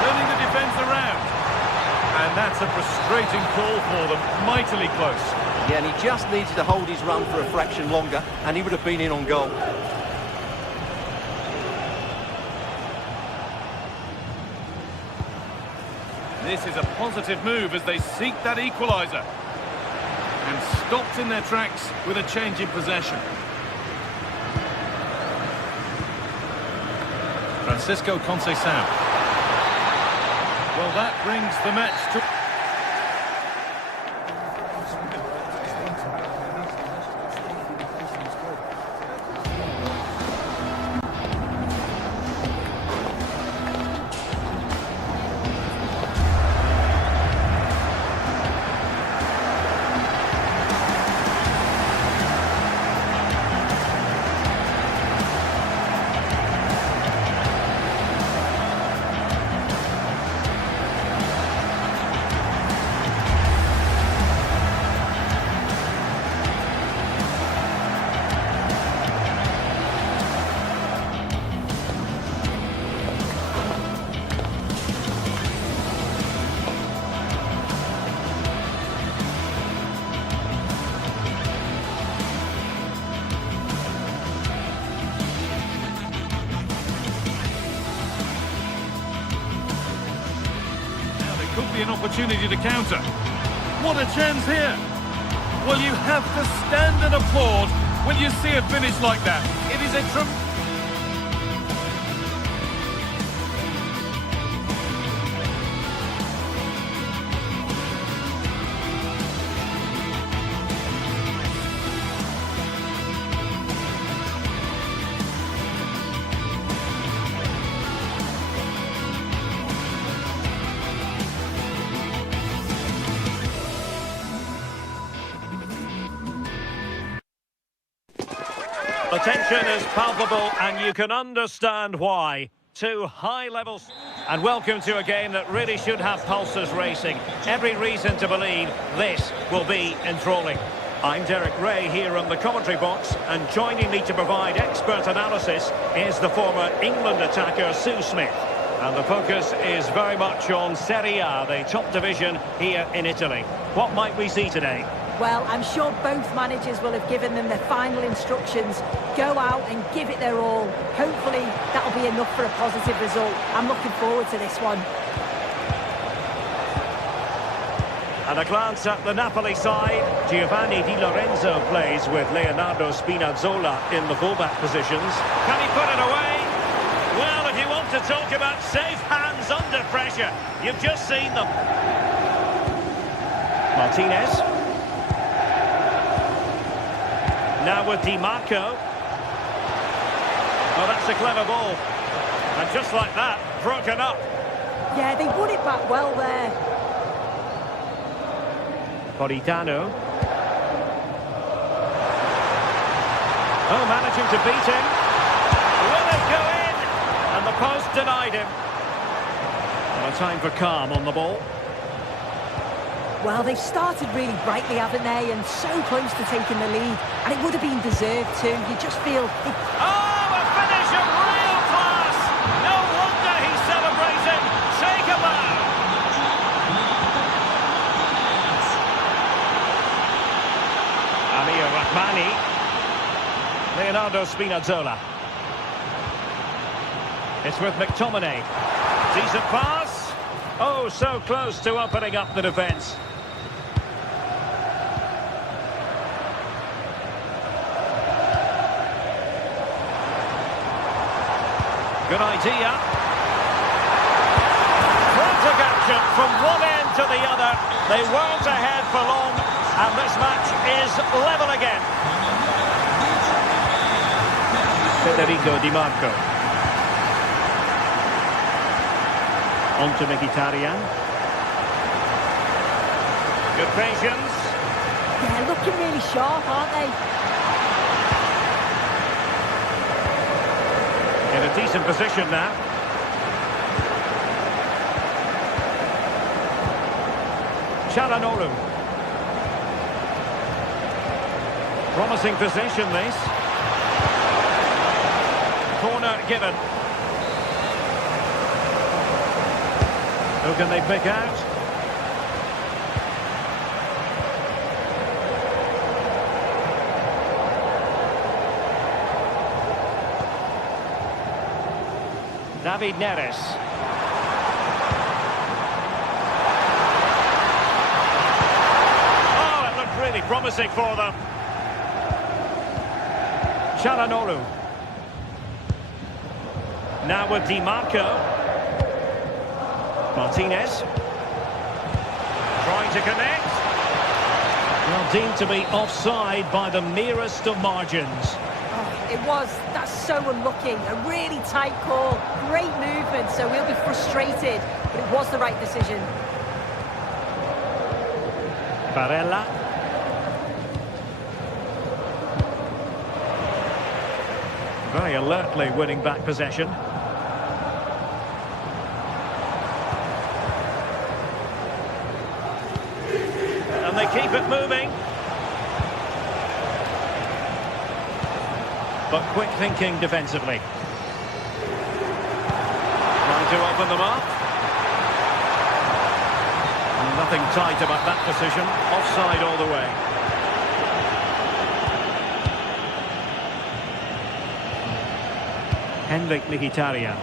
Turning the defence around. And that's a frustrating call for them. Mightily close. Yeah, and he just needed to hold his run for a fraction longer, and he would have been in on goal. This is a positive move as they seek that equaliser. And stopped in their tracks with a change in possession. Francisco Conceição. Well, that brings the match to... Could be an opportunity to counter. What a chance here. Well, you have to stand and applaud when you see a finish like that. It is a the tension is palpable and you can understand why. Two high levels. And welcome to a game that really should have pulses racing. Every reason to believe this will be enthralling. I'm Derek Ray here in the commentary box, and joining me to provide expert analysis is the former England attacker Sue Smith. And the focus is very much on Serie A, the top division here in Italy. What might we see today? Well, I'm sure both managers will have given them their final instructions. Go out and give it their all. Hopefully, that'll be enough for a positive result. I'm looking forward to this one. And a glance at the Napoli side. Giovanni Di Lorenzo plays with Leonardo Spinazzola in the fullback positions. Can he put it away? Well, if you want to talk about safe hands under pressure, you've just seen them. Martinez. Now with Di Marco. Oh, that's a clever ball. And just like that, broken up. Yeah, they won it back well there. Politano. Oh, managing to beat him. Will it go in? And the post denied him. And a time for calm on the ball. Well, they've started really brightly, haven't they? And so close to taking the lead. And it would have been deserved too. You just feel... Oh, a finish of real class! No wonder he's celebrating. Take a bow. Amir Rahmani. Leonardo Spinazzola. It's with McTominay. Decent pass. Oh, so close to opening up the defence. Good idea. Frantic action from one end to the other. They weren't ahead for long, and this match is level again. Federico Di Marco. On to Mkhitaryan. Good patience. Yeah, looking really sharp, aren't they? In a decent position now. Çalhanoğlu. Promising possession, this. Corner given. Who can they pick out? David Neres. Oh, it looked really promising for them. Çalhanoğlu. Now with Di Marco. Martinez. Trying to connect. Well, deemed to be offside by the merest of margins. It was. That's so unlucky. A really tight call. Great movement, so we'll be frustrated. But it was the right decision. Barella. Very alertly winning back possession. And they keep it moving. But quick thinking defensively. Trying to open them up. Nothing tight about that decision. Offside all the way. Henrik Mkhitaryan.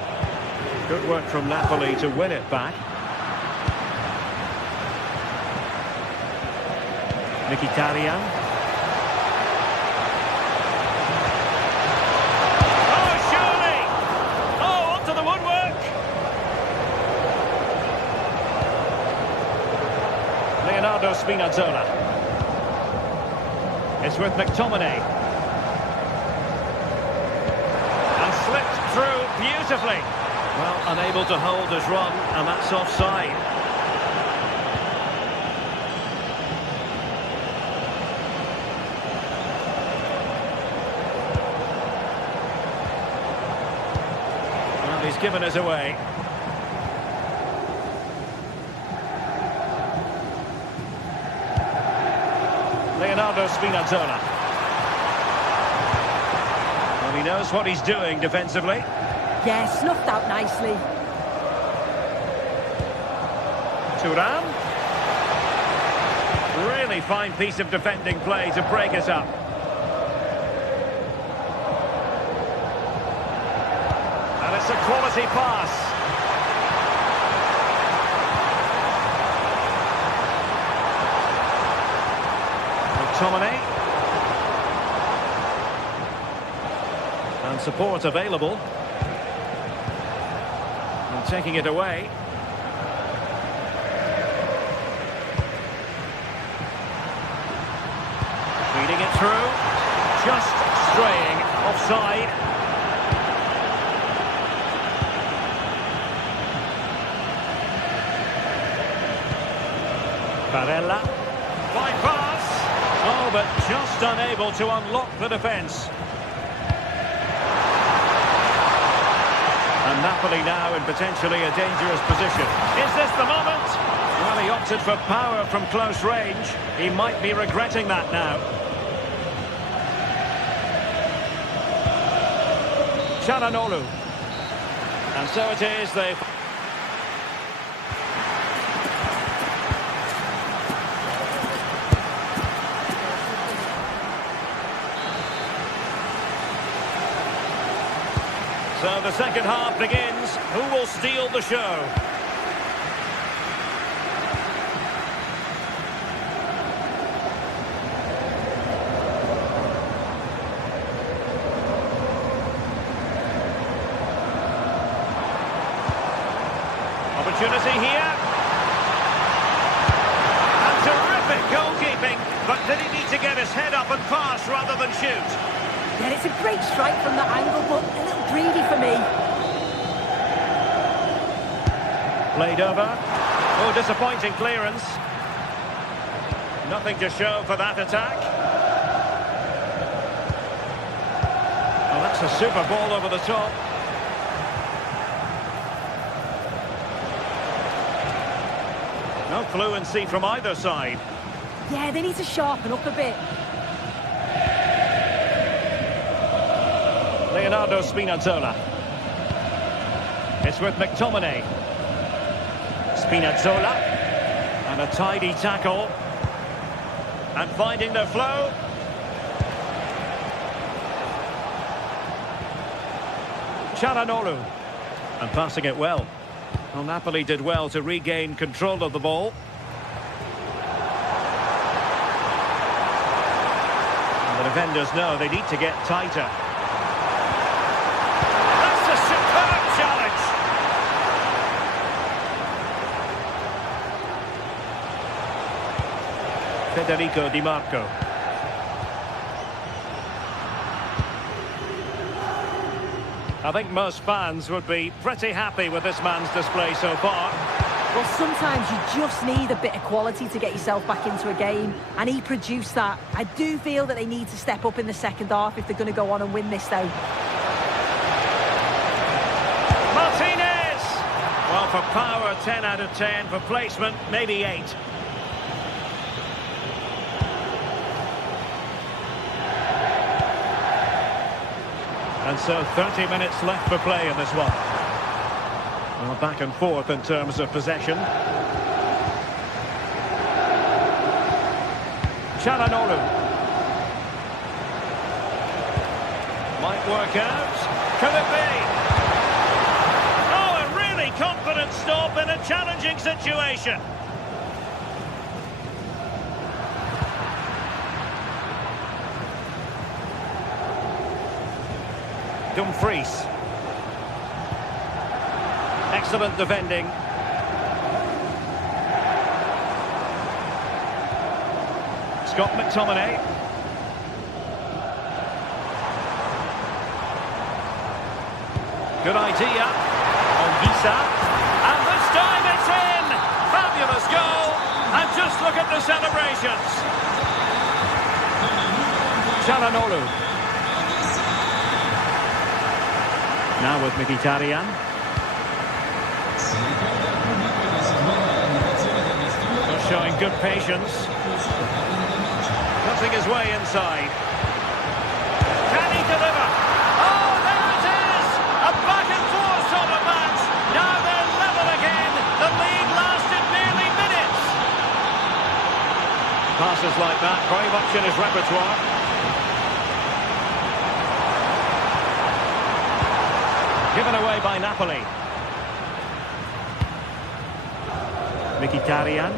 Good work from Napoli to win it back. Mkhitaryan. Oh, surely! Oh, onto the woodwork! Leonardo Spinazzola. It's with McTominay. And slipped through beautifully. Well, unable to hold his run, and that's offside. He's given us away. Leonardo Spinazzola. Well, he knows what he's doing defensively. Yeah, snuffed out nicely. Thuram. Really fine piece of defending play to break us up. And it's a quality pass. McTominay. And support available. And taking it away. Feeding it through. Just straying offside. Barella. Fine pass. Oh, but just unable to unlock the defence. And Napoli now in potentially a dangerous position. Is this the moment? Well, he opted for power from close range. He might be regretting that now. Çalhanoğlu. And so it is, they... So the second half begins. Who will steal the show? Opportunity here. And terrific goalkeeping. But did he need to get his head up and pass rather than shoot? Yeah, it's a great strike from that angle, but a little greedy for me. Played over. Oh, disappointing clearance. Nothing to show for that attack. Oh, that's a super ball over the top. No fluency from either side. Yeah, they need to sharpen up a bit. Leonardo Spinazzola. It's with McTominay. Spinazzola. And a tidy tackle. And finding the flow. Çalhanoğlu. And passing it well. Well, Napoli did well to regain control of the ball. And the defenders know they need to get tighter. That's a superb challenge. Federico Di Marco. I think most fans would be pretty happy with this man's display so far. Well, sometimes you just need a bit of quality to get yourself back into a game, and he produced that. I do feel that they need to step up in the second half if they're going to go on and win this, though. Martinez! Well, for power, 10 out of 10. For placement, maybe 8. And so 30 minutes left for play in this one. Well, back and forth in terms of possession. Çalhanoğlu. Might work out. Could it be? Oh, a really confident stop in a challenging situation. Dumfries. Excellent defending. Scott McTominay. Good idea. Onguisa. And this time it's in! Fabulous goal! And just look at the celebrations. Çalhanoğlu. Now with Mkhitaryan. Just showing good patience. Cutting his way inside. Can he deliver? Oh, there it is! A back and forth sort of match. Now they're level again. The lead lasted nearly minutes. Passes like that, very much in his repertoire. Given away by Napoli. Mkhitaryan.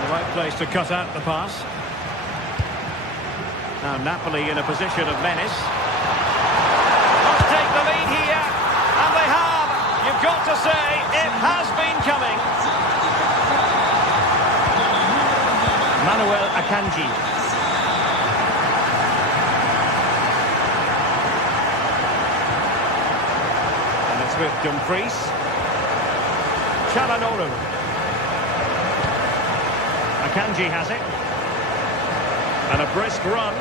The right place to cut out the pass. Now Napoli in a position of menace. Must take the lead here, and they have. You've got to say, it has been coming. Manuel Akanji. And it's with Dumfries. Çalhanoğlu. Akanji has it. And a brisk run.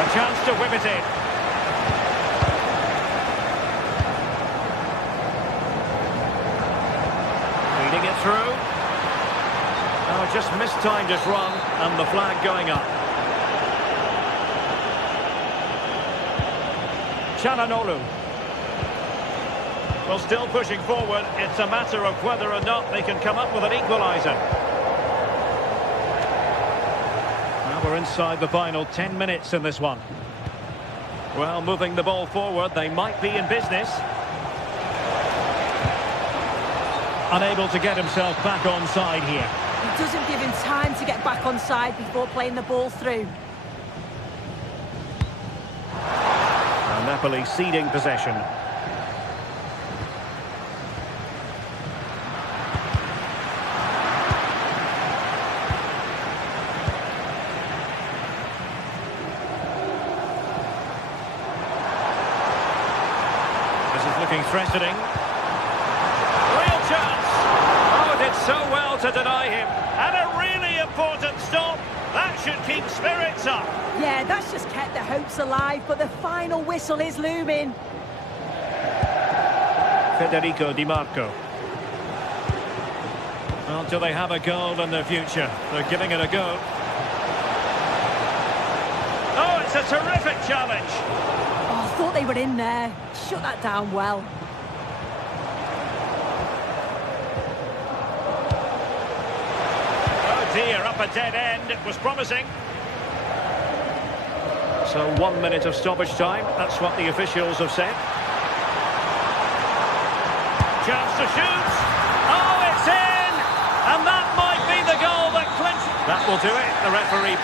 A chance to whip it in. Leading it through. Oh, just mistimed his run, and the flag going up. Çalhanoğlu. Well, still pushing forward. It's a matter of whether or not they can come up with an equaliser. Now we're inside the final 10 minutes in this one. Well, moving the ball forward, they might be in business. Unable to get himself back on side here. It doesn't give him time to get back on side before playing the ball through. And Napoli ceding possession. This is looking threatening. Real chance! Oh, did so well to deny him. And a really important stop. That should keep spirits up. Yeah, that's just kept their hopes alive, but the final whistle is looming. Federico Di Marco. Well, do they have a goal in their future? They're giving it a go. Oh, it's a terrific challenge. Oh, I thought they were in there. Shut that down well. Dear, up a dead end. It was promising. So 1 minute of stoppage time. That's what the officials have said. Chance to shoot. Oh, it's in! And that might be the goal that clinches. That will do it. The referee.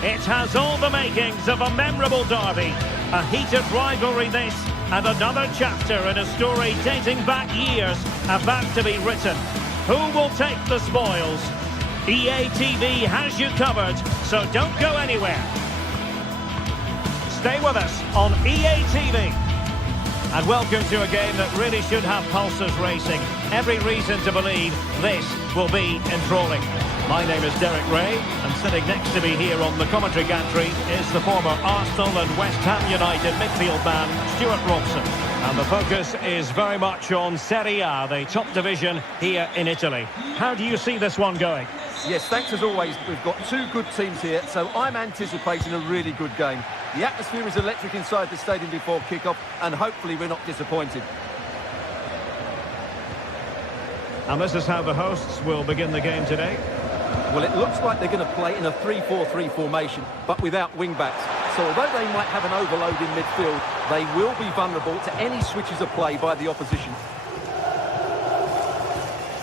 It has all the makings of a memorable derby. A heated rivalry this, and another chapter in a story dating back years about to be written. Who will take the spoils? EA TV has you covered, so don't go anywhere. Stay with us on EA TV. And welcome to a game that really should have pulses racing. Every reason to believe this will be enthralling. My name is Derek Ray, and sitting next to me here on the commentary gantry is the former Arsenal and West Ham United midfield man, Stuart Robson. And the focus is very much on Serie A, the top division here in Italy. How do you see this one going? Yes, thanks as always. We've got two good teams here, so I'm anticipating a really good game. The atmosphere is electric inside the stadium before kick-off, and hopefully we're not disappointed. And this is how the hosts will begin the game today. Well, it looks like they're going to play in a 3-4-3 formation, but without wing-backs. So although they might have an overload in midfield, they will be vulnerable to any switches of play by the opposition.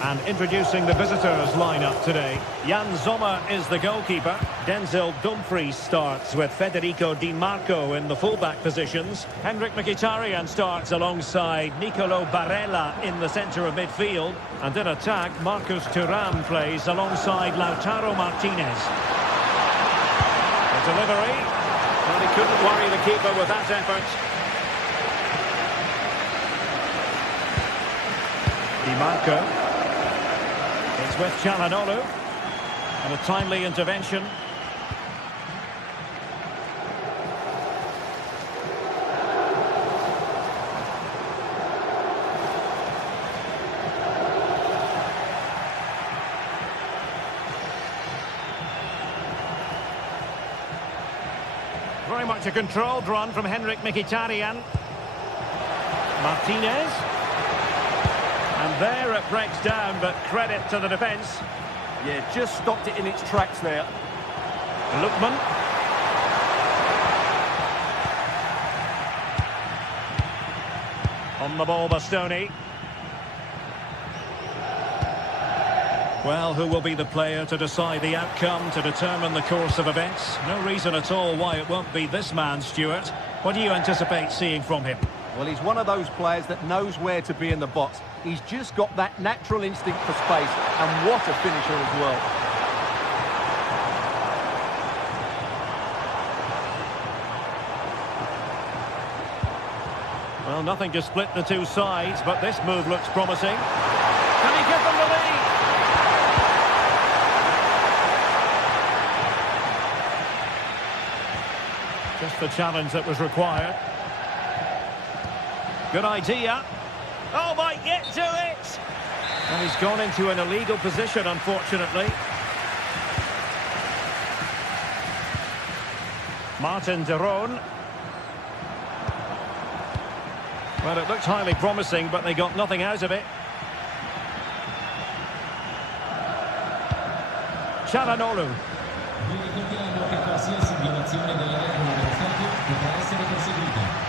And introducing the visitors lineup today. Jan Sommer is the goalkeeper. Denzel Dumfries starts with Federico Di Marco in the fullback positions. Henrik Mkhitaryan starts alongside Nicolo Barella in the centre of midfield. And in attack, Marcus Thuram plays alongside Lautaro Martinez. The delivery. And he couldn't worry the keeper with that effort. Di Marco. It's with Çalhanoğlu, and a timely intervention. Very much a controlled run from Henrik Mkhitaryan. Martinez. And there it breaks down, but credit to the defence. Yeah, just stopped it in its tracks there. Lookman. On the ball, Bastoni. Well, who will be the player to decide the outcome, to determine the course of events? No reason at all why it won't be this man, Stuart. What do you anticipate seeing from him? Well, he's one of those players that knows where to be in the box. He's just got that natural instinct for space, and what a finisher as well. Well, nothing to split the two sides, but this move looks promising. Can he give them the lead? Just the challenge that was required. Good idea. Oh, might get to it. And he's gone into an illegal position, unfortunately. Martin de Roon. Well, it looked highly promising, but they got nothing out of it. Çalhanoğlu. Vi ricordiamo che qualsiasi violazione delle regole dello stadio potrà essere perseguita.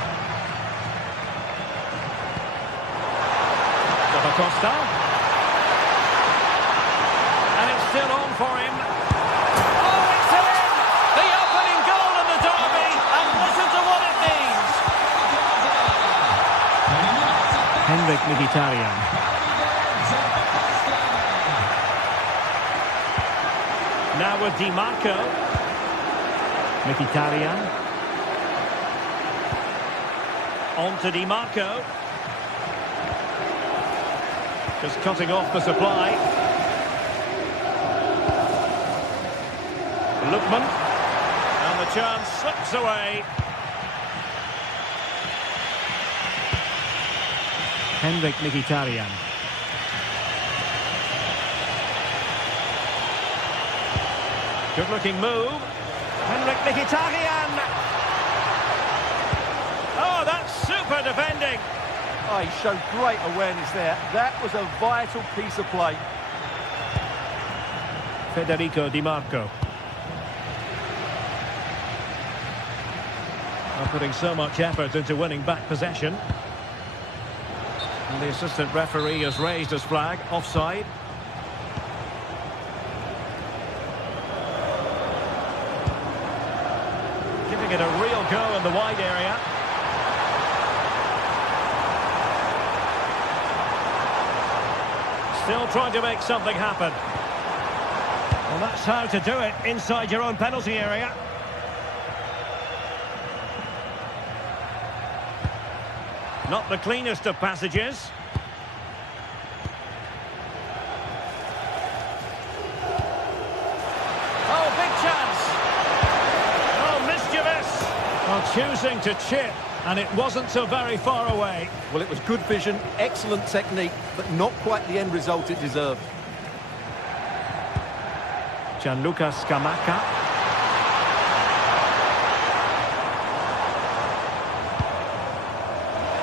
Costa. And it's still on for him. Oh, it's in! The opening goal in the derby, and listen to what it means. Henrik Mkhitaryan. Now with Di Marco. Mkhitaryan. On to Di Marco. Just cutting off the supply. Lookman. And the chance slips away. Henrik Mkhitaryan. Good-looking move. Henrik Mkhitaryan. Oh, that's super defending. Oh, he showed great awareness there. That was a vital piece of play. Federico Di Marco. Not putting so much effort into winning back possession. And the assistant referee has raised his flag, offside. Giving it a real go in the wide area. Still trying to make something happen. Well, that's how to do it inside your own penalty area. Not the cleanest of passages. Oh, big chance. Oh, mischievous. Well, choosing to chip, and it wasn't so very far away. Well, it was good vision, excellent technique, but not quite the end result it deserved. Gianluca Scamacca.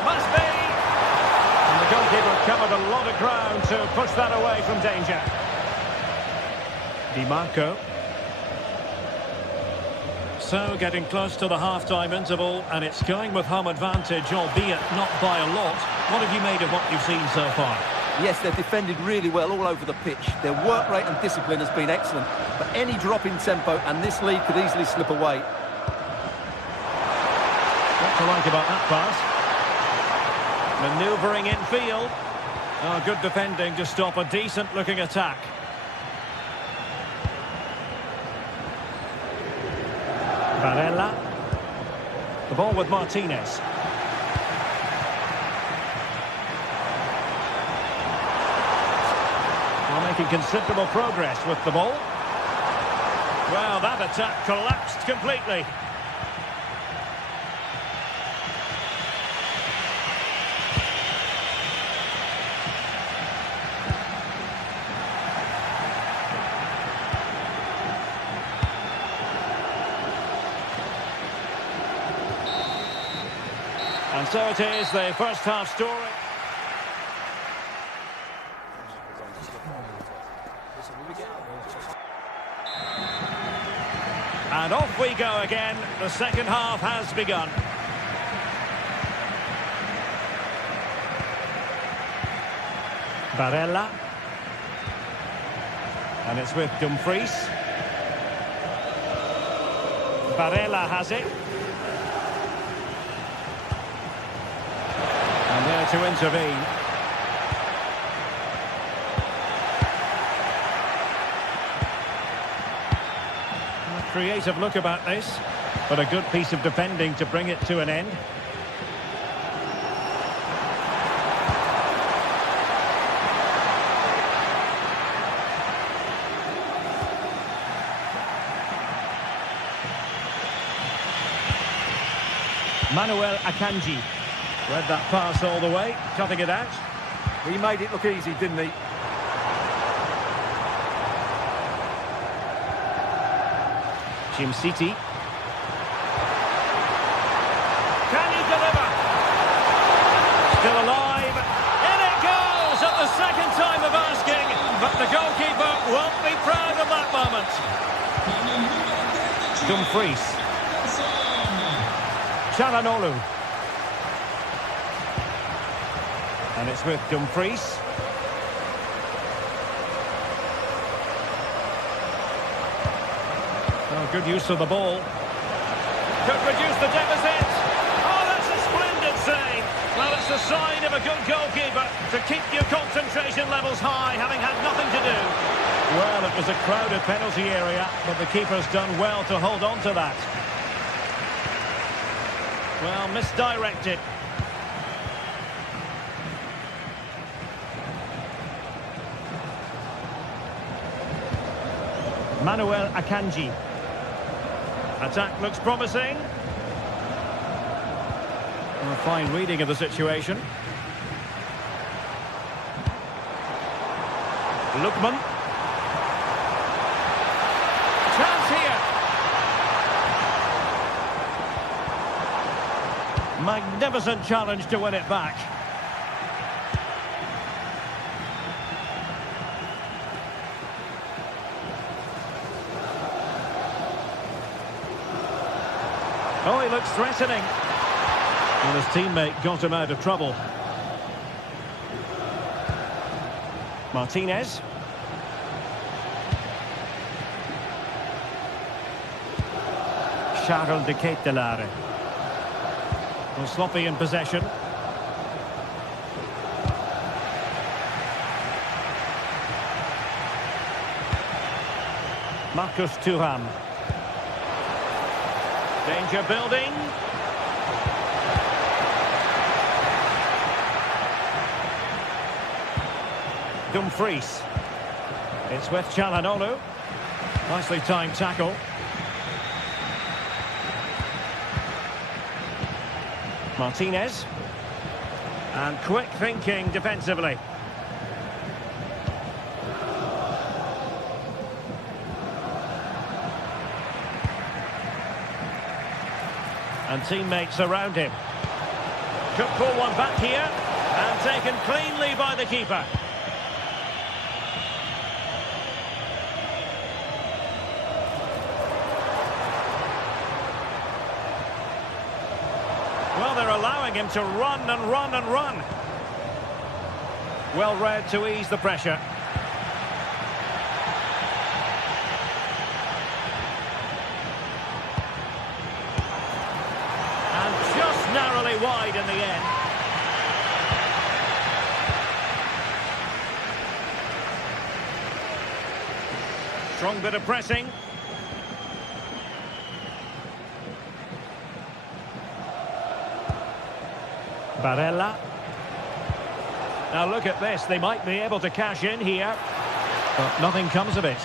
Must be. And the goalkeeper Goalkeeper covered a lot of ground to push that away from danger. Di Marco. So getting close to the half-time interval, and it's going with home advantage, albeit not by a lot. What have you made of what you've seen so far? Yes, they've defended really well all over the pitch. Their work rate and discipline has been excellent. But any drop in tempo and this lead could easily slip away. What to like about that pass? Manoeuvring in field. Oh, good defending to stop a decent-looking attack. Barella. The ball with Martinez. Well, making considerable progress with the ball. Well, that attack collapsed completely. And so it is, the first half story. And off we go again. The second half has begun. Barella. And it's with Dumfries. Barella has it. And there to intervene. A creative look about this, but a good piece of defending to bring it to an end. Manuel Akanji. Read that pass all the way, cutting it out. He made it look easy, didn't he? Jim City. Can he deliver? Still alive. In it goes at the second time of asking, but the goalkeeper won't be proud of that moment. Dumfries. Çalhanoğlu. And it's with Dumfries. Oh, good use of the ball. Could reduce the deficit. Oh, that's a splendid save. Well, it's a sign of a good goalkeeper to keep your concentration levels high, having had nothing to do. Well, it was a crowded penalty area, but the keeper's done well to hold on to that. Well, misdirected. Manuel Akanji. Attack looks promising. A fine reading of the situation. Lookman. Chance here. Magnificent challenge to win it back. Oh, he looks threatening. And his teammate got him out of trouble. Martinez. Charles de Ketelaere. Well, sloppy in possession. Marcus Thuram. Danger building. Dumfries. It's with Çalhanoğlu. Nicely timed tackle. Martinez. And quick thinking defensively. And teammates around him. Could pull one back here. And taken cleanly by the keeper. Well, they're allowing him to run and run and run. Well read to ease the pressure. And just narrowly wide in the end. Strong bit of pressing. Barella. Now look at this, they might be able to cash in here, but nothing comes of it.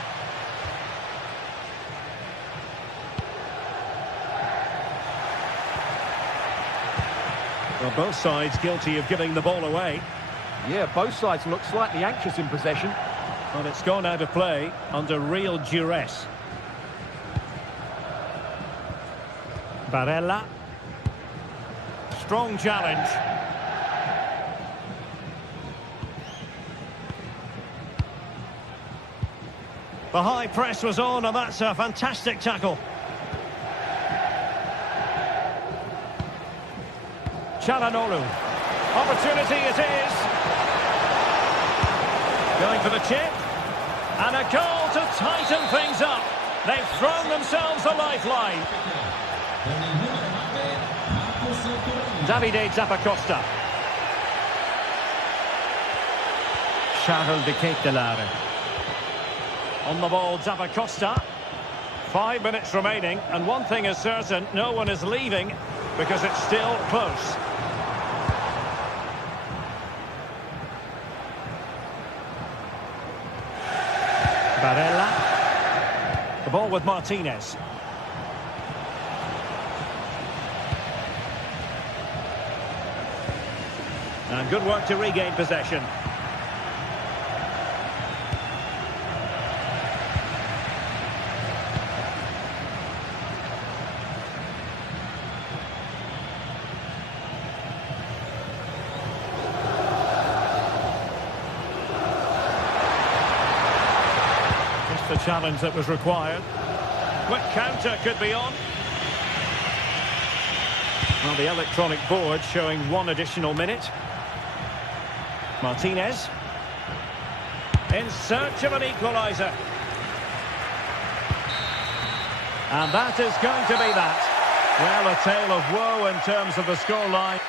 Well, both sides guilty of giving the ball away. Yeah, both sides look slightly anxious in possession. But it's gone out of play under real duress. Barella. Strong challenge. The high press was on, and that's a fantastic tackle. Çalhanoğlu. Opportunity it is. Going for the chip. And a goal to tighten things up. They've thrown themselves a lifeline. Davide Zappacosta. Charles de Ketelaere. On the ball, Zappacosta. 5 minutes remaining, and one thing is certain, no one is leaving because it's still close. Barella. The ball with Martinez. And good work to regain possession. Just the challenge that was required. Quick counter could be on. Well, the electronic board showing 1 additional minute. Martinez in search of an equaliser, and that is going to be that. Well, a tale of woe in terms of the scoreline.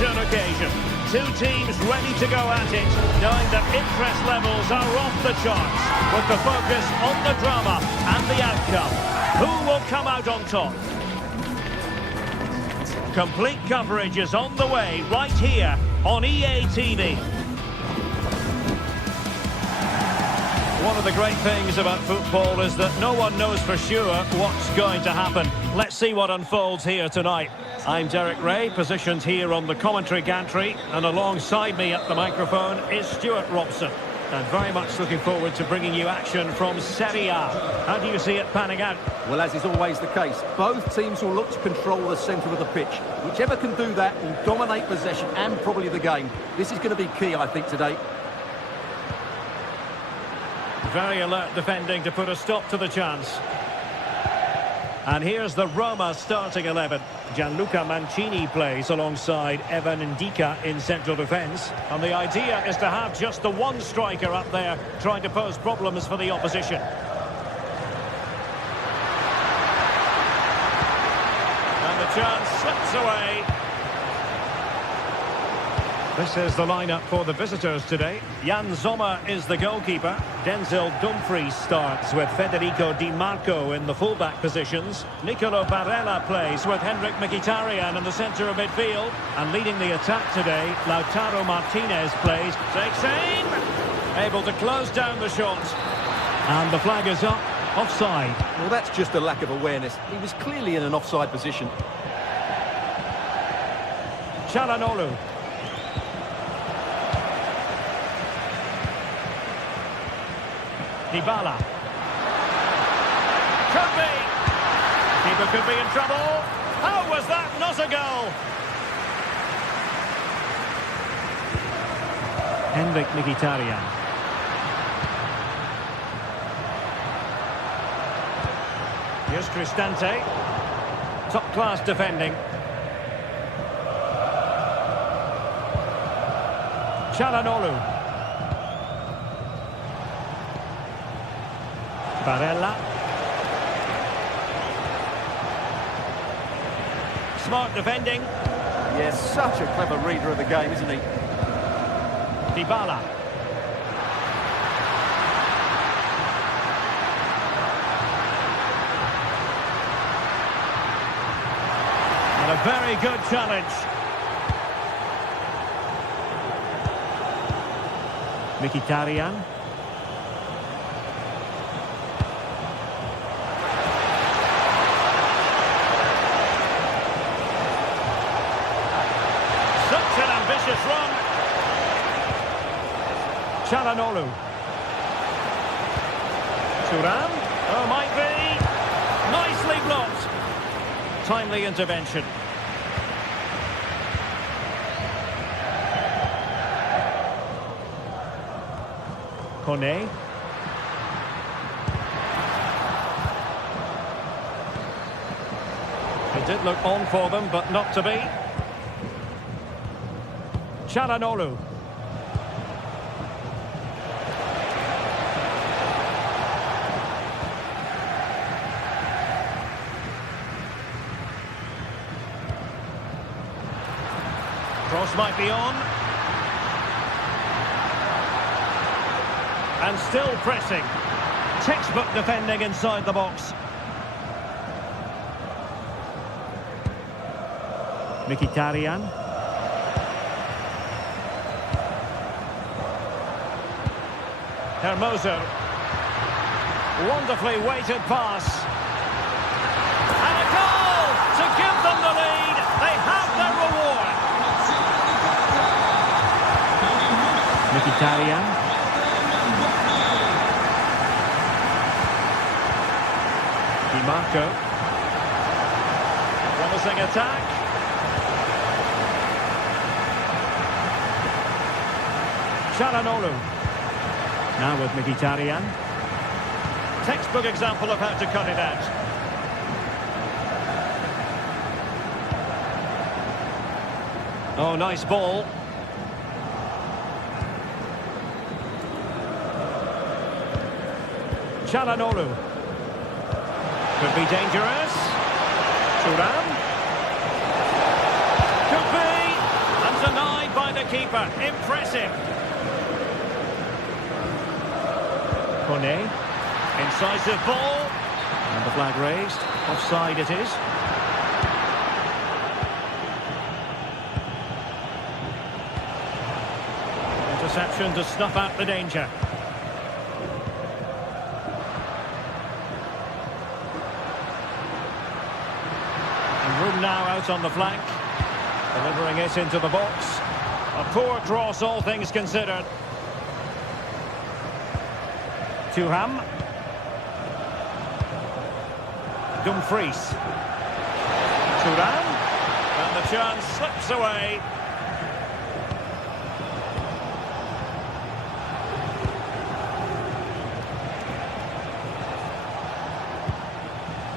Occasion. Two teams ready to go at it, knowing that interest levels are off the charts, with the focus on the drama and the outcome. Who will come out on top? Complete coverage is on the way right here on EA TV. One of the great things about football is that no one knows for sure what's going to happen. Let's see what unfolds here tonight. I'm Derek Ray, positioned here on the commentary gantry, and alongside me at the microphone is Stuart Robson. And very much looking forward to bringing you action from Serie A. How do you see it panning out? Well, as is always the case, both teams will look to control the centre of the pitch. Whichever can do that will dominate possession and probably the game. This is going to be key, I think, today. Very alert defending to put a stop to the chance. And here's the Roma starting 11. Gianluca Mancini plays alongside Evan Ndika in central defence. And the idea is to have just the one striker up there trying to pose problems for the opposition. And the chance slips away. This is the lineup for the visitors today. Jan Sommer is the goalkeeper. Denzel Dumfries starts with Federico Di Marco in the fullback positions. Nicolo Barella plays with Henrik Mkhitaryan in the centre of midfield. And leading the attack today, Lautaro Martinez plays. Takes aim! Able to close down the shot. And the flag is up. Offside. Well, that's just a lack of awareness. He was clearly in an offside position. Çalhanoğlu. Dybala. Could be. Keeper could be in trouble. How was that not a goal? Henrik Mkhitaryan. Here's Cristante. Top class defending. Çalhanoğlu. Barella. Smart defending. Yes, such a clever reader of the game, isn't he? Dybala. And a very good challenge. Mkhitaryan. Run. Çalhanoğlu. Thuram. Oh, might be. Nicely blocked. Timely intervention. Kone. It did look on for them, but not to be. Çalhanoğlu. Cross might be on. And still pressing. Textbook defending inside the box. Mkhitaryan. Hermoso. Wonderfully weighted pass. And a goal to give them the lead. They have their reward. Mkhitaryan. Di Marco. Promising attack. Çalhanoğlu. Now with Mkhitaryan. Textbook example of how to cut it out. Oh, nice ball. Çalhanoğlu. Could be dangerous. Thuram. Could be. And denied by the keeper. Impressive. Kone. Incisive ball. And the flag raised. Offside it is. Interception to snuff out the danger. And room now out on the flank. Delivering it into the box. A poor cross, all things considered. Thuram. Dumfries. Thuram. And the chance slips away.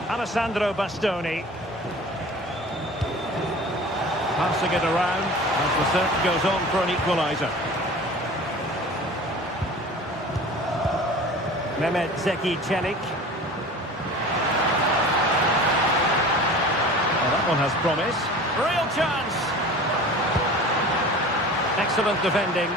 Alessandro Bastoni. Passing it around as the search goes on for an equaliser. Mehmet Zeki Çelik. Well, that one has promise. Real chance. Excellent defending.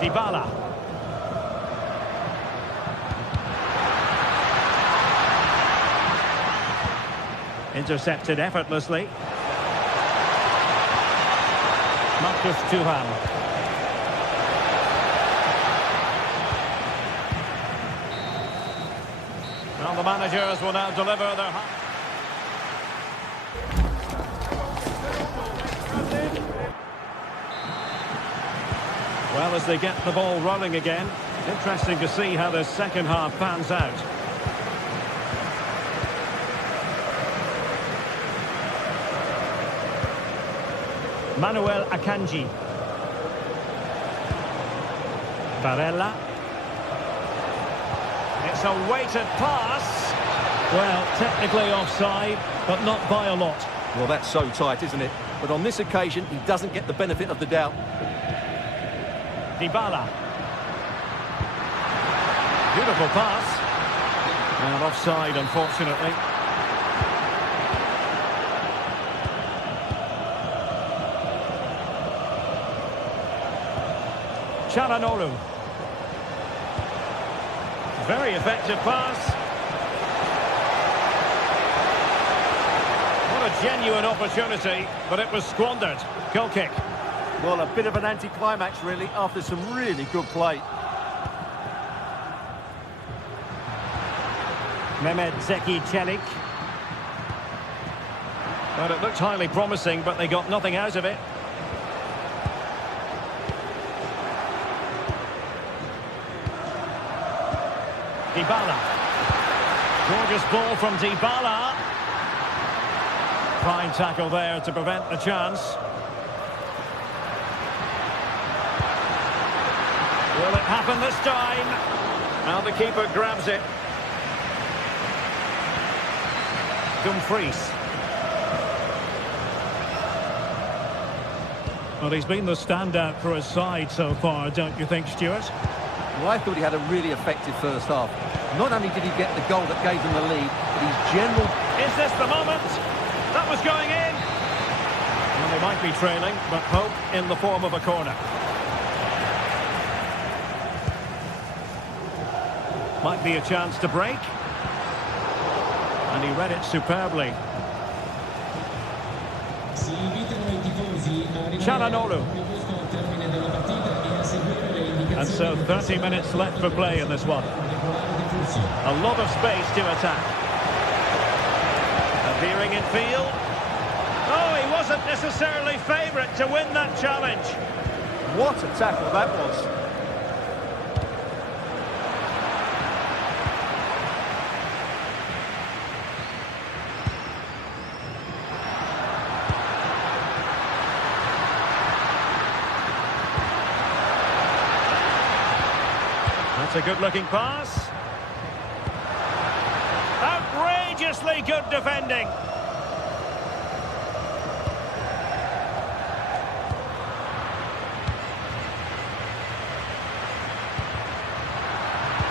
Dybala. Intercepted effortlessly. Marcus Thuram. Well, the managers will now deliver their... Well, as they get the ball rolling again, interesting to see how the second half pans out. Manuel Akanji. Barella. It's a weighted pass. Well, technically offside, but not by a lot. Well, that's so tight, isn't it? But on this occasion, he doesn't get the benefit of the doubt. Dybala. Beautiful pass. And offside, unfortunately. Çalhanoğlu. Very effective pass. What a genuine opportunity, but it was squandered. Goal kick. Well, a bit of an anticlimax, really, after some really good play. Mehmet Zeki Çelik. Well, it looked highly promising, but they got nothing out of it. Dybala. Gorgeous ball from Dybala. Fine tackle there to prevent the chance. Will it happen this time? Now the keeper grabs it. Dumfries. Well, he's been the standout for his side so far, don't you think, Stuart? Well, I thought he had a really effective first half. Not only did he get the goal that gave them the lead, but his general... Is this the moment? That was going in. Well, they might be trailing, but hope in the form of a corner. Might be a chance to break. And he read it superbly. Çalhanoğlu. And so 30 minutes left for play in this one. A lot of space to attack. Appearing in field. Oh, he wasn't necessarily favourite to win that challenge. What a tackle that was. That's a good-looking pass. Outrageously good defending.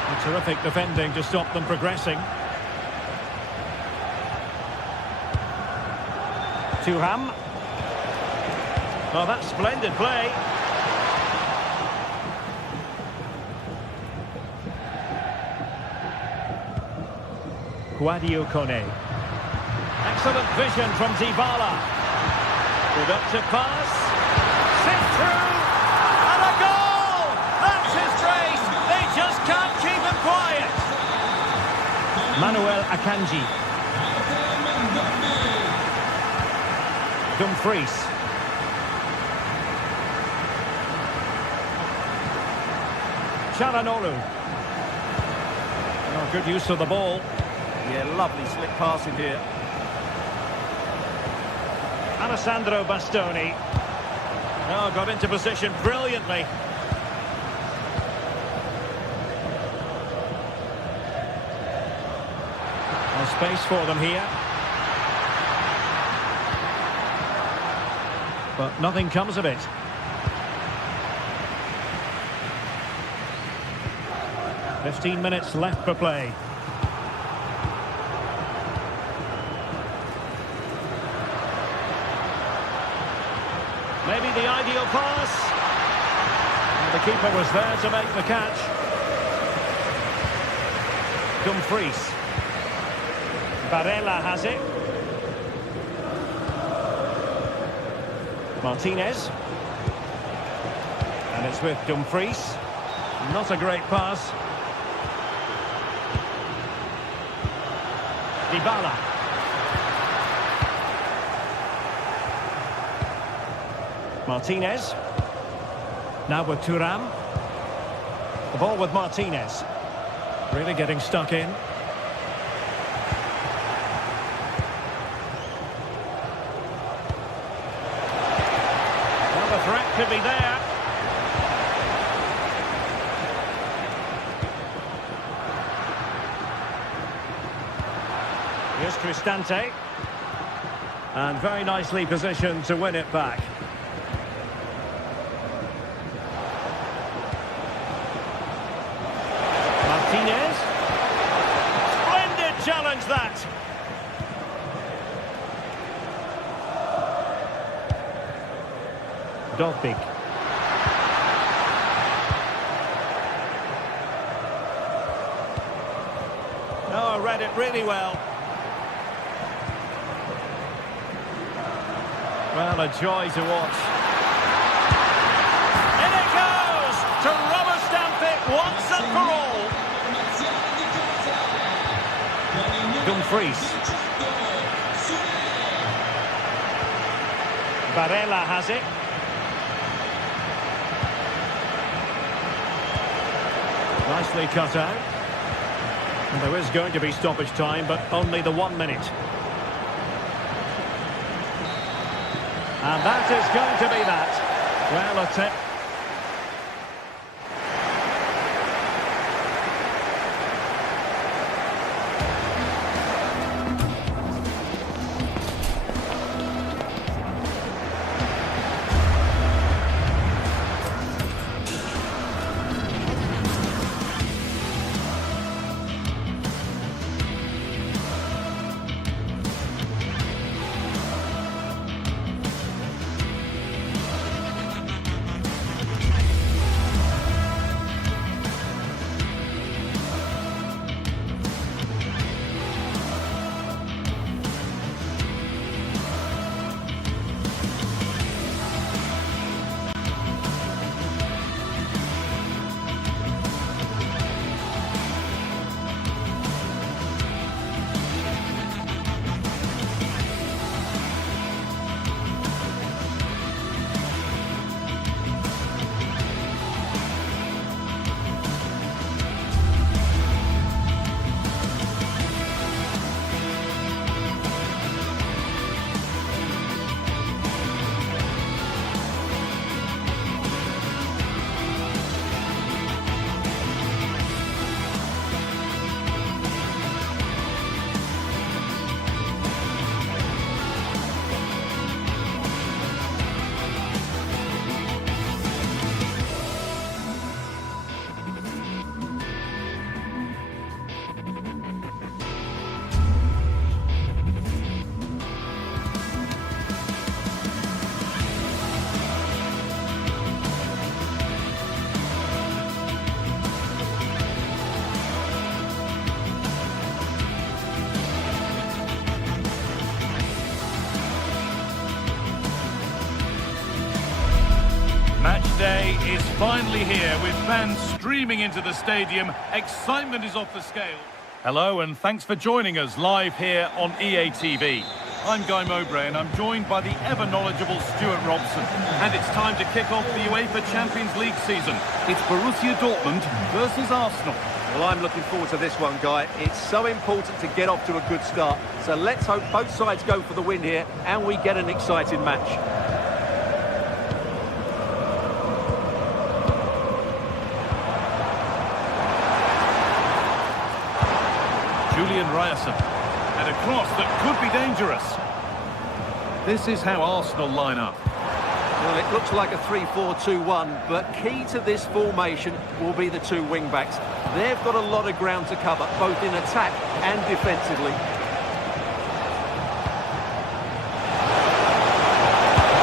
And terrific defending to stop them progressing. Thuram. Oh, that's splendid play. Guadio Kone. Excellent vision from Dybala. Productive pass. Sent through. And a goal! That's his grace. They just can't keep him quiet. Manuel Akanji. Dumfries. Çalhanoğlu. Oh, good use of the ball. Yeah, lovely slick passing here. Alessandro Bastoni. Oh, got into position brilliantly. No space for them here. But nothing comes of it. "15 minutes left for play. Maybe the ideal pass. And the keeper was there to make the catch. Dumfries. Barella has it. Martinez. And it's with Dumfries. Not a great pass. Dybala. Martinez. Now with Thuram. The ball with Martinez. Really getting stuck in. Well, the threat could be there. Here's Cristante. And very nicely positioned to win it back. Martinez. Splendid challenge that. Dobbik. Oh, read it really well. Well, a joy to watch. In it goes! To rubber stamp it once and for all. Dumfries. Barella has it. Nicely cut out. And there is going to be stoppage time, but only the 1 minute. And that is going to be that. Well, a tip. Match day is finally here with fans streaming into the stadium. Excitement is off the scale. Hello and thanks for joining us live here on EA TV. I'm Guy Mowbray and I'm joined by the ever-knowledgeable Stuart Robson. And it's time to kick off the UEFA Champions League season. It's Borussia Dortmund versus Arsenal. Well, I'm looking forward to this one, Guy. It's so important to get off to a good start. So let's hope both sides go for the win here and we get an exciting match. Julian Ryerson. And a cross that could be dangerous. This is how Arsenal line up. Well, it looks like a 3-4-2-1, but key to this formation will be the two wing-backs. They've got a lot of ground to cover, both in attack and defensively.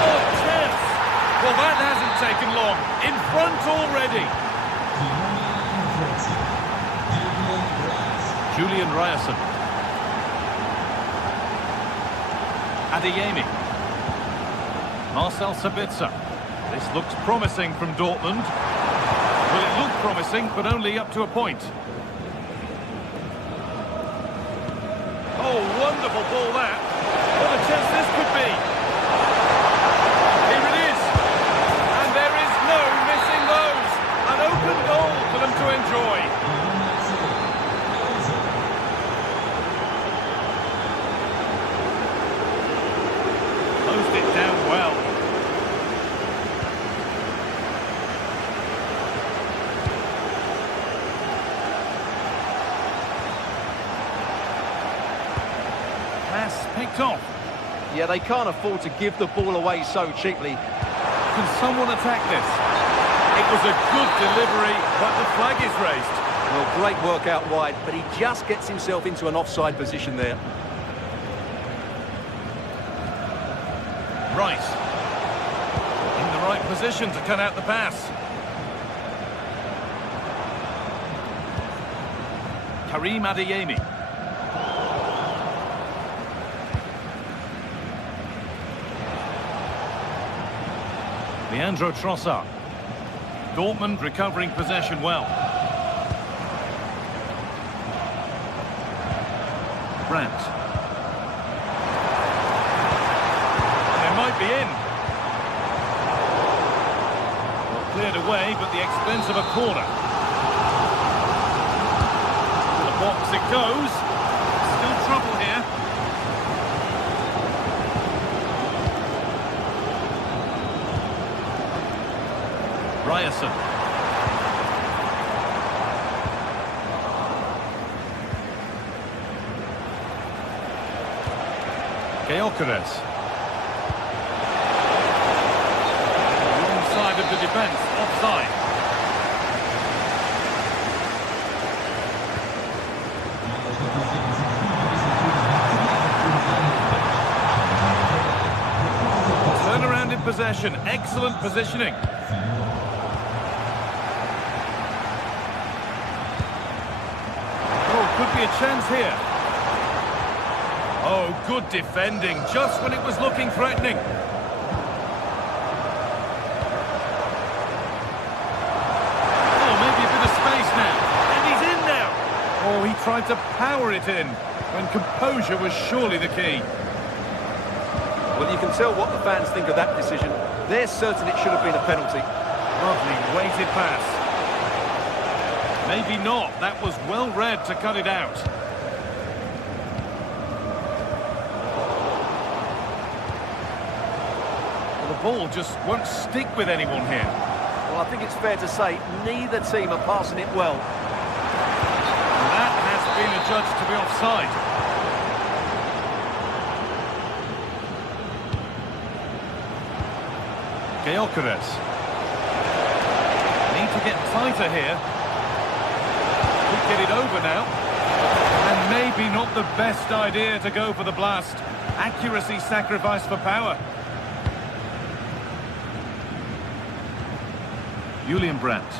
Oh, chance! Well, that hasn't taken long. In front already. Julian Ryerson. Adeyemi. Marcel Sabitzer. This looks promising from Dortmund. Well, it looked promising, but only up to a point. Oh, wonderful ball that. What a chance this could be. Here it is. And there is no missing those. An open goal for them to enjoy. Closed it down well. Pass picked off. Yeah, they can't afford to give the ball away so cheaply. Can someone attack this? It was a good delivery, but the flag is raised. Well, great work out wide, but he just gets himself into an offside position there. Rice. In the right position to cut out the pass. Karim Adeyemi. Leandro Trossard. Dortmund recovering possession well. Brandt. They might be in. Well, cleared away, but the expense of a corner. To the box it goes. Still trouble here. Ryerson. Gyökeres. Wrong side of the defence, offside. Turn around in possession, excellent positioning. Could be a chance here. Oh, good defending, just when it was looking threatening. Oh, maybe a bit of space now. And he's in now. Oh, he tried to power it in, when composure was surely the key. Well, you can tell what the fans think of that decision. They're certain it should have been a penalty. Lovely weighted pass. Maybe not. That was well read to cut it out. Well, the ball just won't stick with anyone here. Well, I think it's fair to say neither team are passing it well. And that has been adjudged to be offside. Gyökeres. Need to get tighter here. Get it over now, and maybe not the best idea to go for the blast. Accuracy sacrificed for power. Julian Brandt.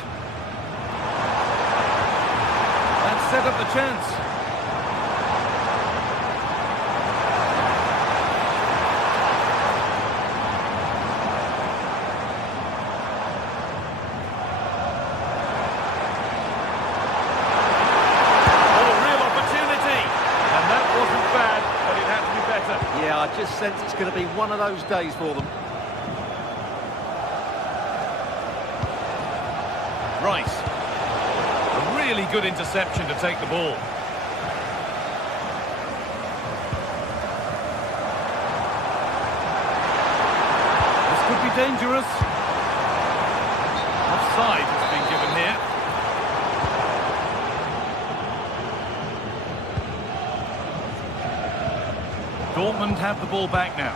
That set up the chance. sense it's going to be one of those days for them. Rice. A really good interception to take the ball. This could be dangerous. Offside has been given here. Dortmund have the ball back now.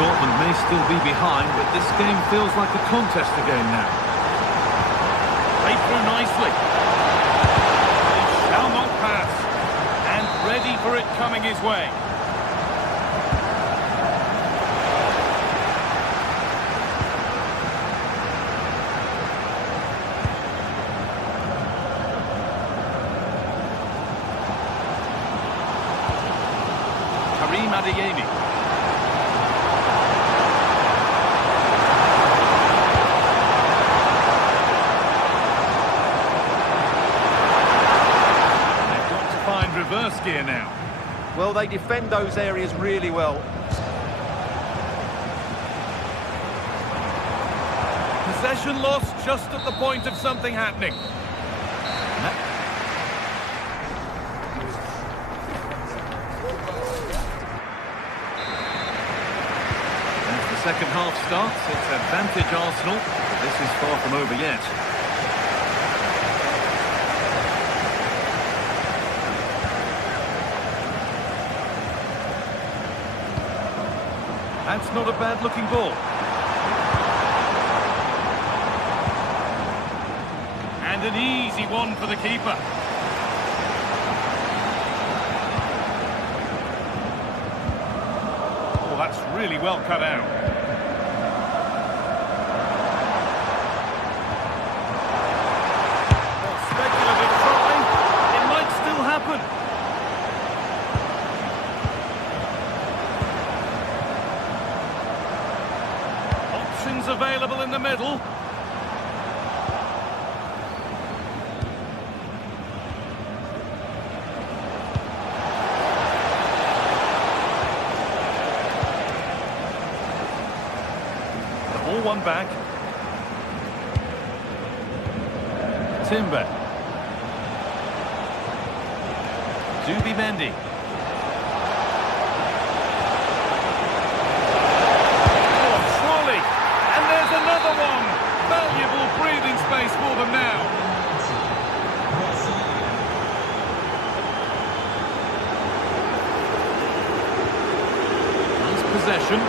Dortmund may still be behind, but this game feels like a contest again now. Played through nicely. He shall not pass. And ready for it coming his way. Karim Adeyemi. Reverse gear now. Well, they defend those areas really well. Possession lost just at the point of something happening. As the second half starts, it's advantage Arsenal, but this is far from over yet. That's not a bad-looking ball. And an easy one for the keeper. Oh, that's really well cut out. Oh, speculative try. It might still happen. Available in the middle. The ball won back. Timber. Zubimendi. Another one! Valuable breathing space for them now. Nice possession.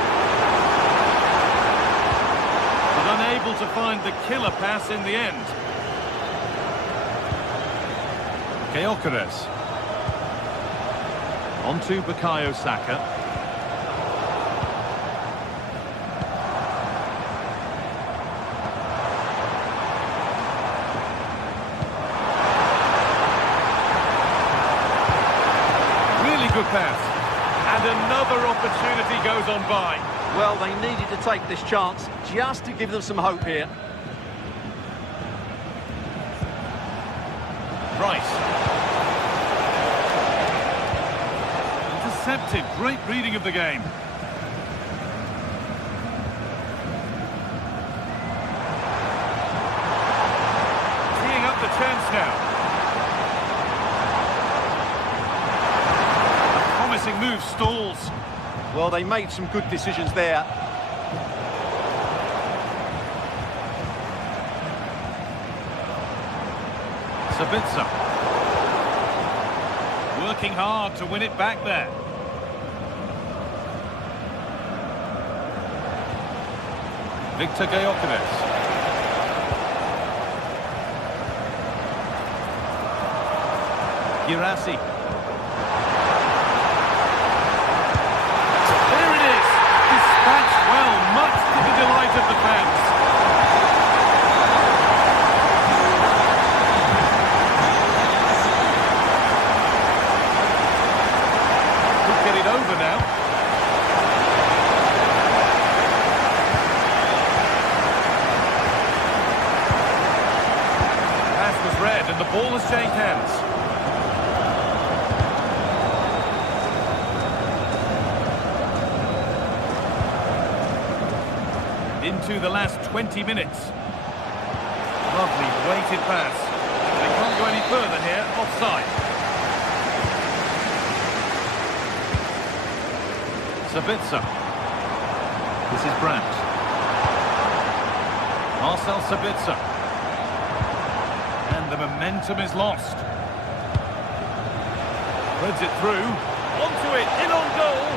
But unable to find the killer pass in the end. Gyökeres. On to Bukayo Saka. Good pass. And another opportunity goes on by. Well, they needed to take this chance just to give them some hope here. Rice. Intercepted. Great reading of the game. Teeing up the chance now. Move stalls. Well, they made some good decisions there. Sabitzer. Working hard to win it back there. Victor Gyökeres. Girassi. Well, much to the delight of the fans. get it over now. Pass was read and the ball has changed hands. Into the last 20 minutes. Lovely weighted pass. They can't go any further here. Offside. Sabitzer. This is Brandt. Marcel Sabitzer. And the momentum is lost. Threads it through. Onto it. In on goal.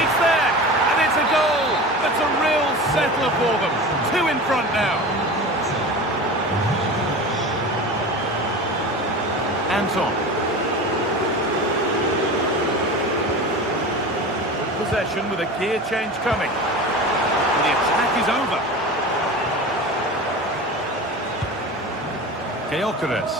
It's there. And it's a goal. That's a real settler for them. 2 in front now. Anton. Possession with a gear change coming. And the attack is over. Gyökeres.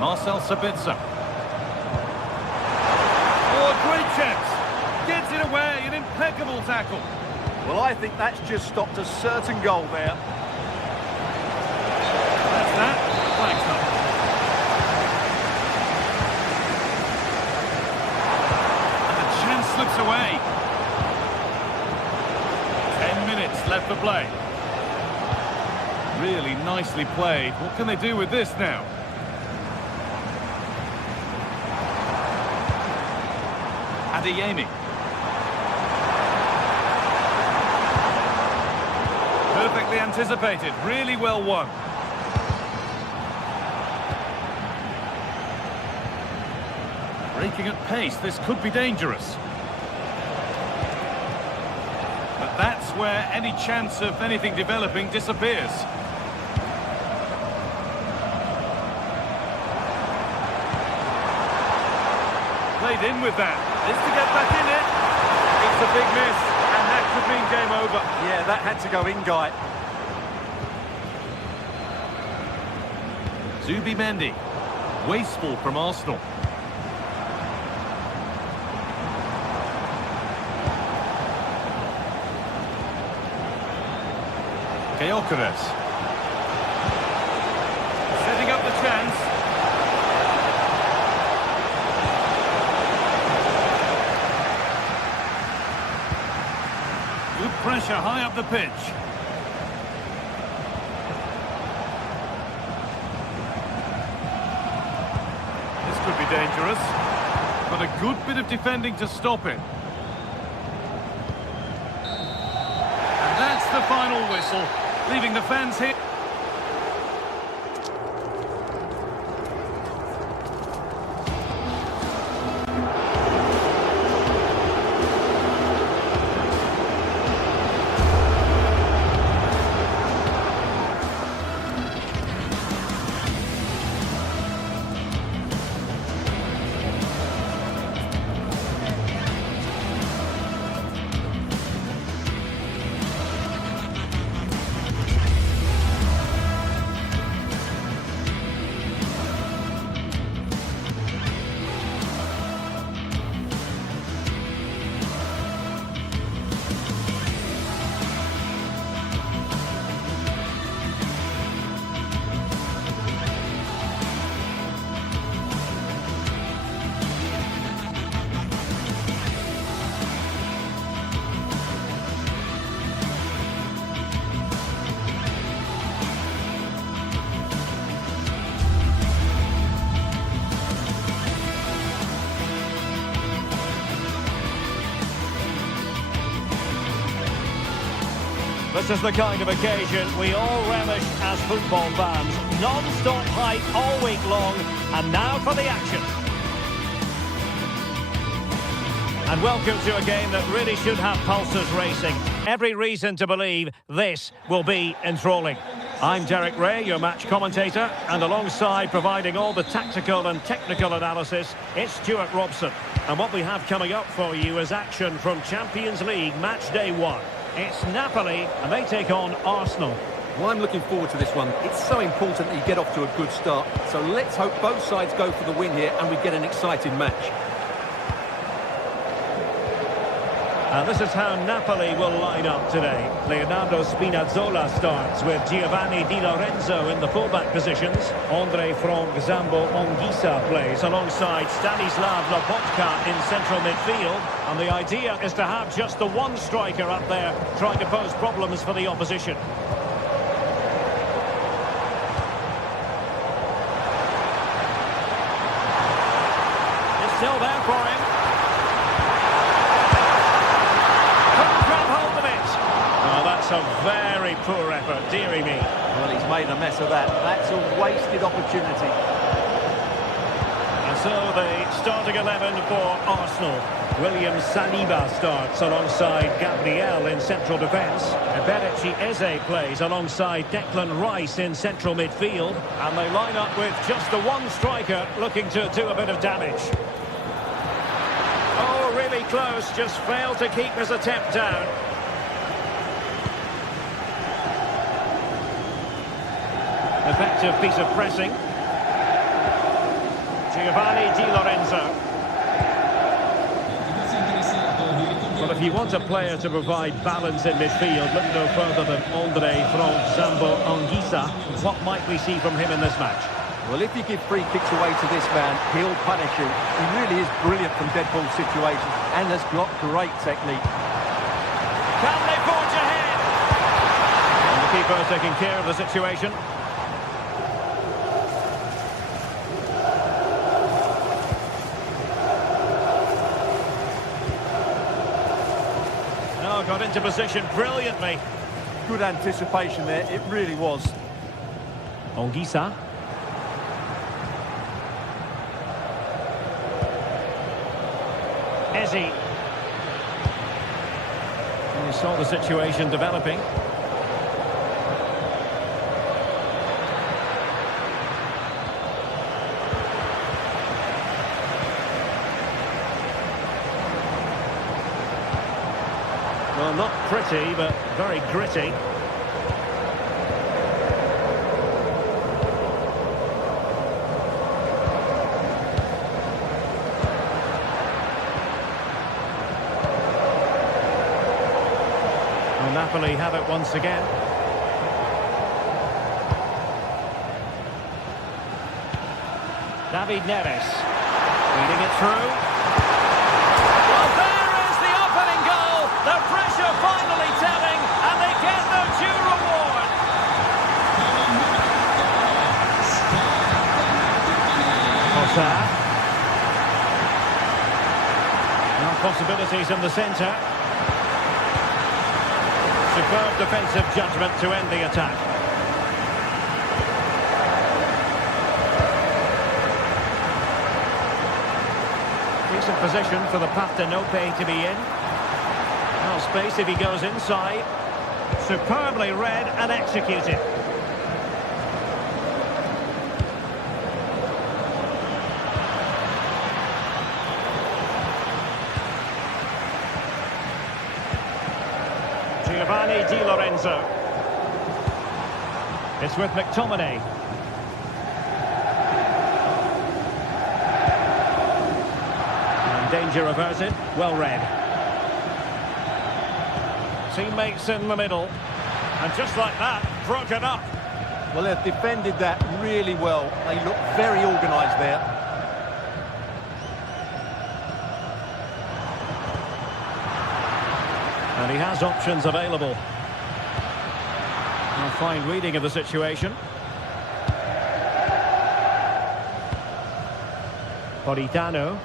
Marcel Sabitzer. Oh, a great chance. Gets it away, an impeccable tackle. Well, I think that's just stopped a certain goal there. That's that. Flags up. And the chance slips away. 10 minutes left to play. Really nicely played. What can they do with this now? Adeyemi. Perfectly anticipated, really well won. Breaking at pace, this could be dangerous. But that's where any chance of anything developing disappears. Played in with that. Is to get back in it. It's a big miss, and that could mean game over. Yeah, that had to go in, Guy. Zubimendi. Wasteful from Arsenal. Gyökeres. Setting up the chance. Good pressure high up the pitch. This could be dangerous, but a good bit of defending to stop it. And that's the final whistle, leaving the fans here. This is the kind of occasion we all relish as football fans. Non-stop hype all week long, and now for the action. And welcome to a game that really should have pulses racing. Every reason to believe this will be enthralling. I'm Derek Ray, your match commentator, and alongside providing all the tactical and technical analysis, it's Stuart Robson. And what we have coming up for you is action from Champions League match day 1. It's Napoli, and they take on Arsenal. Well, I'm looking forward to this one. It's so important that you get off to a good start. So let's hope both sides go for the win here and we get an exciting match. And this is how Napoli will line up today. Leonardo Spinazzola starts with Giovanni Di Lorenzo in the fullback positions. Andre Frank Zambo Anguissa plays alongside Stanislav Lobotka in central midfield. And the idea is to have just the one striker up there trying to pose problems for the opposition. It's still there for him. That's a very poor effort, dearie me. Well, he's made a mess of that. That's a wasted opportunity. And so the starting 11 for Arsenal. William Saliba starts alongside Gabriel in central defence. Eberechi Eze plays alongside Declan Rice in central midfield. And they line up with just the one striker looking to do a bit of damage. Oh, really close, just failed to keep his attempt down. Effective piece of pressing. Giovanni Di Lorenzo. Well, if you want a player to provide balance in midfield, look no further than Andre Frank Zambo Anguissa. What might we see from him in this match? Well, if you give free kicks away to this man, he'll punish you. He really is brilliant from dead ball situations and has got great technique. Can they forge ahead? And the keeper taking care of the situation. Got into position brilliantly. Good anticipation there, it really was. Anguissa. Eze. And you saw the situation developing. Well, not pretty, but very gritty. Well, Napoli have it once again. David Neres. Feeding it through. Well, there is the opening goal. The pressure finally telling, and they get their due reward. Osa. Now possibilities in the centre. Superb defensive judgment to end the attack. Decent position for the Partenope to be in. No space if he goes inside. Superbly read and executed. Giovanni Di Lorenzo. It's with McTominay. And danger averted. Well read. Teammates in the middle. And just like that, broken up. Well, they've defended that really well. They look very organised there. And he has options available. A fine reading of the situation. Politano.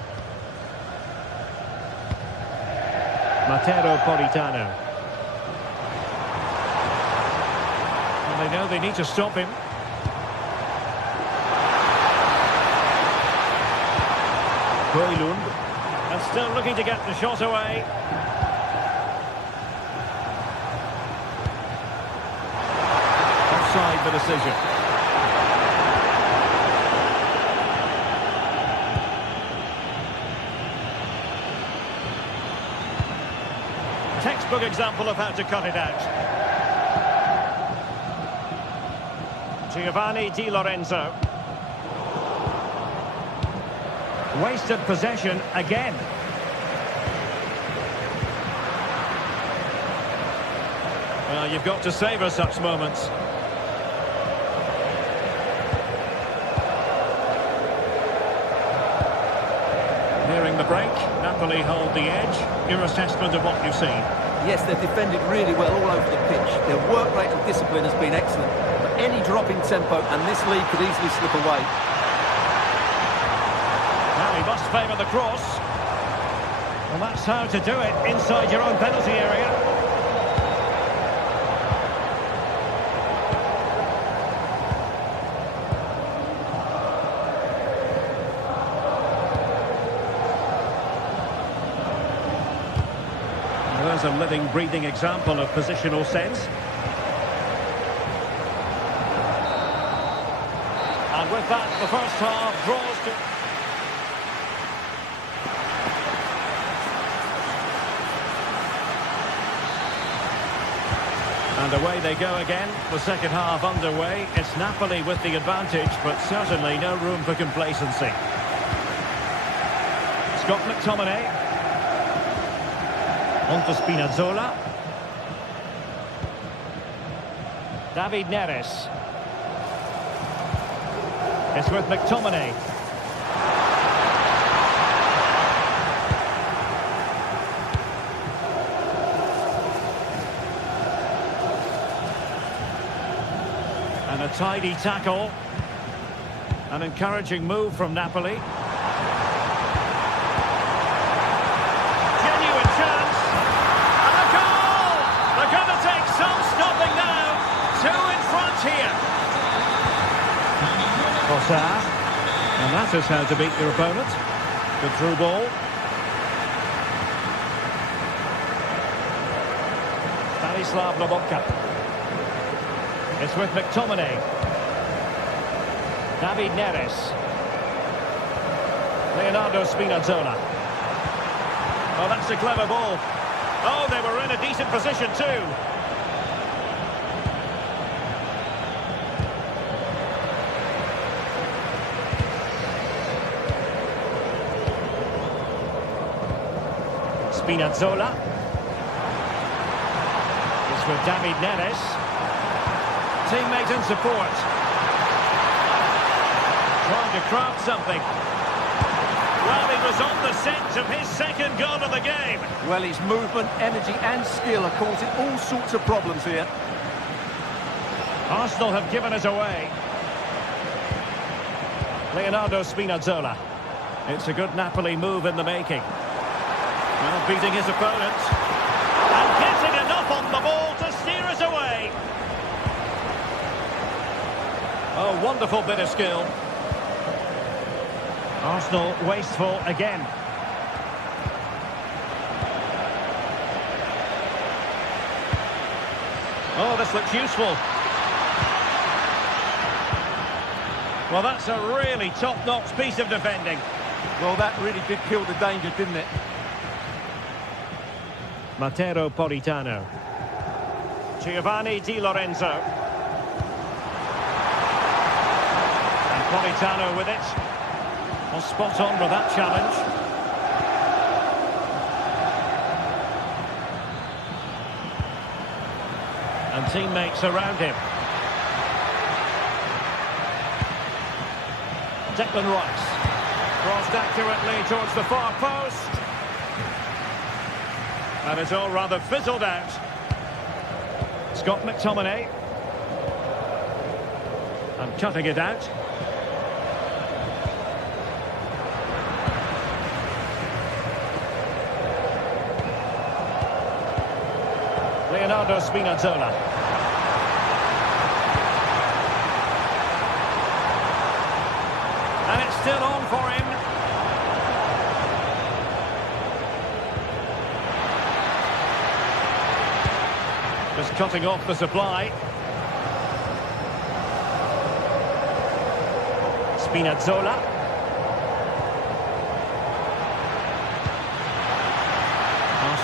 Matero Politano. And they know they need to stop him. Højlund. And still looking to get the shot away. Offside the decision. Textbook example of how to cut it out. Giovanni Di Lorenzo. Wasted possession again. Well, you've got to savour such moments. Nearing the break, Napoli hold the edge. Your assessment of what you've seen? Yes, they've defended really well all over the pitch. Their work rate and discipline has been excellent. But any drop in tempo and this lead could easily slip away. Now he must favour the cross. Well, that's how to do it inside your own penalty area. There's a living, breathing example of positional sense. And with that, the first half draws to... And away they go again. The second half underway. It's Napoli with the advantage, but certainly no room for complacency. Scott McTominay. On to Spinazzola. David Neres. It's with McTominay. And a tidy tackle. An encouraging move from Napoli. And that is how to beat your opponent. Good through ball. Stanislav Lobotka. It's with McTominay. David Neres. Leonardo Spinazzola. Oh, that's a clever ball. Oh, they were in a decent position too. Spinazzola. It's with David Neres. Teammate and support. Trying to craft something. Well, he was on the scent of his second goal of the game. Well, his movement, energy and skill are causing all sorts of problems here. Arsenal have given us away. Leonardo Spinazzola. It's a good Napoli move in the making. Well, beating his opponent. And getting enough on the ball to steer us away. Oh, wonderful bit of skill. Arsenal wasteful again. Oh, this looks useful. Well, that's a really top-notch piece of defending. Well, that really did kill the danger, didn't it? Matteo Politano. Giovanni Di Lorenzo. And Politano with it. Well, spot on with that challenge. And teammates around him. Declan Rice. Crossed accurately towards the far post. And it's all rather fizzled out. Scott McTominay. And cutting it out. Leonardo Spinazzola. And it's still on for him. Just cutting off the supply. Spinazzola.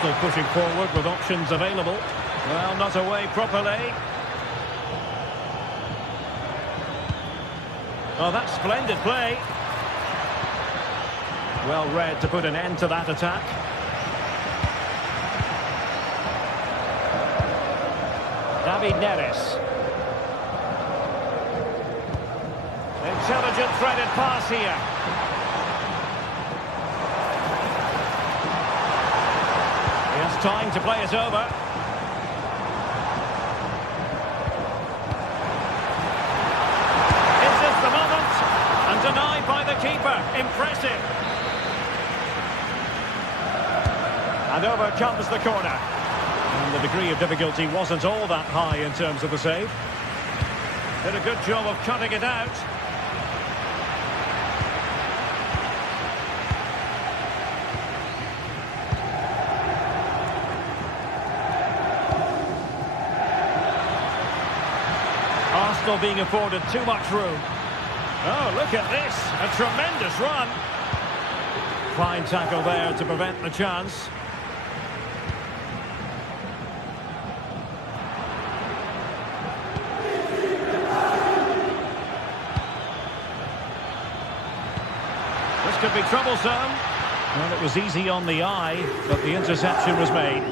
Arsenal pushing forward with options available. Well, not away properly. Oh, that's splendid play. Well read to put an end to that attack. David Neres. Intelligent threaded pass here. He has time to play it over. Is this the moment? And denied by the keeper. Impressive. And over comes the corner. And the degree of difficulty wasn't all that high in terms of the save. Did a good job of cutting it out. Arsenal being afforded too much room. Oh, look at this. A tremendous run. Fine tackle there to prevent the chance. This could be troublesome. Well, it was easy on the eye, but the interception was made.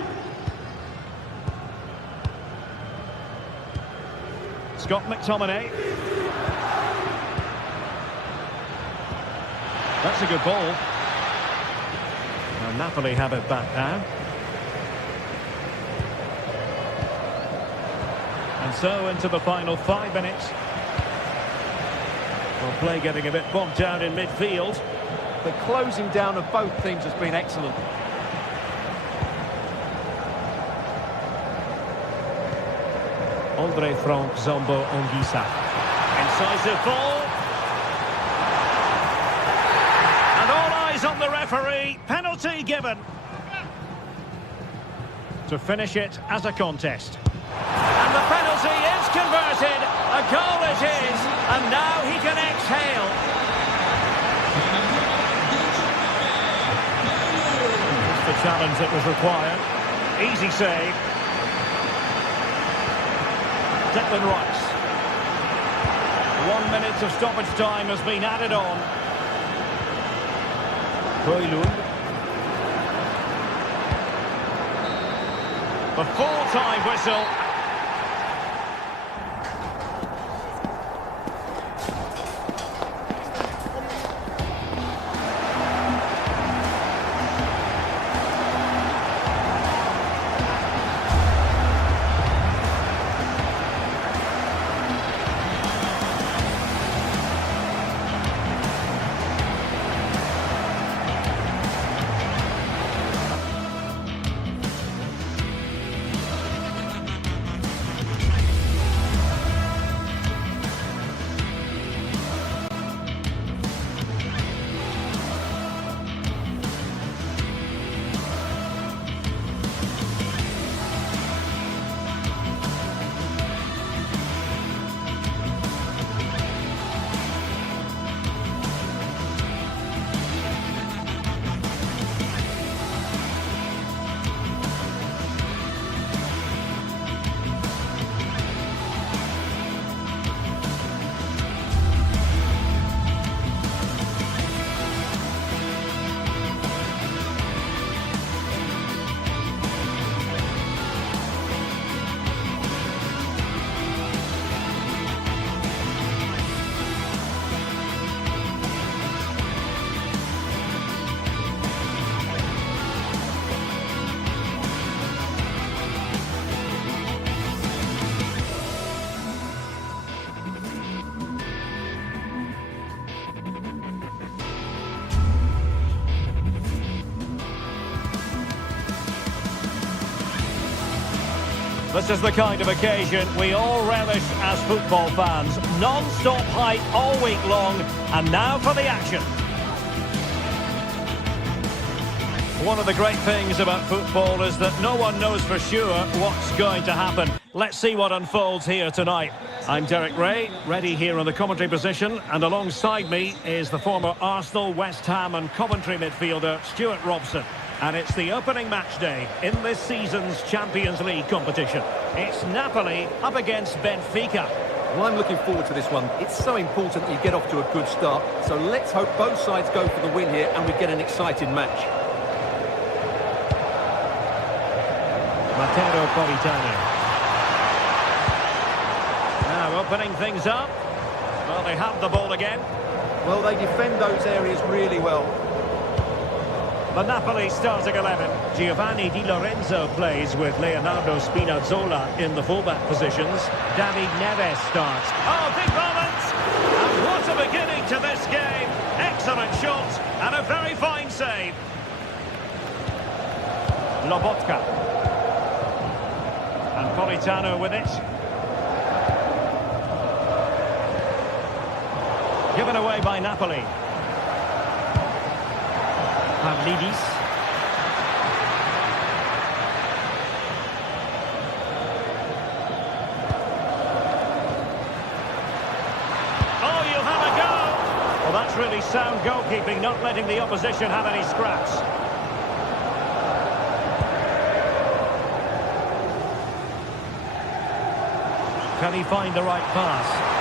Scott McTominay. That's a good ball. Now Napoli have it back now. And so into the final 5 minutes. Well, play getting a bit bogged down in midfield. The closing down of both teams has been excellent. Andre Frank Zombo Ongisa. Incisive ball. And all eyes on the referee. Penalty given. To finish it as a contest. And the penalty is converted. A goal it is. And now he can exhale. Just the challenge that was required. Easy save. Declan Rice. 1 minute of stoppage time has been added on. Højlund. The full-time whistle. This is the kind of occasion we all relish as football fans. Non-stop hype all week long, and now for the action. One of the great things about football is that no one knows for sure what's going to happen. Let's see what unfolds here tonight. I'm Derek Ray, ready here in the commentary position, and alongside me is the former Arsenal, West Ham and Coventry midfielder, Stuart Robson. And it's the opening match day in this season's Champions League competition. It's Napoli up against Benfica. Well, I'm looking forward to this one. It's so important that you get off to a good start. So let's hope both sides go for the win here and we get an exciting match. Matteo Politano. Now opening things up. Well, they have the ball again. Well, they defend those areas really well. The Napoli starting 11. Giovanni Di Lorenzo plays with Leonardo Spinazzola in the fullback positions. David Neves starts. Oh, big moment! And what a beginning to this game. Excellent shot and a very fine save. Lobotka. And Politano with it. Given away by Napoli. Pavlidis. Oh, you'll have a go! Well, that's really sound goalkeeping, not letting the opposition have any scraps. Can he find the right pass?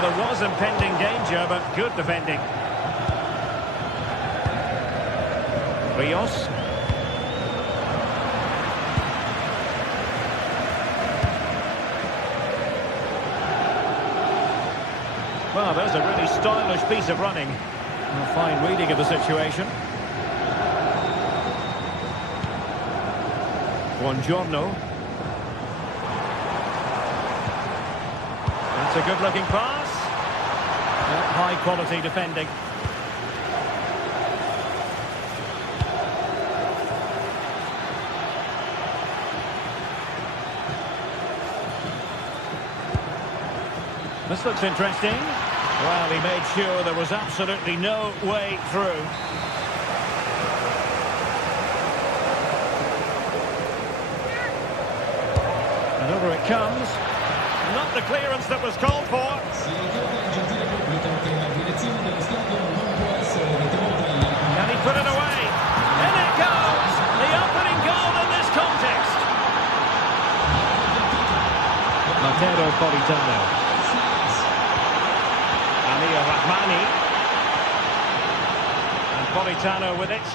There was impending danger, but good defending. Rios. Well, there's a really stylish piece of running. A fine reading of the situation. Buongiorno. That's a good-looking pass. High-quality defending. This looks interesting. Well, he made sure there was absolutely no way through. And over it comes. Not the clearance that was called for. Can he put it away? In it goes! The opening goal in this context. Matteo Politano. Amir Rahmani. And Politano with it.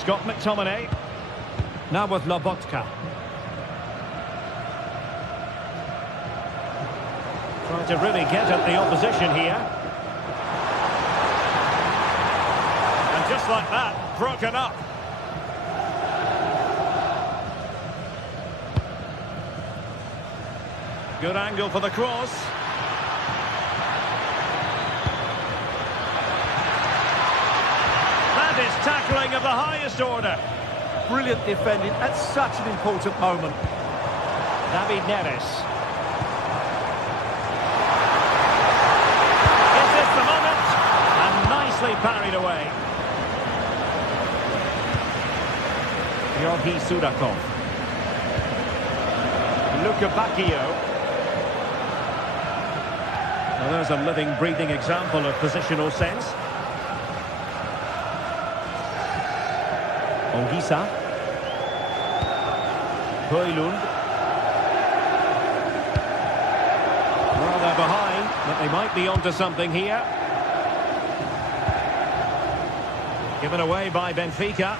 Scott McTominay. Now with Lobotka. Trying to really get at the opposition here. And just like that, broken up. Good angle for the cross. That is tackling of the highest order. Brilliant defending at such an important moment. David Neres. Is this the moment? And nicely parried away. Georgi Sudakov. Luka Bacchio. Now there's a living, breathing example of positional sense. Ongisa. Højlund. Well, they're behind, but they might be onto something here. Given away by Benfica.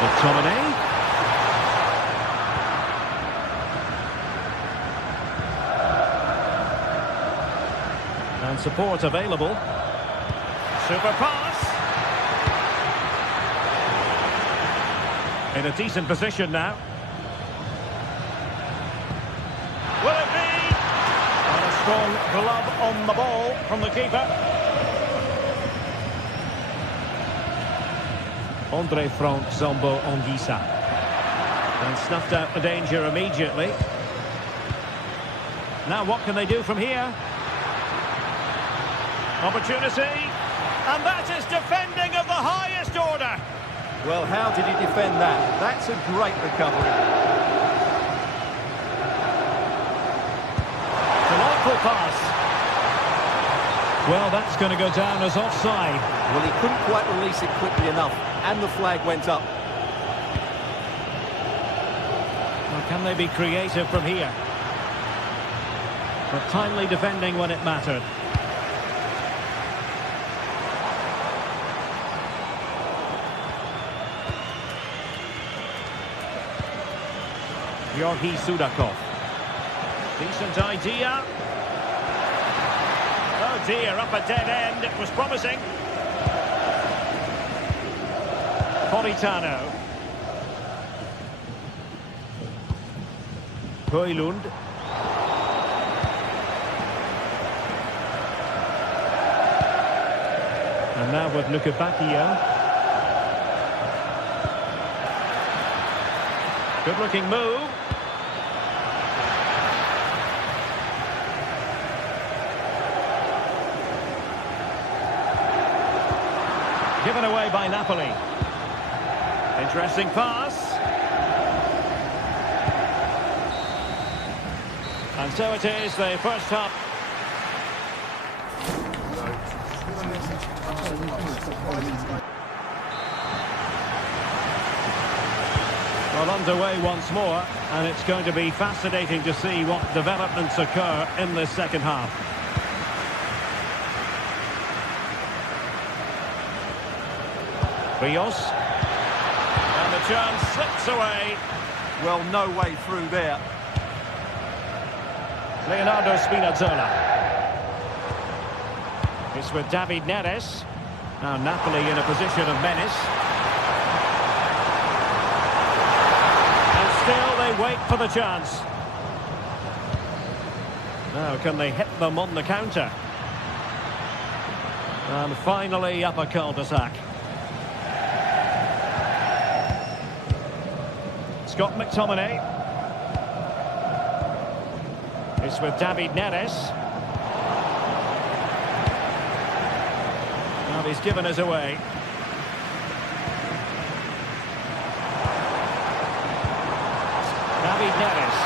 McTominay. And support available. Super pass. In a decent position now. Will it be? And a strong glove on the ball from the keeper. Andre Frank Zombo Ongisa. And snuffed out the danger immediately. Now what can they do from here? Opportunity. And that is defending of the highest order. Well, how did he defend that? That's a great recovery. Wonderful pass. Well, that's going to go down as offside. Well, he couldn't quite release it quickly enough, and the flag went up. Well, can they be creative from here? But timely defending when it mattered. Georgi Sudakov. Decent idea. Oh dear, up a dead end. It was promising. Politano. Højlund. And now with Lukebakio. Good looking move. Given away by Napoli. Interesting pass. And so it is, the first half. Well, underway once more, and it's going to be fascinating to see what developments occur in this second half. Rios. And the chance slips away. Well, no way through there. Leonardo Spinazzola. It's with David Neres. Now Napoli in a position of menace. And still they wait for the chance. Now can they hit them on the counter? And finally up a cul-de-sac. Scott McTominay. It's with David Neres. Well, he's given us away. David Neres.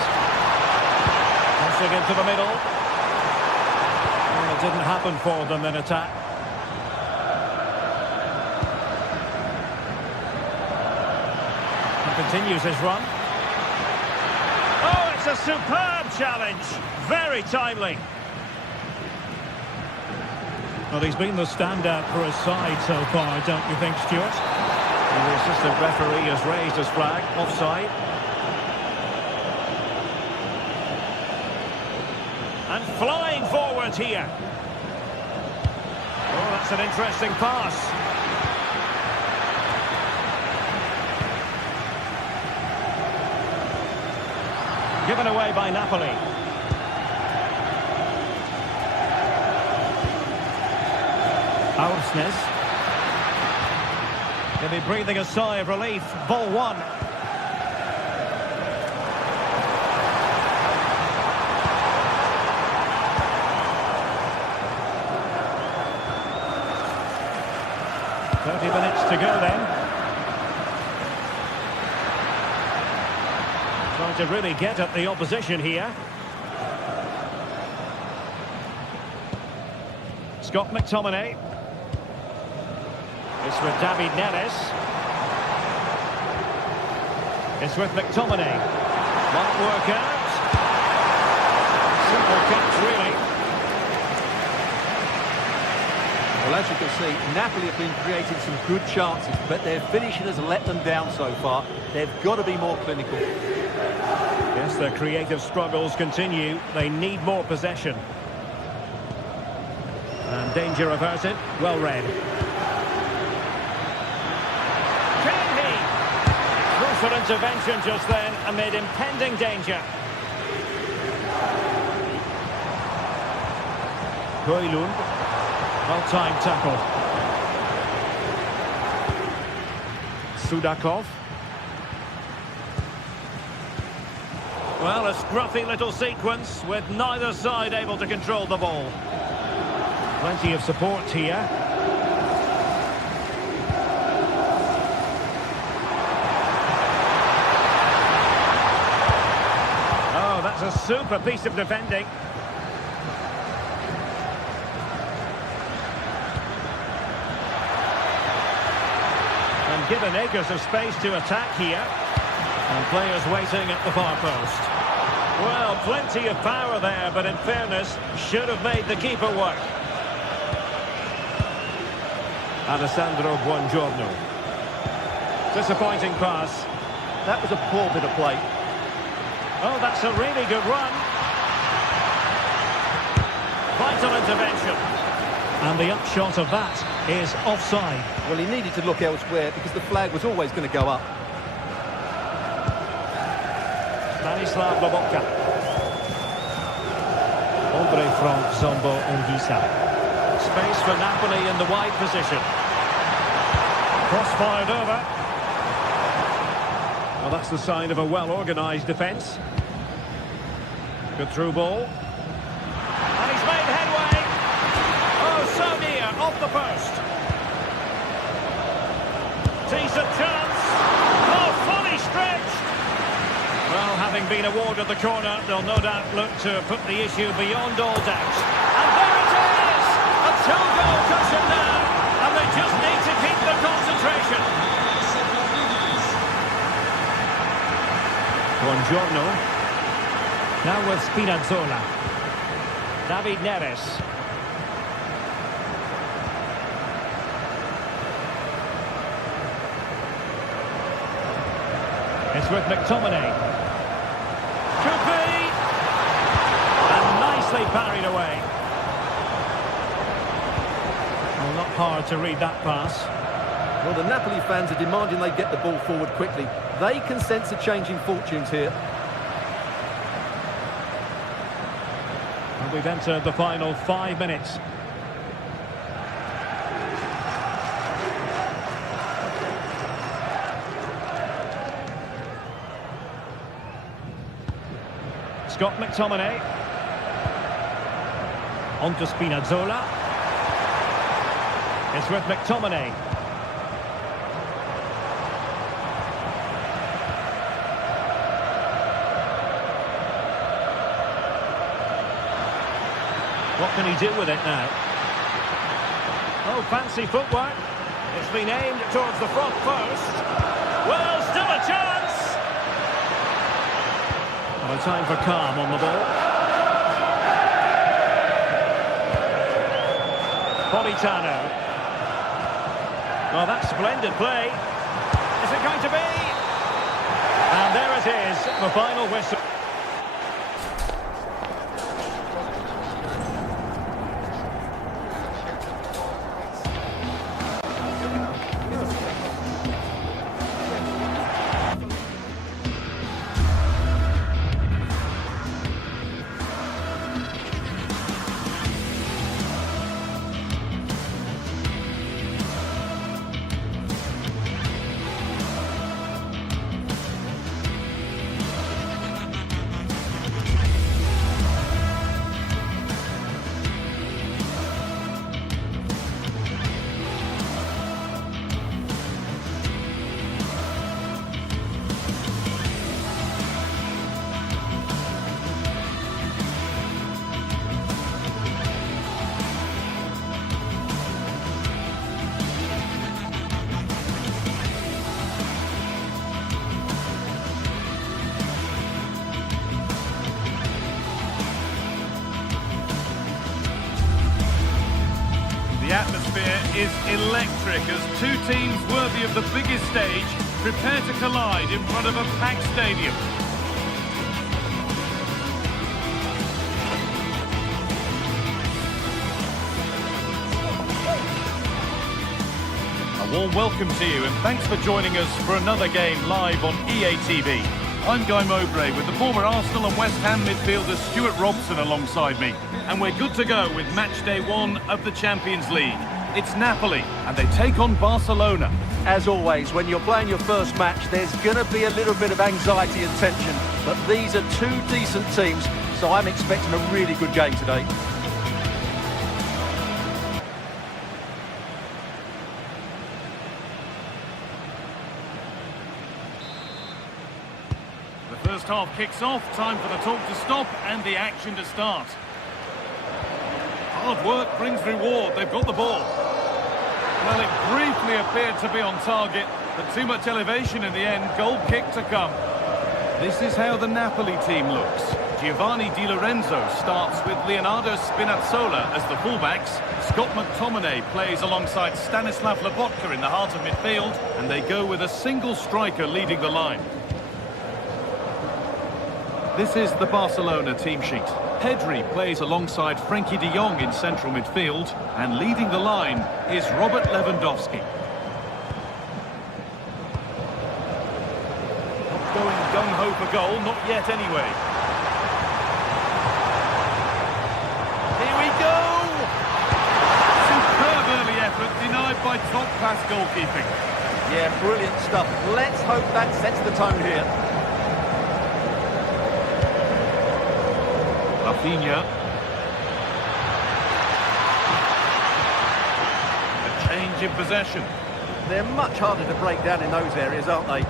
Passing into the middle. Well, it didn't happen for them in attack. Continues his run. Oh, it's a superb challenge. Very timely. Well, he's been the standout for his side so far, don't you think, Stuart? And the assistant referee has raised his flag. Offside. And flying forward here. Oh, that's an interesting pass. Given away by Napoli. Aursnes. They'll be breathing a sigh of relief. Ball one. Minutes to go then. Trying to really get at the opposition here. Scott McTominay. It's with David Neres. It's with McTominay. Won't work out. Simple catch, really. Well, as you can see, Napoli have been creating some good chances, but their finishing has let them down so far. They've got to be more clinical. Yes, their creative struggles continue. They need more possession. And danger averted. Well read. Can he? Crucial intervention just then amid impending danger. Højlund. Well-timed tackle. Sudakov. Well, a scruffy little sequence with neither side able to control the ball. Plenty of support here. Oh, that's a super piece of defending. given acres of space to attack here. And players waiting at the far post. Well, plenty of power there, but in fairness, should have made the keeper work. Alessandro Buongiorno. Disappointing pass. That was a poor bit of play. Oh, that's a really good run. Vital intervention. And the upshot of that is offside. Well, he needed to look elsewhere because the flag was always going to go up. Stanislav Lobotka. Ombre from Zombo Ongisa. Space for Napoli in the wide position. Cross-fired over. Well, that's the sign of a well-organised defence. Good through ball. And he's made headway. Oh, so near, off the post. Decent chance. Oh, fully stretched. Well, having been awarded the corner, they'll no doubt look to put the issue beyond all doubt. And there it is! A two-goal cushion now, and they just need to keep the concentration. Buongiorno. Now with Spinazzola. David Neres. It's with McTominay. Could be! And nicely parried away. Well, not hard to read that pass. Well, the Napoli fans are demanding they get the ball forward quickly. They can sense a change in fortunes here. And we've entered the final 5 minutes. Scott McTominay. On to Spinazzola. It's with McTominay. What can he do with it now? Oh, fancy footwork. It's been aimed towards the front post. Well, still a chance. Well, time for calm on the ball. Politano. Well, that's splendid play. Is it going to be? And there it is, the final whistle. The atmosphere is electric as two teams worthy of the biggest stage prepare to collide in front of a packed stadium. A warm welcome to you and thanks for joining us for another game live on EA TV. I'm Guy Mowbray with the former Arsenal and West Ham midfielder Stuart Robson alongside me. And we're good to go with match day 1 of the Champions League. It's Napoli and they take on Barcelona. As always, when you're playing your first match, there's going to be a little bit of anxiety and tension. But these are two decent teams, so I'm expecting a really good game today. The first half kicks off, time for the talk to stop and the action to start. Hard work brings reward, they've got the ball. Well, it briefly appeared to be on target, But too much elevation in the end. Goal kick to come. This is how the Napoli team looks. Giovanni Di Lorenzo starts with Leonardo Spinazzola as the fullbacks. Scott McTominay plays alongside Stanislav Lobotka in the heart of midfield, and they go with a single striker leading the line. This is the Barcelona team sheet. Pedri plays alongside Frenkie de Jong in central midfield, and leading the line is Robert Lewandowski. Not going gung-ho for goal, not yet anyway. Here we go! Superb early effort, denied by top-class goalkeeping. Yeah, brilliant stuff. Let's hope that sets the tone here. Rafinha. A change in possession. They're much harder to break down in those areas, aren't they?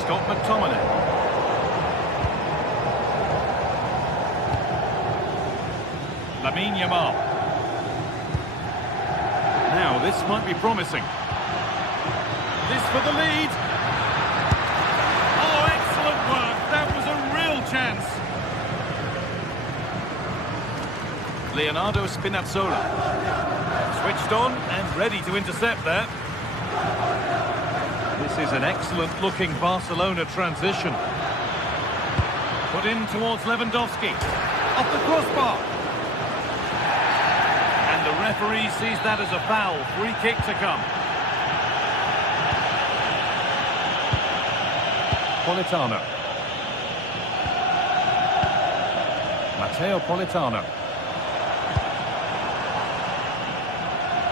Scott McTominay. Lamine Yamal. Now, this might be promising. This for the lead. Oh, excellent work. That was a real chance. Leonardo Spinazzola. Switched on and ready to intercept there. This is an excellent-looking Barcelona transition. Put in towards Lewandowski. Off the crossbar. And the referee sees that as a foul. Free kick to come. Politano. Matteo Politano.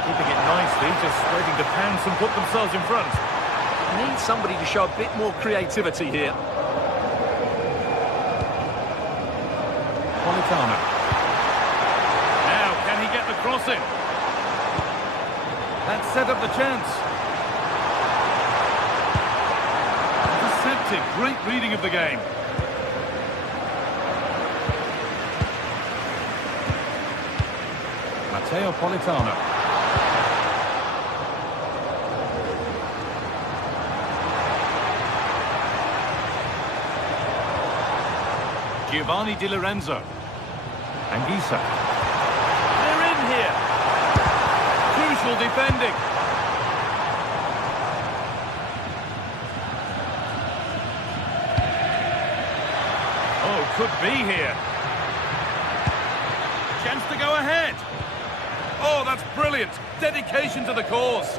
Keeping it nicely, just waiting to pounce and put themselves in front. Need somebody to show a bit more creativity here. Politano. Now, can he get the cross in? That set up the chance. Deceptive, great reading of the game. Matteo Politano. Giovanni Di Lorenzo. Anguissa. They're in here. Crucial defending. Oh, could be here. Chance to go ahead. Oh, that's brilliant. Dedication to the cause.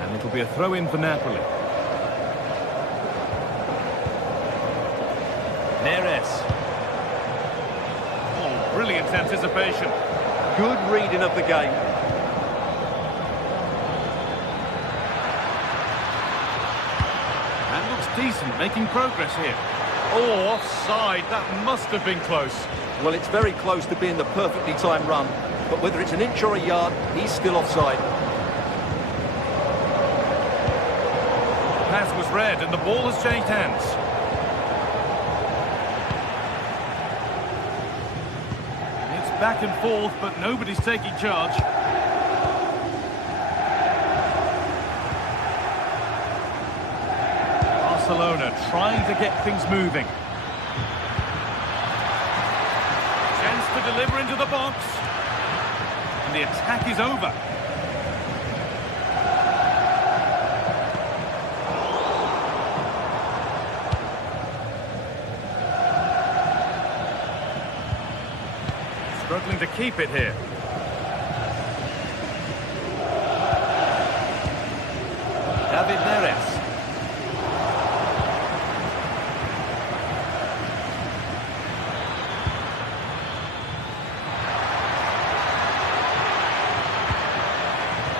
And it'll be a throw-in for Napoli. Neres. Oh, brilliant anticipation. Good reading of the game. And looks decent, making progress here. Oh, offside. That must have been close. Well, it's very close to being the perfectly timed run, but whether it's an inch or a yard, he's still offside. Pass was red and the ball has changed hands. Back and forth, but nobody's taking charge. Barcelona trying to get things moving. Chance to deliver into the box. And the attack is over. Struggling to keep it here. David Neres.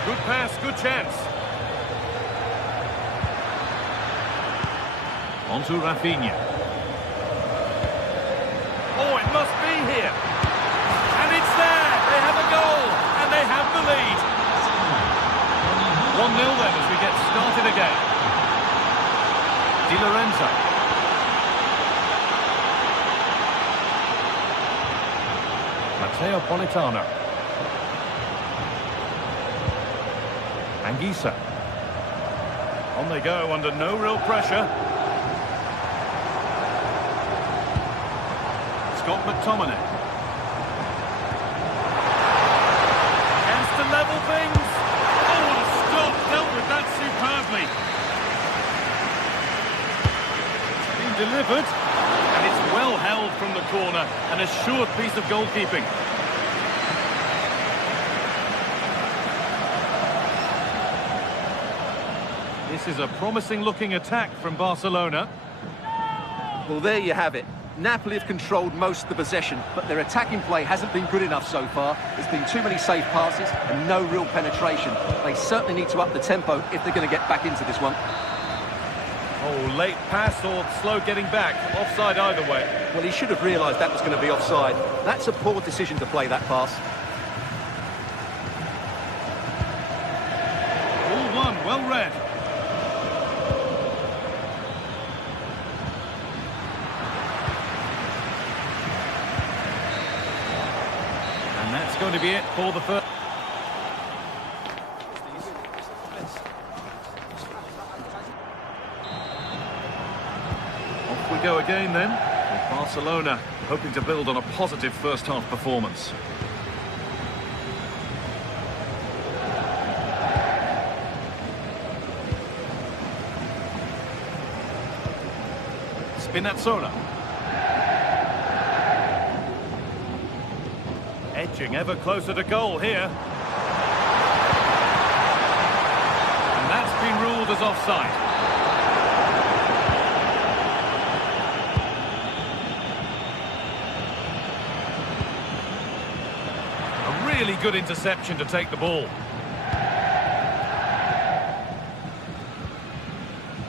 Good pass, good chance. On to Rafinha. Oh, it must be here. It's there, they have a goal, and they have the lead. 1-0 then as we get started again. Di Lorenzo. Matteo Politano. Anguissa. On they go under no real pressure. Scott McTominay. Chance to level things. Oh, what a stop. Dealt with that superbly. It's been delivered. And it's well held from the corner. An assured piece of goalkeeping. This is a promising-looking attack from Barcelona. Well, there you have it. Napoli have controlled most of the possession, but their attacking play hasn't been good enough so far. There's been too many safe passes and no real penetration. They certainly need to up the tempo if they're going to get back into this one. Oh, late pass or slow getting back. Offside either way. Well, he should have realised that was going to be offside. That's a poor decision to play that pass. All one, well read. And that's going to be it for the first. Off we go again then, with Barcelona hoping to build on a positive first-half performance. Spinazzola. Edging ever closer to goal here. And that's been ruled as offside. A really good interception to take the ball.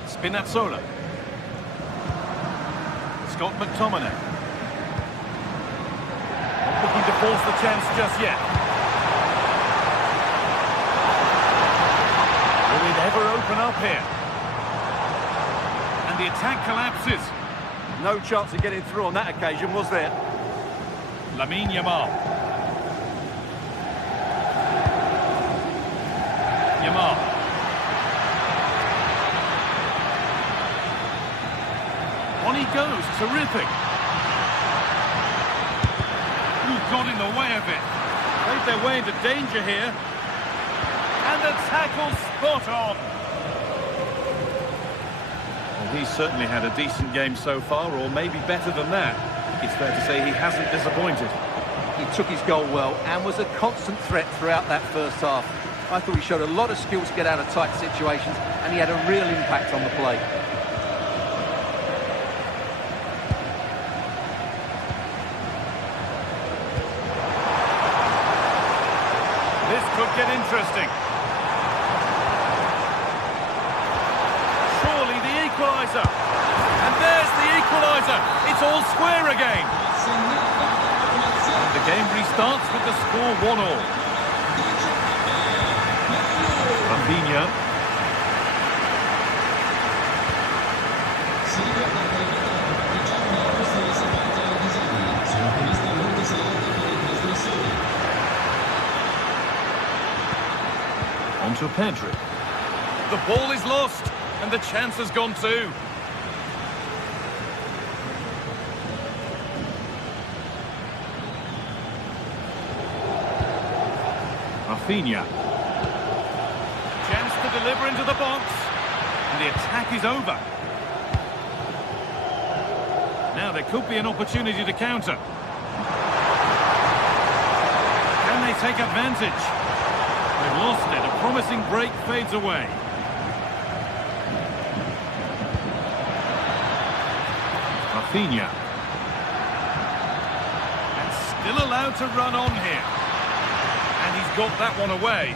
Spinazzola. Scott McTominay. Not looking to force the chance just yet. Will it ever open up here? And the attack collapses. No chance of getting through on that occasion, was there? Lamine Yamal. Yamal. On he goes, terrific. Ooh, got in the way of it. Played their way into danger here. And the tackle spot on. Well, he's certainly had a decent game so far, or maybe better than that. It's fair to say he hasn't disappointed. He took his goal well and was a constant threat throughout that first half. I thought he showed a lot of skill to get out of tight situations, and he had a real impact on the play. This could get interesting. Surely the equaliser. And there's the equaliser. It's all square again. And the game restarts with the score 1-1. Rafinha. On to Pedri. The ball is lost, and the chance has gone too. Rafinha. Chance to deliver into the box, and the attack is over. Now there could be an opportunity to counter. Can they take advantage? They've lost it. A promising break fades away. Rafinha. And still allowed to run on here. And he's got that one away.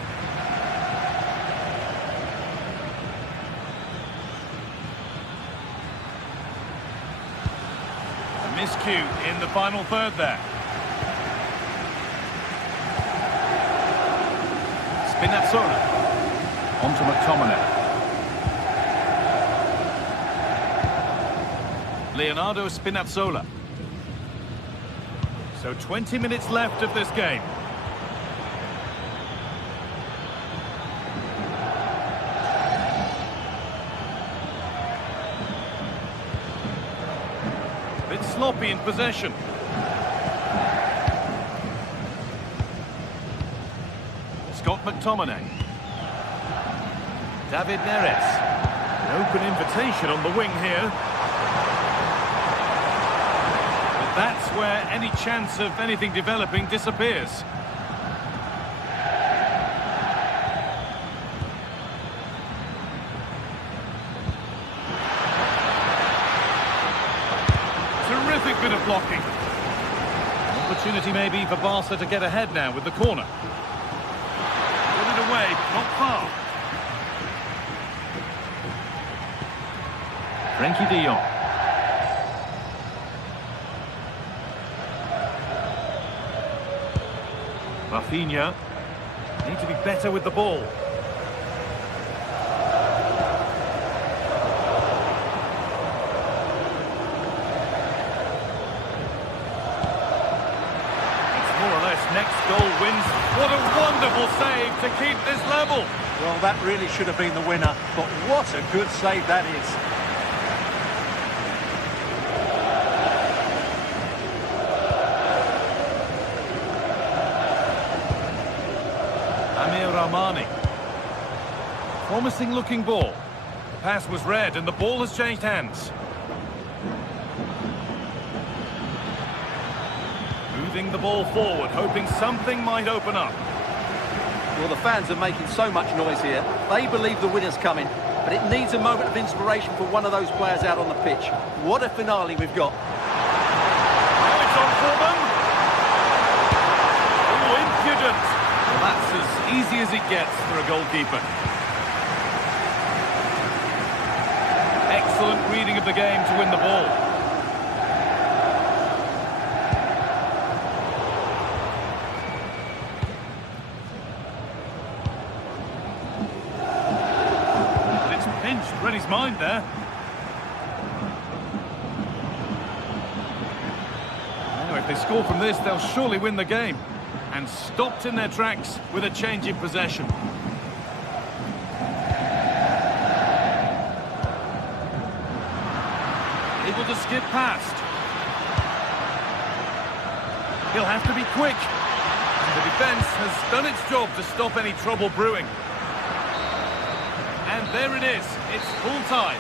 A miscue in the final third there. Spinazzola. On to McTominay. Leonardo Spinazzola. So 20 minutes left of this game. sloppy in possession. Scott McTominay. David Neres. An open invitation on the wing here. But that's where any chance of anything developing disappears. Terrific bit of blocking. Opportunity maybe for Barca to get ahead now with the corner. Put it away, but not far. Frenkie de Jong. Rafinha. Need to be better with the ball. Next goal wins. What a wonderful save to keep this level. Well, that really should have been the winner, but what a good save that is. Amir Rahmani. Promising looking ball. The pass was read and the ball has changed hands. Moving the ball forward, hoping something might open up. Well, the fans are making so much noise here. They believe the winner's coming, but it needs a moment of inspiration for one of those players out on the pitch. What a finale we've got. Now it's on for them. Oh, impudent. Well, that's as easy as it gets for a goalkeeper. Excellent reading of the game to win the ball. Read his mind there. Now, if they score from this, they'll surely win the game. And stopped in their tracks with a change in possession. Able to skip past. He'll have to be quick. And the defence has done its job to stop any trouble brewing. And there it is, it's full time.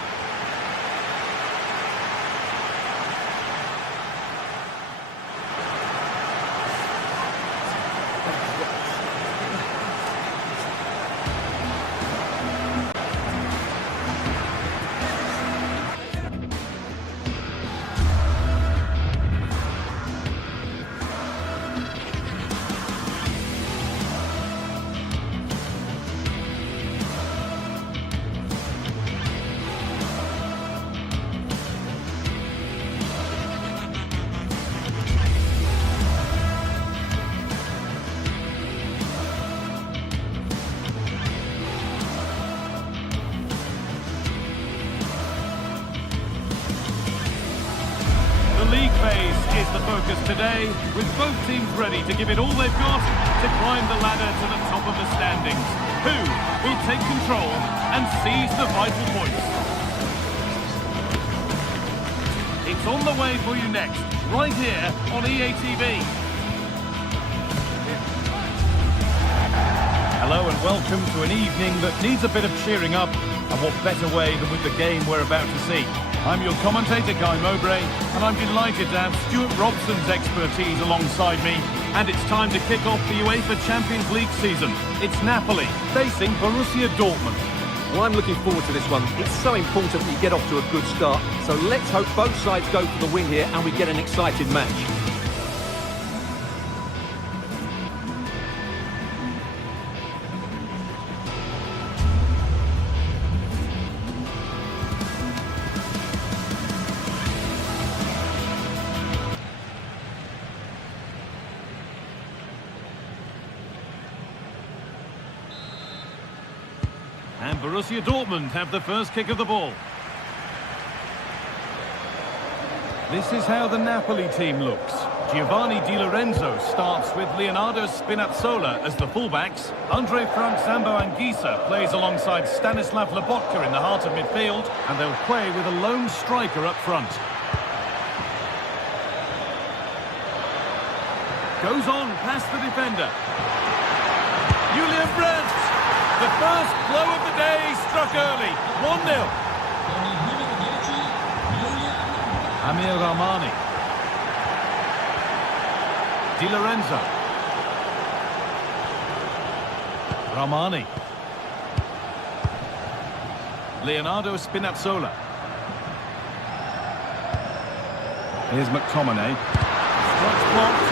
League phase is the focus today, with both teams ready to give it all they've got to climb the ladder to the top of the standings. Who will take control and seize the vital points? It's on the way for you next, right here on EA TV. Hello and welcome to an evening that needs a bit of cheering up, and what better way than with the game we're about to see. I'm your commentator, Guy Mowbray, and I'm delighted to have Stuart Robson's expertise alongside me. And it's time to kick off the UEFA Champions League season. It's Napoli facing Borussia Dortmund. Well, I'm looking forward to this one. It's so important that you get off to a good start. So let's hope both sides go for the win here and we get an exciting match. And Borussia Dortmund have the first kick of the ball. This is how the Napoli team looks. Giovanni Di Lorenzo starts with Leonardo Spinazzola as the fullbacks. Andre Frank Zambo Anguissa plays alongside Stanislav Lobotka in the heart of midfield, and they'll play with a lone striker up front. Goes on past the defender. Julian Brandt. The first blow of the day struck early. 1-0. Amir Rahmani. Di Lorenzo. Rahmani. Leonardo Spinazzola. Here's McTominay. Strikes blocked.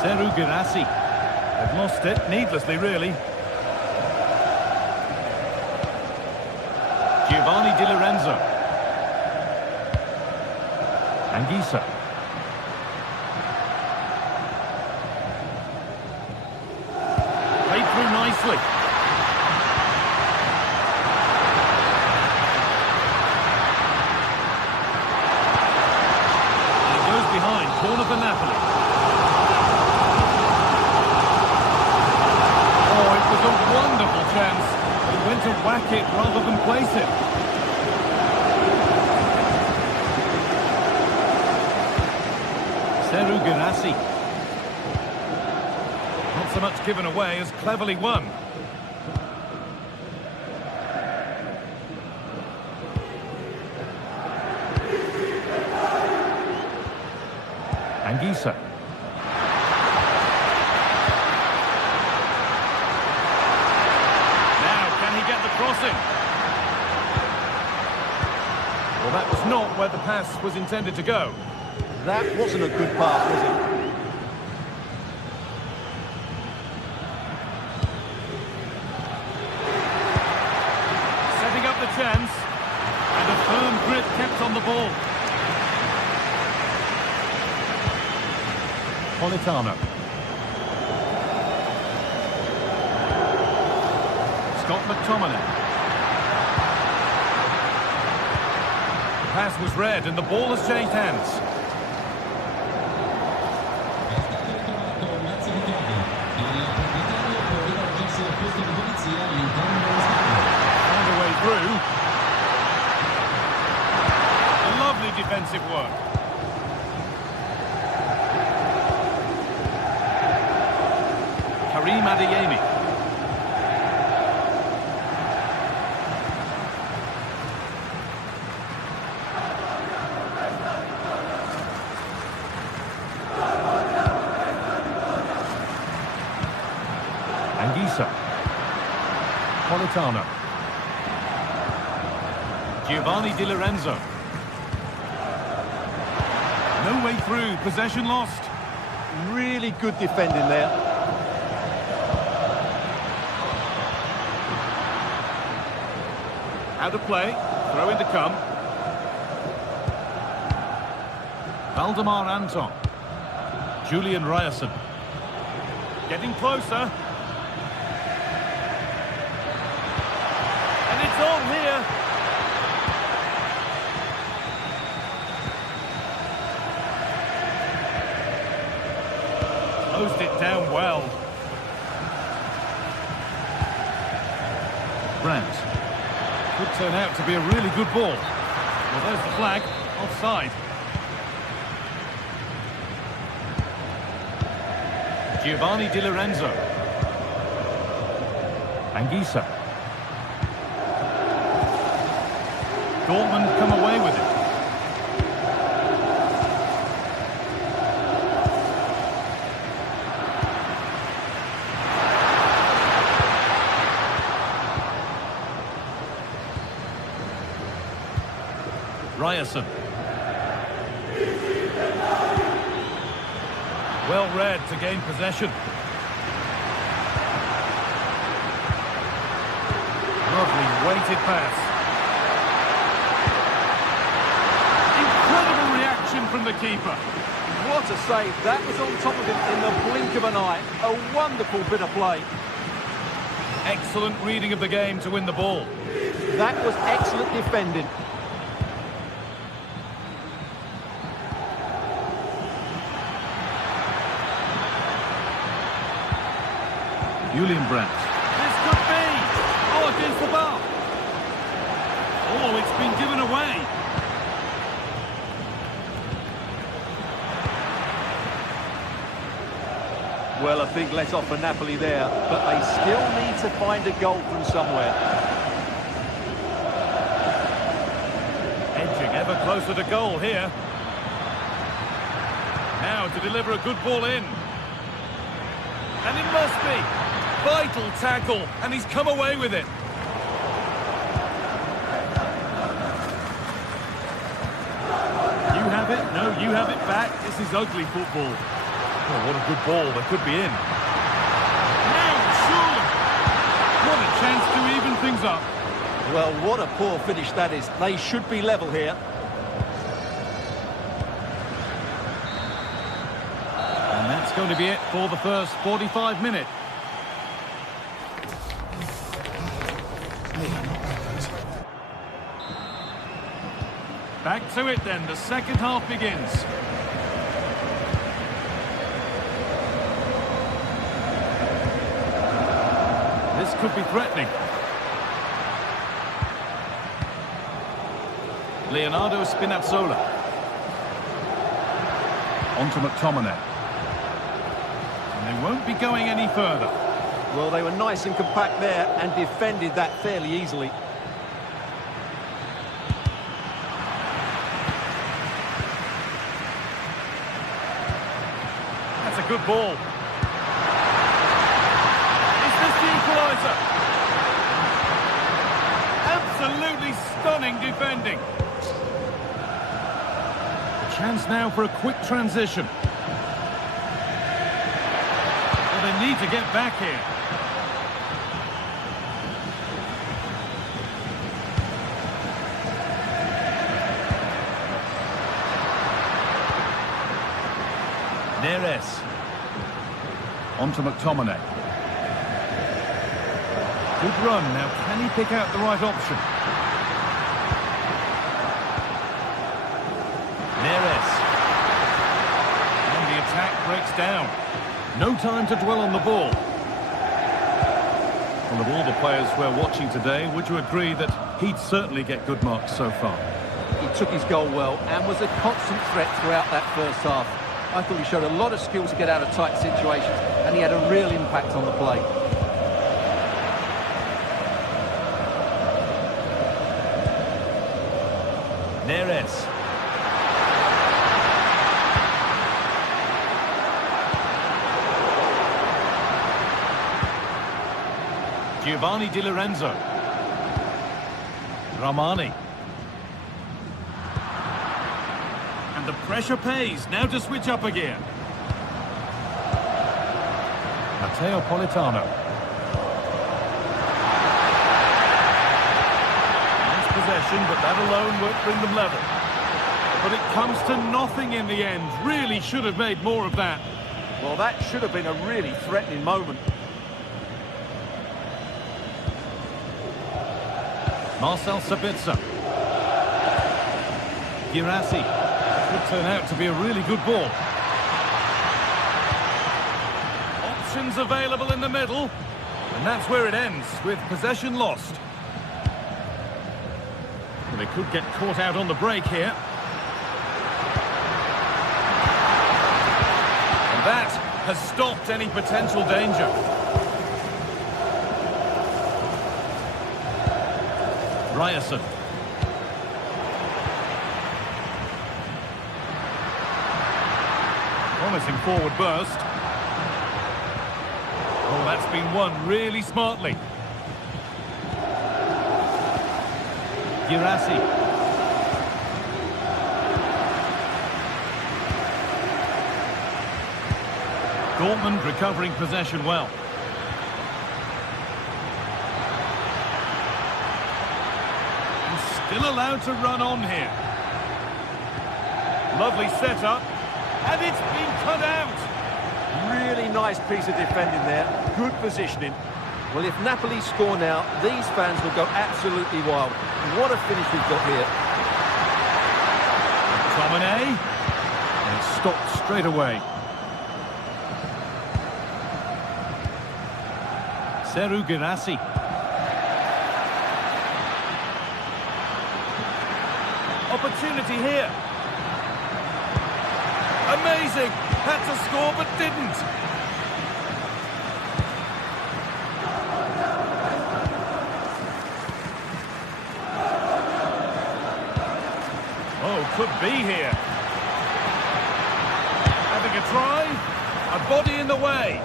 Seru Girassi. They've lost it, needlessly really. Giovanni Di Lorenzo. Anguissa. Played through nicely. And it goes behind, corner for Napoli. Oh, it was a wonderful chance. He went to whack it rather than place it. Seru Girassi. Not so much given away as cleverly won. Anguissa. Now, can he get the crossing? Well, that was not where the pass was intended to go. That wasn't a good pass, was it? Setting up the chance. And a firm grip kept on the ball. Politano. Scott McTominay. The pass was read and the ball has changed hands. Found a way through. Lovely defensive work. Karim Adeyemi. Anguissa. Politano. Giovanni Di Lorenzo. No way through, possession lost. Really good defending there. Out of play, throw in to come. Valdemar Anton. Julian Ryerson. Getting closer. And it's on here. Closed it down well. Brandt. Could turn out to be a really good ball. Well, there's the flag. Offside. Giovanni Di Lorenzo. Anguissa. Dortmund come away with it. Ryerson. Well read to gain possession. Lovely weighted pass. Incredible reaction from the keeper. What a save. That was on top of him in the blink of an eye. A wonderful bit of play. Excellent reading of the game to win the ball. That was excellent defending. Julian Brandt. This could be! Oh, a against the bar. Oh, it's been given away. Well, a big let-off for Napoli there, but they still need to find a goal from somewhere. Edging ever closer to goal here. Now to deliver a good ball in. And it must be. Vital tackle, and he's come away with it. You have it, no, you have it back. This is ugly football. Oh, what a good ball, that could be in. Now, surely! What a chance to even things up. Well, what a poor finish that is. They should be level here. And that's going to be it for the first 45 minutes. Back to it then, the second half begins. This could be threatening. Leonardo Spinazzola. On to McTominay. And they won't be going any further. Well, they were nice and compact there and defended that fairly easily. That's a good ball. Is this the equaliser? Absolutely stunning defending. A chance now for a quick transition. Well, they need to get back here. Neres. On to McTominay. Good run. Now, can he pick out the right option? Neres. And the attack breaks down. No time to dwell on the ball. Well, of all the players we're watching today, would you agree that he'd certainly get good marks so far? He took his goal well and was a constant threat throughout that first half. I thought he showed a lot of skill to get out of tight situations, and he had a real impact on the play. Neres. Giovanni Di Lorenzo. Ramani. And the pressure pays. Now to switch up again. Matteo Politano. Nice possession, but that alone won't bring them level. But it comes to nothing in the end. Really should have made more of that. Well, that should have been a really threatening moment. Marcel Sabitzer. Girassi. Could turn out to be a really good ball. Options available in the middle. And that's where it ends, with possession lost. Well, they could get caught out on the break here. And that has stopped any potential danger. Ryerson. Promising forward burst. Oh, that's been won really smartly. Girassi. Dortmund recovering possession well. Still allowed to run on here. Lovely setup. And it's been cut out. Really nice piece of defending there. Good positioning. Well, if Napoli score now, these fans will go absolutely wild. What a finish we've got here. McTominay. And it's stopped straight away. Serhou Girassi. Opportunity here. Amazing! Had to score but didn't. Oh, could be here. Having a try. A body in the way.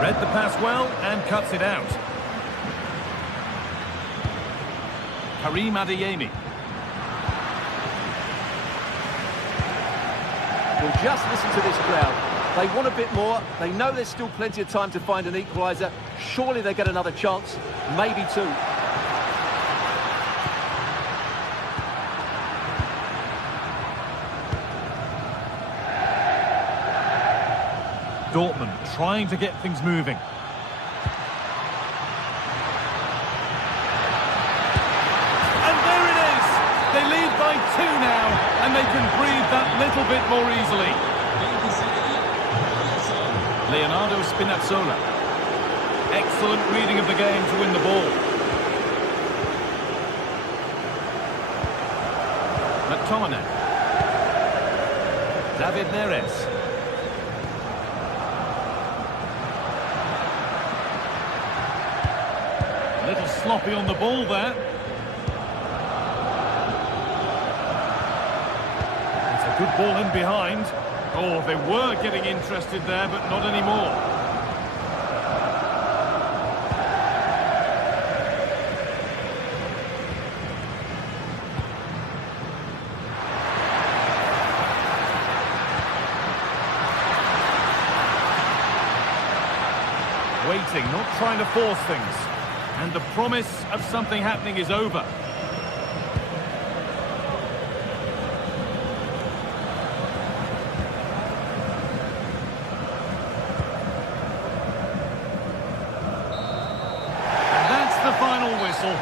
Read the pass well and cuts it out. Karim Adeyemi. Well, just listen to this crowd. They want a bit more. They know there's still plenty of time to find an equaliser. Surely they get another chance, maybe two. Dortmund trying to get things moving. And there it is! They lead by 2 now, and they can breathe that little bit more easily. Leonardo Spinazzola. Excellent reading of the game to win the ball. McTominay. David Neres. A little sloppy on the ball there. It's a good ball in behind. Oh, they were getting interested there, but not anymore. Waiting, not trying to force things. And the promise of something happening is over. And that's the final whistle.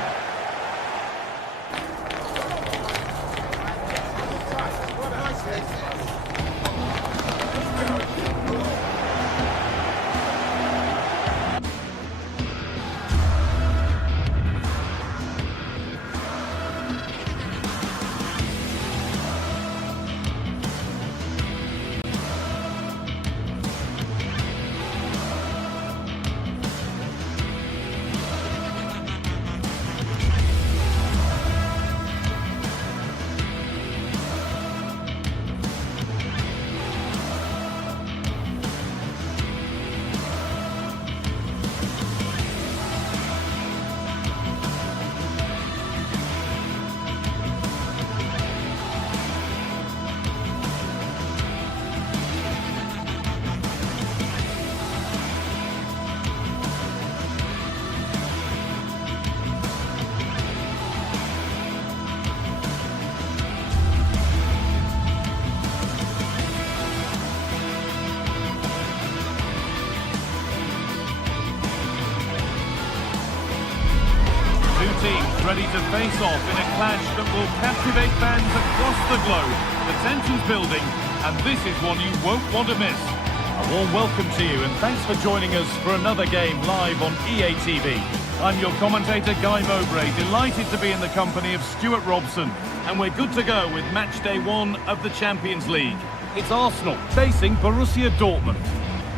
Teams ready to face off in a clash that will captivate fans across the globe. The tension's building, and this is one you won't want to miss. A warm welcome to you, and thanks for joining us for another game live on EA TV. I'm your commentator, Guy Mowbray, delighted to be in the company of Stuart Robson, and we're good to go with match day 1 of the Champions League. It's Arsenal facing Borussia Dortmund.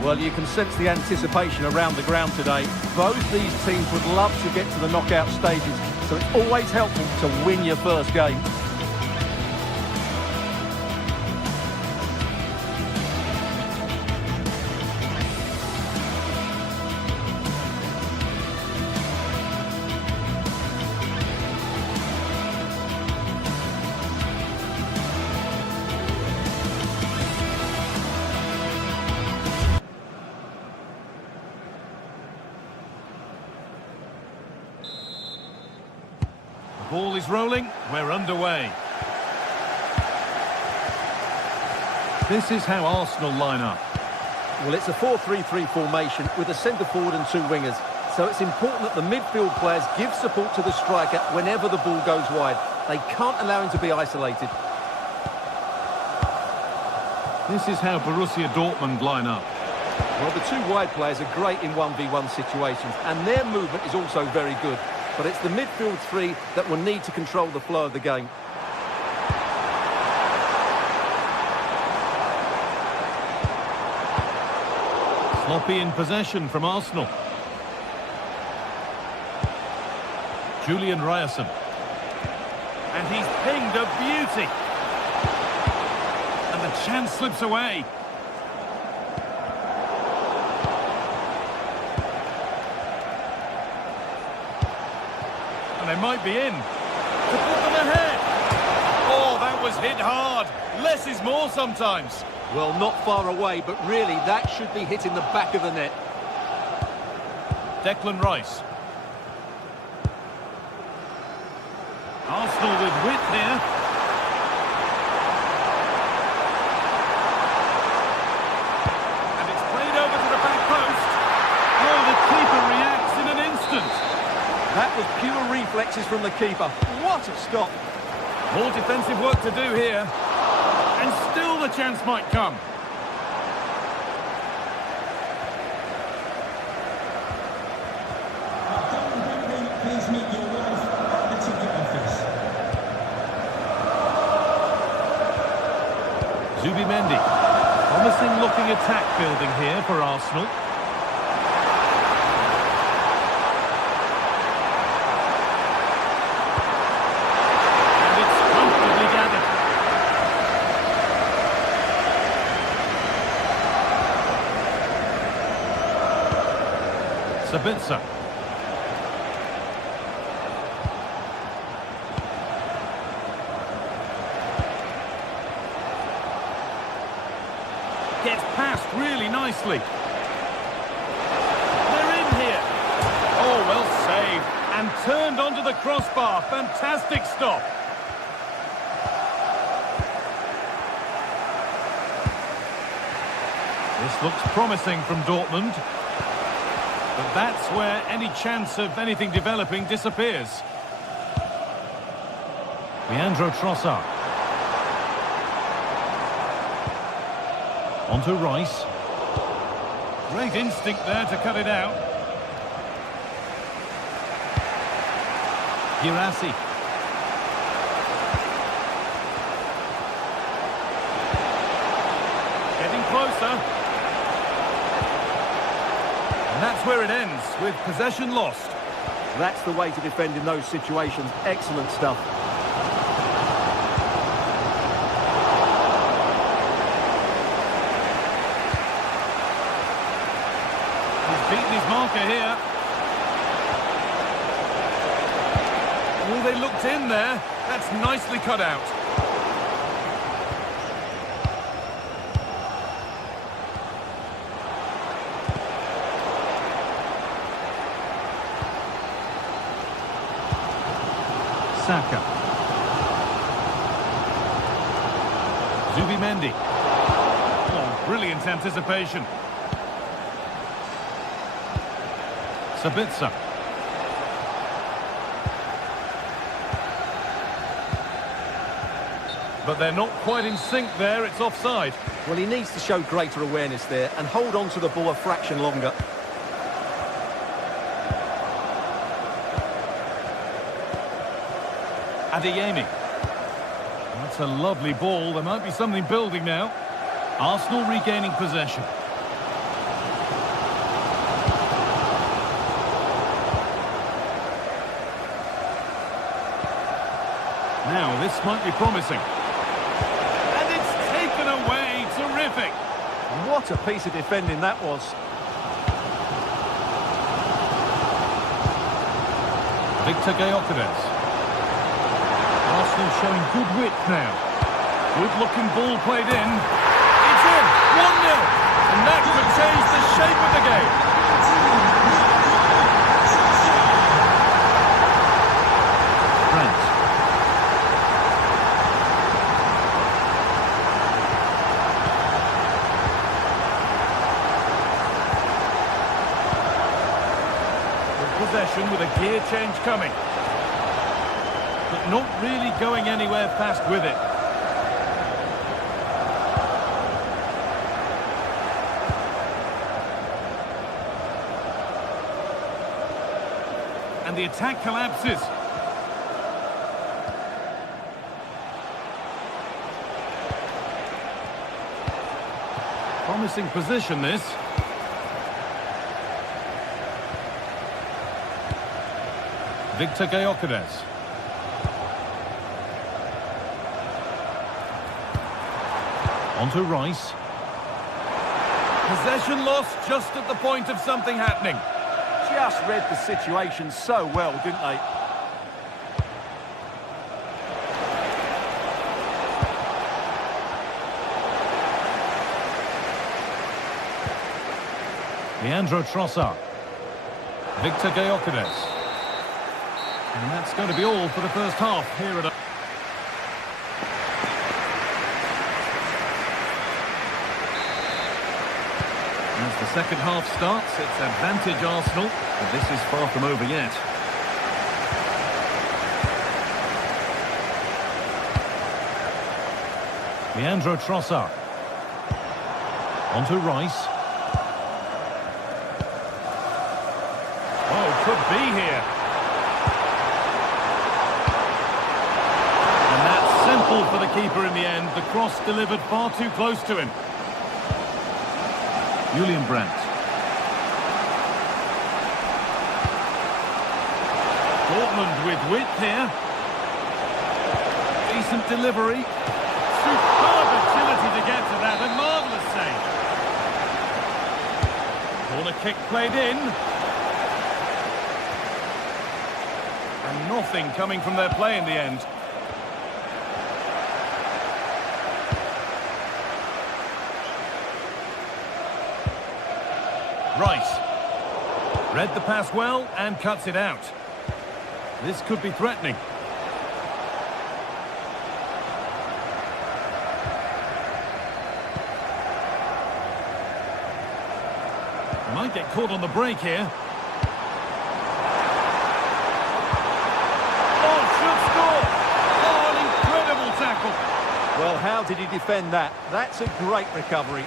Well, you can sense the anticipation around the ground today. Both these teams would love to get to the knockout stages, so it's always helpful to win your first game. Ball is rolling, we're underway. This is how Arsenal line up. Well, it's a 4-3-3 formation with a centre forward and 2 wingers. So it's important that the midfield players give support to the striker whenever the ball goes wide. They can't allow him to be isolated. This is how Borussia Dortmund line up. Well, the two wide players are great in 1v1 situations, and their movement is also very good. But it's the midfield three that will need to control the flow of the game. Sloppy in possession from Arsenal. Julian Ryerson. And he's pinged a beauty. And the chance slips away. And they might be in. To put them ahead. Oh, that was hit hard. Less is more sometimes. Well, not far away, but really that should be hitting the back of the net. Declan Rice. Arsenal with width here. And it's played over to the back post. Oh, the keeper reacts in an instant. That was pure reflexes from the keeper. What a stop. More defensive work to do here. And still the chance might come. Please meet your wife at the ticket office. Zubimendi. Promising looking attack building here for Arsenal. And it's comfortably gathered. Sabitzer. Gets past really nicely. They're in here. Oh, well saved. And turned onto the crossbar. Fantastic stop. This looks promising from Dortmund. But that's where any chance of anything developing disappears. Leandro Trossard. Onto Rice. Great instinct there to cut it out. Girassi. Getting closer. And that's where it ends, with possession lost. That's the way to defend in those situations. Excellent stuff. Beaten his marker here. Oh, they looked in there. That's nicely cut out. Saka. Zubimendi. Oh, brilliant anticipation. Sabitzer. But they're not quite in sync there, it's offside. Well, he needs to show greater awareness there and hold on to the ball a fraction longer. Adeyemi. That's a lovely ball. There might be something building now. Arsenal regaining possession. Now, this might be promising. And it's taken away. Terrific. What a piece of defending that was. Victor Gyökeres. Arsenal showing good width now. Good-looking ball played in. It's in. 1-0. And that could change the shape of the game. Possession with a gear change coming, but not really going anywhere fast with it. and the attack collapses. Promising position, this. Victor Gyökeres. On to Rice. Possession lost just at the point of something happening. Just read the situation so well, didn't they? Leandro Trossard. Victor Gyökeres. And that's going to be all for the first half here at... As the second half starts, it's advantage Arsenal, but this is far from over yet. Leandro Trossard. On to Rice. Oh, could be here. And that's simple for the keeper in the end. The cross delivered far too close to him. Julian Brandt. Dortmund with width here. Decent delivery. Superb agility to get to that. A marvellous save. Corner kick played in. And nothing coming from their play in the end. Rice. Read the pass well and cuts it out. This could be threatening. Might get caught on the break here. Oh, should score! Oh, an incredible tackle. Well, how did he defend that? That's a great recovery.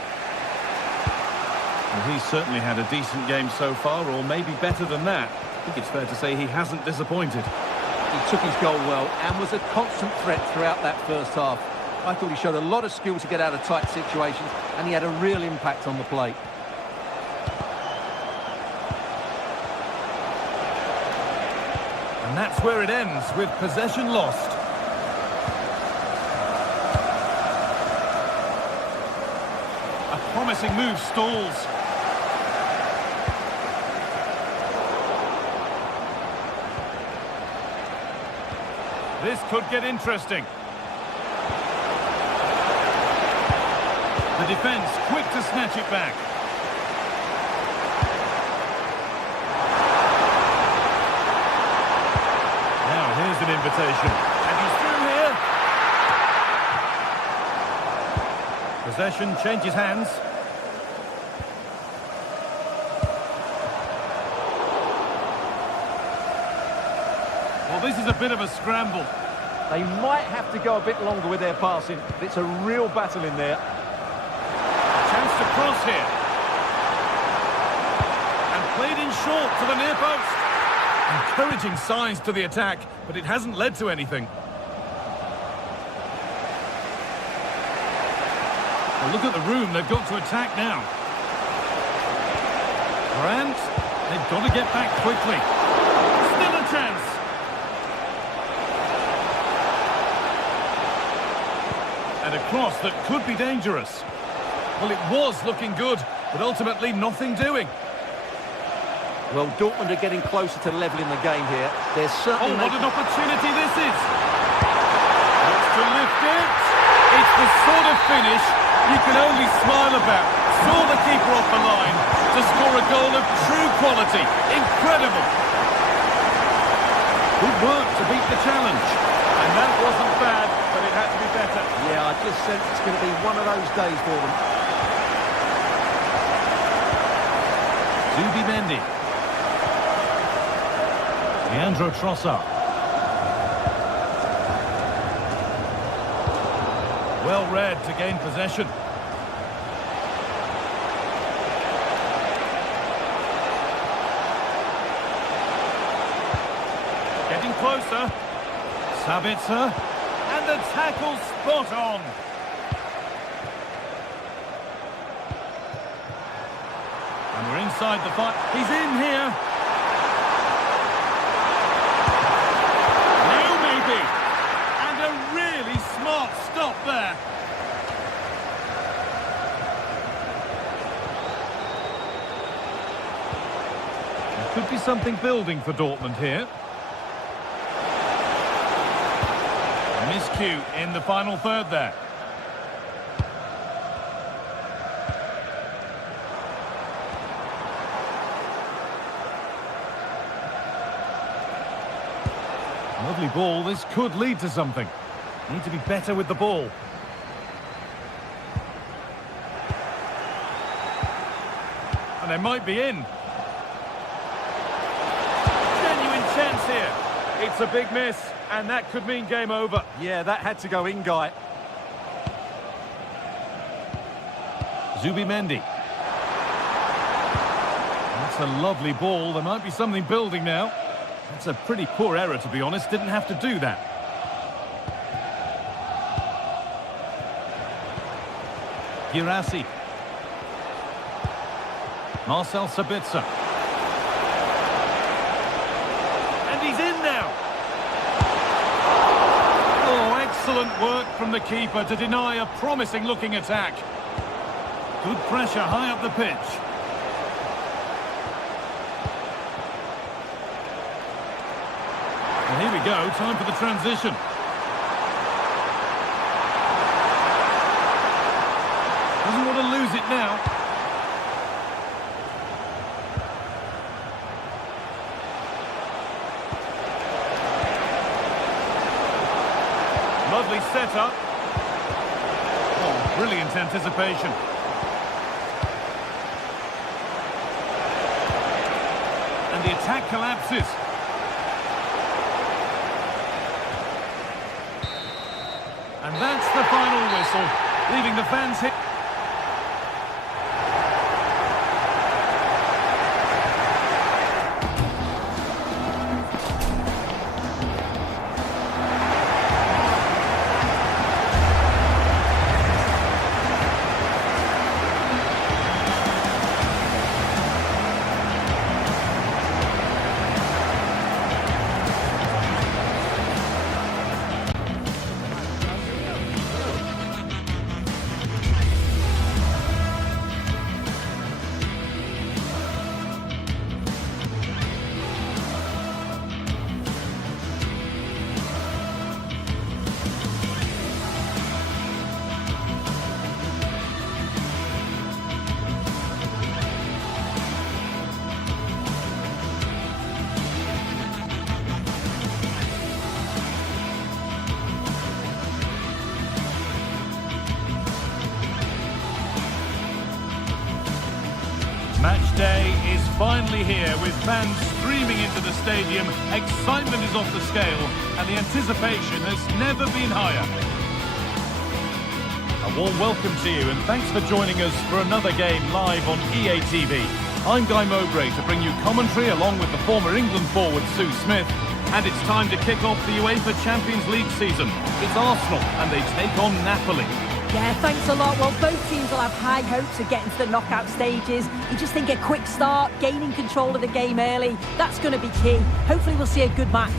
Well, he's certainly had a decent game so far, or maybe better than that. I think it's fair to say he hasn't disappointed. He took his goal well and was a constant threat throughout that first half. I thought he showed a lot of skill to get out of tight situations, and he had a real impact on the plate. And that's where it ends, with possession lost. A promising move stalls. This could get interesting. The defence quick to snatch it back. Now here's an invitation. And he's through here. Possession changes hands. Well, this is a bit of a scramble. They might have to go a bit longer with their passing. It's a real battle in there. Chance to cross here. And played in short to the near post. Encouraging signs to the attack, but it hasn't led to anything. Well, look at the room they've got to attack now. Brandt, they've got to get back quickly. Still a chance. And a cross that could be dangerous. Well, it was looking good, but ultimately nothing doing. Well, Dortmund are getting closer to levelling the game here. They're certainly... Oh, what an opportunity this is! Wants to lift it. It's the sort of finish you can only smile about. Saw the keeper off the line to score a goal of true quality. Incredible. Good work to beat the challenge. And that wasn't bad, but it had to be better. Yeah, I just sense it's going to be one of those days for them. Zubimendi. Leandro Trossard. Well read to gain possession. closer. Sabitzer. And the tackle spot on. And we're inside the fight. He's in here. Now maybe. And a really smart stop there. There could be something building for Dortmund here. Miscue in the final third there. Lovely ball. This could lead to something. Need to be better with the ball. And they might be in. Genuine chance here. It's a big miss, and that could mean game over. Yeah, that had to go in, Guy. Zubimendi. That's a lovely ball. There might be something building now. That's a pretty poor error, to be honest. Didn't have to do that. Girassi. Marcel Sabitzer. And he's in now. Oh, excellent work from the keeper to deny a promising-looking attack. Good pressure high up the pitch. And here we go, time for the transition. Doesn't want to lose it now. Lovely setup. Oh, brilliant anticipation. And the attack collapses. And that's the final whistle, leaving the fans here. Match day is finally here, with fans streaming into the stadium. Excitement is off the scale, and the anticipation has never been higher. A warm welcome to you, and thanks for joining us for another game live on EA TV. I'm Guy Mowbray to bring you commentary along with the former England forward Sue Smith. And it's time to kick off the UEFA Champions League season. It's Arsenal, and they take on Napoli. Yeah, thanks a lot. Well, both teams will have high hopes of getting to the knockout stages. You just think a quick start, gaining control of the game early, that's going to be key. Hopefully we'll see a good match.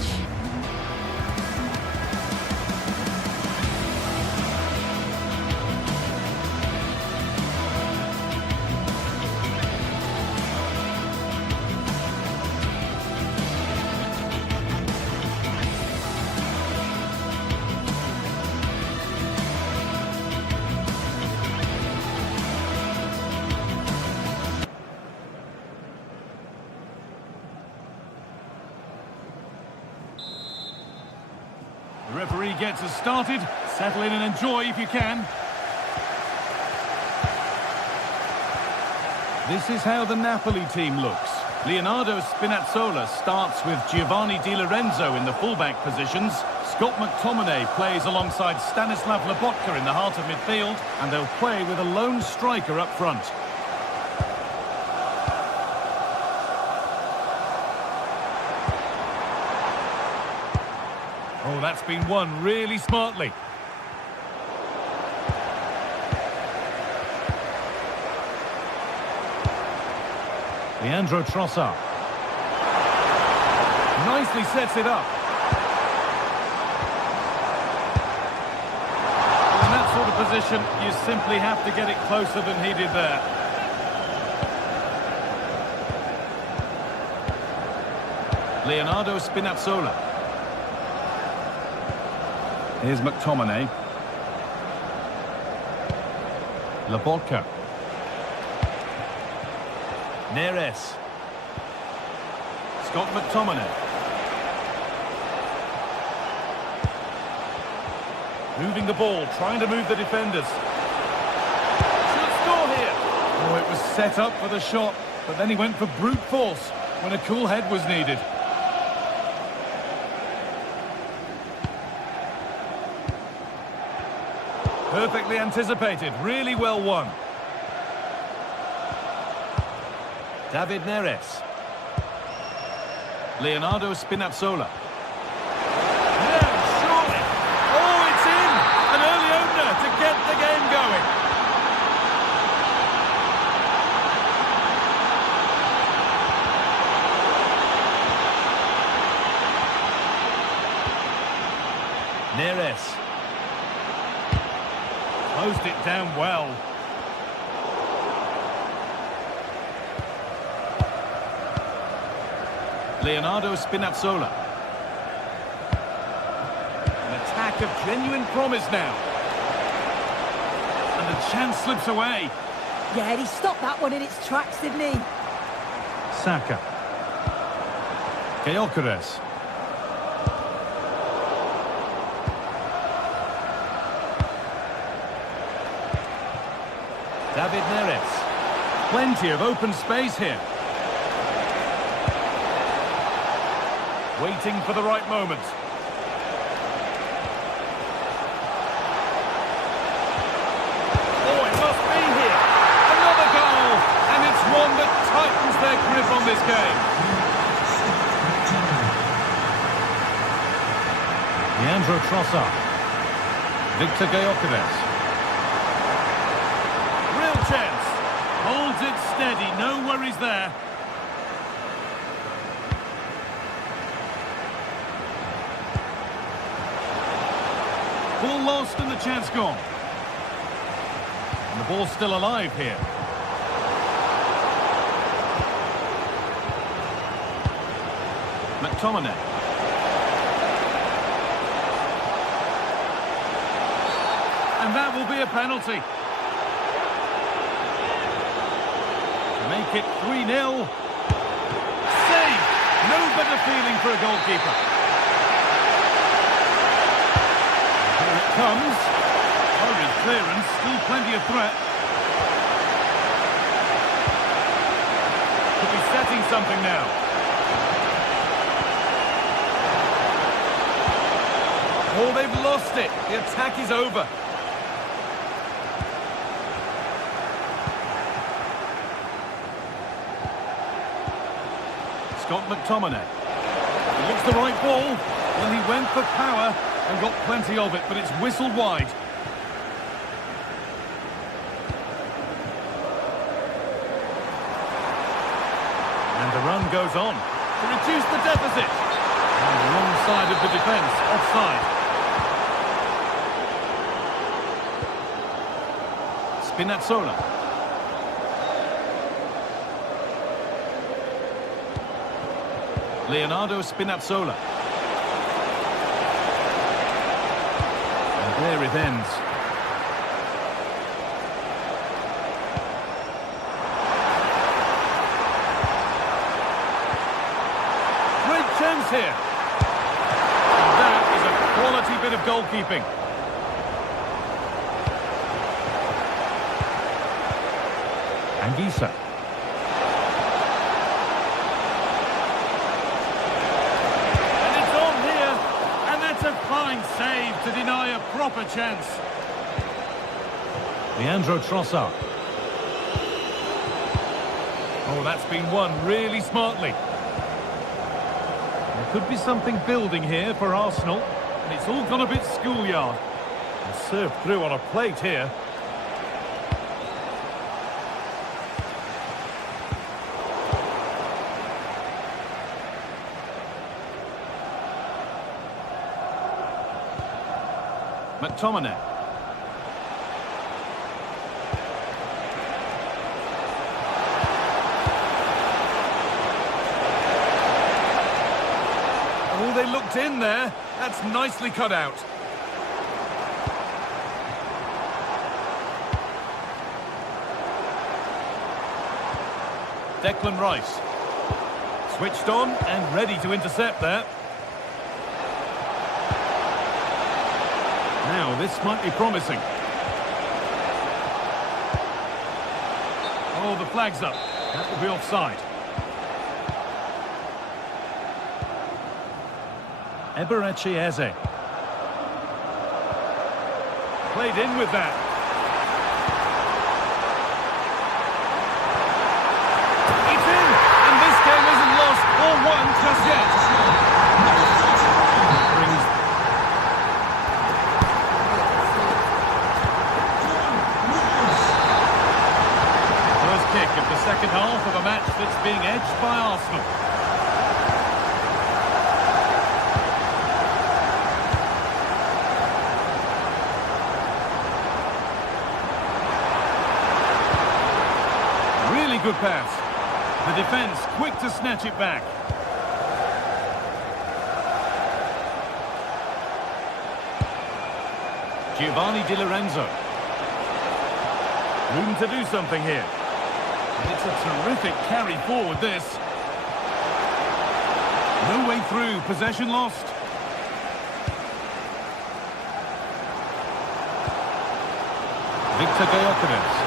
The referee gets us started. Settle in and enjoy if you can. This is how the Napoli team looks. Leonardo Spinazzola starts with Giovanni Di Lorenzo in the fullback positions. Scott McTominay plays alongside Stanislav Lobotka in the heart of midfield, and they'll play with a lone striker up front. Oh, that's been won really smartly. Leandro Trossard. Nicely sets it up. In that sort of position, you simply have to get it closer than he did there. Leonardo Spinazzola. Here's McTominay. Lobotka. Neres. Scott McTominay. Moving the ball, trying to move the defenders. Should score here. Oh, it was set up for the shot, but then he went for brute force when a cool head was needed. Perfectly anticipated, really well won. David Neres. Leonardo Spinazzola. No, surely. Oh, it's in! An early opener to get the game going. Neres. Closed it down well. Leonardo Spinazzola. An attack of genuine promise now. And the chance slips away. Yeah, he stopped that one in its tracks, didn't he? Saka. Gyökeres. David Neres. Plenty of open space here. Waiting for the right moment. Oh, it must be here. Another goal. And it's one that tightens their grip on this game. Leandro Trossard. Victor Gyökeres. Real chance. Holds it steady. No worries there. Ball lost and the chance gone. And the ball's still alive here. McTominay. And that will be a penalty. Make it 3-0. Save! No better feeling for a goalkeeper. Comes. Hurried clearance, still plenty of threat. Could be setting something now. Oh, they've lost it. The attack is over. Scott McTominay. He looks the right ball. Well, he went for power and got plenty of it, but it's whistled wide. And the run goes on to reduce the deficit. And the wrong side of the defence, offside. Spinazzola. Leonardo Spinazzola. There it ends. Great chance here. And that is a quality bit of goalkeeping. Anguissa. Fine save to deny a proper chance. Leandro Trossard. Oh, that's been won really smartly. There could be something building here for Arsenal. And it's all gone a bit schoolyard. And served through on a plate here. McTominay. Oh, they looked in there. That's nicely cut out. Declan Rice. Switched on and ready to intercept there. Now, this might be promising. Oh, the flag's up. That will be offside. Eberechi Eze. Played in with that. It's in! And this game isn't lost or won just yet. Brings... First kick of the second half of a match that's being edged by Arsenal. Good pass. The defence quick to snatch it back. Giovanni Di Lorenzo. Room to do something here. And it's a terrific carry forward, this. No way through. Possession lost. Victor Gyökeres.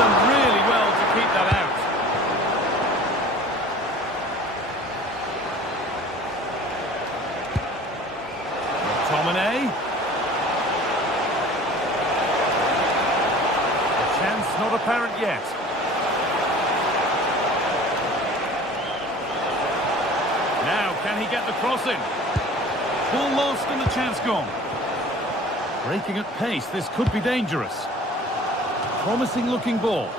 Really well to keep that out. McTominay. A chance not apparent yet. Now, can he get the cross in? Ball lost and the chance gone. Breaking at pace, this could be dangerous. Promising looking ball.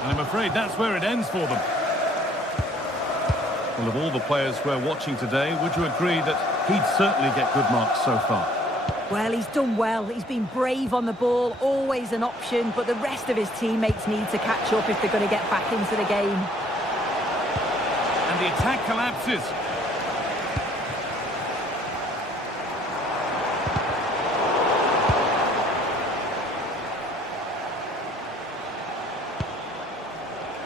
And I'm afraid that's where it ends for them. Well, of all the players we're watching today, would you agree that he'd certainly get good marks so far? Well, he's done well. He's been brave on the ball, always an option, but the rest of his teammates need to catch up if they're going to get back into the game. And the attack collapses.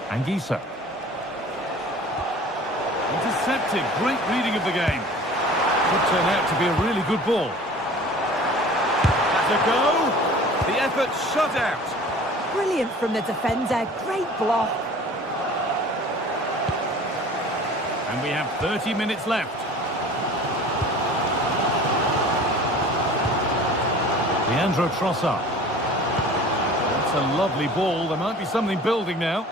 Anguissa. Intercepted. Great reading of the game. Could turn out to be a really good ball. That's a go. The effort shut out. Brilliant from the defender. Great block. And we have 30 minutes left. Leandro Trossard. That's a lovely ball. There might be something building now.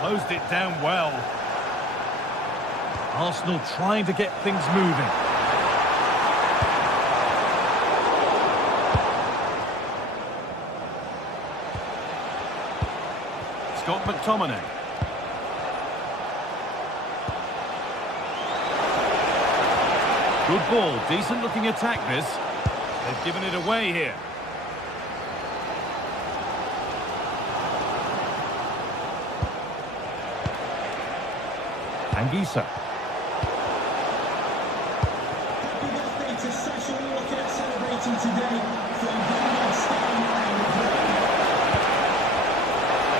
Closed it down well. Arsenal trying to get things moving. Scott McTominay. Good ball, decent looking attack this. They've given it away here. Anguissa. Happy birthday to Sasha Walker, celebrating today from Birmingham Stadium.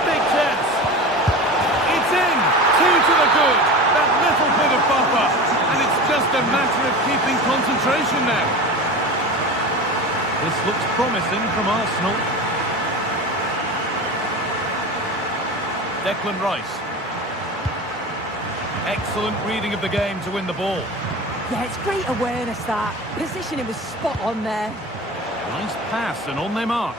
Big chance. It's in. 2 to the good. That little bit of buffer. And it's just a matter of keeping concentration now. This looks promising from Arsenal. Declan Rice. Excellent reading of the game to win the ball. Yeah, it's great awareness, that. Positioning was spot on there. Nice pass and on they march.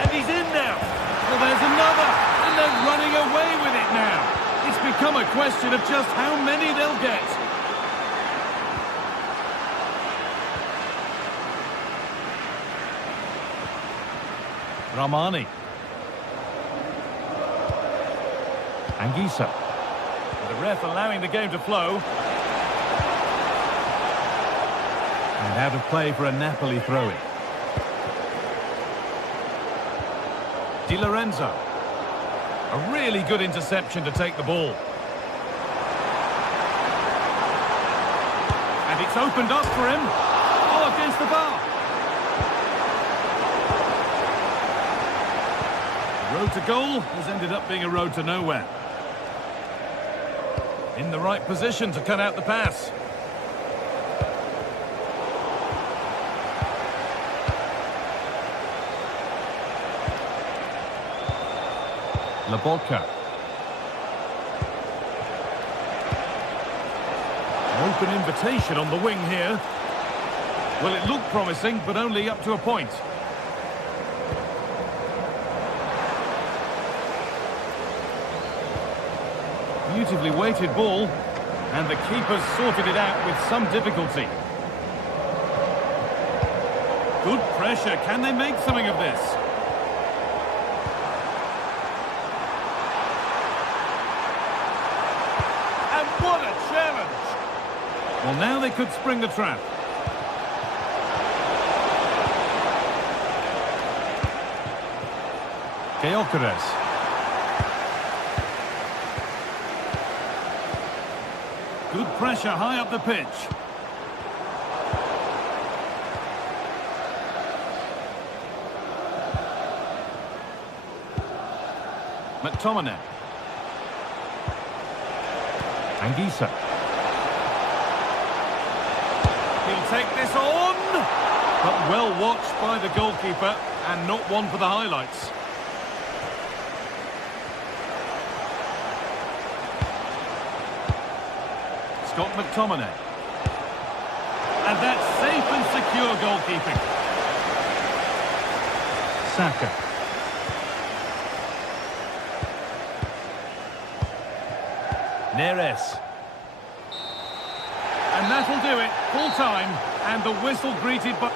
And he's in now. Well, there's another. And they're running away with it now. It's become a question of just how many they'll get. Ramani. Anguissa. The ref allowing the game to flow. And out of play for a Napoli throw-in. Di Lorenzo. A really good interception to take the ball. And it's opened up for him. Oh, against the bar. The road to goal has ended up being a road to nowhere. In the right position to cut out the pass. Labotka. An open invitation on the wing here. Well, it looked promising, but only up to a point. Beautifully weighted ball, and the keeper's sorted it out with some difficulty. Good pressure. Can they make something of this? And what a challenge! Well, now they could spring the trap. Gyökeres. Good pressure high up the pitch. McTominay. Anguissa. He'll take this on. But well watched by the goalkeeper and not one for the highlights. Scott McTominay. And that's safe and secure goalkeeping. Saka. Neres. And that'll do it. Full time. And the whistle greeted by...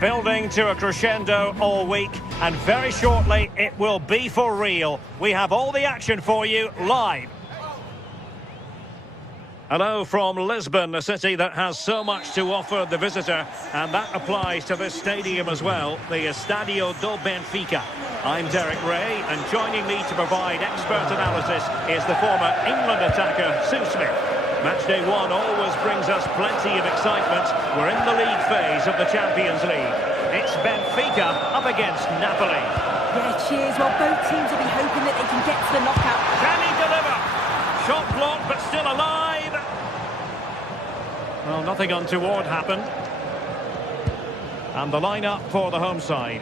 Building to a crescendo all week, and very shortly it will be for real. We have all the action for you live. Hello from Lisbon, a city that has so much to offer the visitor, and that applies to this stadium as well, the Estadio do Benfica. I'm Derek Ray, and joining me to provide expert analysis is the former England attacker, Sue Smith. Matchday 1 always brings us plenty of excitement. We're in the league phase of the Champions League. It's Benfica up against Napoli. Yeah, cheers. Well, both teams will be hoping that they can get to the knockout. Can he deliver? Shot blocked, but still alive. Well, nothing untoward happened. And the lineup for the home side.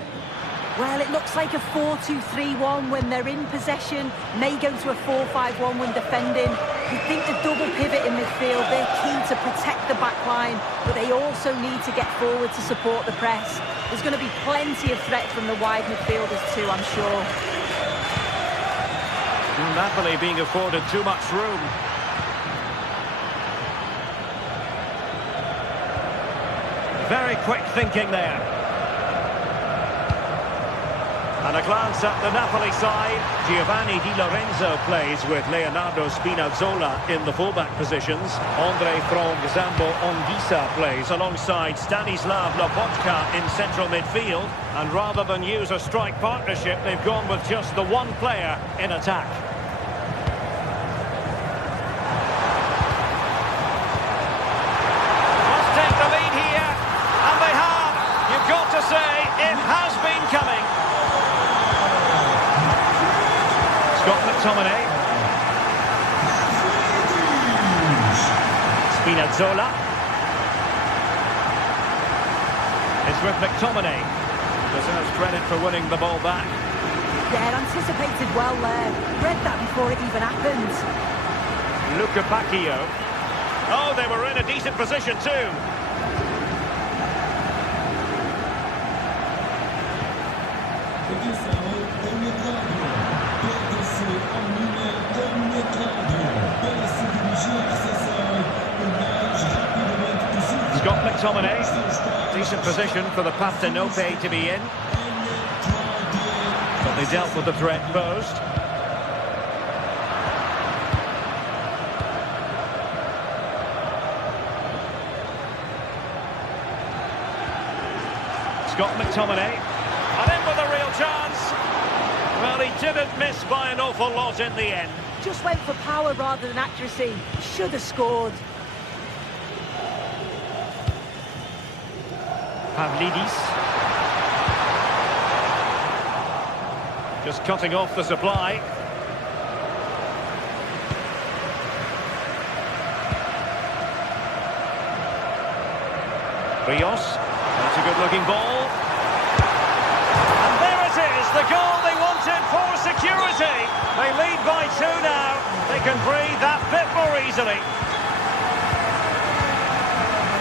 Well, it looks like a 4-2-3-1 when they're in possession. May go to a 4-5-1 when defending. You think the double pivot in midfield, they're key to protect the back line, but they also need to get forward to support the press. There's going to be plenty of threat from the wide midfielders too, I'm sure. Napoli being afforded too much room. Very quick thinking there. And a glance at the Napoli side. Giovanni Di Lorenzo plays with Leonardo Spinazzola in the fullback positions. Andre Frank Zambo Anguissa plays alongside Stanislav Lobotka in central midfield. And rather than use a strike partnership, they've gone with just the one player in attack. Must take the lead here, and they have. You've got to say, it has been coming. Scott McTominay. Spinazzola. It's with McTominay. Deserves credit for winning the ball back. Yeah, anticipated well there. Read that before it even happened. Luca Bacchio. Oh, they were in a decent position too. Scott McTominay, decent position for the Partenope to be in. But they dealt with the threat posed. Scott McTominay, and in with a real chance. Well, he didn't miss by an awful lot in the end. Just went for power rather than accuracy. Should have scored. Pavlidis. Just cutting off the supply. Rios. That's a good-looking ball. And there it is, the goal they wanted for security. They lead by 2 now. They can breathe that bit more easily.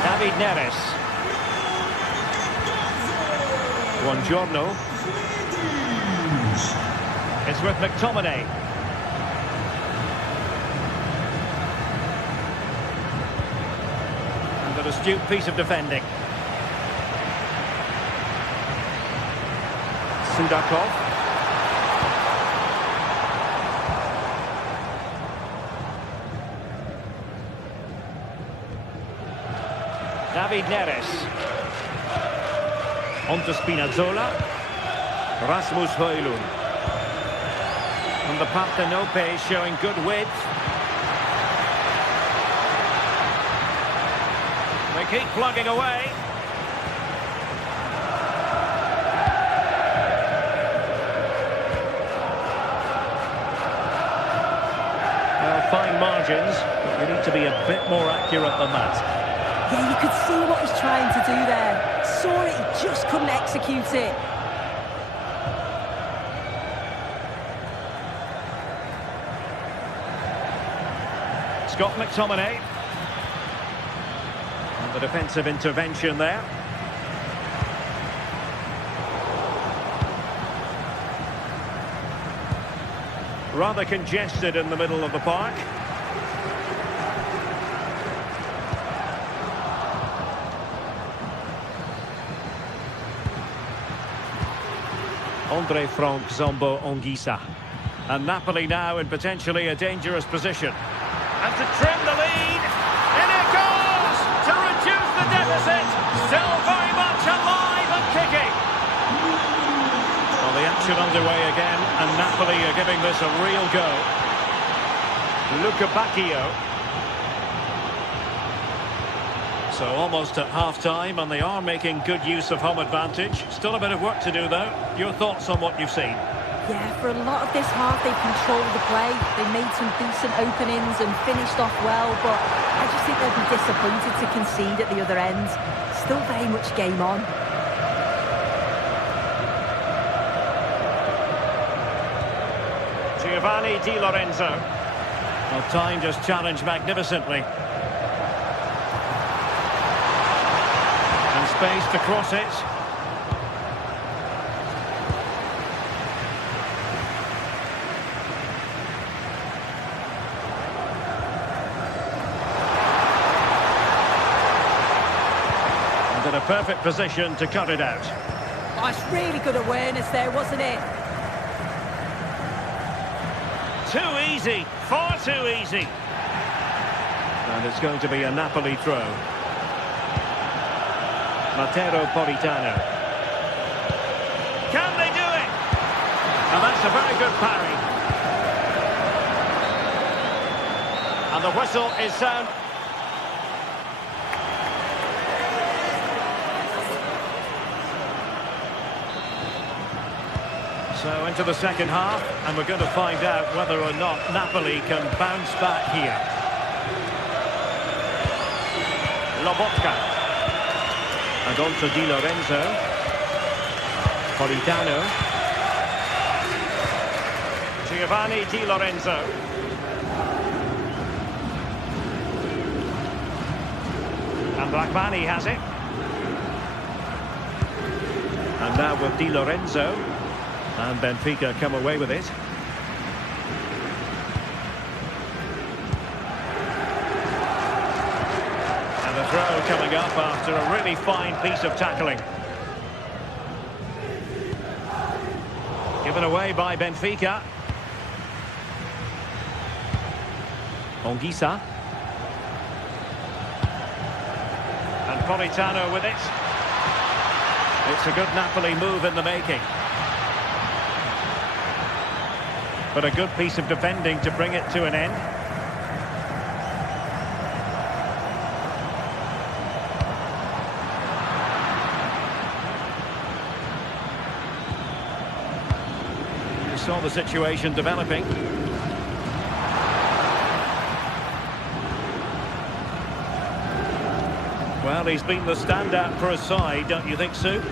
David Neres. Buongiorno. It's with McTominay. And an astute piece of defending. Sudakov. David Neres. On to Spinazzola. Rasmus Højlund. And the Partenope showing good width. They keep plugging away. Fine margins, but you need to be a bit more accurate than that. Yeah, you could see what he's trying to do there. Saw it, he just couldn't execute it. Scott McTominay. And the defensive intervention there. Rather congested in the middle of the park. Andre Frank Zambo Anguissa. And Napoli now in potentially a dangerous position. And to trim the lead. In it goes! To reduce the deficit. Still very much alive and kicking. Well, the action underway again, and Napoli are giving this a real go. Luca Bacchio. So almost at half-time, and they are making good use of home advantage. Still a bit of work to do, though. Your thoughts on what you've seen? Yeah, for a lot of this half, they've controlled the play. They made some decent openings and finished off well, but I just think they'll be disappointed to concede at the other end. Still very much game on. Giovanni Di Lorenzo. Well, timed his challenge magnificently. And space to cross it. In a perfect position to cut it out. Oh, it's really good awareness there, wasn't it? Too easy, far too easy. And it's going to be a Napoli throw. Matteo Politano. Can they do it? And that's a very good parry. And the whistle is sound. So into the second half, and we're going to find out whether or not Napoli can bounce back here. Lobotka. And on to Di Lorenzo. Politano. Giovanni Di Lorenzo. And Blackmani has it. And now with Di Lorenzo. And Benfica come away with it. And the throw coming up after a really fine piece of tackling. Given away by Benfica. Ongisa. And Politano with it. It's a good Napoli move in the making. But a good piece of defending to bring it to an end. You saw the situation developing. Well, he's been the standout for his side, don't you think, Sue?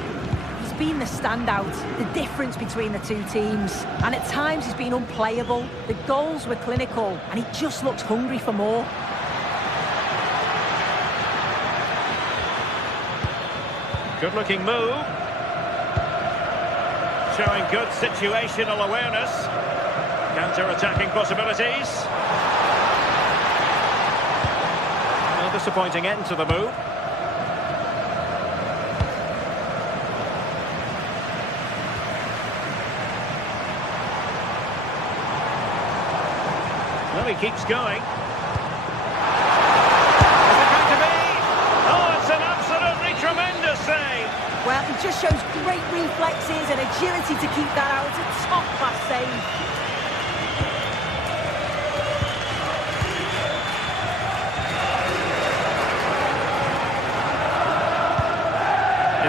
Been the standout, the difference between the two teams, and at times he's been unplayable. The goals were clinical and he just looked hungry for more. Good looking move, showing good situational awareness, counter-attacking possibilities. A disappointing end to the move. He keeps going. Is it going to be? Oh, it's an absolutely tremendous save. Well, he just shows great reflexes and agility to keep that out. It's a top-class save.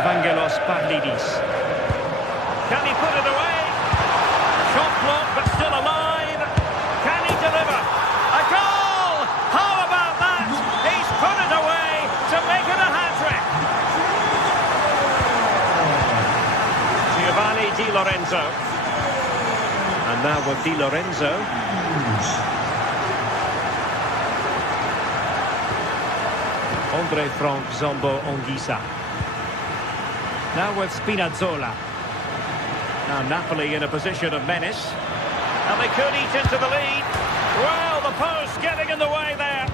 Evangelos Pavlidis. Can he put it away? Shot blocked, but still alive. Can he deliver? A goal! How about that? He's put it away to make it a hat-trick. Giovanni Di Lorenzo. And now with Di Lorenzo. Andre Frank Zombo Ongisa. Now with Spinazzola. Now Napoli in a position of menace. And they could eat into the lead. Well, the post getting in the way there.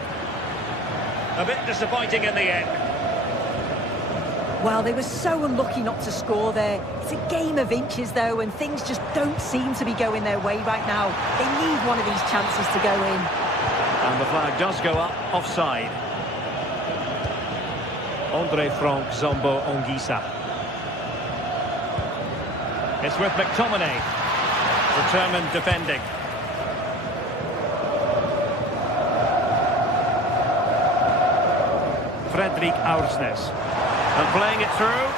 A bit disappointing in the end. Well, they were so unlucky not to score there. It's a game of inches, though, and things just don't seem to be going their way right now. They need one of these chances to go in. And the flag does go up, offside. Andre Frank Zombo Ongisa. It's with McTominay. Determined defending. Fredrik Aursnes. And playing it through.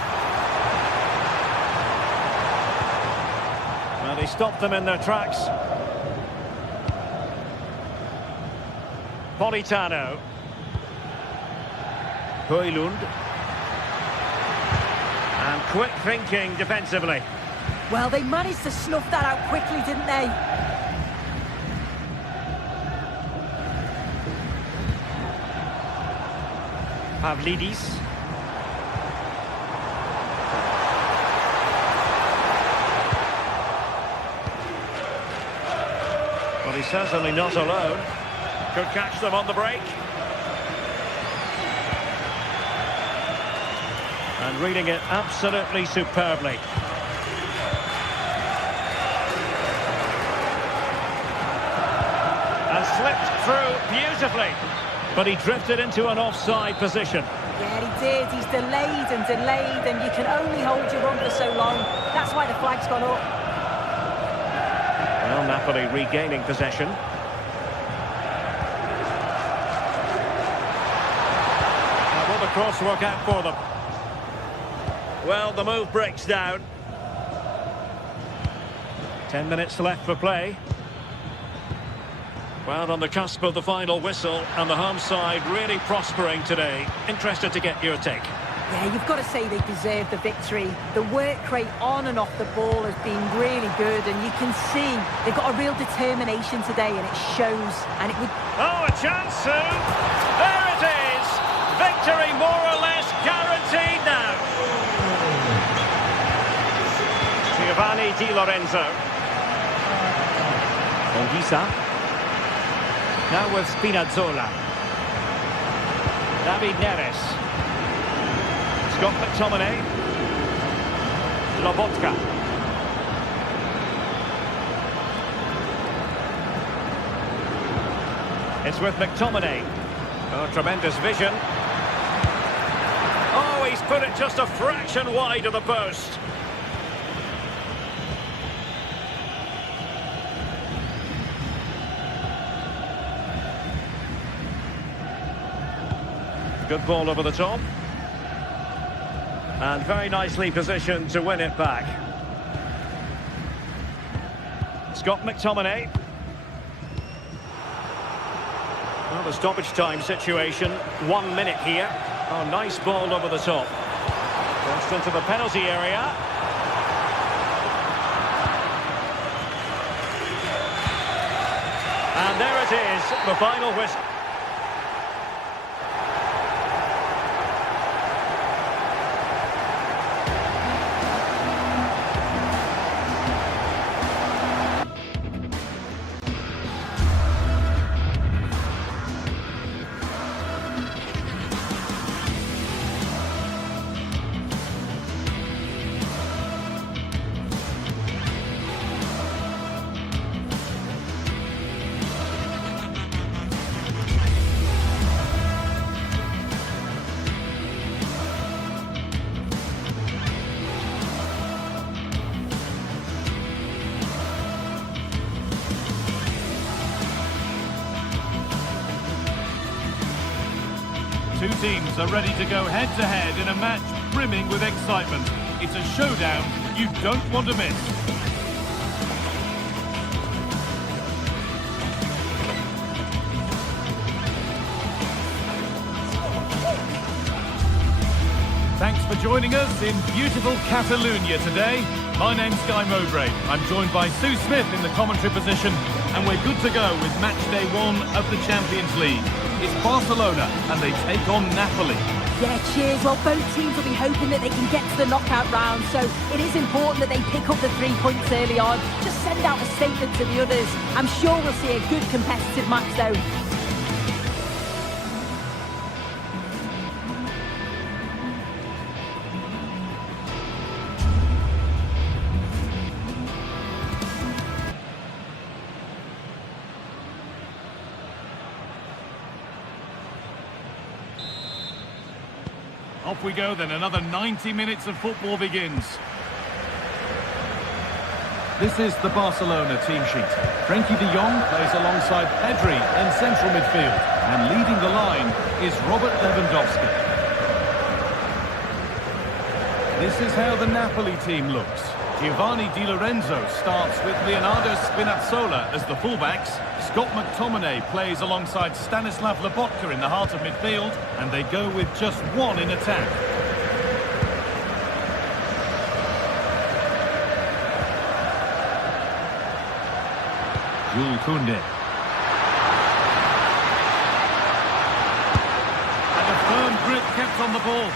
Well, Well, he stopped them in their tracks. Politano. Højlund. And quick thinking defensively. Well, they managed to snuff that out quickly, didn't they? Pavlidis. Well, he's certainly not alone. Could catch them on the break. And reading it absolutely superbly. And slipped through beautifully. But he drifted into an offside position. Yeah, he did. He's delayed, and you can only hold your run for so long. That's why the flag's gone up. Well, Napoli regaining possession. How will the cross work out for them? Well, the move breaks down. 10 minutes left for play. Well, on the cusp of the final whistle, and the home side really prospering today. Interested to get your take. Yeah, you've got to say they deserve the victory. The work rate on and off the ball has been really good, and you can see they've got a real determination today, and it shows. And it would... Oh, a chance soon! There it is! Victory more or less guaranteed now. Giovanni Di Lorenzo. Ongisa. Now with Spinazzola. David Neres. Scott McTominay. Lobotka. It's with McTominay. Oh, tremendous vision. Oh, he's put it just a fraction wide of the post. Good ball over the top. And very nicely positioned to win it back. Scott McTominay. Well, the stoppage time situation. 1 minute here. Oh, nice ball over the top. Crossed into the penalty area. And there it is, the final whistle. Two teams are ready to go head-to-head in a match brimming with excitement. It's a showdown you don't want to miss. Thanks for joining us in beautiful Catalonia today. My name's Guy Mowbray. I'm joined by Sue Smith in the commentary position, and we're good to go with match day 1 of the Champions League. It's Barcelona, and they take on Napoli. Yeah, cheers. Well, both teams will be hoping that they can get to the knockout round, so it is important that they pick up the 3 points early on. Just send out a statement to the others. I'm sure we'll see a good competitive match, though. Off we go then, another 90 minutes of football begins. This is the Barcelona team sheet. Frenkie de Jong plays alongside Pedri in central midfield. And leading the line is Robert Lewandowski. This is how the Napoli team looks. Giovanni Di Lorenzo starts with Leonardo Spinazzola as the fullbacks. Scott McTominay plays alongside Stanislav Lobotka in the heart of midfield, and they go with just one in attack. Jules Koundé. And a firm grip kept on the ball.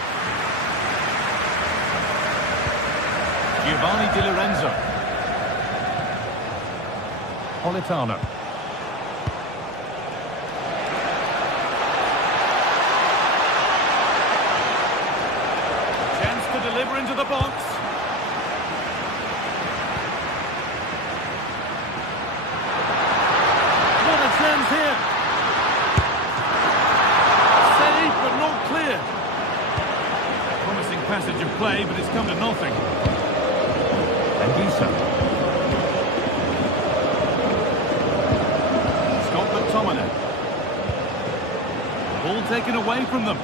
Giovanni Di Lorenzo. Politano. Chance to deliver into the box. What a chance here. Save, but not clear. Promising passage of play, but it's come to nothing. Scott McTominay. Ball taken away from them.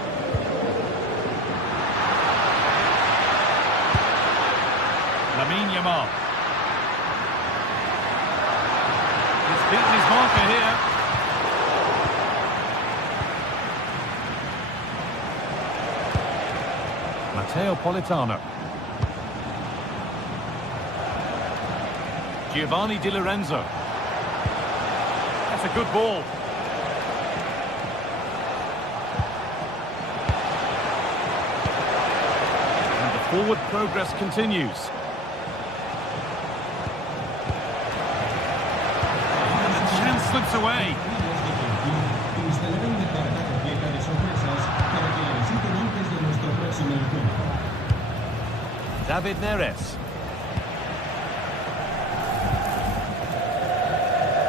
Lamine Yamal. He's beaten his marker here. Matteo Politano. Giovanni Di Lorenzo. That's a good ball. And the forward progress continues. And the chance slips away. David Neres.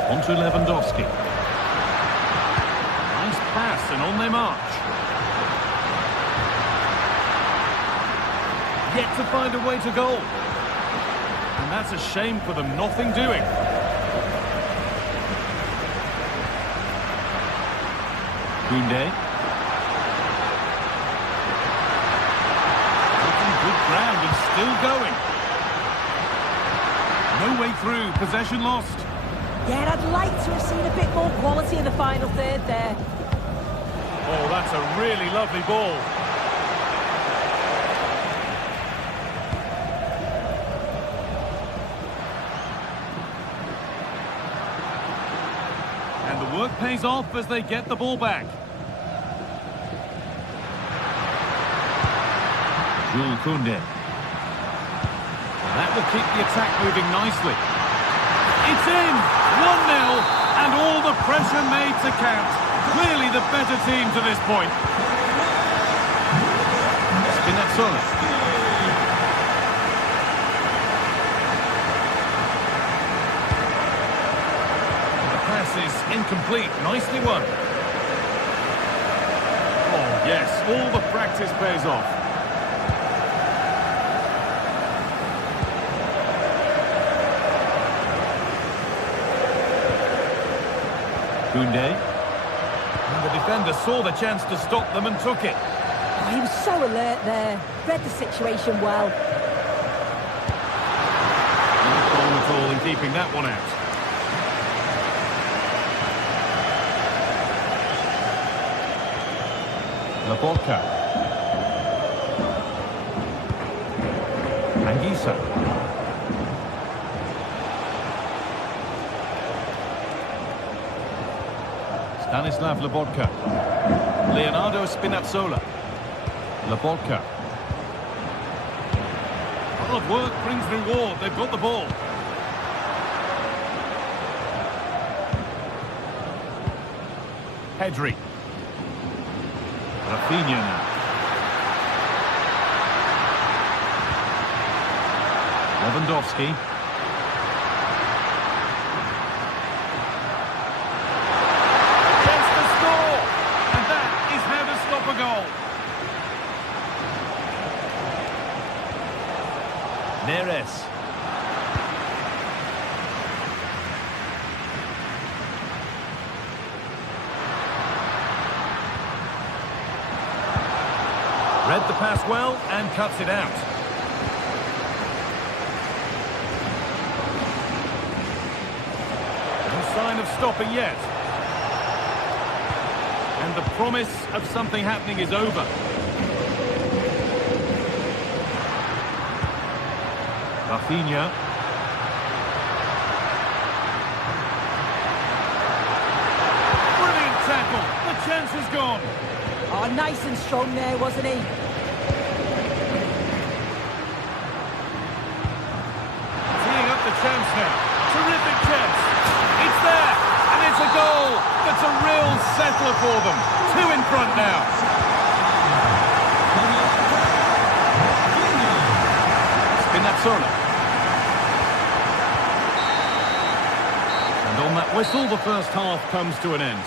On to Lewandowski. Nice pass, and on they march. Yet to find a way to goal. And that's a shame for them, nothing doing. Koundé. Taking good ground and still going. No way through, possession lost. Yeah, I'd like to have seen a bit more quality in the final third there. Oh, that's a really lovely ball. And the work pays off as they get the ball back. Jules Koundé. That will keep the attack moving nicely. It's in! 1-0, and all the pressure made to count. Clearly the better team to this point. Spinazzola. The pass is incomplete. Nicely won. Oh, yes, all the practice pays off. Koundé. And the defender saw the chance to stop them and took it. Oh, he was so alert there. Read the situation well. No problem at all in keeping that one out. Lobotka. Anguissa. Stanislav Lobotka. Leonardo Spinazzola. Lobotka. Hard work brings reward. They've got the ball. Pedri. Rafinha now. Lewandowski. Neres. Read the pass well and cuts it out. sign of stopping yet. And the promise of something happening is over. Rafinha. Brilliant tackle. The chance is gone. Oh, nice and strong there, wasn't he? Teeing up the chance now. Terrific chance. It's there. And it's a goal. That's a real settler for them. 2 in front now. Spinazzola. And on that whistle, the first half comes to an end.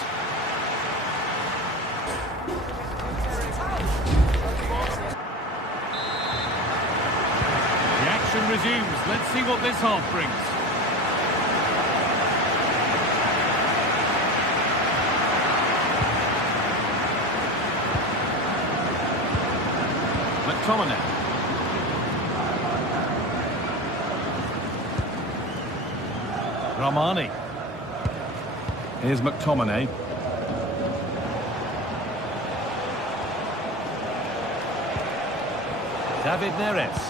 The action resumes. Let's see what this half brings. McTominay. Ramani. Here's McTominay. David Neres.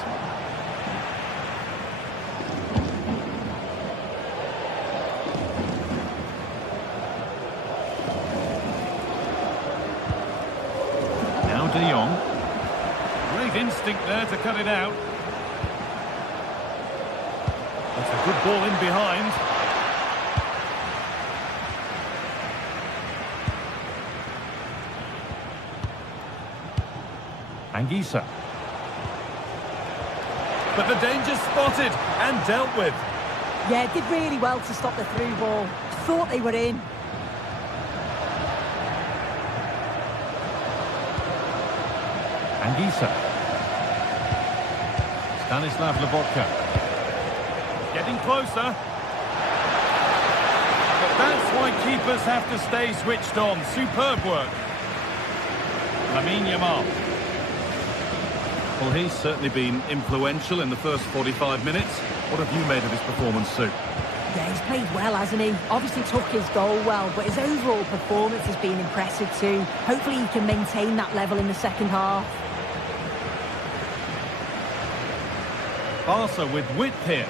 Now De Jong. Great instinct there to cut it out. That's a good ball in behind. Anguissa. But the danger spotted and dealt with. Yeah, did really well to stop the through ball. Thought they were in. Anguissa. Stanislav Lobotka. Getting closer. But that's why keepers have to stay switched on. Superb work. Lamine Yamal. Well, he's certainly been influential in the first 45 minutes. What have you made of his performance, Sue? Yeah, he's played well, hasn't he? Obviously took his goal well, but his overall performance has been impressive too. Hopefully he can maintain that level in the second half. Barca with width here.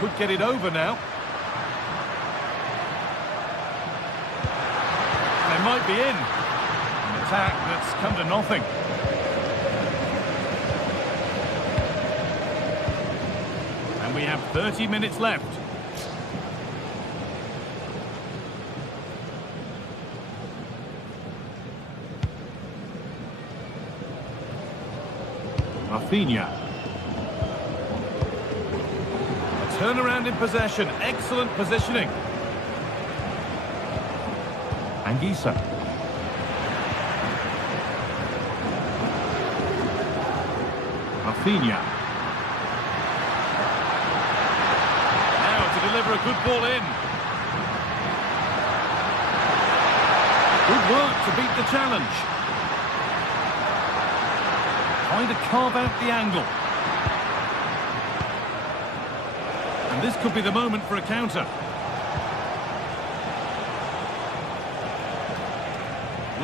Could get it over now. They might be in. An attack that's come to nothing. And we have 30 minutes left. Rafinha. A turnaround in possession. Excellent positioning. Anguissa. Rafinha. Now to deliver a good ball in. Good work to beat the challenge. Trying to carve out the angle. And this could be the moment for a counter.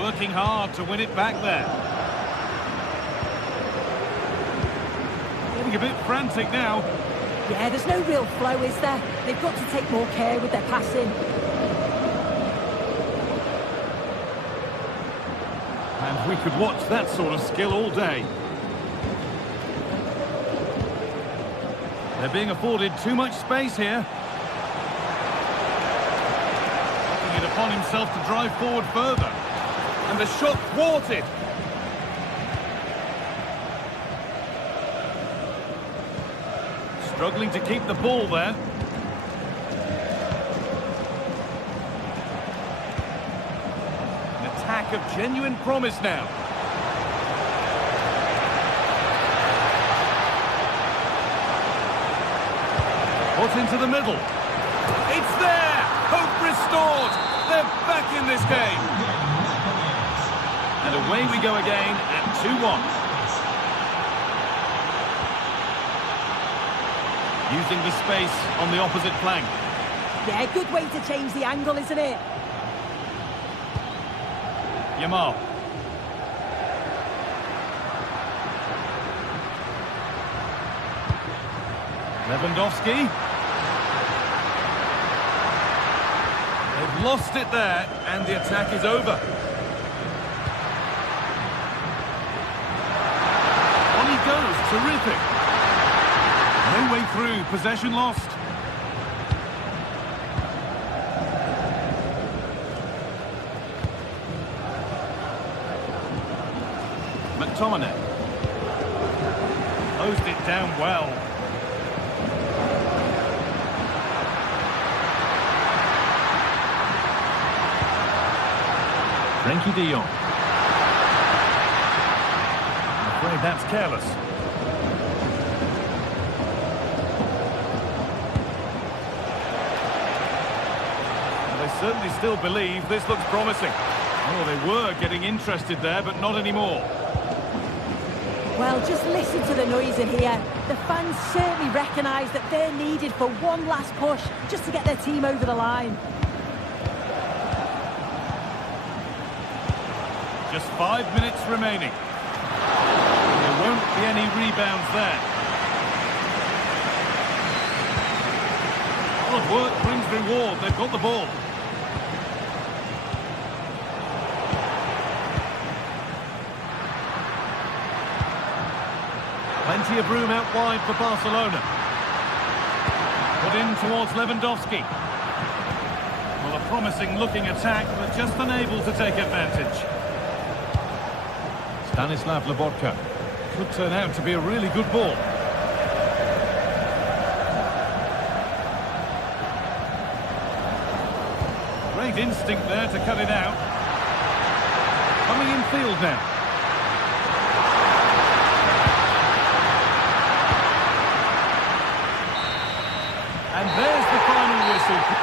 Working hard to win it back there. Getting a bit frantic now. Yeah, there's no real flow, is there? They've got to take more care with their passing. And we could watch that sort of skill all day. They're being afforded too much space here. Taking it upon himself to drive forward further. And the shot thwarted. Struggling to keep the ball there. An attack of genuine promise now. Put into the middle. It's there! Hope restored! They're back in this game. And away we go again at 2-1. Using the space on the opposite flank. Yeah, good way to change the angle, isn't it? Yamal. Lewandowski. They've lost it there, and the attack is over. On he goes, terrific. No way through, possession lost. McTominay. Closed it down well. Frenkie de Jong. I'm afraid that's careless. They certainly still believe this looks promising. Oh, they were getting interested there, but not anymore. Well, just listen to the noise in here. The fans certainly recognise that they're needed for one last push just to get their team over the line. Just 5 minutes remaining. There won't be any rebounds there. Hard work brings reward. They've got the ball. Plenty of room out wide for Barcelona. Put in towards Lewandowski. Well, a promising looking attack, but just unable to take advantage. Stanislav Lobotka. Could turn out to be a really good ball. Great instinct there to cut it out. Coming in field now. And there's the final whistle.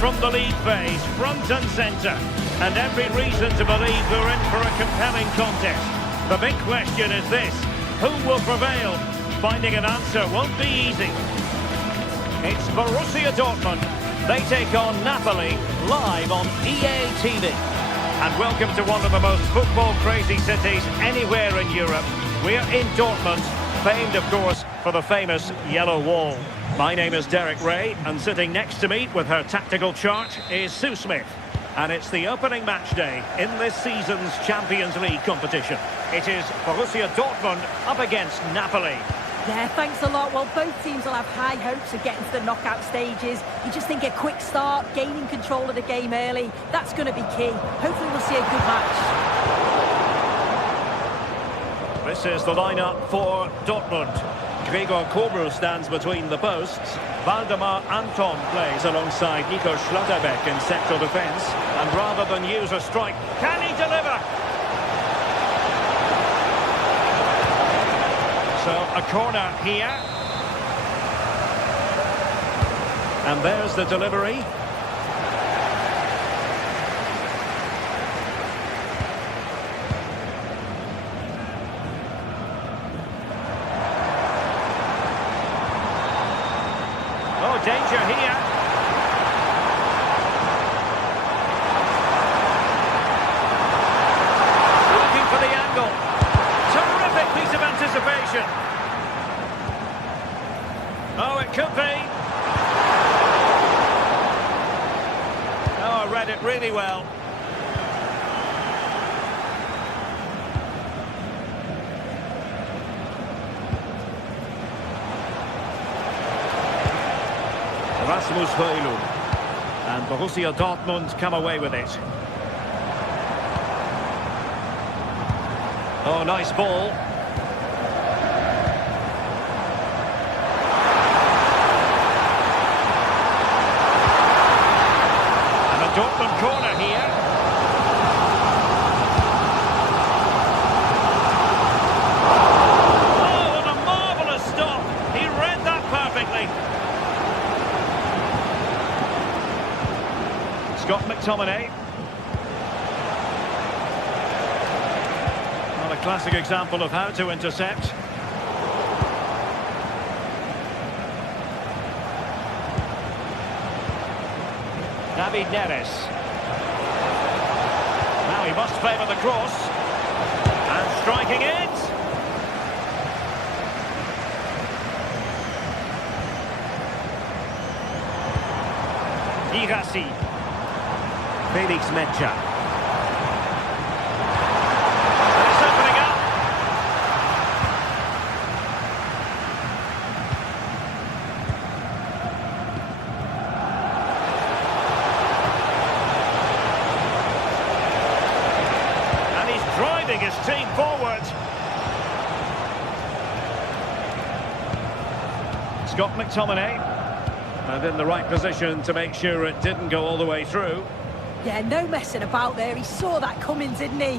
From the league phase, front and centre, and every reason to believe we're in for a compelling contest. The big question is this: who will prevail? Finding an answer won't be easy. It's Borussia Dortmund. They take on Napoli live on EA TV. And welcome to one of the most football-crazy cities anywhere in Europe. We're in Dortmund, famed, of course, for the famous Yellow Wall. My name is Derek Ray, and sitting next to me with her tactical chart is Sue Smith. And it's the opening match day in this season's Champions League competition. It is Borussia Dortmund up against Napoli. Yeah, thanks a lot. Well, both teams will have high hopes of getting to the knockout stages. You just think a quick start, gaining control of the game early, that's going to be key. Hopefully we'll see a good match. This is the lineup for Dortmund. Gregor Kobel stands between the posts. Waldemar Anton plays alongside Nico Schlotterbeck in central defence. And rather than use a strike, can he deliver? So a corner here. And there's the delivery. Oh, danger here. Looking for the angle. Terrific piece of anticipation. Oh, it could be. Oh, I read it really well. Rasmus Højlund. And Borussia Dortmund come away with it. Oh, nice ball. And a Dortmund corner here. Oh, what a marvellous stop. He read that perfectly. Scott McTominay. Well, a classic example of how to intercept. David Neres. Now he must favour the cross. And striking it. Girassi. Felix Mecha. It's opening up. And he's driving his team forward. Scott McTominay. And in the right position to make sure it didn't go all the way through. Yeah, no messing about there. He saw that coming, didn't he?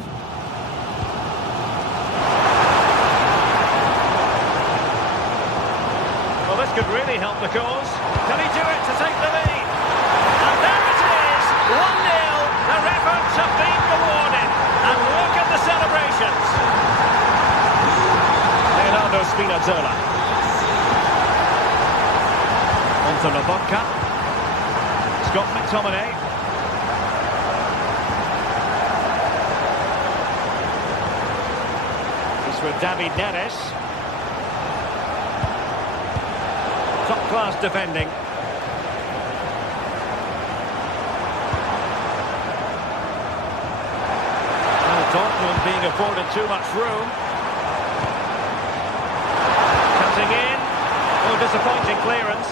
Well, this could really help the cause. Can he do it to take the lead? And there it is! 1-0. Their efforts have been rewarded. And look at the celebrations. Leonardo Spinazzola. Onto Lobotka. Scott McTominay. With David Neres. Top-class defending. Well, Dortmund being afforded too much room. Cutting in. Oh, disappointing clearance.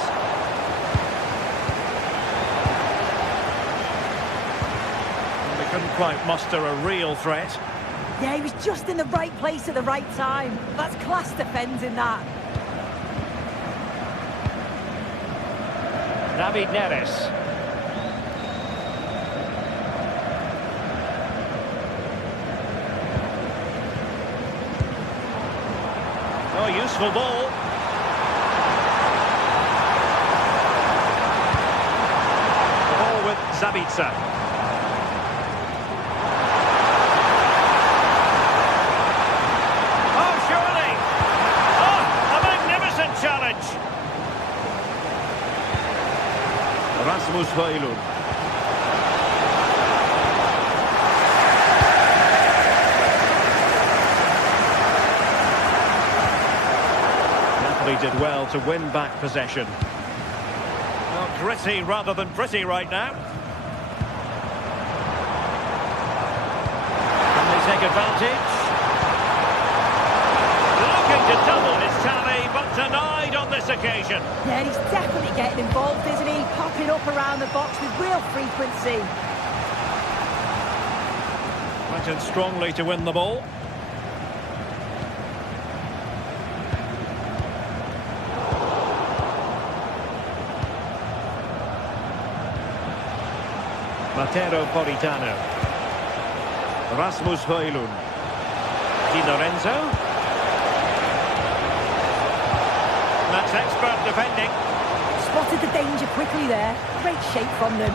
And they couldn't quite muster a real threat. Yeah, he was just in the right place at the right time. That's class defending, that. David Neres. Oh, useful ball. The ball with Sabitzer. Challenge. Rasmus Højlund. Napoli did well to win back possession. Well, gritty rather than pretty right now. Can they take advantage? Looking to double his tally, but denied on this occasion. Yeah, he's definitely getting involved, isn't he? Popping up around the box with real frequency. Went in strongly to win the ball. Matteo Politano. Rasmus Højlund. Di Lorenzo. That's expert defending. Spotted the danger quickly there. Great shape from them.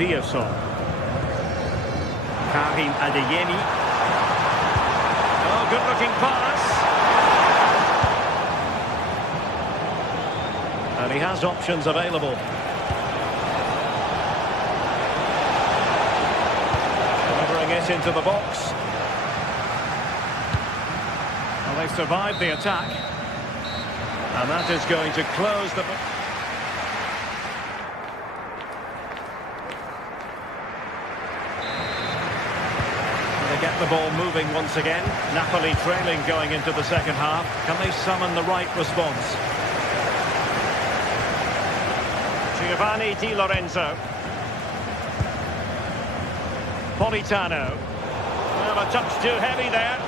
Riasson. Karim Adeyemi. Oh, good-looking pass. And he has options available. Delivering it into the box. Well, they survived the attack. And that is going to close the... Get the ball moving once again. Napoli trailing going into the second half. Can they summon the right response? Giovanni Di Lorenzo. Politano. Well, a touch too heavy there.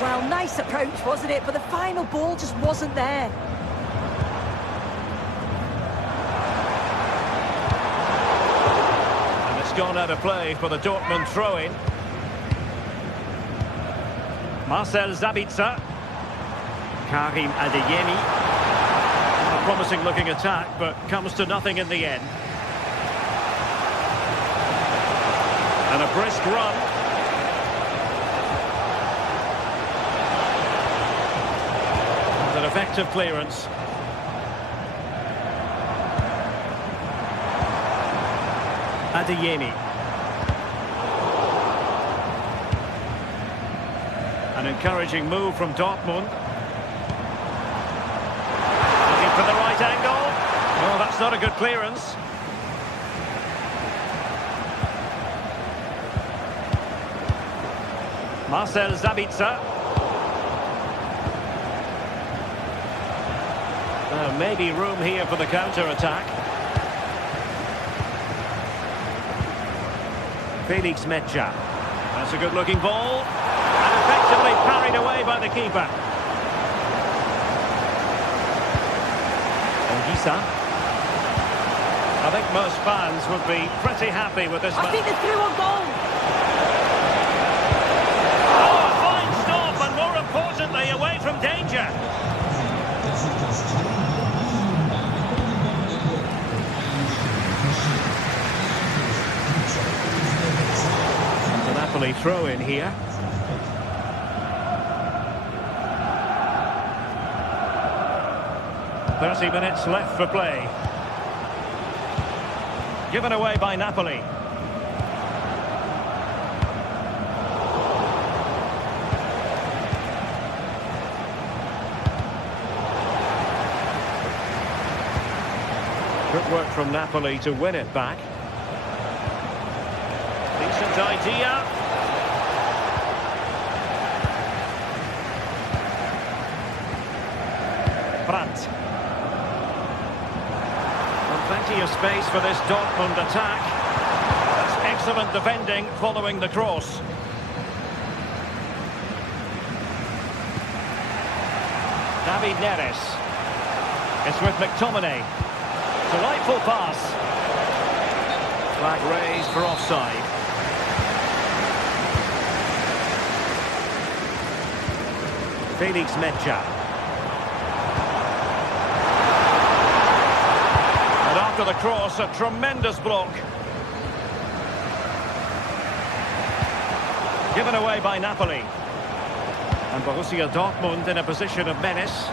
Well, nice approach, wasn't it? But the final ball just wasn't there. And it's gone out of play for the Dortmund throw-in. Marcel Sabitzer. Karim Adeyemi. A promising looking attack, but comes to nothing in the end. And a brisk run. And an effective clearance. Adeyemi. An encouraging move from Dortmund. Looking for the right angle. Oh, that's not a good clearance. Marcel Sabitzer. Maybe room here for the counter-attack. Felix Metja. That's a good-looking ball. Effectively parried away by the keeper. Ongisa. I think most fans would be pretty happy with this match. I think they're through on goal. Oh, a fine stop, and more importantly, away from danger. The Napoli throw in here. .30 minutes left for play. Given away by Napoli. Good work from Napoli to win it back. Decent idea. Brandt. Plenty of space for this Dortmund attack. That's excellent defending following the cross. David Neres. It's with McTominay. Delightful pass. Flag raised for offside. Felix Metja. After the cross, a tremendous block. Given away by Napoli. And Borussia Dortmund in a position of menace.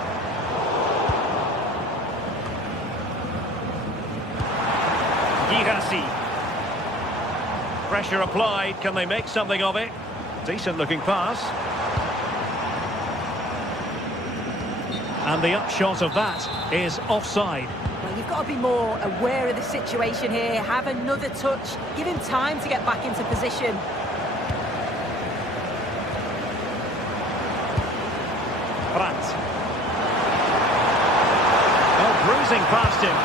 Girassi. Pressure applied. Can they make something of it? Decent looking pass. And the upshot of that is offside. Well, you've got to be more aware of the situation here. Have another touch. Give him time to get back into position. Brandt. Oh, bruising past him.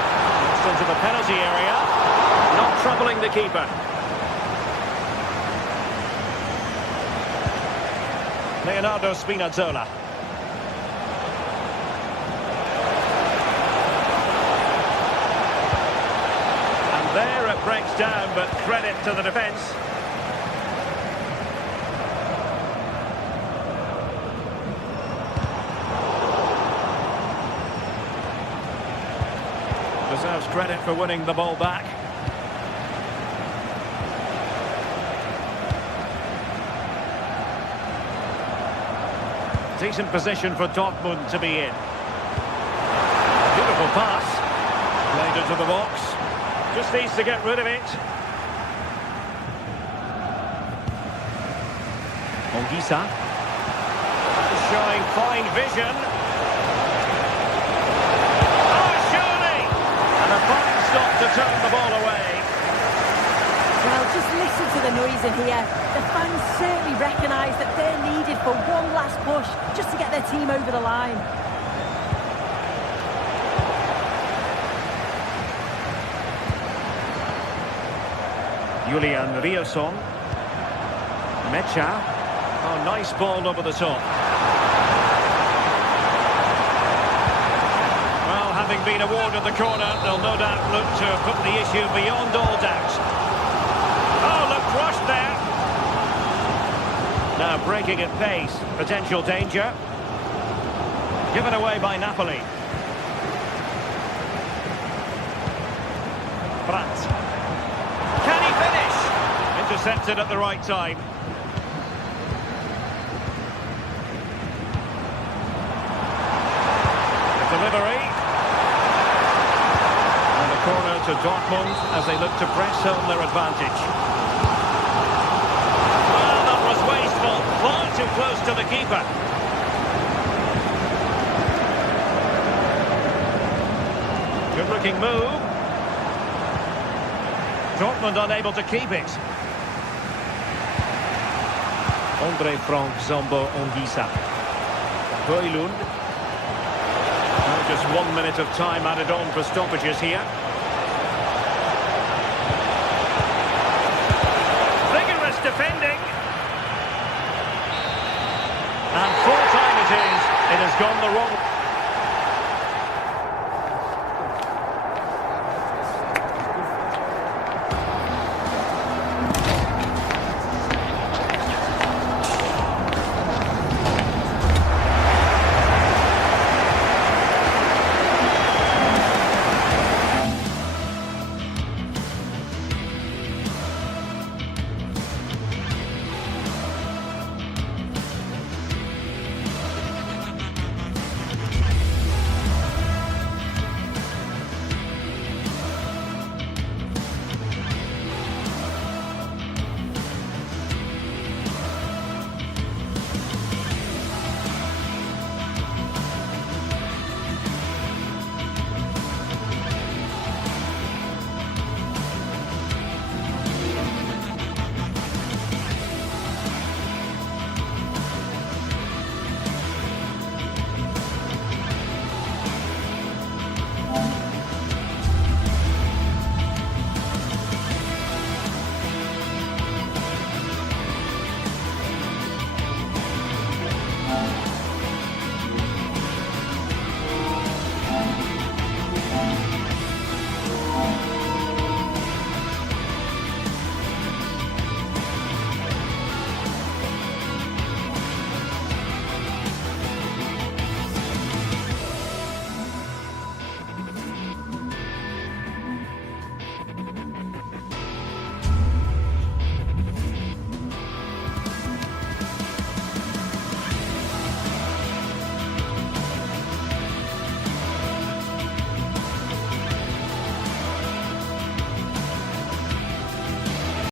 Just into the penalty area. Not troubling the keeper. Leonardo Spinazzola. breaks down, but credit to the defence. Deserves credit for winning the ball back. Decent position for Dortmund to be in. Beautiful pass. Played into the box. Just needs to get rid of it. Ongisa. Showing fine vision. Oh, surely! And a fine stop to turn the ball away. Well, just listen to the noise in here. The fans certainly recognise that they're needed for one last push just to get their team over the line. Julian Rioson. Mecha. Oh, nice ball over the top. Well, having been awarded the corner, they'll no doubt look to put the issue beyond all doubt. Oh, look, crushed there. Now breaking at pace. Potential danger. Given away by Napoli. Brandt. Can he finish? Intercepted at the right time. The delivery. And the corner to Dortmund as they look to press home their advantage. Well, that was wasteful. Far too close to the keeper. Good looking move. Dortmund unable to keep it. Andre Frank Zambo Ongisa. Højlund. Now just 1 minute of time added on for stoppages here. Vigorous defending. And full time it is. It has gone the wrong way.